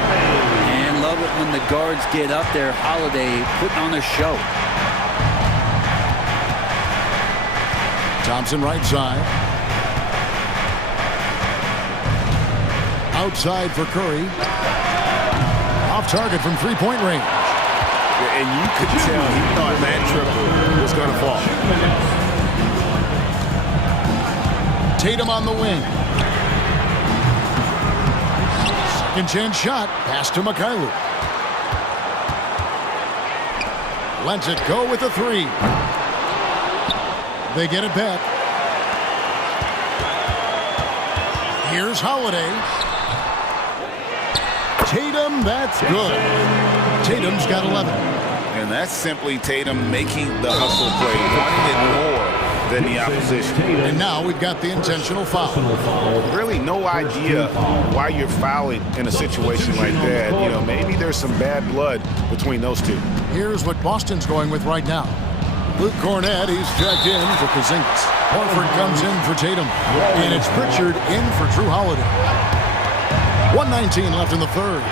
And love it when the guards get up there. Holiday putting on a show. Thompson right side. Outside for Curry. Off target from three-point range. And you could tell he thought that triple was going to fall. Tatum on the wing. Second chance shot. Pass to Mikhailu. Lets it go with a three. They get it back. Here's Holiday. Tatum, that's good. Tatum's got 11. And that's simply Tatum making the hustle play, wanting it more than the opposition. And now we've got the intentional foul. Really no idea why you're fouling in a situation like that. You know, maybe there's some bad blood between those two. Here's what Boston's going with right now. Luke Cornett, he's checked in for Porzingis. Horford comes in for Tatum. And it's Pritchard in for Drew Holiday. 1:19 left in the third.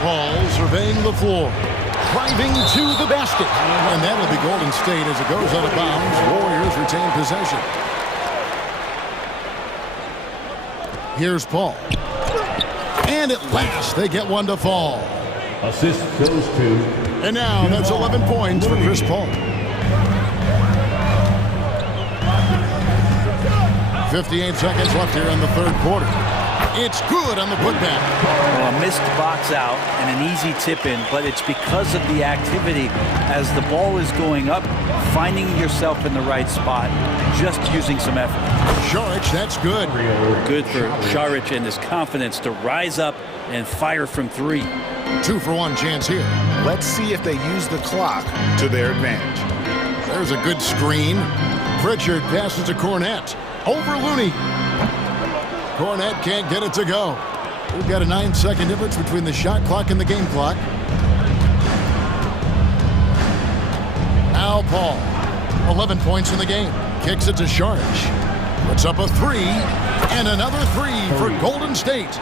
Paul surveying the floor. Driving to the basket. And that'll be Golden State as it goes out of bounds. Warriors retain possession. Here's Paul. And at last, they get one to fall. Assist goes to... And now that's 11 points for Chris Paul. 58 seconds left here in the third quarter. It's good on the putback. Well, a missed box out and an easy tip in, but it's because of the activity as the ball is going up, finding yourself in the right spot, just using some effort. Šarić, that's good. Good for Šarić and his confidence to rise up and fire from three. 2-for-1 chance here. Let's see if they use the clock to their advantage. There's a good screen. Pritchard passes to Cornett. Over Looney. Cornett can't get it to go. We've got a 9-second difference between the shot clock and the game clock. Now Paul. 11 points in the game. Kicks it to Šarić. Puts up a three. And another three for Golden State.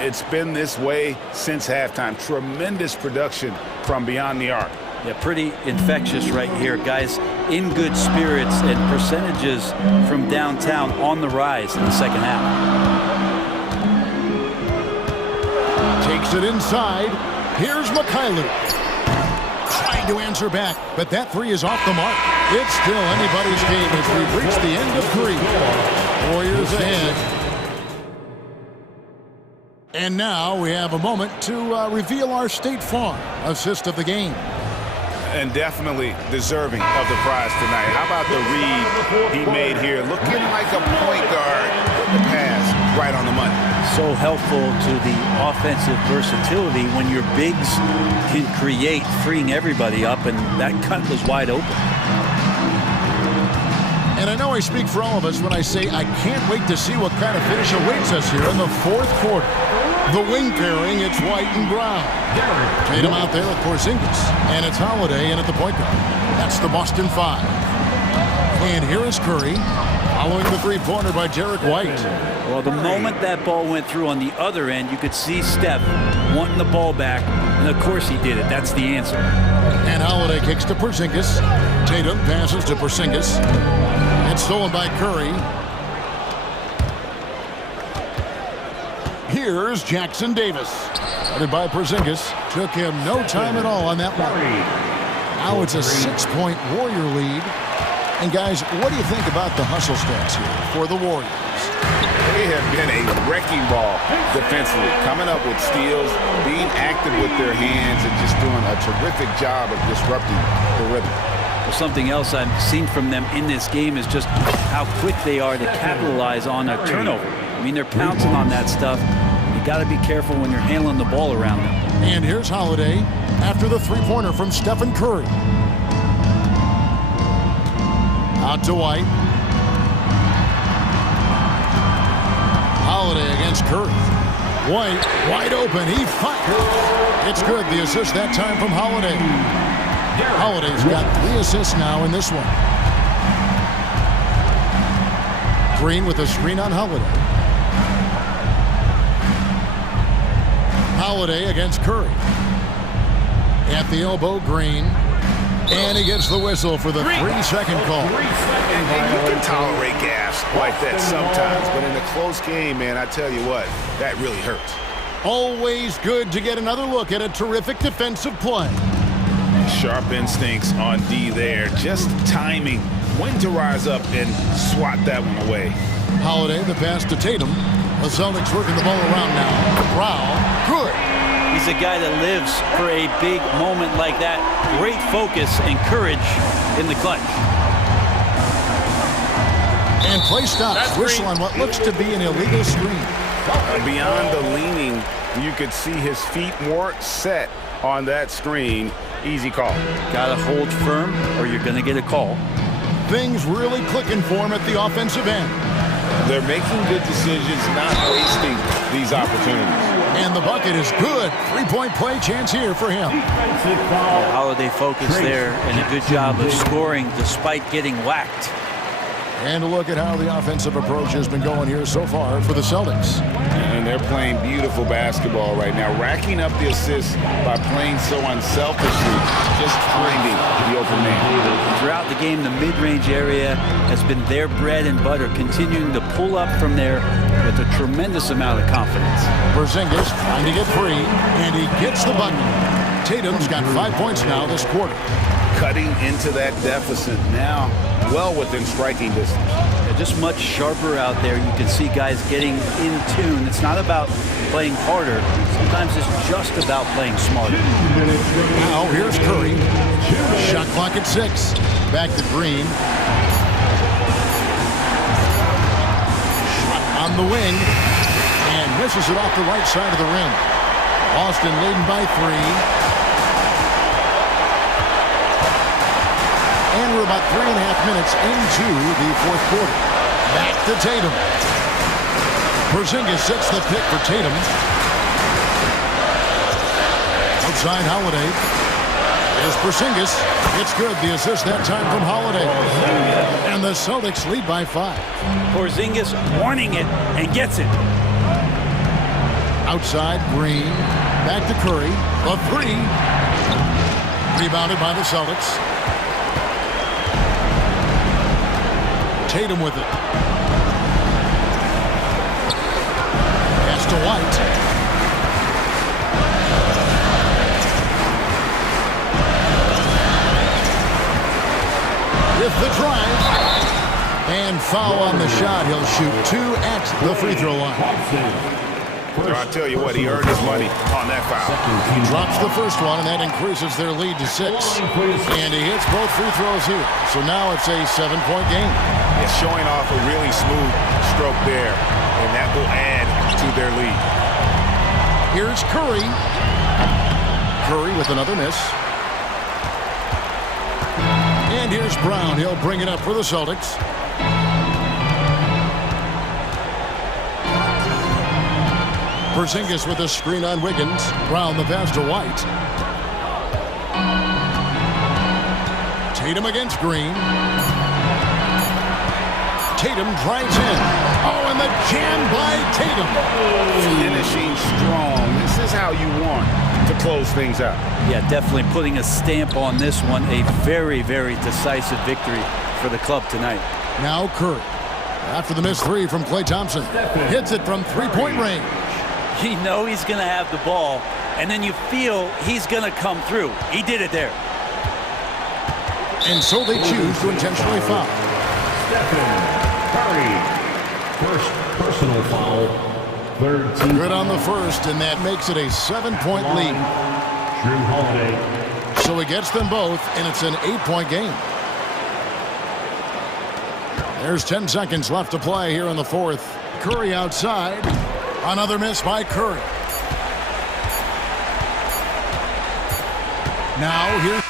It's been this way since halftime. Tremendous production from beyond the arc. Yeah, pretty infectious right here. Guys in good spirits and percentages from downtown on the rise in the second half. Takes it inside. Here's Mikhailu. Trying to answer back, but that three is off the mark. It's still anybody's game as we've reached the end of three. Warriors ahead. And now we have a moment to reveal our State Farm assist of the game. And definitely deserving of the prize tonight. How about the read he made here? Looking like a point guard. The pass right on the money. So helpful to the offensive versatility when your bigs can create, freeing everybody up, and that cut was wide open. And I know I speak for all of us when I say I can't wait to see what kind of finish awaits us here in the fourth quarter. The wing pairing, it's White and Brown. Tatum out there with Porzingis. And it's Holiday in at the point guard. That's the Boston Five. And here is Curry, following the three-pointer by Derek White. Well, the moment that ball went through on the other end, you could see Steph wanting the ball back. And of course he did it. That's the answer. And Holiday kicks to Porzingis. Tatum passes to Porzingis. It's stolen by Curry. Here's Jackson Davis. Started by Porzingis. Took him no time at all on that one. Now it's a 6-point Warrior lead. And guys, what do you think about the hustle stats here for the Warriors? They have been a wrecking ball defensively, coming up with steals, being active with their hands, and just doing a terrific job of disrupting the rhythm. Well, something else I've seen from them in this game is just how quick they are to capitalize on a turnover. I mean, they're pouncing on that stuff. You got to be careful when you're handling the ball around them. And here's Holiday after the three-pointer from Stephen Curry. Out to White. Holiday against Curry. White wide open. He fires. It's good. The assist that time from Holiday. Holiday's got 3 assists now in this one. Green with a screen on Holiday. Holiday against Curry. At the elbow, Green. And he gets the whistle for the 3-second call. And you can tolerate gaffes like that sometimes, but in a close game, man, I tell you what, that really hurts. Always good to get another look at a terrific defensive play. Sharp instincts on D there. Just timing when to rise up and swat that one away. Holiday, the pass to Tatum. The Celtics working the ball around now. Brown, good. He's a guy that lives for a big moment like that. Great focus and courage in the clutch. And play stops. Whistle on what looks to be an illegal screen. Beyond the leaning, you could see his feet more set on that screen. Easy call. Got to hold firm or you're going to get a call. Things really clicking for him at the offensive end. They're making good decisions, not wasting these opportunities. And the bucket is good. 3-point play chance here for him. Holiday focus there and a good job of scoring despite getting whacked. And a look at how the offensive approach has been going here so far for the Celtics. And they're playing beautiful basketball right now, racking up the assists by playing so unselfishly, just finding the open man. Throughout the game, the mid-range area has been their bread and butter, continuing to pull up from there with a tremendous amount of confidence. Porzingis trying to get free, and he gets the bucket. Tatum's got 5 points now this quarter. Cutting into that deficit now, well within striking distance. Yeah, just much sharper out there. You can see guys getting in tune. It's not about playing harder. Sometimes it's just about playing smarter. Now here's Curry. Shot clock at 6. Back to Green. Shot on the wing. And misses it off the right side of the rim. Austin leading by 3. And we're about 3.5 minutes into the fourth quarter. Back to Tatum. Porzingis sets the pick for Tatum. Outside Holiday. There's Porzingis. It's good. The assist that time from Holiday. And the Celtics lead by 5. Porzingis wanting it and gets it. Outside Green. Back to Curry. A 3. Rebounded by the Celtics. Tatum with it. Pass to White. With the drive. And foul on the shot. He'll shoot 2 at the free throw line. I'll tell you what, he earned his money on that foul. He drops the first one, and that increases their lead to 6. And he hits both free throws here. So now it's a 7-point game. It's showing off a really smooth stroke there, and that will add to their lead. Here's Curry. Curry with another miss. And here's Brown. He'll bring it up for the Celtics. Porzingis with a screen on Wiggins. Brown the pass to White. Tatum against Green. Tatum drives in. Oh, and the jam by Tatum. Finishing strong. This is how you want to close things out. Yeah, definitely putting a stamp on this one. A very, very decisive victory for the club tonight. Now Curry. After the missed 3 from Klay Thompson. Hits it from 3-point range. You know he's going to have the ball, and then you feel he's going to come through. He did it there. And so they choose to intentionally foul. Stephen Curry. First personal foul. Third team. Good on the first, and that makes it a 7-point lead. Drew Holiday. So he gets them both, and it's an 8-point game. There's 10 seconds left to play here in the fourth. Curry outside. Another miss by Curry. Now here's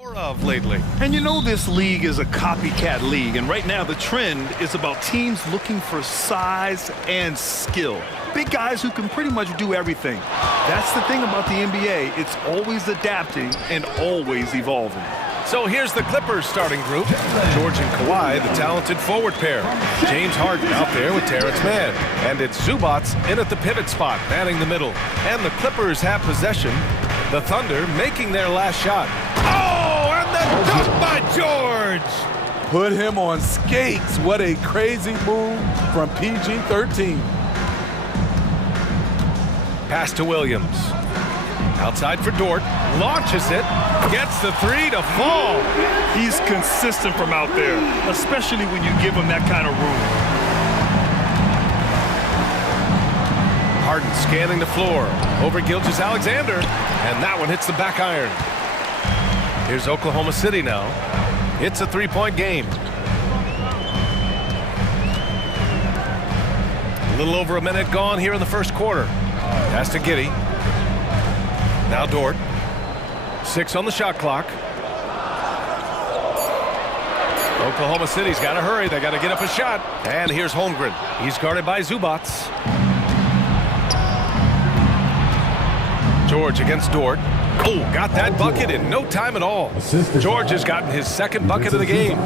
More of lately. And you know this league is a copycat league, and right now the trend is about teams looking for size and skill. Big guys who can pretty much do everything. That's the thing about the NBA. It's always adapting and always evolving. So here's the Clippers starting group. George and Kawhi, the talented forward pair. James Harden out there with Terrence Mann. And it's Zubats in at the pivot spot, manning the middle. And the Clippers have possession. The Thunder making their last shot. Oh, and the dunk by George! Put him on skates. What a crazy move from PG-13. Pass to Williams. Outside for Dort. Launches it. Gets the three to fall. He's consistent from out there, especially when you give him that kind of room. Harden scanning the floor. Over Gilgeous-Alexander. And that one hits the back iron. Here's Oklahoma City now. It's a three-point game. A little over a minute gone here in the first quarter. Pass to Giddey. Now Dort. 6 on the shot clock. Oklahoma City's got to hurry. They got to get up a shot. And here's Holmgren. He's guarded by Zubats. George against Dort. Oh, got that bucket in no time at all. George has gotten his second bucket of the game.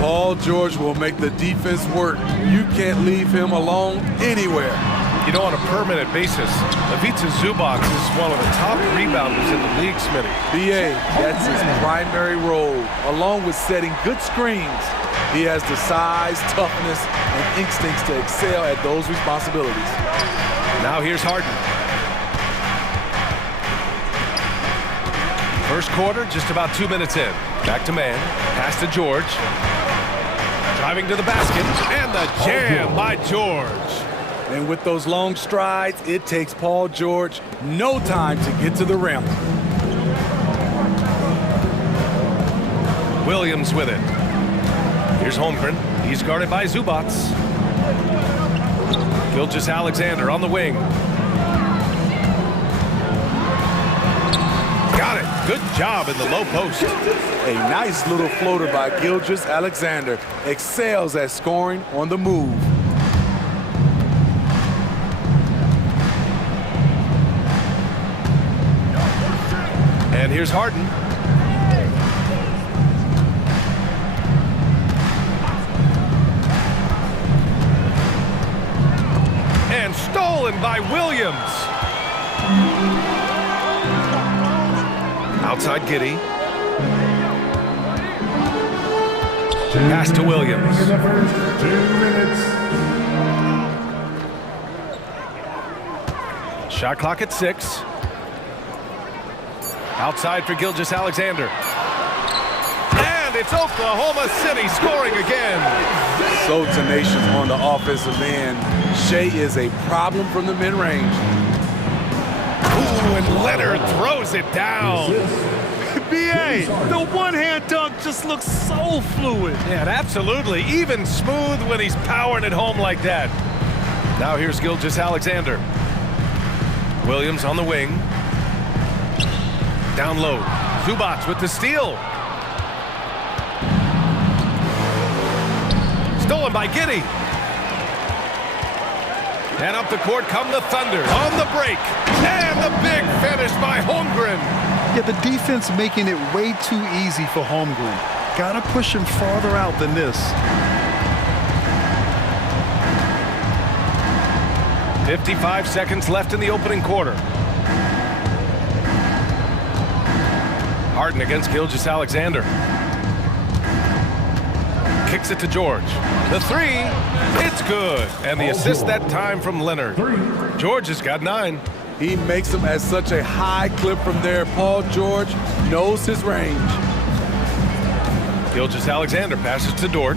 Paul George will make the defense work. You can't leave him alone anywhere. You know, on a permanent basis, Ivica Zubac is one of the top rebounders in the league, Smitty. BA, that's his primary role, along with setting good screens. He has the size, toughness, and instincts to excel at those responsibilities. Now here's Harden. First quarter, just about 2 minutes in. Back to Mann. Pass to George. Driving to the basket. And the jam by George. And with those long strides, it takes Paul George no time to get to the rim. Williams with it. Here's Holmgren. He's guarded by Zubats. Gilgeous-Alexander on the wing. Got it. Good job in the low post. A nice little floater by Gilgeous-Alexander. Excels at scoring on the move. And here's Harden. And stolen by Williams. Outside Giddey. Pass to Williams. 2 minutes. Shot clock at 6. Outside for Gilgeous-Alexander. And it's Oklahoma City scoring again. So tenacious on the offensive end. Shea is a problem from the mid-range. Ooh, and Leonard throws it down. BA, the one-hand dunk just looks so fluid. Yeah, absolutely. Even smooth when he's powering it home like that. Now here's Gilgeous-Alexander. Williams on the wing. Down low. Zubats with the steal. Stolen by Giddey. And up the court come the Thunder on the break. And the big finish by Holmgren. Yeah, the defense making it way too easy for Holmgren. Gotta push him farther out than this. 55 seconds left in the opening quarter. Harden against Gilgeous-Alexander. Kicks it to George. The three, it's good. And the assist that time from Leonard. George has got 9. He makes them at such a high clip from there. Paul George knows his range. Gilgeous-Alexander passes to Dort.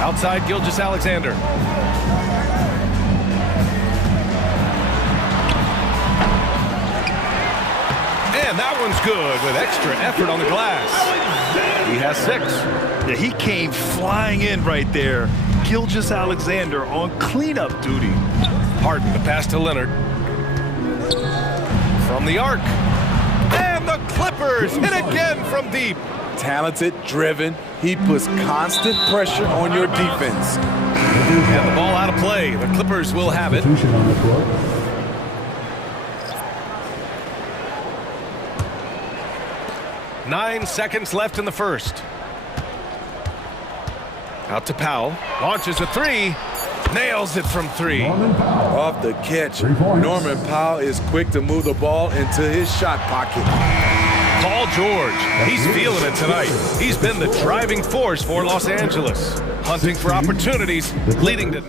Outside Gilgeous-Alexander. And that one's good with extra effort on the glass. He has 6. Yeah, he came flying in right there. Gilgeous-Alexander on cleanup duty. Harden, the pass to Leonard. From the arc. And And the Clippers hit again from deep. Talented, driven. He puts constant pressure on your defense. And the ball out of play. The Clippers will have it. 9 seconds left in the first. Out to Powell. Launches a three. Nails it from three. Off the catch. Norman Powell is quick to move the ball into his shot pocket. Paul George, he's feeling it tonight. He's been the driving force for Los Angeles, hunting for opportunities, leading to...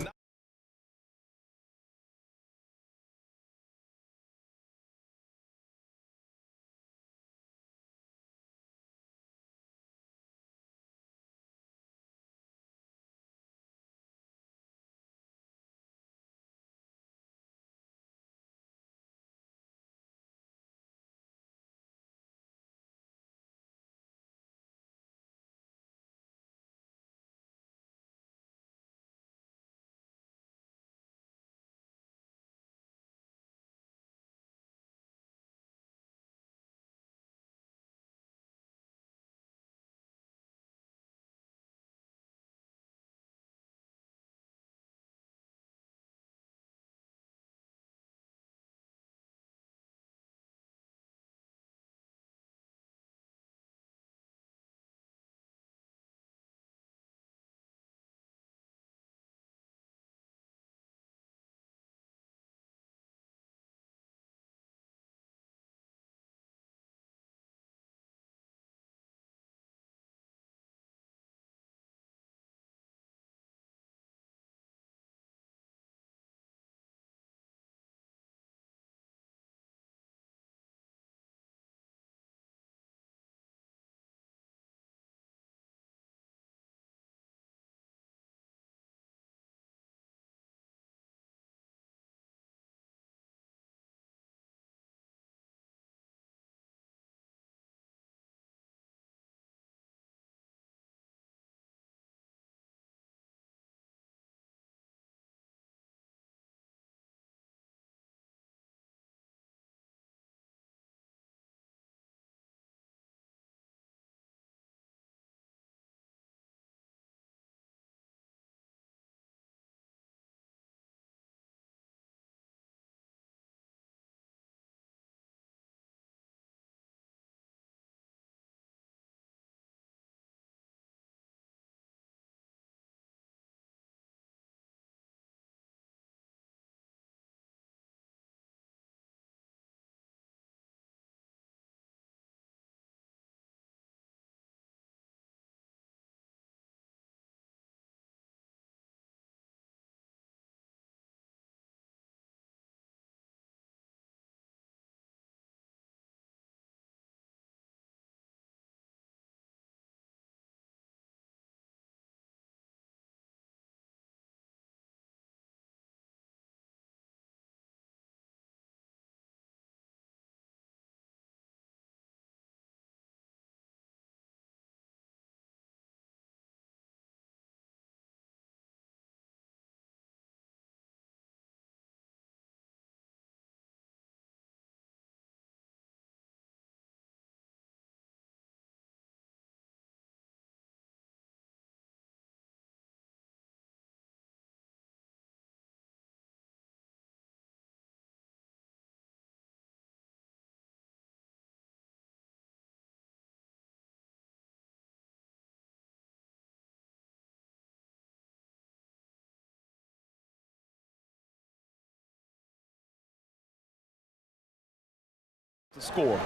to score.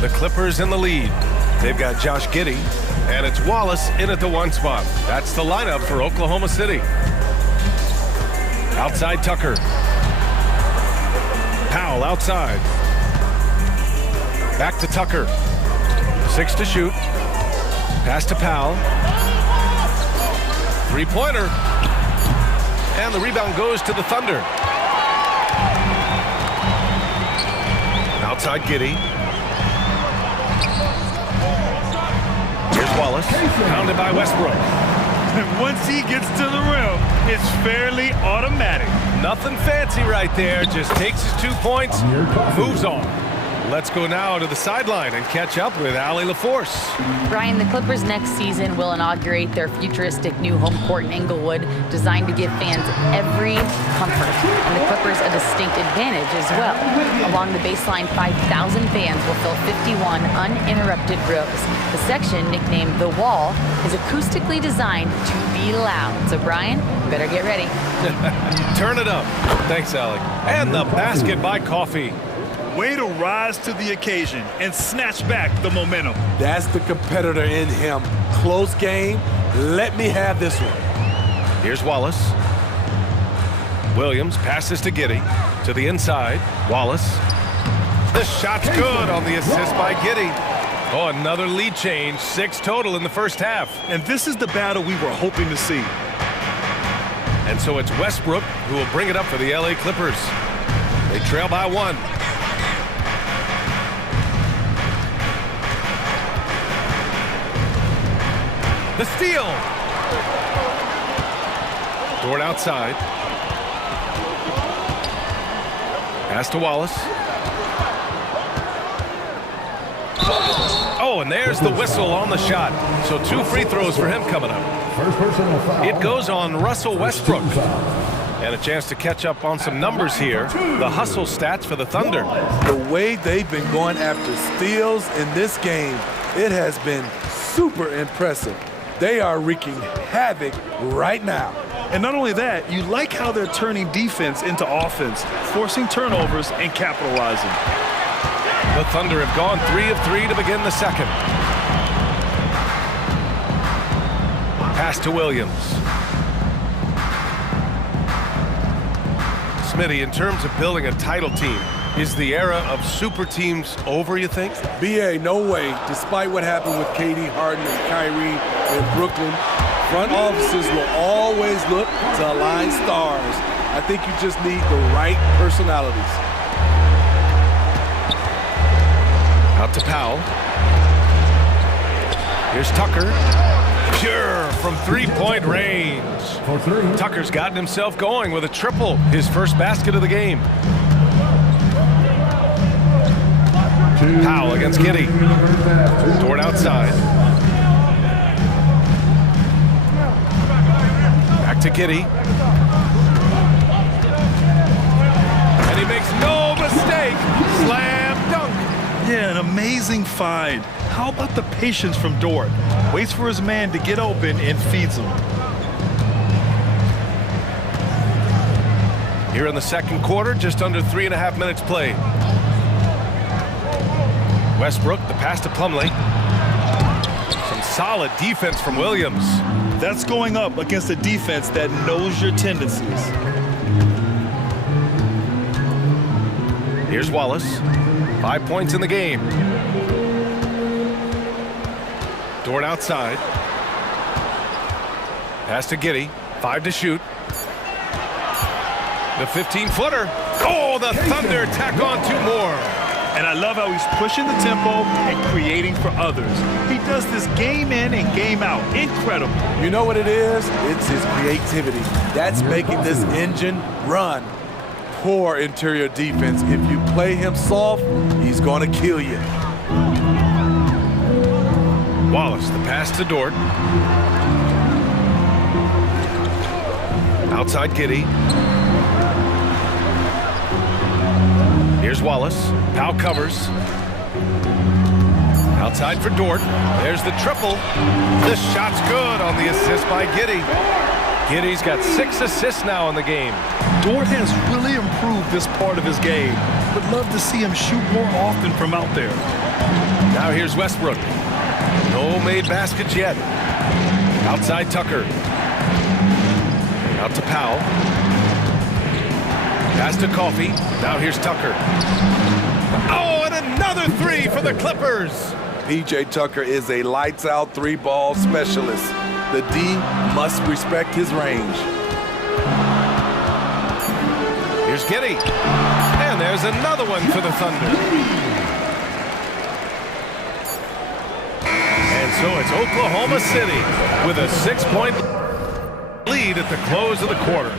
The Clippers in the lead. They've got Josh Giddey, and it's Wallace in at the one spot. That's the lineup for Oklahoma City. Outside Tucker. Powell outside. Back to Tucker. 6 to shoot. Pass to Powell. Three-pointer. And the rebound goes to the Thunder. Outside Giddey. Here's Wallace. Pounded by Westbrook. And once he gets to the rim, it's fairly automatic. Nothing fancy right there. Just takes his 2 points, moves on. Let's go now to the sideline and catch up with Allie LaForce. Brian, the Clippers next season will inaugurate their futuristic new home court in Inglewood, designed to give fans every comfort, and the Clippers a distinct advantage as well. Along the baseline, 5,000 fans will fill 51 uninterrupted rows. The section, nicknamed The Wall, is acoustically designed to be loud. So Brian, you better get ready. Turn it up. Thanks, Allie. And the basket by Coffee. Way to rise to the occasion and snatch back the momentum. That's the competitor in him. Close game. Let me have this one. Here's Wallace. Williams passes to Giddey. To the inside. Wallace. The shot's good on the assist by Giddey. Oh, another lead change. 6 total in the first half. And this is the battle we were hoping to see. And so it's Westbrook who will bring it up for the LA Clippers. They trail by 1. The steal. Dort outside. Pass to Wallace. Oh, and there's the whistle on the shot. So 2 free throws for him coming up. It goes on Russell Westbrook. And a chance to catch up on some numbers here. The hustle stats for the Thunder. The way they've been going after steals in this game, it has been super impressive. They are wreaking havoc right now. And not only that, you like how they're turning defense into offense, forcing turnovers and capitalizing. The Thunder have gone 3 of 3 to begin the second. Pass to Williams. Smitty, in terms of building a title team, is the era of super teams over, you think? BA, no way. Despite what happened with KD, Harden, and Kyrie in Brooklyn, front offices will always look to align stars. I think you just need the right personalities. Out to Powell. Here's Tucker. Pure from 3-point range. Tucker's gotten himself going with a triple, his first basket of the game. Powell against Giddey. Dort outside. Back to Giddey. And he makes no mistake. Slam dunk. Yeah, an amazing find. How about the patience from Dort? Waits for his man to get open and feeds him. Here in the second quarter, just under 3.5 minutes played. Westbrook, the pass to Plumlee. Some solid defense from Williams. That's going up against a defense that knows your tendencies. Here's Wallace. 5 points in the game. Dort outside. Pass to Giddey. 5 to shoot. The 15-footer. Oh, the Thunder tack on 2 more. And I love how he's pushing the tempo and creating for others. He does this game in and game out. Incredible. You know what it is? It's his creativity. That's making this engine run. Poor interior defense. If you play him soft, he's going to kill you. Wallace, the pass to Dort. Outside Giddey. Here's Wallace. Powell covers. Outside for Dort. There's the triple. The shot's good on the assist by Giddey. Giddey's got 6 assists now in the game. Dort has really improved this part of his game. Would love to see him shoot more often from out there. Now here's Westbrook. No made baskets yet. Outside Tucker. Out to Powell. Pass to Coffee. Now here's Tucker. Oh, and another 3 for the Clippers. PJ Tucker is a lights-out 3-ball specialist. The D must respect his range. Here's Giddey. And there's another one for the Thunder. And so it's Oklahoma City with a 6-point lead at the close of the quarter.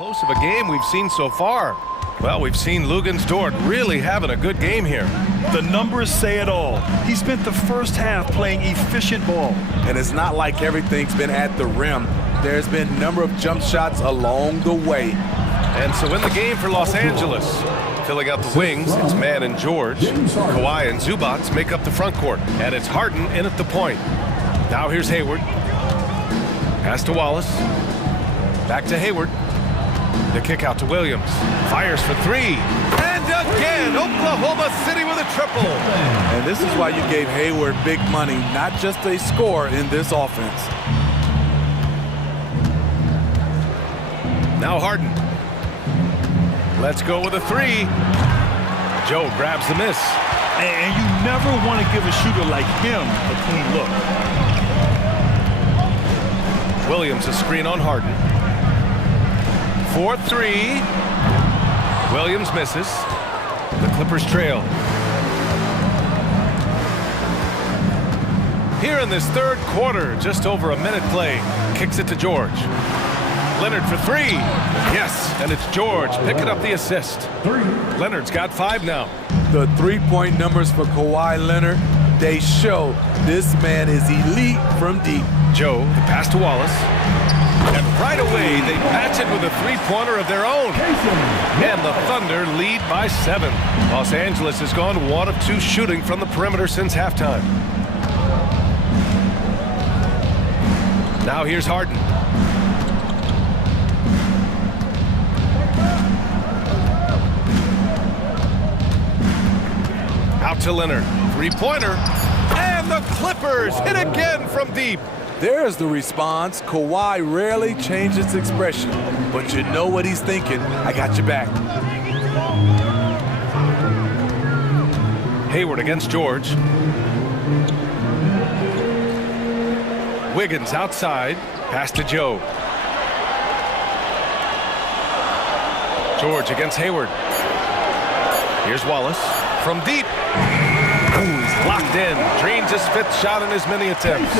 Close of a game we've seen so far. Well, we've seen Lugens Dort really having a good game here. The numbers say it all. He spent the first half playing efficient ball. And it's not like everything's been at the rim. There's been a number of jump shots along the way. And so in the game for Los Angeles, filling out the wings, it's Mann and George. Kawhi and Zubats make up the front court. And it's Harden in at the point. Now here's Hayward. Pass to Wallace. Back to Hayward. The kick out to Williams. Fires for three. And again, Oklahoma City with a triple. And this is why you gave Hayward big money, not just a score in this offense. Now Harden. Let's go with a three. Joe grabs the miss. And you never want to give a shooter like him a clean look. Williams a screen on Harden. 4-3. Williams misses. The Clippers trail. Here in this third quarter, just over a minute play. Kicks it to George. Leonard for three. Yes, and it's George picking up the assist. Leonard's got 5 now. The three-point numbers for Kawhi Leonard, they show this man is elite from deep. Joe, the pass to Wallace. And right away, they patch it with a three-pointer of their own. And the Thunder lead by 7. Los Angeles has gone 1 of 2 shooting from the perimeter since halftime. Now here's Harden. Out to Leonard. Three-pointer. And the Clippers hit again from deep. There's the response. Kawhi rarely changes expression, but you know what he's thinking. I got your back. Hayward against George. Wiggins outside. Pass to Joe. George against Hayward. Here's Wallace from deep. He's locked in. Drains his 5th shot in as many attempts.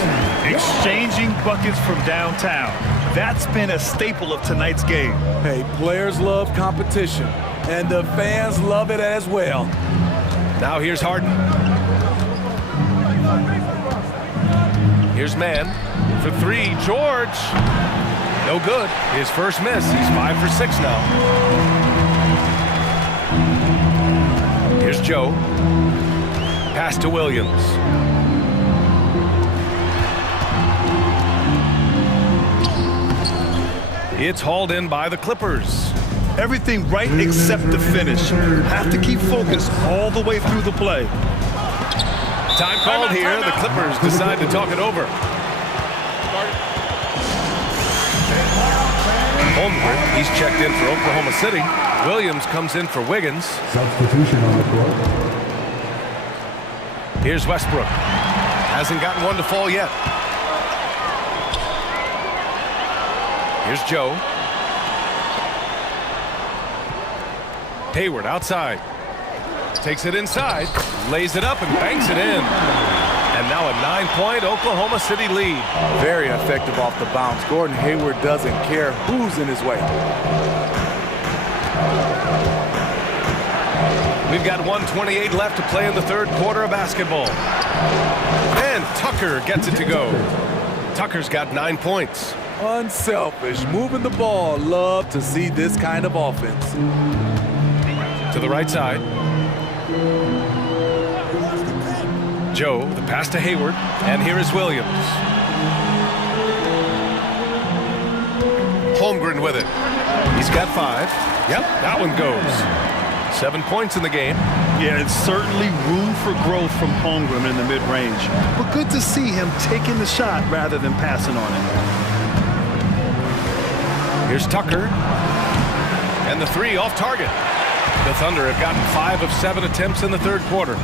Exchanging buckets from downtown. That's been a staple of tonight's game. Hey, players love competition, and the fans love it as well. Now here's Harden. Here's Mann for 3. George. No good. His first miss. He's 5 for 6 now. Here's Joe. Pass to Williams. It's hauled in by the Clippers. Everything right except the finish. Have to keep focused all the way through the play. Time called here. The Clippers decide to talk it over. Holmgren, he's checked in for Oklahoma City. Williams comes in for Wiggins. Substitution on the court. Here's Westbrook. Hasn't gotten one to fall yet. Here's Joe. Hayward outside. Takes it inside. Lays it up and banks it in. And now a 9-point Oklahoma City lead. Very effective off the bounce. Gordon Hayward doesn't care who's in his way. We've got 1:28 left to play in the third quarter of basketball. And Tucker gets it to go. Tucker's got 9 points. Unselfish, moving the ball. Love to see this kind of offense. To the right side. Joe, the pass to Hayward. And here is Williams. Holmgren with it. He's got 5. Yep, that one goes. 7 points in the game. Yeah, it's certainly room for growth from Holmgren in the mid-range. But good to see him taking the shot rather than passing on it. Here's Tucker. And the 3 off target. The Thunder have gotten 5 of 7 attempts in the third quarter.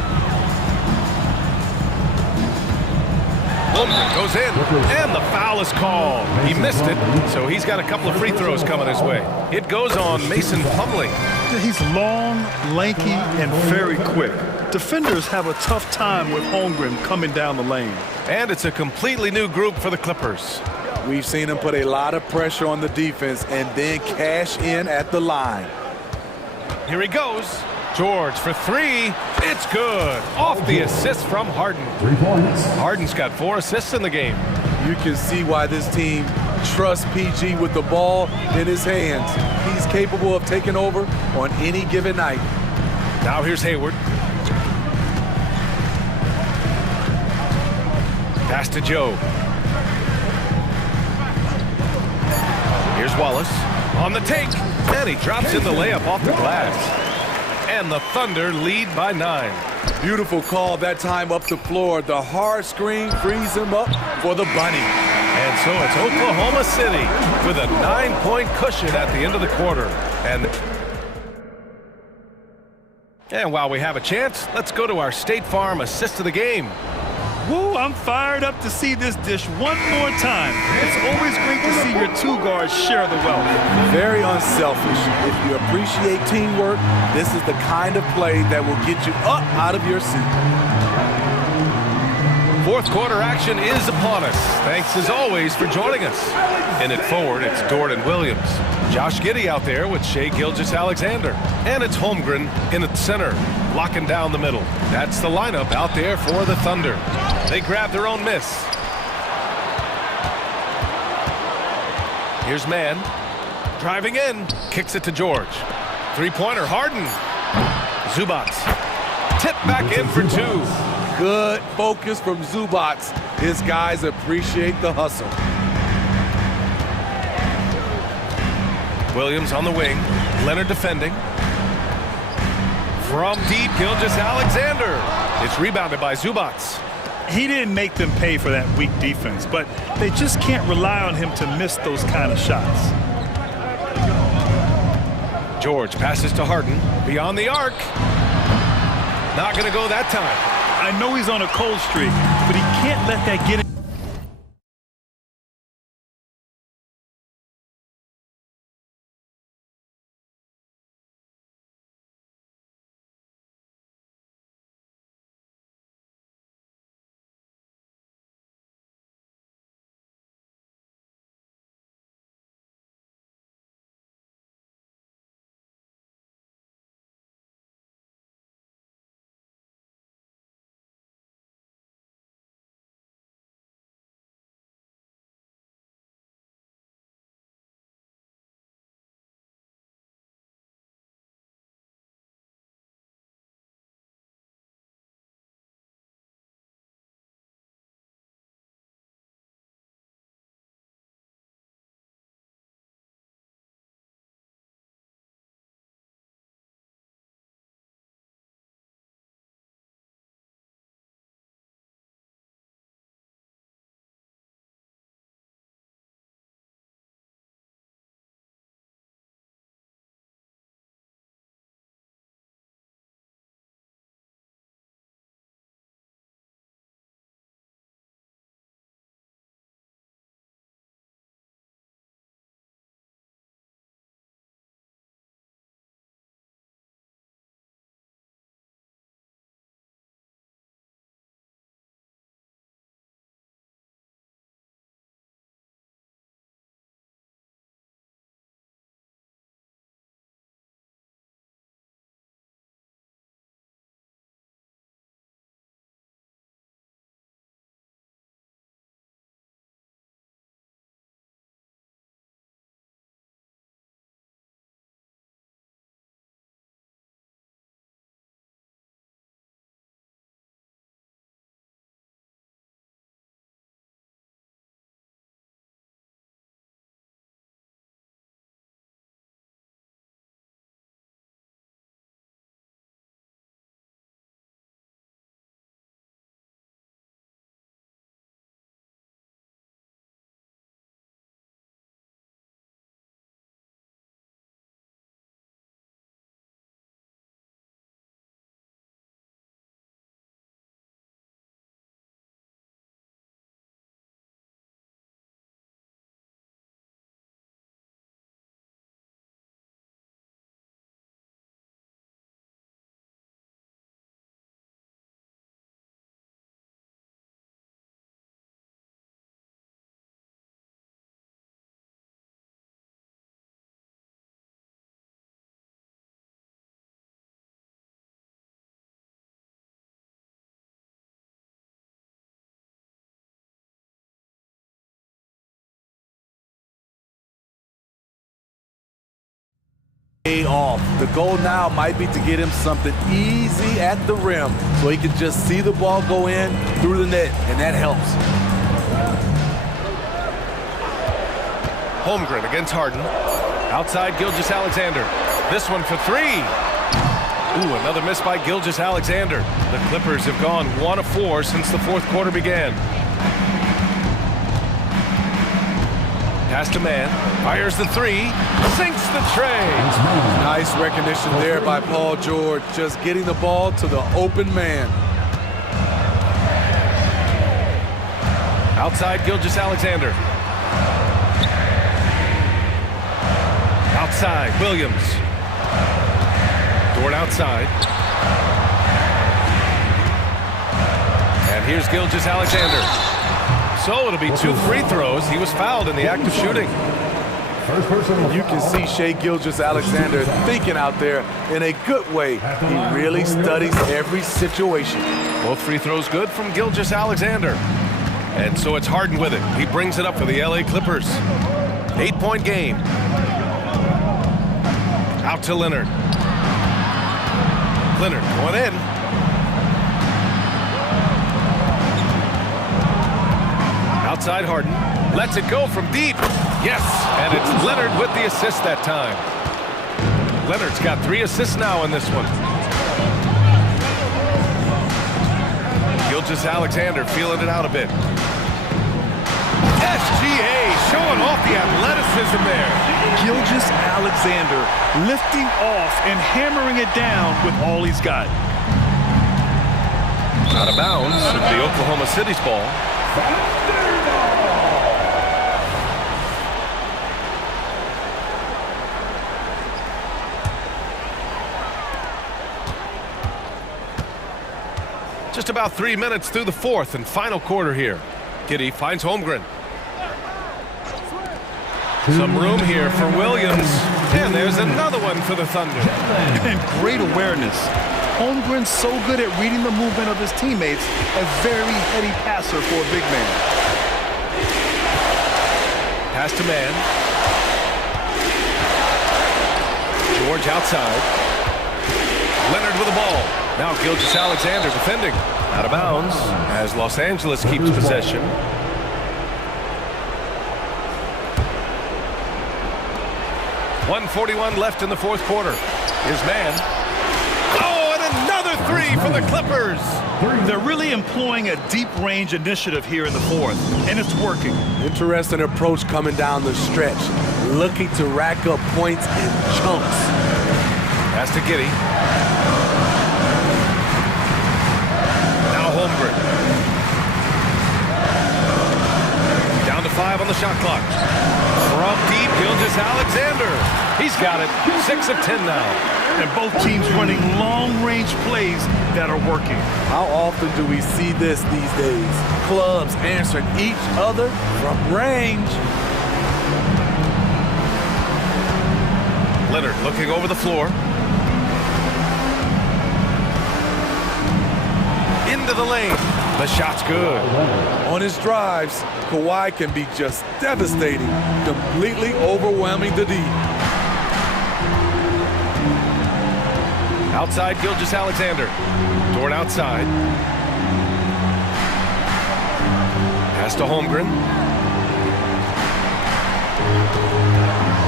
Holmgren goes in, and the foul is called. He missed it, so he's got a couple of free throws coming his way. It goes on Mason Plumlee. He's long, lanky, and very quick. Defenders have a tough time with Holmgren coming down the lane. And it's a completely new group for the Clippers. We've seen him put a lot of pressure on the defense and then cash in at the line. Here he goes. George for three. It's good. Off the assist from Harden. 3 points. Harden's got 4 assists in the game. You can see why this team trusts PG with the ball in his hands. He's capable of taking over on any given night. Now here's Hayward. Pass to Joe. Here's Wallace on the take. And he drops in the layup off the glass. And the Thunder lead by 9. Beautiful call that time up the floor. The hard screen frees him up for the bunny. And so it's Oklahoma City with a 9-point cushion at the end of the quarter. And while we have a chance, let's go to our State Farm assist of the game. Woo, I'm fired up to see this dish one more time. It's always great to see your 2 guards share the wealth. Very unselfish. If you appreciate teamwork, this is the kind of play that will get you up out of your seat. Fourth quarter action is upon us. Thanks as always for joining us. In it forward, it's Jordan Williams. Josh Giddey out there with Shai Gilgeous-Alexander. And it's Holmgren in at center, locking down the middle. That's the lineup out there for the Thunder. They grab their own miss. Here's Mann. Driving in. Kicks it to George. Three-pointer, Harden. Zubac. Tip back in for 2. Good focus from Zubac. His guys appreciate the hustle. Williams on the wing. Leonard defending. From deep, Gilgeous-Alexander. It's rebounded by Zubac. He didn't make them pay for that weak defense, but they just can't rely on him to miss those kind of shots. George passes to Harden. Beyond the arc. Not going to go that time. I know he's on a cold streak, but he can't let that get him. Off. The goal now might be to get him something easy at the rim so he can just see the ball go in through the net, and that helps. Holmgren against Harden. Outside Gilgeous-Alexander. This one for three. Ooh, another miss by Gilgeous-Alexander. The Clippers have gone 1 of 4 since the fourth quarter began. Pass to man, fires the three, sinks the tray. Nice recognition there by Paul George, just getting the ball to the open man. Outside Gilgeous-Alexander. Outside, Williams. Dort outside. And here's Gilgeous-Alexander. So it'll be 2 free throws. He was fouled in the act of shooting. You can see Shai Gilgeous-Alexander thinking out there in a good way. He really studies every situation. Both free throws good from Gilgeous-Alexander. And so it's Harden with it. He brings it up for the LA Clippers. 8-point game. Out to Leonard. Leonard going in. Outside Harden. Lets it go from deep. Yes, and it's Leonard with the assist that time. Leonard's got 3 assists now in this one. Gilgeous-Alexander feeling it out a bit. SGA showing off the athleticism there. Gilgeous-Alexander lifting off and hammering it down with all he's got. Out of bounds, the Oklahoma City's ball. Just about 3 minutes through the fourth and final quarter here. Giddey finds Holmgren. Some room here for Williams. And there's another one for the Thunder. And great awareness. Holmgren's so good at reading the movement of his teammates. A very heady passer for a big man. Pass to man. George outside. Leonard with the ball. Now Gilgeous-Alexander defending. Out of bounds as Los Angeles keeps possession. .141 left in the fourth quarter. Here's man. Oh, and another three for the Clippers. They're really employing a deep range initiative here in the fourth, and it's working. Interesting approach coming down the stretch. Looking to rack up points in chunks. Pass to Giddey. Holmgren. Down to 5 on the shot clock. From deep, Gilgeous-Alexander. He's got it. 6 of 10 now. And both teams running long-range plays that are working. How often do we see this these days? Clubs answering each other from range. Leonard looking over the floor. Into the lane. The shot's good. On his drives, Kawhi can be just devastating, completely overwhelming the D. Outside Gilgeous-Alexander. Dort outside. Pass to Holmgren.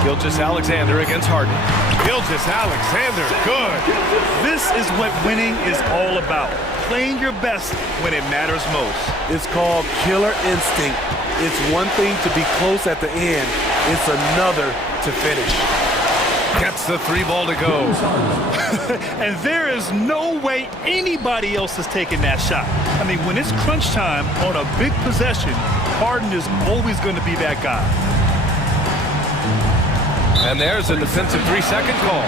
Gilgeous-Alexander against Harden. Gilgeous-Alexander, good. This is what winning is all about. Playing your best when it matters most. It's called killer instinct. It's one thing to be close at the end. It's another to finish. Gets the 3 ball to go. And there is no way anybody else is taking that shot. I mean, when it's crunch time on a big possession, Harden is always going to be that guy. And there's a defensive 3-second call.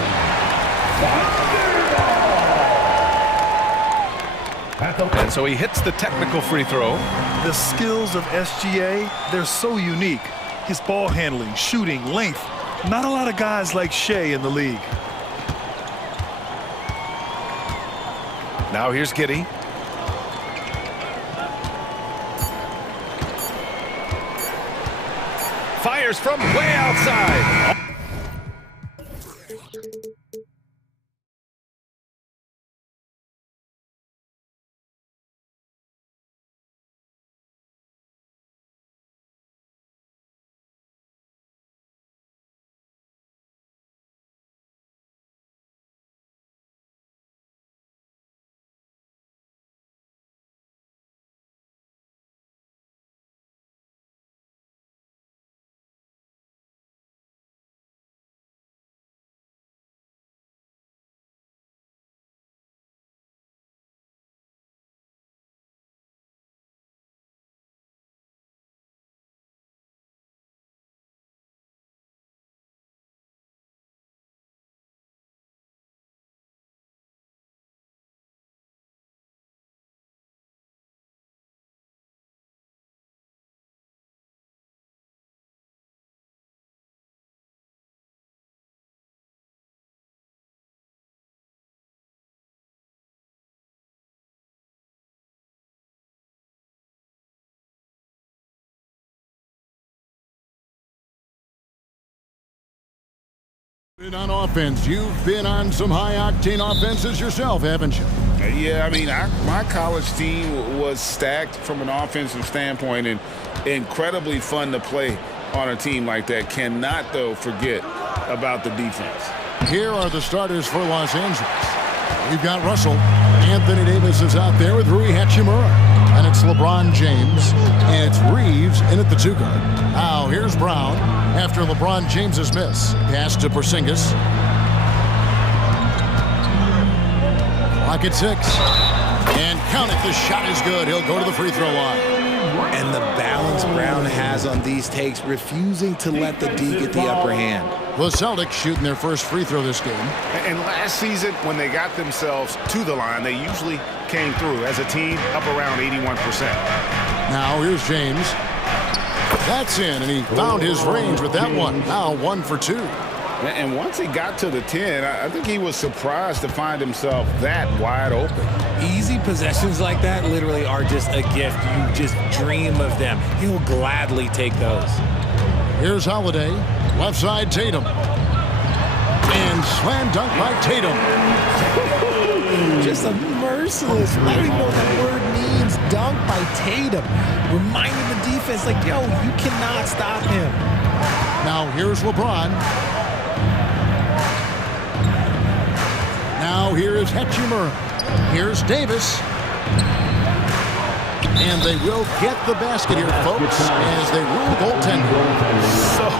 And so he hits the technical free throw. The skills of SGA, they're so unique. His ball handling, shooting, length. Not a lot of guys like Shai in the league. Now here's Giddey. Fires from way outside. Been on offense. You've been on some high-octane offenses yourself, haven't you? Yeah, I mean, my college team was stacked from an offensive standpoint and incredibly fun to play on a team like that. Cannot, though, forget about the defense. Here are the starters for Los Angeles. You've got Russell. Anthony Davis is out there with Rui Hachimura. And it's LeBron James. And it's Reeves in at the 2 guard. Now, here's Brown after LeBron James's miss. Pass to Porzingis. Clock at 6. And count it. The shot is good. He'll go to the free throw line. And the balance Brown has on these takes, refusing to let the D get the upper hand. The Celtics shooting their first free throw this game. And last season, when they got themselves to the line, they usually came through as a team up around 81%. Now here's James. That's in, and he found his range with that one. Now 1 for 2. And once he got to the 10, I think he was surprised to find himself that wide open. Easy possessions like that literally are just a gift. You just dream of them. He'll gladly take those. Here's Holiday. Left side, Tatum. And slam dunk by Tatum. Just a merciless, I don't even know what that word means, dunk by Tatum. Reminding the defense, like, yo, you cannot stop him. Now here's LeBron. Now here is Hachimura. Here's Davis. And they will get the basket here, folks, as they rule goaltender. So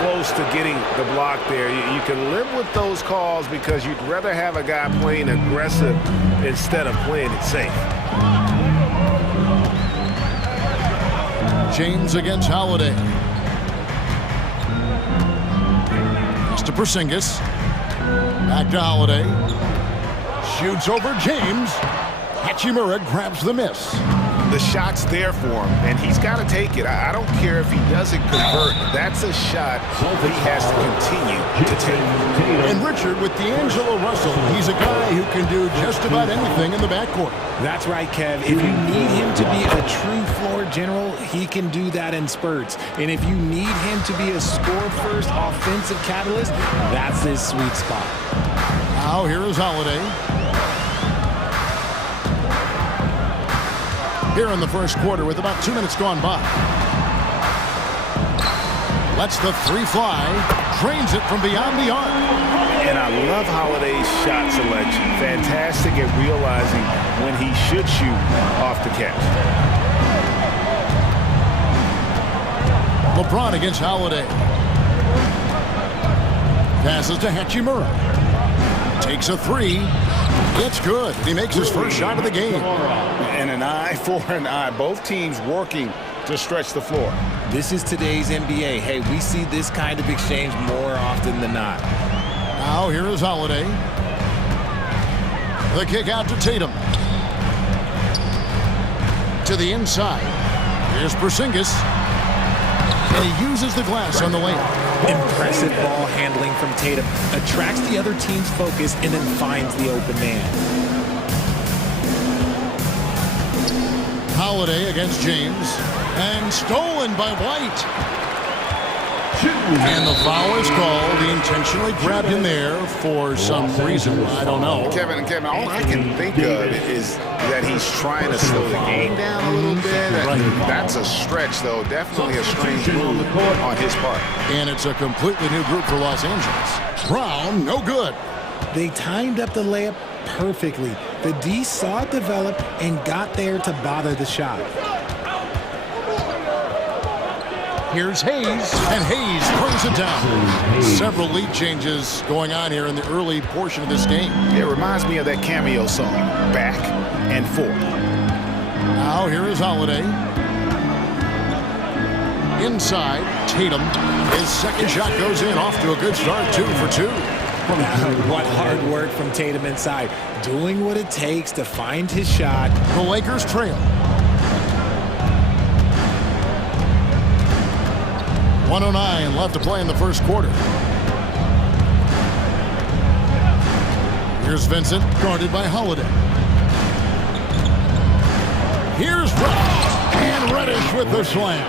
close to getting the block there. You can live with those calls because you'd rather have a guy playing aggressive instead of playing it safe. James against Holiday. Pass to Porzingis. Back to Holiday. Shoots over James. Hachimura grabs the miss. The shot's there for him, and he's got to take it. I don't care if he doesn't convert. That's a shot that he has to continue to take. And Richard, with D'Angelo Russell, he's a guy who can do just about anything in the backcourt. That's right, Kev. If you need him to be a true floor general, he can do that in spurts. And if you need him to be a score-first offensive catalyst, that's his sweet spot. Now here is Holiday. Here in the first quarter with about 2 minutes gone by. Lets the 3 fly. Drains it from beyond the arc. And I love Holiday's shot selection. Fantastic at realizing when he should shoot off the catch. LeBron against Holiday. Passes to Hachimura. Takes a 3. It's good. He makes his first shot of the game. And an eye for an eye. Both teams working to stretch the floor. This is today's NBA. Hey, we see this kind of exchange more often than not. Now here is Holiday. The kick out to Tatum. To the inside. Here's Porzingis. And he uses the glass on the layup. Impressive ball handling from Tatum. Attracts the other team's focus and then finds the open man. Holiday against James. And stolen by White. And the foul is called. He intentionally grabbed him there for some reason. I don't know. Kevin, all I can think of is that he's trying to slow the game down a little bit. That's a stretch, though. Definitely a strange move on his part. And it's a completely new group for Los Angeles. Brown, no good. They timed up the layup perfectly. The D saw it develop and got there to bother the shot. Here's Hayes, and Hayes brings it down. Several lead changes going on here in the early portion of this game. It reminds me of that cameo song, Back and Forth. Now here is Holiday. Inside, Tatum. His second shot goes in, off to a good start, 2 for 2. What hard work from Tatum inside. Doing what it takes to find his shot. The Lakers trail. 1:09 left to play in the first quarter. Here's Vincent, guarded by Holiday. Here's Reddish, and Reddish with the slam.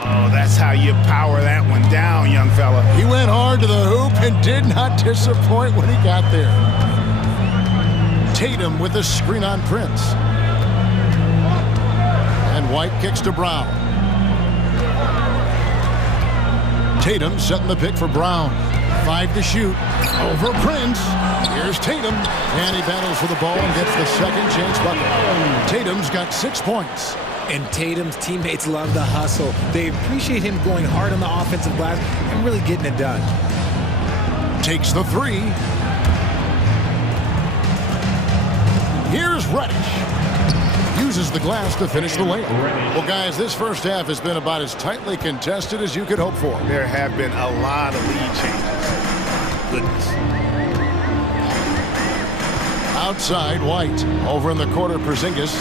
Oh, that's how you power that one down, young fella. He went hard to the hoop and did not disappoint when he got there. Tatum with a screen on Prince. And White kicks to Brown. Tatum setting the pick for Brown. 5 to shoot. Over Prince. Here's Tatum. And he battles for the ball and gets the second chance bucket. Tatum's got 6 points. And Tatum's teammates love the hustle. They appreciate him going hard on the offensive glass and really getting it done. Takes the 3. Here's Reddish. Uses the glass to finish the layup. Well, guys, this first half has been about as tightly contested as you could hope for. There have been a lot of lead changes. Goodness. Outside, White. Over in the corner, Porzingis.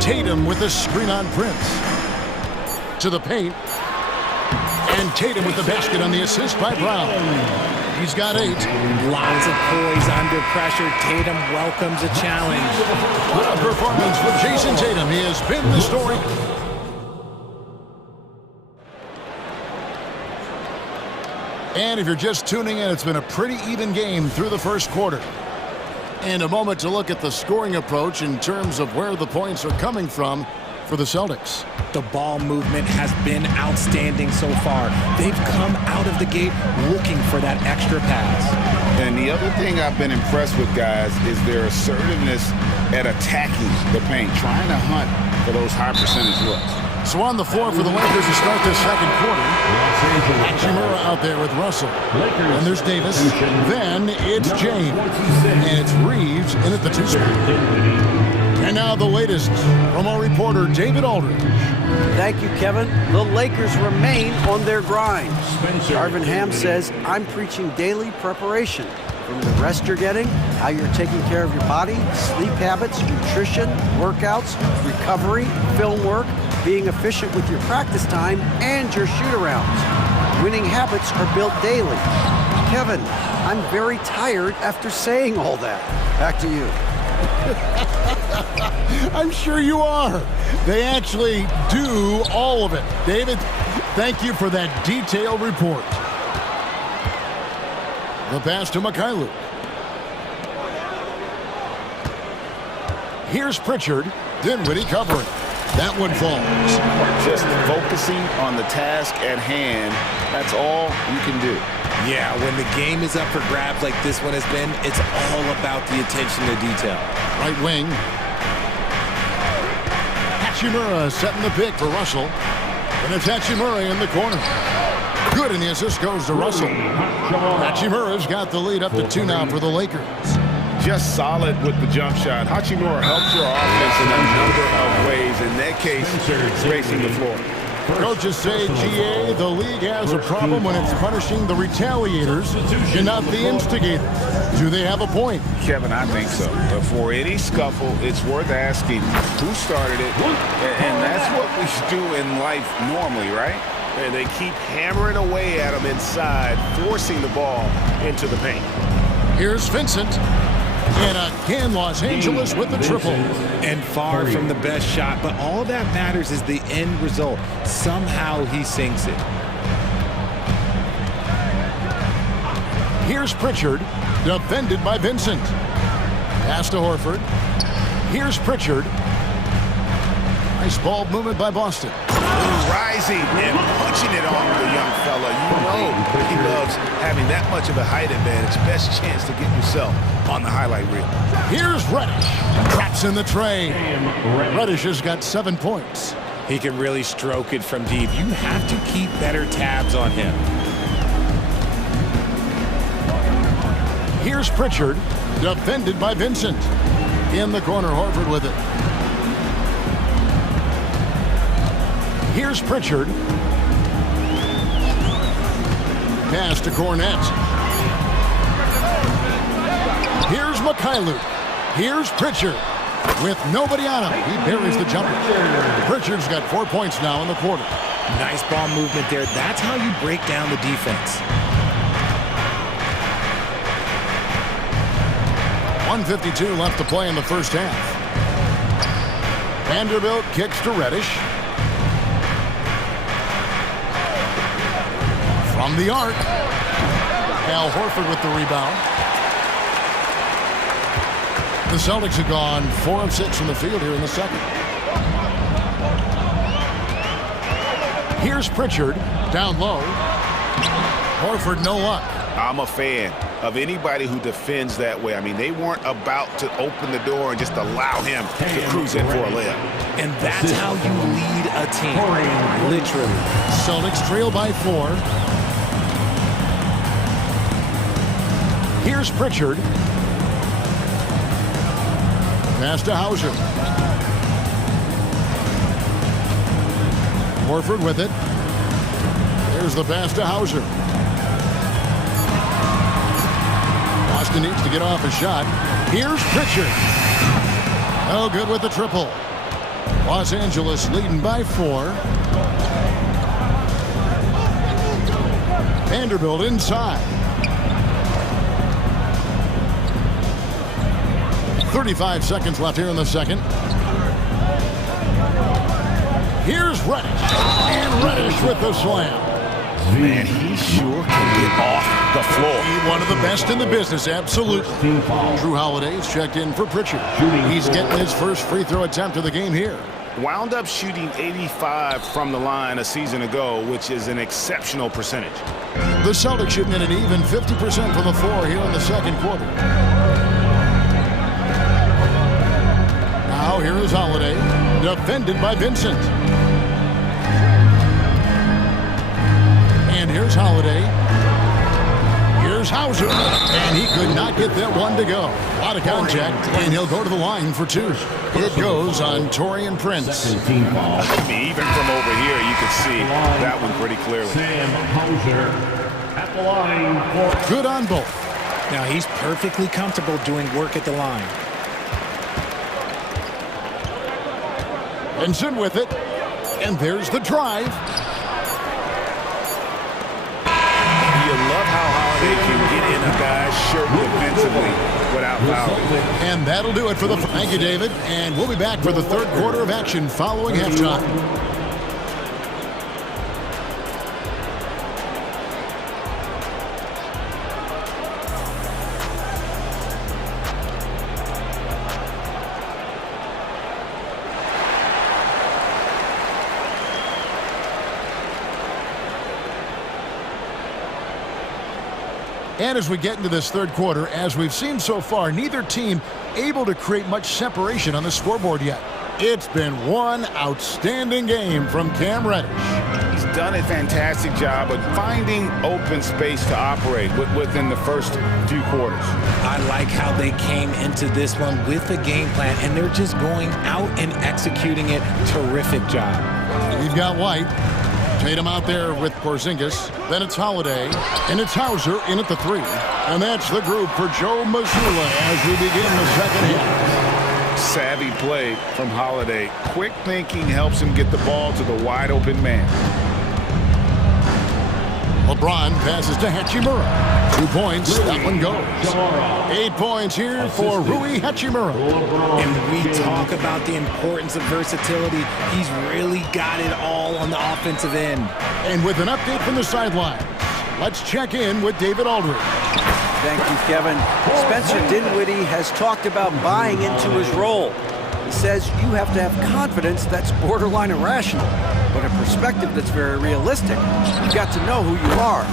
Tatum with a screen on Prince. To the paint. And Tatum with the basket on the assist by Brown. He's got 8. Lots of poise under pressure. Tatum welcomes a challenge. What a performance for Jason Tatum. He has been the story. And if you're just tuning in, it's been a pretty even game through the first quarter. And a moment to look at the scoring approach in terms of where the points are coming from for the Celtics. The ball movement has been outstanding so far. They've come out of the gate looking for that extra pass. And the other thing I've been impressed with, guys, is their assertiveness at attacking the paint, trying to hunt for those high percentage looks. So on the floor for the Lakers to start this second quarter. Hachimura out there with Russell. And there's Davis. Then it's James. And it's Reeves in at the 2 spot. And now the latest from our reporter, David Aldridge. Thank you, Kevin. The Lakers remain on their grind. Darvin Ham says, I'm preaching daily preparation. From the rest you're getting, how you're taking care of your body, sleep habits, nutrition, workouts, recovery, film work, being efficient with your practice time, and your shoot-arounds. Winning habits are built daily. Kevin, I'm very tired after saying all that. Back to you. I'm sure you are. They actually do all of it. David, thank you for that detailed report. The pass to Mikhailuk. Here's Pritchard. Dinwiddie covering. That one falls. Just focusing on the task at hand, that's all you can do. Yeah, when the game is up for grabs like this one has been, it's all about the attention to detail. Right wing. Hachimura setting the pick for Russell. And it's Hachimura in the corner. Good, and the assist goes to Russell. Hachimura's got the lead up to 2 now for the Lakers. Just solid with the jump shot. Hachimura helps your offense in a number of ways. In that case, spacing the floor. Coaches say, GA, the league has a problem when it's punishing the retaliators and not the instigators. Do they have a point? Kevin, I think so. But for any scuffle, it's worth asking who started it. And that's what we do in life normally, right? And they keep hammering away at them inside, forcing the ball into the paint. Here's Vincent. And again, Los Angeles with the triple. And far from the best shot, but all that matters is the end result. Somehow he sinks it. Here's Pritchard, defended by Vincent. Pass to Horford. Here's Pritchard. Nice ball movement by Boston. Rising and punching it on the young fella. You know he loves having that much of a height advantage. Best chance to get yourself on the highlight reel. Here's Reddish. Traps in the tray. Reddish has got 7 points. He can really stroke it from deep. You have to keep better tabs on him. Here's Pritchard, defended by Vincent. In the corner, Horford with it. Here's Pritchard. Pass to Cornette. Here's Mikhailuk. Here's Pritchard. With nobody on him, he buries the jumper. Pritchard's got 4 points now in the quarter. Nice ball movement there. That's how you break down the defense. 1:52 left to play in the first half. Vanderbilt kicks to Reddish. From the arc. Al Horford with the rebound. The Celtics have gone 4 of 6 from the field here in the second. Here's Pritchard down low. Horford, no luck. I'm a fan of anybody who defends that way. I mean, they weren't about to open the door and just allow him to cruise in for a layup. And that's how you lead a team, literally. Celtics trail by 4. Here's Pritchard. Pass to Hauser. Horford with it. There's the pass to Hauser. Austin needs to get off a shot. Here's Pritchard. Oh, good with the triple. Los Angeles leading by 4. Vanderbilt inside. 35 seconds left here in the second. Here's Reddish. And Reddish with the slam. Man, he sure can get off the floor. One of the best in the business, absolutely. Drew Holiday's checked in for Pritchard. He's getting his first free throw attempt of the game here. Wound up shooting 85 from the line a season ago, which is an exceptional percentage. The Celtics shooting at an even 50% from the floor here in the second quarter. Now here is Holiday, defended by Vincent. And here's Holiday. Here's Hauser. And he could not get that one to go. A lot of contact, and he'll go to the line for 2. It goes on Taurean Prince. I mean, even from over here, you could see that one pretty clearly. Sam Hauser at the line for... Good on both. Now he's perfectly comfortable doing work at the line. Benson with it. And there's the drive. You love how Holiday can get in a guy's shirt defensively without fouling. And that'll do it for the... Thank you, David. And we'll be back for the third quarter of action following halftime. And as we get into this third quarter, as we've seen so far, neither team able to create much separation on the scoreboard yet. It's been one outstanding game from Cam Reddish. He's done a fantastic job of finding open space to operate within the first few quarters. I like how they came into this one with a game plan, and they're just going out and executing it. Terrific job. We've got White. Tatum out there with Porzingis. Then it's Holiday. And it's Hauser in at the 3. And that's the group for Joe Mazzulla as we begin the second half. Savvy play from Holiday. Quick thinking helps him get the ball to the wide open man. LeBron passes to Hachimura. 2 points. That one goes. 8 points here for Rui Hachimura. And we talk about the importance of versatility. He's really got it all on the offensive end. And with an update from the sideline, let's check in with David Aldridge. Thank you, Kevin. Spencer Dinwiddie has talked about buying into his role. He says you have to have confidence that's borderline irrational, but a perspective that's very realistic. You've got to know who you are.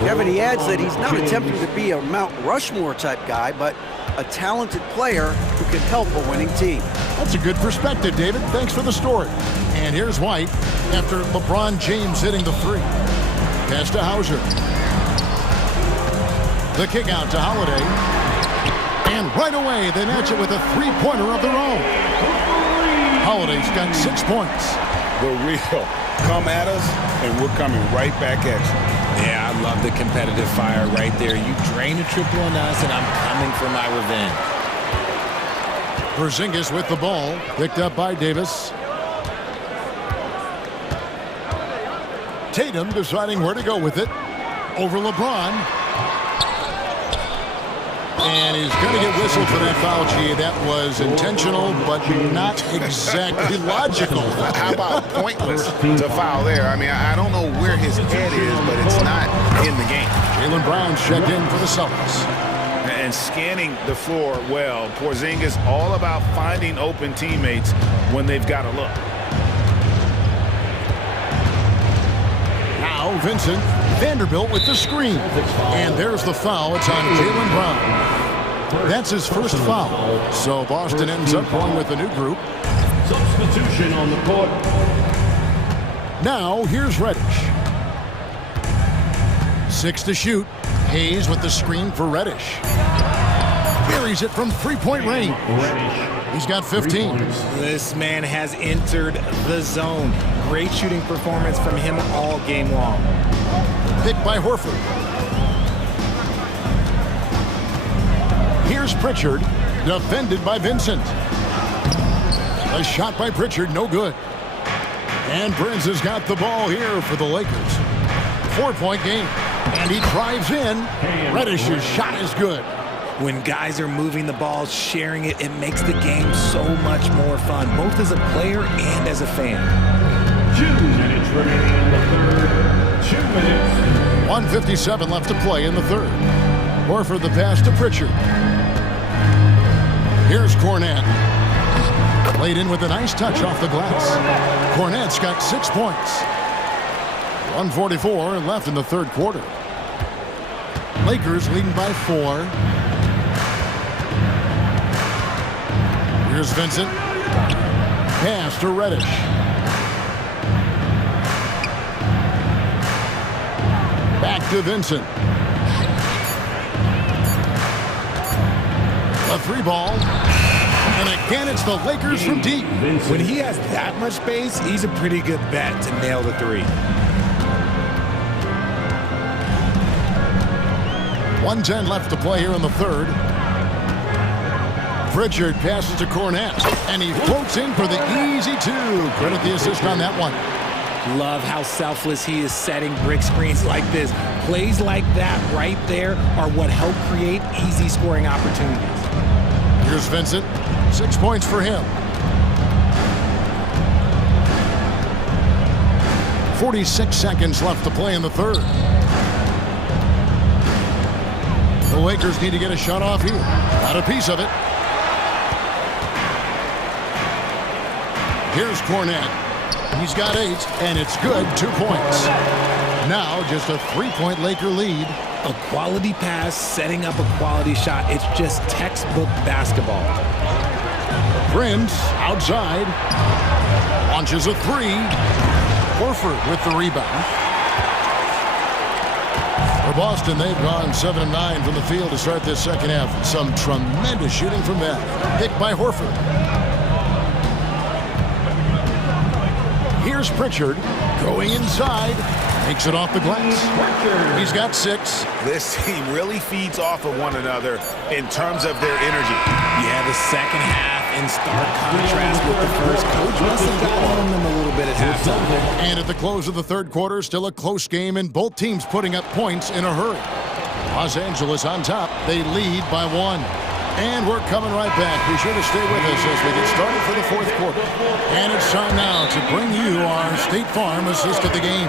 Kevin, he adds that he's not attempting to be a Mount Rushmore type guy, but a talented player who can help a winning team. That's a good perspective, David. Thanks for the story. And here's White after LeBron James hitting the 3. Pass to Hauser. The kick out to Holiday. And right away, they match it with a 3-pointer of their own. Holiday's got 6 points. The real come at us, and we're coming right back at you. Yeah, I love the competitive fire right there. You drain a triple on us, and I'm coming for my revenge. Porzingis with the ball, picked up by Davis. Tatum deciding where to go with it. Over LeBron. And he's going to get whistled for that foul, G. That was intentional, but not exactly logical. How about pointless to foul there? I mean, I don't know where his head is, but it's not in the game. Jaylen Brown's checked in for the Celtics. And scanning the floor well. Porzingis all about finding open teammates when they've got a look. Now Vincent Vanderbilt with the screen. And there's the foul. It's on Jaylen Brown. That's his first foul. So Boston ends up going with a new group. Substitution on the court. Now here's Reddish. 6 to shoot. Hayes with the screen for Reddish. Buries it from three-point range. He's got 15. This man has entered the zone. Great shooting performance from him all game long. Picked by Horford. Here's Pritchard, defended by Vincent. A shot by Pritchard, no good. And Prince has got the ball here for the Lakers. 4-point game. And he drives in. Reddish's shot is good. When guys are moving the ball, sharing it, it makes the game so much more fun, both as a player and as a fan. 2 minutes remaining in the third. 2 minutes. 1:57 left to play in the third. Horford the pass to Pritchard. Here's Cornette. Laid in with a nice touch off the glass. Cornette's got 6 points. 1:44 left in the third quarter. Lakers leading by 4. Here's Vincent. Pass to Reddish. Back to Vincent. A 3 ball. And again, it's the Lakers from deep. When he has that much space, he's a pretty good bet to nail the 3. 1:10 left to play here in the third. Pritchard passes to Cornette, and he floats in for the easy 2. Credit the assist on that one. Love how selfless he is setting brick screens like this. Plays like that right there are what help create easy scoring opportunities. Here's Vincent. 6 points for him. 46 seconds left to play in the third. The Lakers need to get a shot off here. Got a piece of it. Here's Cornette. He's got 8, and it's good. 2 points. Now just a 3-point Laker lead. A quality pass, setting up a quality shot. It's just textbook basketball. Prince outside. Launches a 3. Horford with the rebound. For Boston, they've gone 7 of 9 from the field to start this second half. Some tremendous shooting from that. Picked by Horford. Here's Pritchard going inside. Makes it off the glass. He's got 6. This team really feeds off of one another in terms of their energy. Yeah, the second half in stark contrast with the first. Coach must have got on them a little bit at halftime. And at the close of the third quarter, still a close game, and both teams putting up points in a hurry. Los Angeles on top. They lead by 1. And we're coming right back. Be sure to stay with us as we get started for the fourth quarter. And it's time now to bring you our State Farm assist of the game.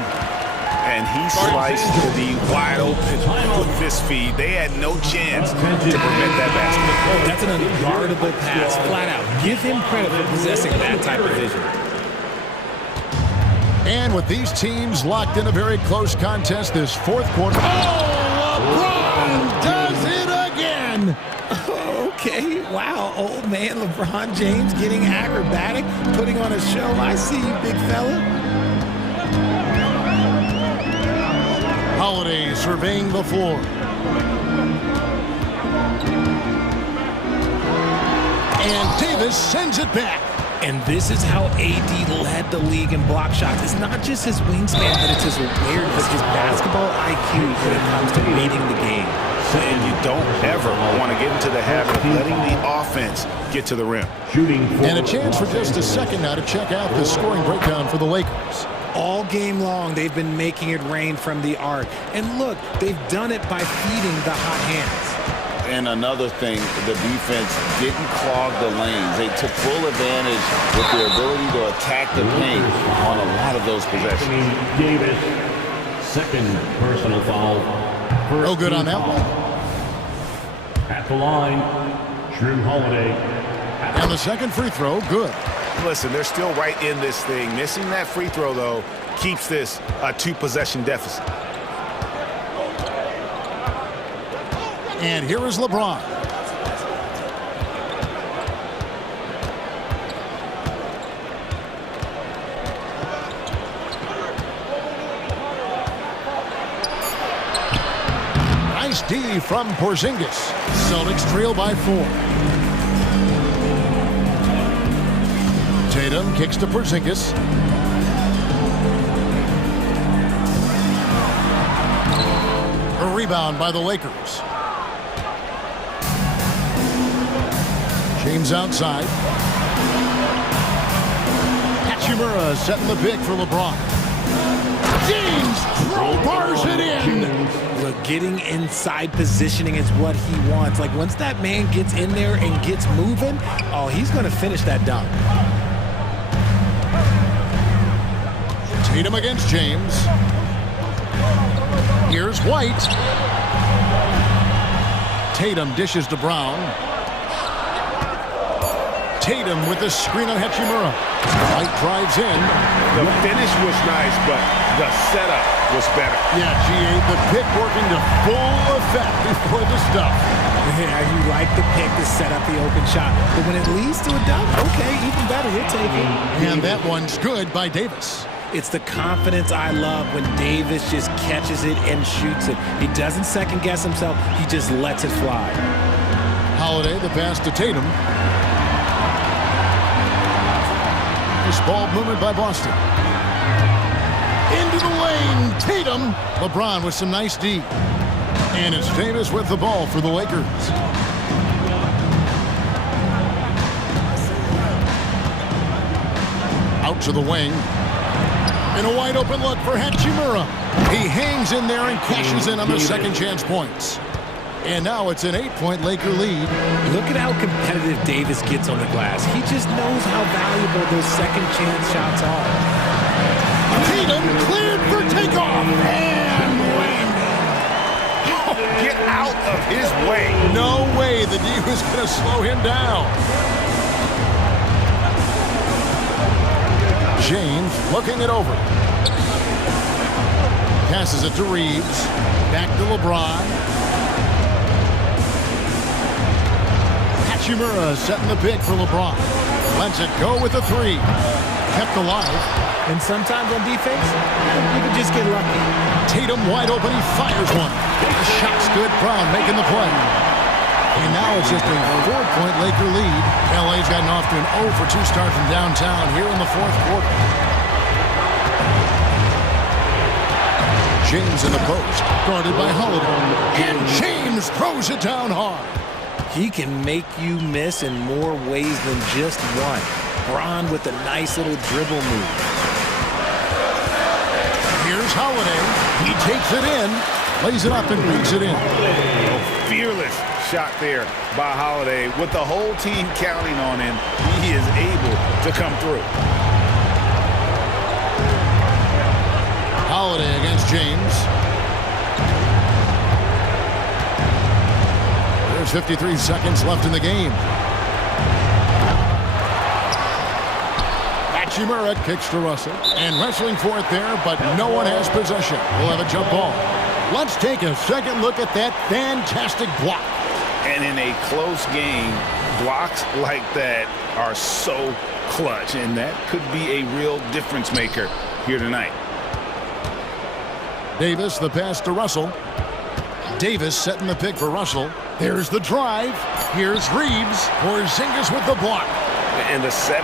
And he sliced the wide open with this feed. They had no chance to prevent that basket. That's an unguardable pass, flat out. Give him credit for possessing that type of vision. And with these teams locked in a very close contest this fourth quarter. Oh, LeBron does it again! Okay, wow, old man LeBron James getting acrobatic, putting on a show. I see you, big fella. Holiday surveying the floor. And Davis sends it back. And this is how AD led the league in block shots. It's not just his wingspan, but it's his awareness, his basketball IQ when it comes to reading the game. And you don't ever want to get into the habit of letting the offense get to the rim. And a chance for just a second now to check out the scoring breakdown for the Lakers. All game long, they've been making it rain from the arc. And look, they've done it by feeding the hot hands. And another thing, the defense didn't clog the lanes. They took full advantage with their ability to attack the paint on a lot of those possessions. Davis, second personal foul. No good on that one. At the line, Drew Holiday. And the second free throw, good. Listen, they're still right in this thing. Missing that free throw, though, keeps this a 2-possession deficit. And here is LeBron. Nice D from Porzingis. Celtics trail by 4. Tatum kicks to Porzingis. A rebound by the Lakers. James outside. Hachimura setting the pick for LeBron. James crowbars it in. Look, getting inside positioning is what he wants. Like, once that man gets in there and gets moving, oh, he's going to finish that dunk. Tatum against James. Here's White. Tatum dishes to Brown. Tatum with the screen on Hachimura. White drives in. The finish was nice, but the setup was better. Yeah, G8, the pick working to full effect before the stuff. Yeah, you like the pick to set up the open shot. But when it leads to a dunk, okay, even better, you'll take it. And that one's good by Davis. It's the confidence I love when Davis just catches it and shoots it. He doesn't second guess himself. He just lets it fly. Holiday, the pass to Tatum. Nice ball movement by Boston. Into the lane, Tatum. LeBron with some nice D. And it's Davis with the ball for the Lakers. Out to the wing. And a wide open look for Hachimura. He hangs in there and cashes in on the second chance points. And now it's an 8-point Laker lead. Look at how competitive Davis gets on the glass. He just knows how valuable those second chance shots are. Tatum cleared for takeoff. And get out of his way. No way the D was going to slow him down. James looking it over. Passes it to Reeves. Back to LeBron. Hachimura setting the pick for LeBron. Lets it go with a 3. Kept alive. And sometimes on defense, you can just get lucky. Tatum wide open. He fires one. The shot's good. Brown making the play. And now it's just a 4-point Laker lead. LA's gotten off to an 0-for-2 start from downtown here in the fourth quarter. James in the post, guarded by Holiday. And James throws it down hard. He can make you miss in more ways than just one. Braun with a nice little dribble move. Here's Holiday. He takes it in, lays it up and brings it in. Oh, fearless shot there by Holiday. With the whole team counting on him, he is able to come through. Holiday against James. There's 53 seconds left in the game. Hachimura kicks to Russell. And wrestling for it there, but no one has possession. We'll have a jump ball. Let's take a second look at that fantastic block. And in a close game, blocks like that are so clutch, and that could be a real difference maker here tonight. Davis, the pass to Russell. Davis setting the pick for Russell. There's the drive. Here's Reeves. Porzingis with the block. And the 7-3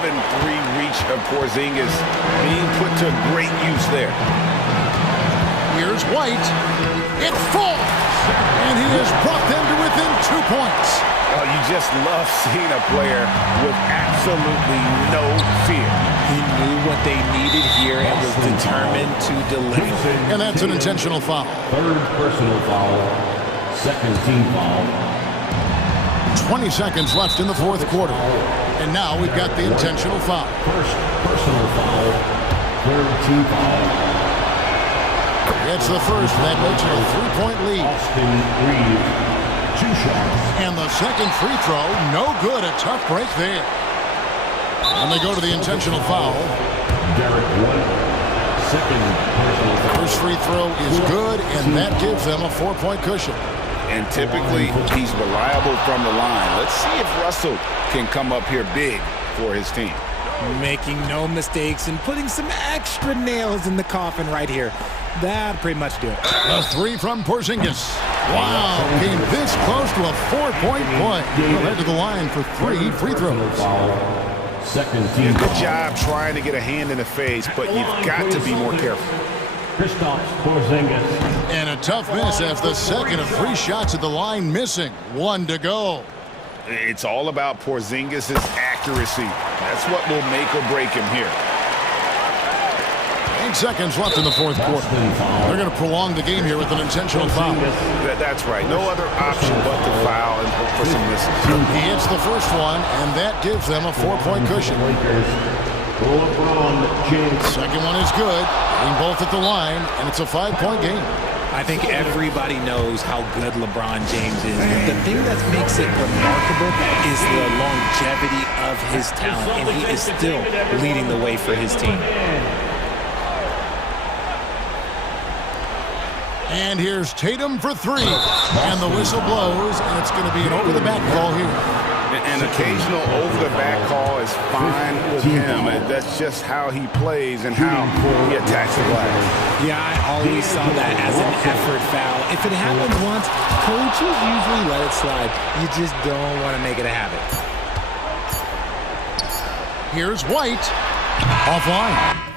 reach of Porzingis being put to great use there. Here's White. It falls. And he has brought them to within 2 points. Oh, you just love seeing a player with absolutely no fear. He knew what they needed here and was determined to deliver. And that's an intentional foul. Third personal foul. Second team foul. 20 seconds left in the fourth quarter. And now we've got the intentional foul. First personal foul, third team foul. It's the first. That makes it a 3-point lead. Austin Reeves, 2 shots. And the second free throw, no good. A tough break there. And they go to the intentional foul. Derek White, second personal foul. First free throw is good, and that gives them a 4-point cushion. And typically, he's reliable from the line. Let's see if Russell can come up here big for his team. Making no mistakes and putting some extra nails in the coffin right here. That'll pretty much do it. A 3 from Porzingis. Wow, came this close to a 4-point play. He'll head to the line for 3 free throws. Second team. Good job trying to get a hand in the face, but you've got to be more careful. Porzingis. And a tough miss as the second of 3 shots at the line missing. 1 to go. It's all about Porzingis' accuracy. That's what will make or break him here. 8 seconds left in the fourth quarter. They're going to prolong the game here with an intentional foul. That's right. No other option but to foul and hope for some misses. He hits the first one, and that gives them a 4-point cushion. Second one is good. Getting both at the line, and it's a 5-point game. I think everybody knows how good LeBron James is. But the thing that makes it remarkable is the longevity of his talent, and he is still leading the way for his team. And here's Tatum for 3. And the whistle blows, and it's going to be an over-the-back call here. An occasional over-the-back call is fine with him. That's just how he plays and how he attacks the glass. Yeah, I always saw that as an effort foul. If it happens once, coaches usually let it slide. You just don't want to make it a habit. Here's White. Offline.